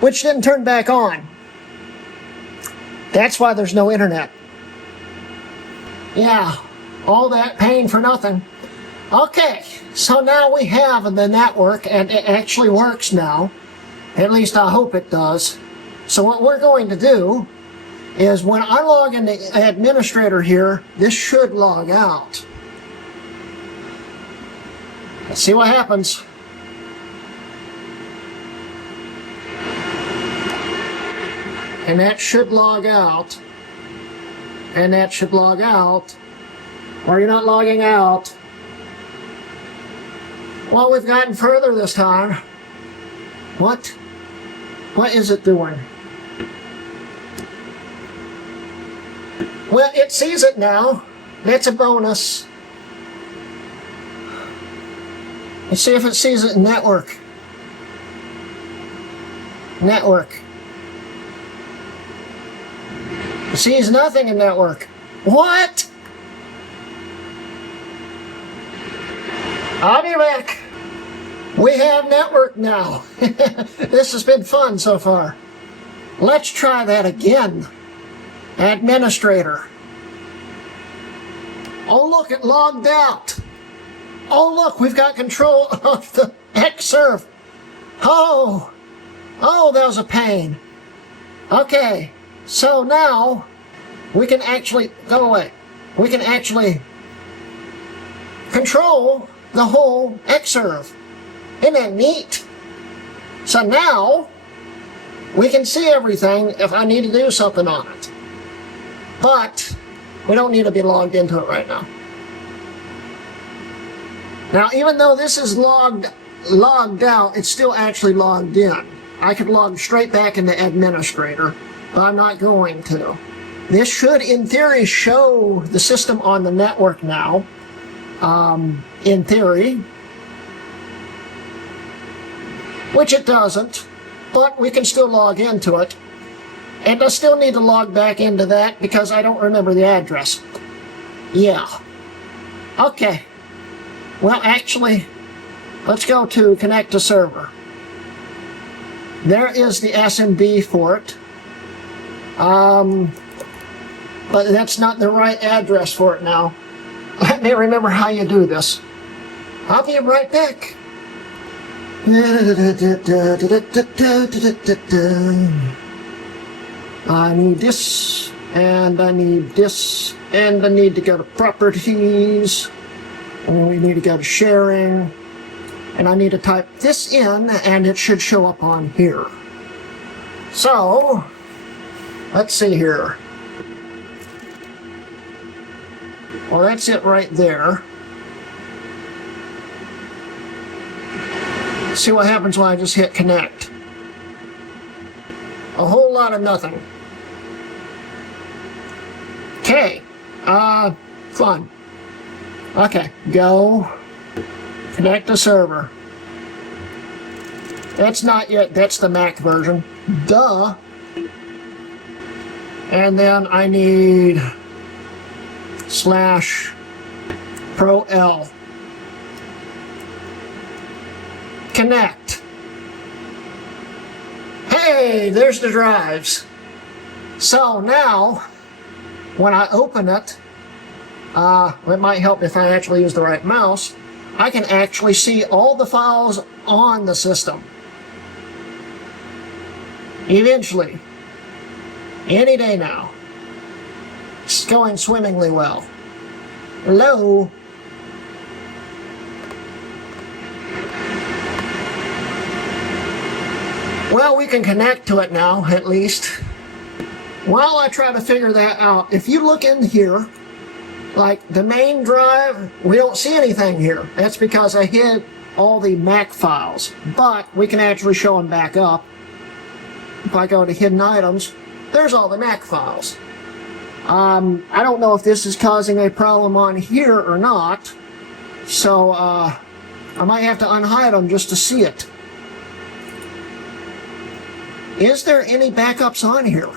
which didn't turn back on. That's why there's no internet. Yeah, all that pain for nothing. Okay, so now we have the network, and it actually works now. At least I hope it does. So what we're going to do is when I log in the administrator here, this should log out. Let's see what happens. And that should log out. And that should log out. Or you're not logging out. Well, we've gotten further this time. What? What is it doing? Well, it sees it now. That's a bonus. Let's see if it sees it in network. Network. It sees nothing in network. What? I'll be back. We have network now. This has been fun so far. Let's try that again. Administrator. Oh look, it logged out. Oh look, we've got control of the Xserve. Oh, that was a pain. Okay, so now we can actually, go away. We can actually control the whole Xserve. Isn't that neat? So now we can see everything if I need to do something on it. But we don't need to be logged into it right now. Now, even though this is logged out, it's still actually logged in. I could log straight back into administrator, but I'm not going to. This should, in theory, show the system on the network now. in theory, which it doesn't, but we can still log into it. And I still need to log back into that because I don't remember the address. Yeah. Okay. Well, actually, let's go to connect to server. There is the SMB for it. But that's not the right address for it now. Let me remember how you do this. I'll be right back. I need this, and I need this, and I need to go to properties, and we need to go to sharing, and I need to type this in, and it should show up on here. So, let's see here. Well, that's it right there. See what happens when I just hit connect. A whole lot of nothing. Okay. Fun. Okay, go. Connect to server. That's not yet, that's the Mac version. Duh. And then I need /ProL. Connect. Hey, there's the drives. So now, when I open it, it might help if I actually use the right mouse, I can actually see all the files on the system. Eventually. Any day now. It's going swimmingly well. Hello? Well, we can connect to it now, at least. While I try to figure that out, if you look in here, like the main drive, we don't see anything here. That's because I hid all the Mac files. But we can actually show them back up. If I go to hidden items, there's all the Mac files. I don't know if this is causing a problem on here or not. So, I might have to unhide them just to see it. Is there any backups on here?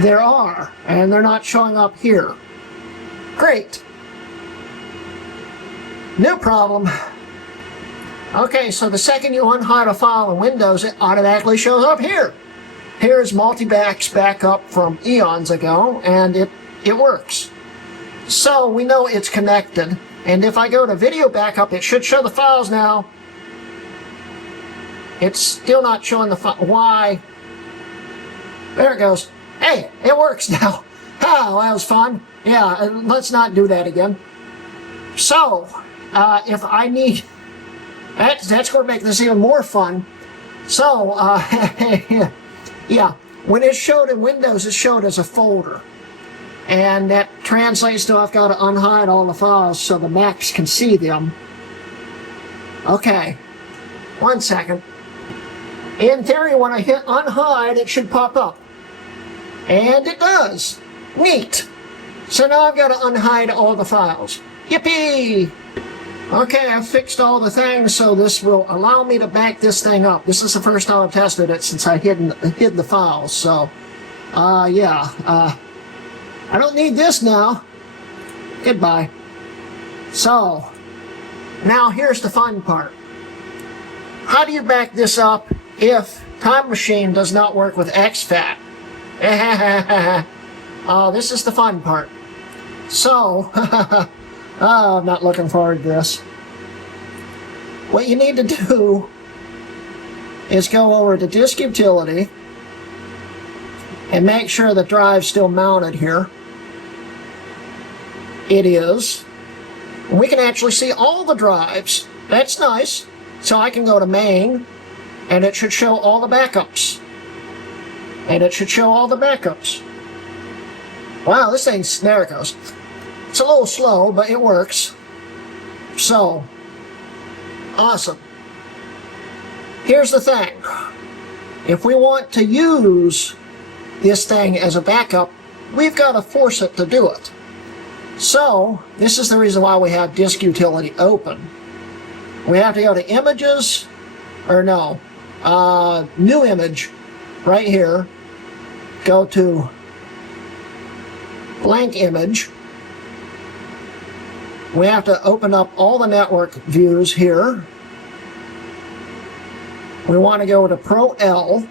There are, and they're not showing up here. Great. No problem. Okay, so the second you unhide a file in Windows, it automatically shows up here. Here's multi-backs backup from eons ago, and it works. So we know it's connected, and if I go to video backup, it should show the files now. It's still not showing the file. Why? There it goes. Hey, it works now. Oh, that was fun. Yeah, let's not do that again. So, if I need... That's going to make this even more fun. So, yeah, when it's showed in Windows, it's showed as a folder. And that translates to I've got to unhide all the files so the Macs can see them. Okay, 1 second. In theory, when I hit unhide, it should pop up. And it does. Neat. So now I've got to unhide all the files. Yippee! Okay, I've fixed all the things, so this will allow me to back this thing up. This is the first time I've tested it since I hid the files, so, yeah. I don't need this now. Goodbye. So, now here's the fun part. How do you back this up if Time Machine does not work with exFAT? This is the fun part. So, I'm not looking forward to this. What you need to do is go over to Disk Utility and make sure the drive's still mounted here. It is. We can actually see all the drives. That's nice. So I can go to Main, and it should show all the backups. And it should show all the backups. Wow, this thing's... There it goes. It's a little slow, but it works. So, awesome. Here's the thing. If we want to use this thing as a backup, we've got to force it to do it. So, this is the reason why we have disk utility open. We have to go to images, or no, new image, right here. Go to blank image. We have to open up all the network views here. We want to go to Pro L,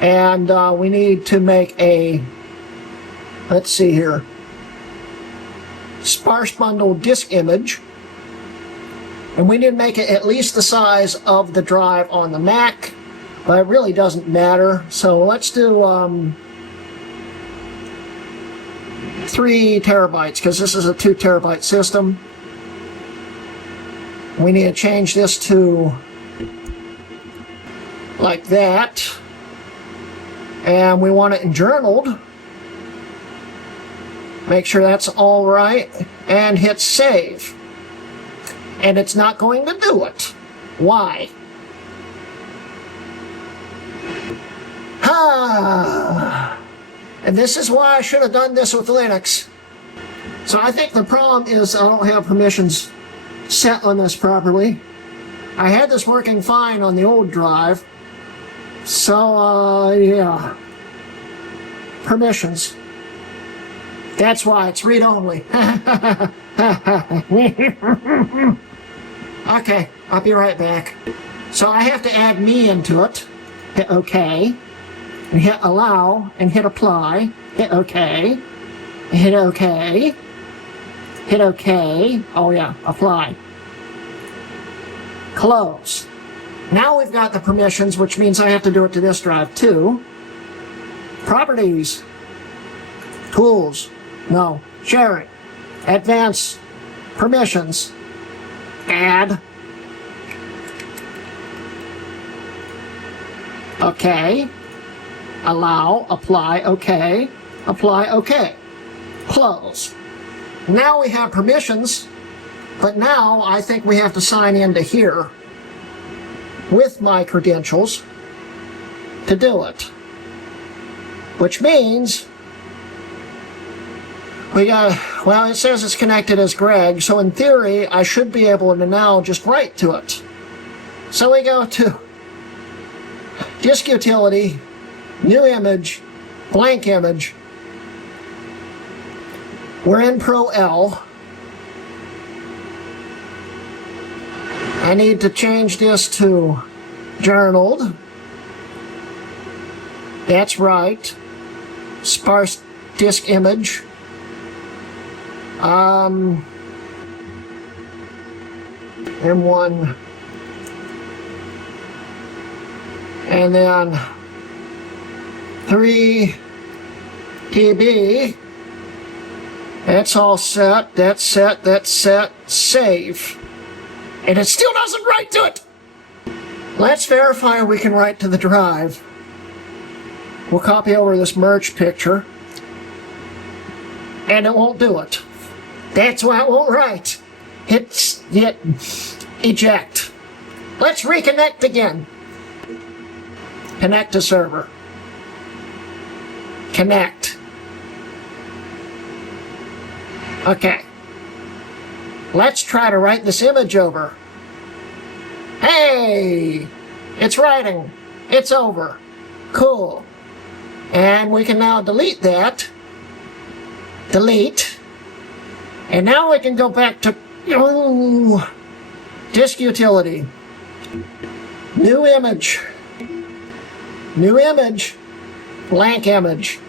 and we need to make a, let's see here, sparse bundle disk image, and we need to make it at least the size of the drive on the Mac, but it really doesn't matter. So let's do 3 terabytes, because this is a 2 terabyte system. We need to change this to like that, and we want it journaled. Make sure that's all right, and hit save. And it's not going to do it. Why? And this is why I should have done this with Linux. So I think the problem is I don't have permissions set on this properly. I had this working fine on the old drive. So, yeah. Permissions. That's why it's read-only. Okay, I'll be right back. So I have to add me into it. Hit OK. And hit allow and hit apply. Hit OK. Hit OK. Hit OK. Oh yeah, apply. Close. Now we've got the permissions, which means I have to do it to this drive too. Properties. Tools. No. Sharing. Advanced. Permissions. Add. Okay. Allow. Apply. Okay. Apply. Okay. Close. Now we have permissions, but now I think we have to sign into here with my credentials to do it. Which means we got, well, it says it's connected as Greg, so in theory I should be able to now just write to it. So we go to disk utility, new image, blank image. We're in Pro L. I need to change this to journaled. That's right. Sparse disk image. M1. And then 3 TB. That's all set. That's set. That's set. Save. And it still doesn't write to it. Let's verify we can write to the drive. We'll copy over this merge picture. And it won't do it. That's why it won't write. Hit eject. Let's reconnect again. Connect to server. Connect. Okay. Let's try to write this image over. Hey! It's writing. It's over. Cool. And we can now delete that. Delete. And now we can go back to disk utility. New image. New image. Blank image.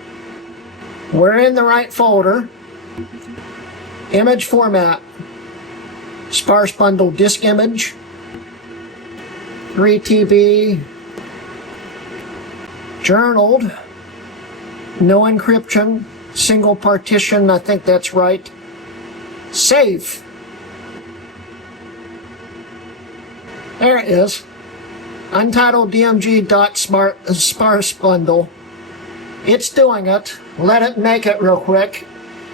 We're in the right folder. Image format. Sparse bundle disk image. 3 TB. Journaled. No encryption. Single partition. I think that's right. Save. There it is. Untitled DMG.sparse bundle. It's doing it. Let it make it real quick.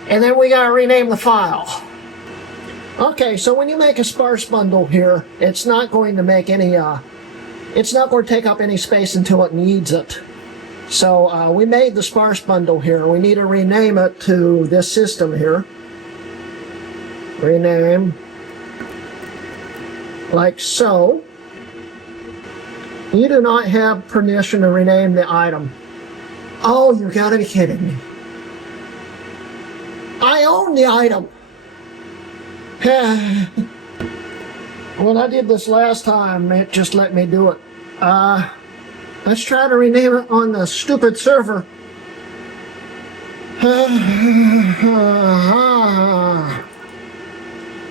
And then we gotta rename the file. Okay, so when you make a sparse bundle here, it's not going to make any, it's not going to take up any space until it needs it. So we made the sparse bundle here. We need to rename it to this system here. Rename. Like so. You do not have permission to rename the item. Oh, you gotta be kidding me. I own the item. When I did this last time, it just let me do it. Let's try to rename it on the stupid server.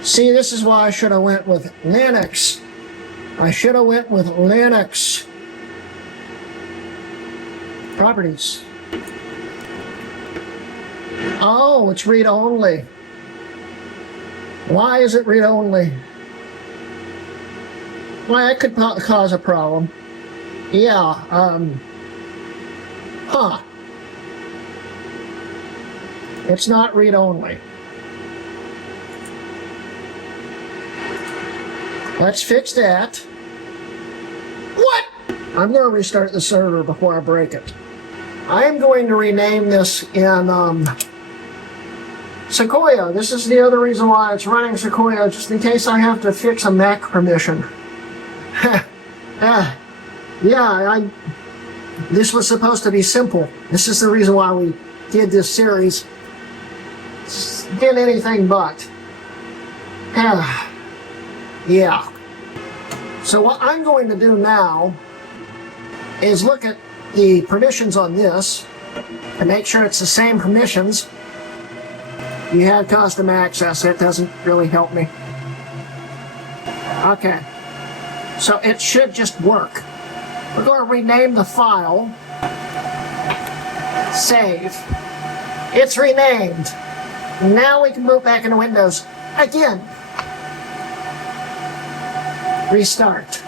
See, this is why I should have went with Linux. I should have went with Linux. Properties. Oh, it's read-only. Why is it read-only? Why, that could cause a problem. Yeah, It's not read-only. Let's fix that. What? I'm going to restart the server before I break it. I am going to rename this in Sequoia. This is the other reason why it's running Sequoia, just in case I have to fix a Mac permission. This was supposed to be simple. This is the reason why we did this series. It's been anything but. Yeah. So what I'm going to do now is look at the permissions on this and make sure it's the same permissions. You have custom access. It doesn't really help me. Okay. So it should just work. We're going to rename the file. Save. It's renamed. Now we can move back into Windows again. Restart.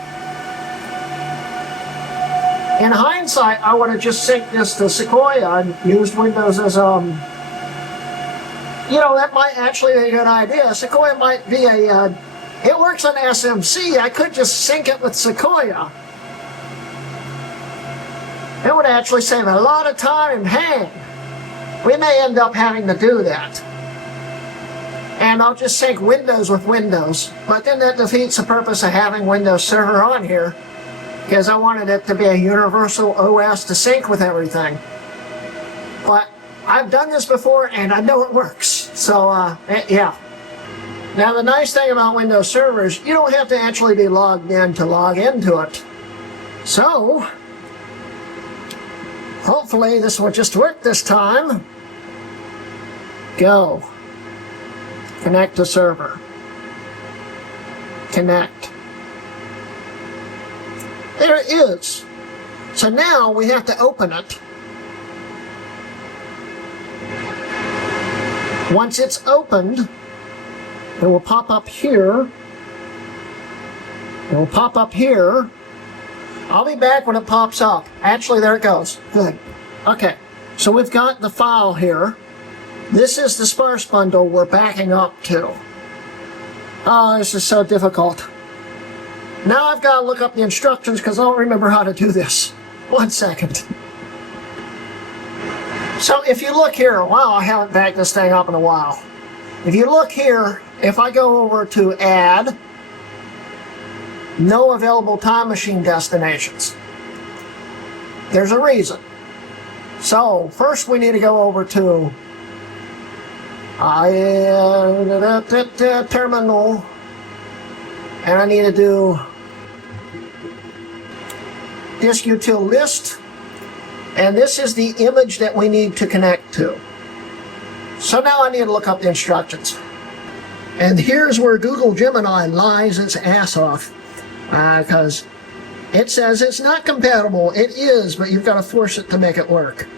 In hindsight, I would have just synced this to Sequoia and used Windows as that might actually be a good idea. Sequoia might be it works on SMC. I could just sync it with Sequoia. It would actually save a lot of time and hand. We may end up having to do that. And I'll just sync Windows with Windows. But then that defeats the purpose of having Windows Server on here, because I wanted it to be a universal OS to sync with everything. But I've done this before and I know it works. So, yeah. Now the nice thing about Windows Server is you don't have to actually be logged in to log into it. So, hopefully this will just work this time. Go. Connect to server. Connect. There it is. So now we have to open it. Once it's opened, it will pop up here. It will pop up here. I'll be back when it pops up. Actually, there it goes. Good. Okay, so we've got the file here. This is the sparse bundle we're backing up to. Oh, this is so difficult. Now I've got to look up the instructions because I don't remember how to do this. 1 second. So if you look here, wow, I haven't backed this thing up in a while. If you look here, if I go over to Add, No Available Time Machine Destinations, there's a reason. So first we need to go over to terminal, and I need to do disk util list, and this is the image that we need to connect to. So now I need to look up the instructions. And here's where Google Gemini lies its ass off, because it says it's not compatible. It is, but you've got to force it to make it work.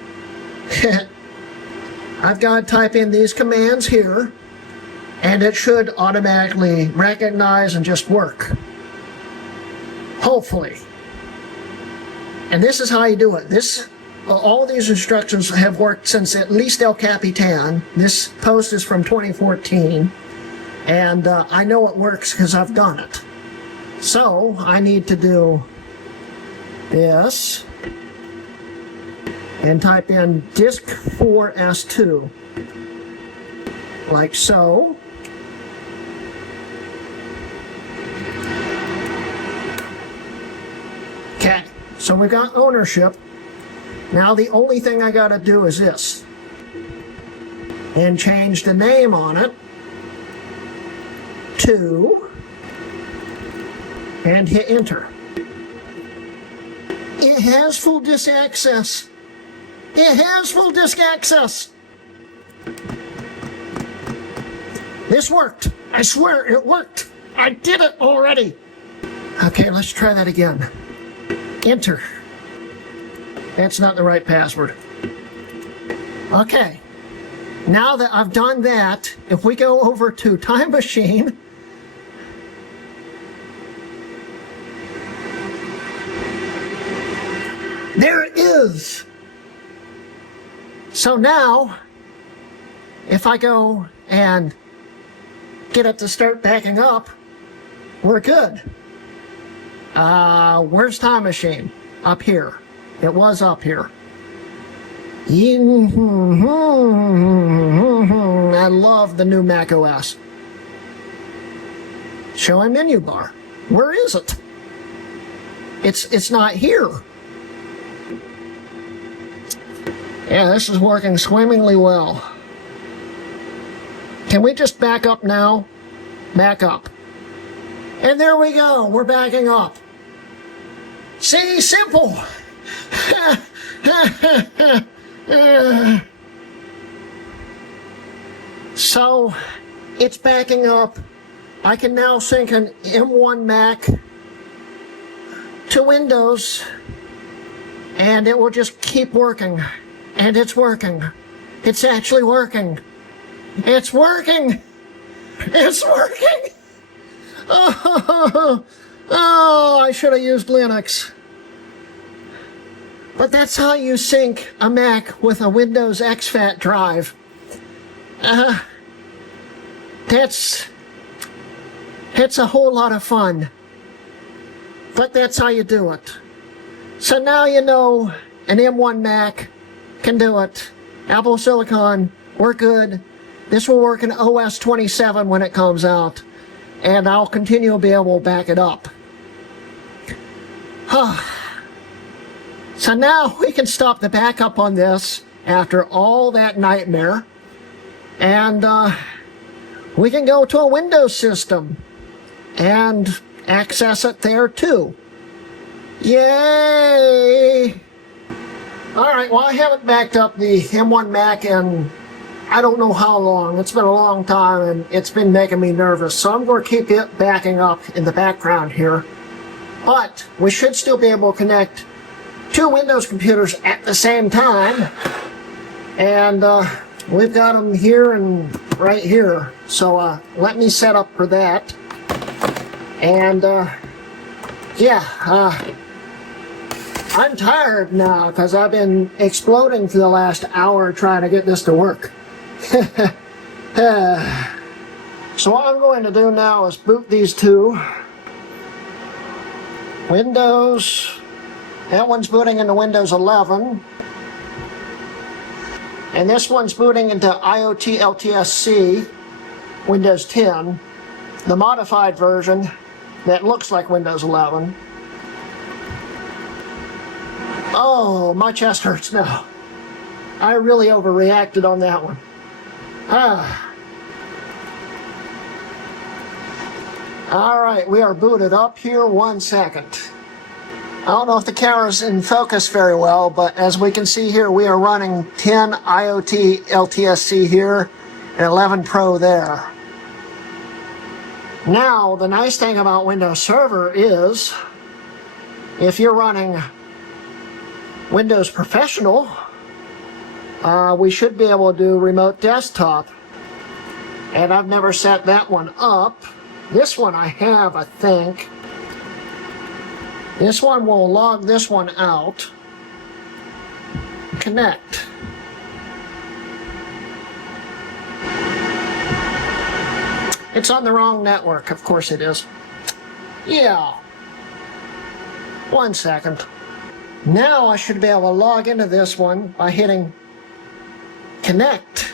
I've got to type in these commands here, and it should automatically recognize and just work. Hopefully. And this is how you do it. All these instructions have worked since at least El Capitan. This post is from 2014, and I know it works because I've done it. So I need to do this. and type in disk 4S2, like so. Okay, so we got ownership. Now the only thing I gotta do is this, and change the name on it to, and hit enter. It has full disk access. It has full disk access. This worked. I swear it worked. I did it already. Okay, let's try that again. Enter. That's not the right password. Okay. Now that I've done that, if we go over to Time Machine, there it is. So now, if I go and get it to start backing up, we're good. Where's Time Machine? Up here. It was up here. I love the new Mac OS. Show a menu bar. Where is it? It's not here. Yeah, this is working swimmingly well. Can we just back up now? Back up. And there we go. We're backing up. See, simple. So, it's backing up. I can now sync an M1 Mac to Windows, and it will just keep working. And it's working. It's actually working. It's working. It's working. Oh, I should have used Linux. But that's how you sync a Mac with a Windows exFAT drive. It's a whole lot of fun. But that's how you do it. So now you know an M1 Mac can do it. Apple Silicon, we're good. This will work in OS 27 when it comes out. And I'll continue to be able to back it up. So now we can stop the backup on this after all that nightmare. And we can go to a Windows system and access it there too. Yay! Alright, well, I haven't backed up the M1 Mac in I don't know how long. It's been a long time and it's been making me nervous. So I'm going to keep it backing up in the background here. But we should still be able to connect two Windows computers at the same time. And we've got them here and right here. So let me set up for that. And I'm tired now because I've been exploding for the last hour trying to get this to work. So what I'm going to do now is boot these two. Windows. That one's booting into Windows 11. And this one's booting into IoT LTSC, Windows 10, the modified version that looks like Windows 11. Oh, my chest hurts now. I really overreacted on that one. Alright, we are booted up here. 1 second. I don't know if the camera's in focus very well, but as we can see here, we are running 10 IoT LTSC here and 11 Pro there. Now, the nice thing about Windows Server is, if you're running Windows Professional, we should be able to do remote desktop. And I've never set that one up. This one I have, I think. This one will log this one out. Connect. It's on the wrong network, of course it is. Yeah. 1 second. Now I should be able to log into this one by hitting connect.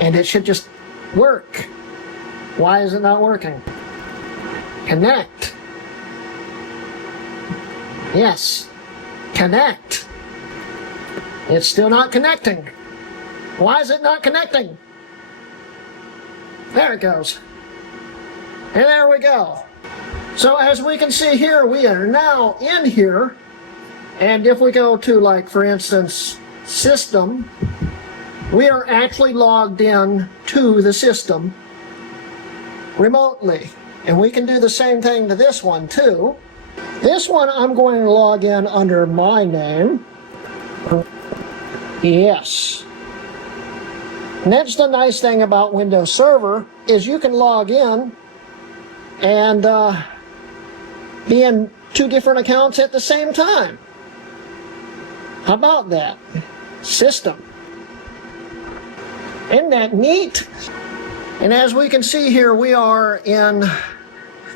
And it should just work. Why is it not working? Connect. Yes. Connect. It's still not connecting. Why is it not connecting? There it goes. And there we go. So as we can see here, we are now in here. And if we go to, like, for instance, system, we are actually logged in to the system remotely. And we can do the same thing to this one too. This one I'm going to log in under my name. Yes. And that's the nice thing about Windows Server, is you can log in and be in 2 different accounts at the same time. How about that? System. Isn't that neat? And as we can see here, we are in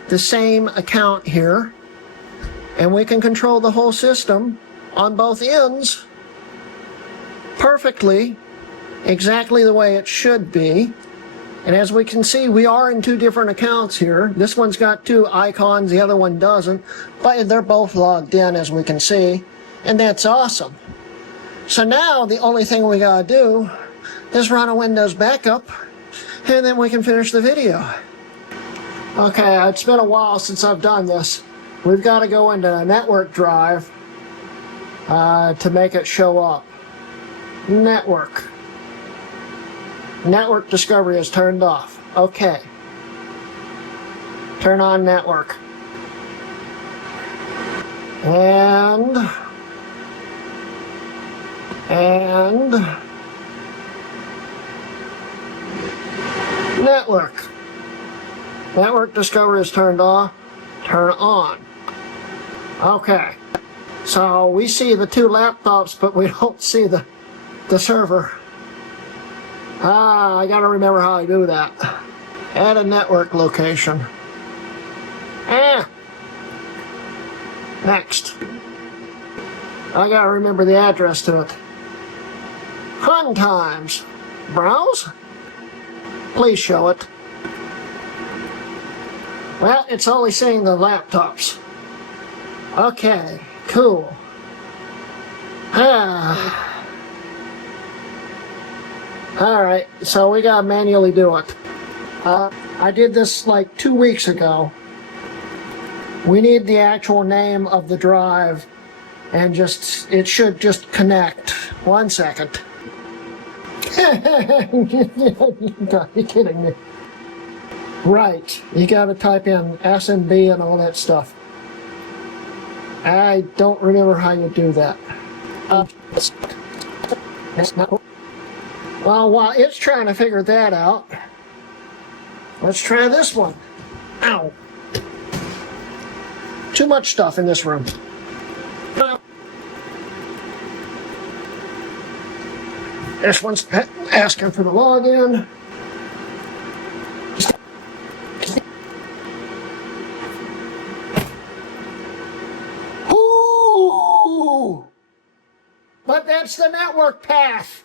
the same account here, and we can control the whole system on both ends perfectly, exactly the way it should be. And as we can see, we are in 2 different accounts here. This one's got 2 icons, the other one doesn't, but they're both logged in, as we can see, and that's awesome. So now the only thing we gotta do is run a Windows backup, and then we can finish the video. Okay, it's been a while since I've done this. We've got to go into a network drive to make it show up. Network. Network discovery is turned off. Okay. Turn on network. And network. Network discovery is turned off. Turn on. Okay. So we see the 2 laptops, but we don't see the server. I gotta remember how I do that. Add a network location. Next. I gotta remember the address to it. Fun times. Browse? Please show it. Well, it's only seeing the laptops. Okay, cool. Alright, so we gotta manually do it. I did this like 2 weeks ago. We need the actual name of the drive, and it should just connect. 1 second. Are you kidding me? Right, you gotta type in SMB and all that stuff. I don't remember how you do that. That's not. Well, while it's trying to figure that out, let's try this one. Ow. Too much stuff in this room. This one's asking for the login. Ooh! But that's the network path.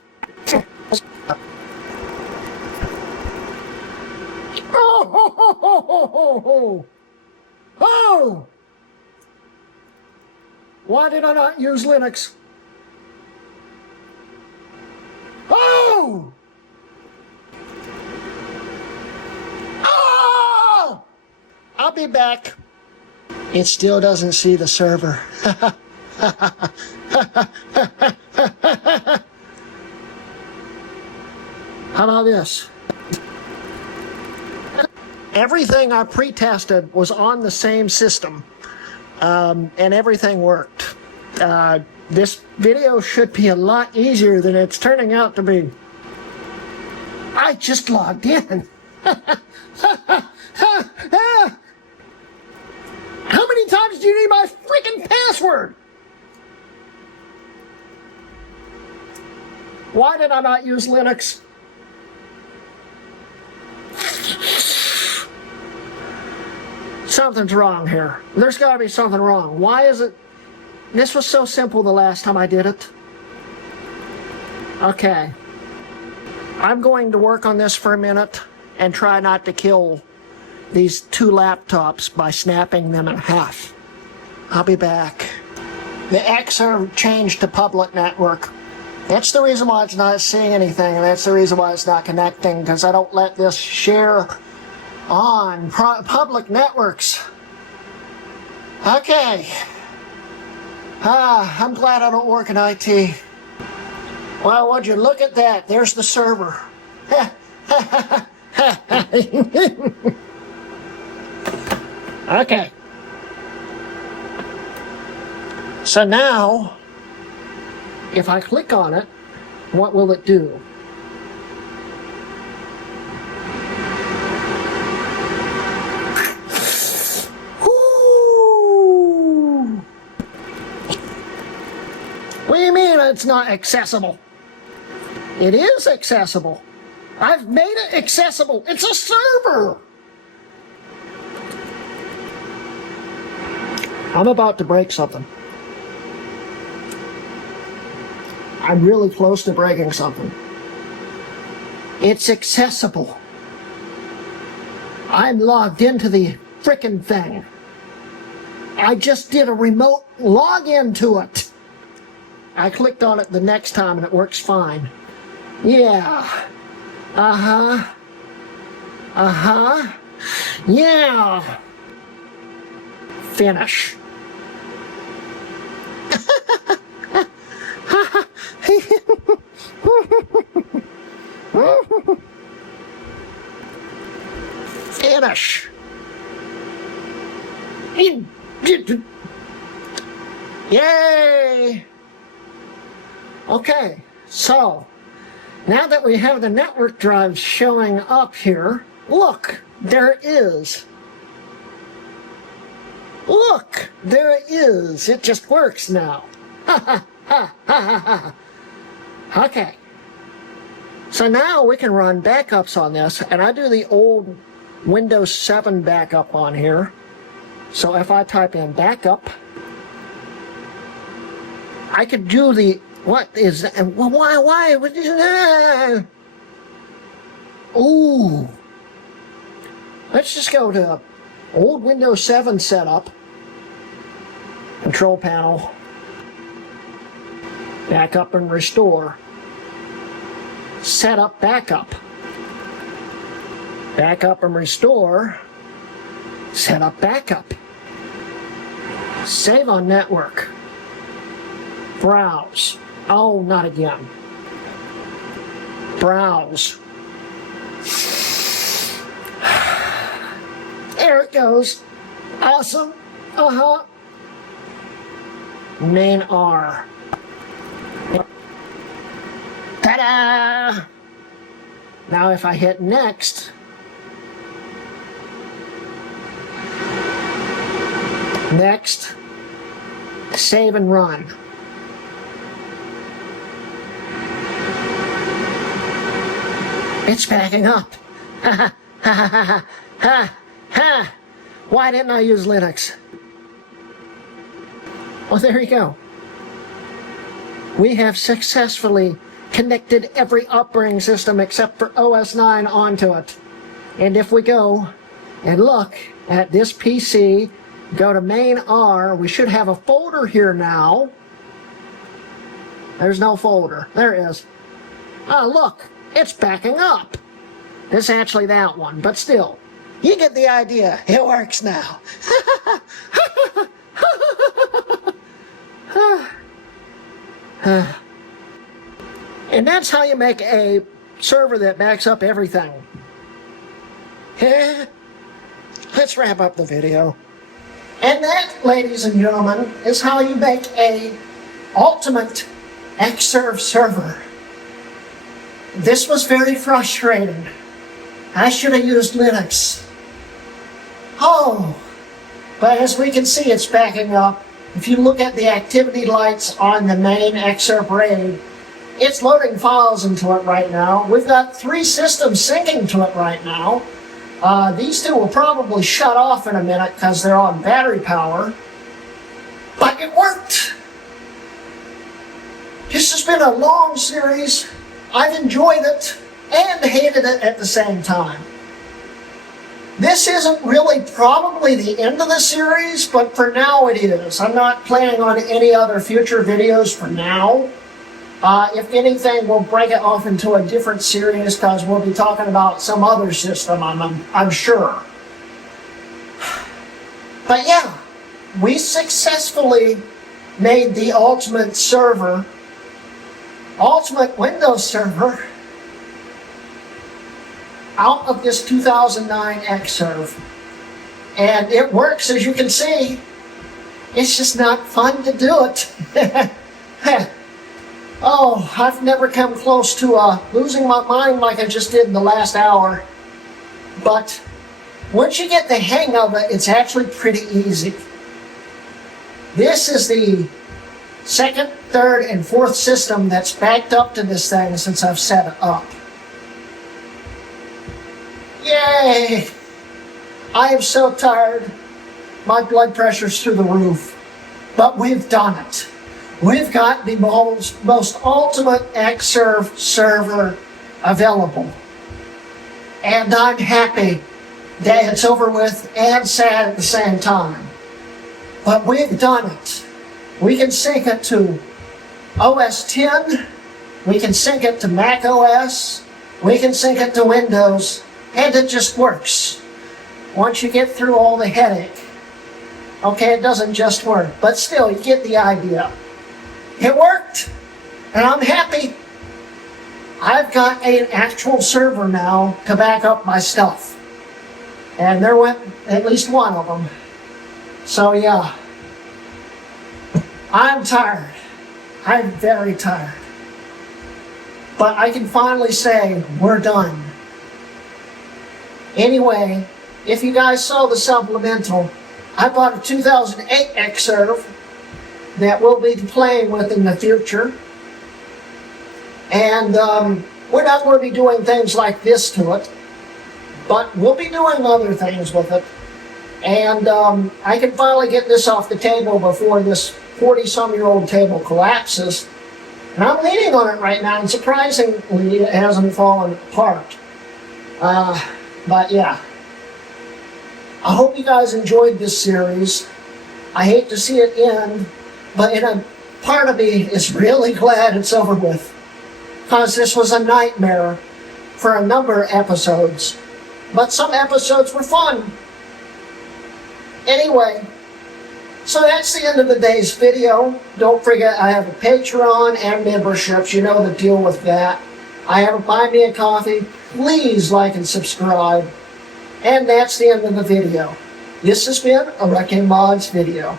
Oh! Why did I not use Linux? Oh! Oh! I'll be back. It still doesn't see the server. How about this? Everything I pre-tested was on the same system, and everything worked. This video should be a lot easier than it's turning out to be. I just logged in. How many times do you need my freaking password? Why did I not use Linux? Something's wrong here. There's got to be something wrong. Why is it This was so simple the last time I did it. Okay. I'm going to work on this for a minute and try not to kill these two laptops by snapping them in half. I'll be back. The Xserve changed to public network. That's the reason why it's not seeing anything, and that's the reason why it's not connecting, because I don't let this share on public networks. Okay. I'm glad I don't work in IT. Well, would you look at that? There's the server. Okay. So now, if I click on it, what will it do? Whoo! What do you mean it's not accessible? It is accessible. I've made it accessible. It's a server. I'm about to break something. I'm really close to breaking something. It's accessible. I'm logged into the frickin' thing. I just did a remote login to it. I clicked on it the next time and it works fine. Yeah. Uh-huh. Uh-huh. Yeah. Finish. Finish. Yay! Okay, so now that we have the network drive showing up here, look, there it is. Look, there it is. It just works now. Okay. So now we can run backups on this, and I do the old Windows 7 backup on here. So if I type in backup, I could do the, what is that? Why? What is that? Ooh. Let's just go to old Windows 7 setup. Control panel. Backup and restore. Setup backup. Backup and restore. Setup backup. Save on network. Browse. Oh, not again. Browse. There it goes. Awesome. Uh-huh. Main R. Ta-da! Now if I hit next, save and run. It's backing up. Ha ha ha ha. Why didn't I use Linux? Oh, there you go. We have successfully connected every operating system except for OS 9 onto it. And if we go and look at this PC, go to main R, we should have a folder here now. There's no folder. There it is. Oh, look, it's backing up. It's actually that one, but still, you get the idea. It works now. And that's how you make a server that backs up everything. Let's wrap up the video. And that, ladies and gentlemen, is how you make a ultimate Xserve server. This was very frustrating. I should have used Linux. Oh, but as we can see, it's backing up. If you look at the activity lights on the main Xserve RAID, it's loading files into it right now. We've got 3 systems syncing to it right now. These 2 will probably shut off in a minute because they're on battery power. But it worked. This has been a long series. I've enjoyed it and hated it at the same time. This isn't really probably the end of the series, but for now it is. I'm not planning on any other future videos for now. If anything, we'll break it off into a different series because we'll be talking about some other system, I'm sure. But yeah, we successfully made the ultimate server, ultimate Windows server, out of this 2009 Xserve. And it works, as you can see. It's just not fun to do it. Oh, I've never come close to losing my mind like I just did in the last hour. But once you get the hang of it, it's actually pretty easy. This is the second, third, and fourth system that's backed up to this thing since I've set it up. Yay! I am so tired. My blood pressure's through the roof. But we've done it. We've got the most ultimate Xserve server available. And I'm happy that it's over with and sad at the same time. But we've done it. We can sync it to OS 10. We can sync it to Mac OS. We can sync it to Windows. And it just works. Once you get through all the headache. Okay, it doesn't just work, but still, you get the idea. It worked, and I'm happy. I've got an actual server now to back up my stuff. And there went at least one of them. So yeah, I'm tired. I'm very tired. But I can finally say, we're done. Anyway, if you guys saw the supplemental, I bought a 2008 Xserve that we'll be playing with in the future. And we're not going to be doing things like this to it, but we'll be doing other things with it. And I can finally get this off the table before this 40-some-year-old table collapses. And I'm leaning on it right now, and surprisingly, it hasn't fallen apart. But yeah, I hope you guys enjoyed this series. I hate to see it end, but a part of me is really glad it's over with, because this was a nightmare for a number of episodes, but some episodes were fun. Anyway, so that's the end of the day's video. Don't forget, I have a Patreon and memberships. You know the deal with that. I have a Buy Me a Coffee. Please like and subscribe. And that's the end of the video. This has been a Hrutkay Mods video.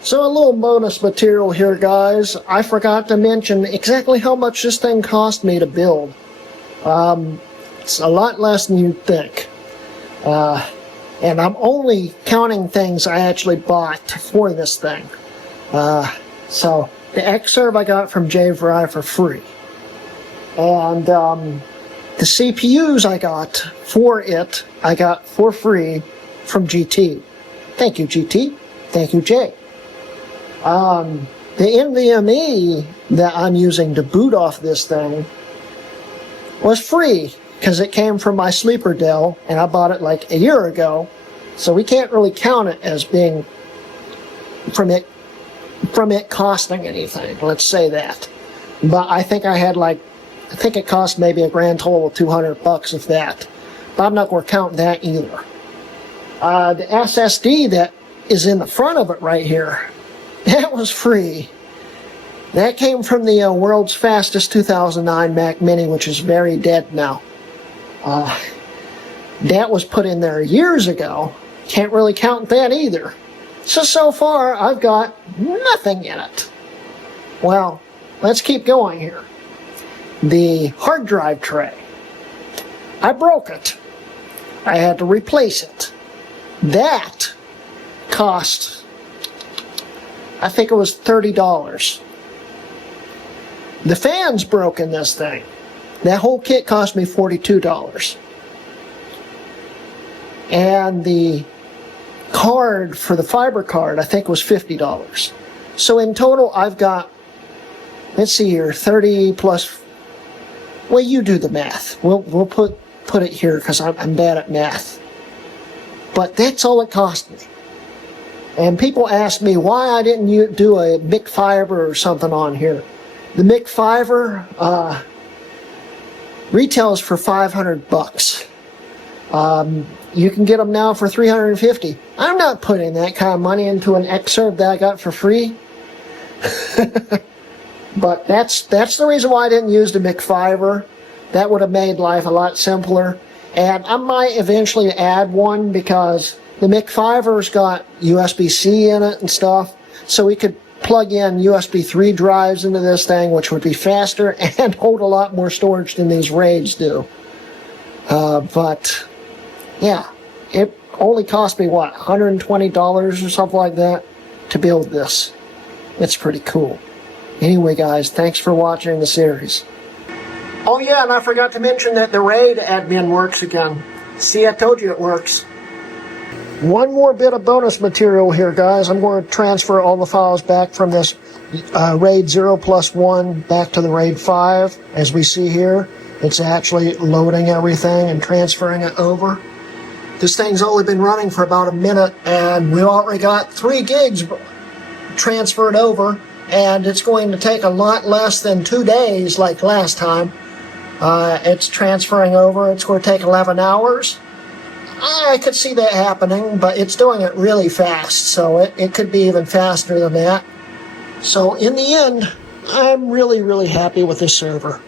So a little bonus material here, guys. I forgot to mention exactly how much this thing cost me to build. It's a lot less than you'd think. And I'm only counting things I actually bought for this thing. So the Xserve I got from JVRI for free. And the CPUs I got for it, I got for free from GT. Thank you, GT. Thank you, Jay. The NVMe that I'm using to boot off this thing was free because it came from my sleeper Dell, and I bought it like a year ago. So we can't really count it as being from it costing anything. Let's say that. But I think I think it cost maybe a grand total of $200 of that. But I'm not going to count that either. The SSD that is in the front of it right here, that was free. That came from the world's fastest 2009 Mac Mini, which is very dead now. That was put in there years ago. Can't really count that either. So far, I've got nothing in it. Well, let's keep going here. The hard drive tray. I broke it. I had to replace it. That cost, I think it was $30. The fans broke in this thing. That whole kit cost me $42. And the card for the fiber card, I think, was $50. So in total, I've got, let's see here, 30 plus. Well, you do the math. We'll put it here because I'm bad at math. But that's all it cost me. And people ask me why I didn't do a Mic Fiber or something on here. The Mic Fiber retails for $500. You can get them now for $350. I'm not putting that kind of money into an Xserve that I got for free. But that's the reason why I didn't use the Mic Fiber. That would have made life a lot simpler. And I might eventually add one because the Mic Fiber's got USB-C in it and stuff. So we could plug in USB 3 drives into this thing, which would be faster and hold a lot more storage than these RAIDs do. But yeah, it only cost me, what, $120 or something like that to build this. It's pretty cool. Anyway, guys, thanks for watching the series. Oh yeah, and I forgot to mention that the RAID admin works again. See, I told you it works. One more bit of bonus material here, guys. I'm going to transfer all the files back from this RAID 0+1 back to the RAID 5. As we see here, it's actually loading everything and transferring it over. This thing's only been running for about a minute, and we already got 3 gigs transferred over, and it's going to take a lot less than 2 days like last time. It's transferring over. It's going to take 11 hours. I could see that happening, but it's doing it really fast, so it could be even faster than that. So in the end, I'm really, really happy with this server.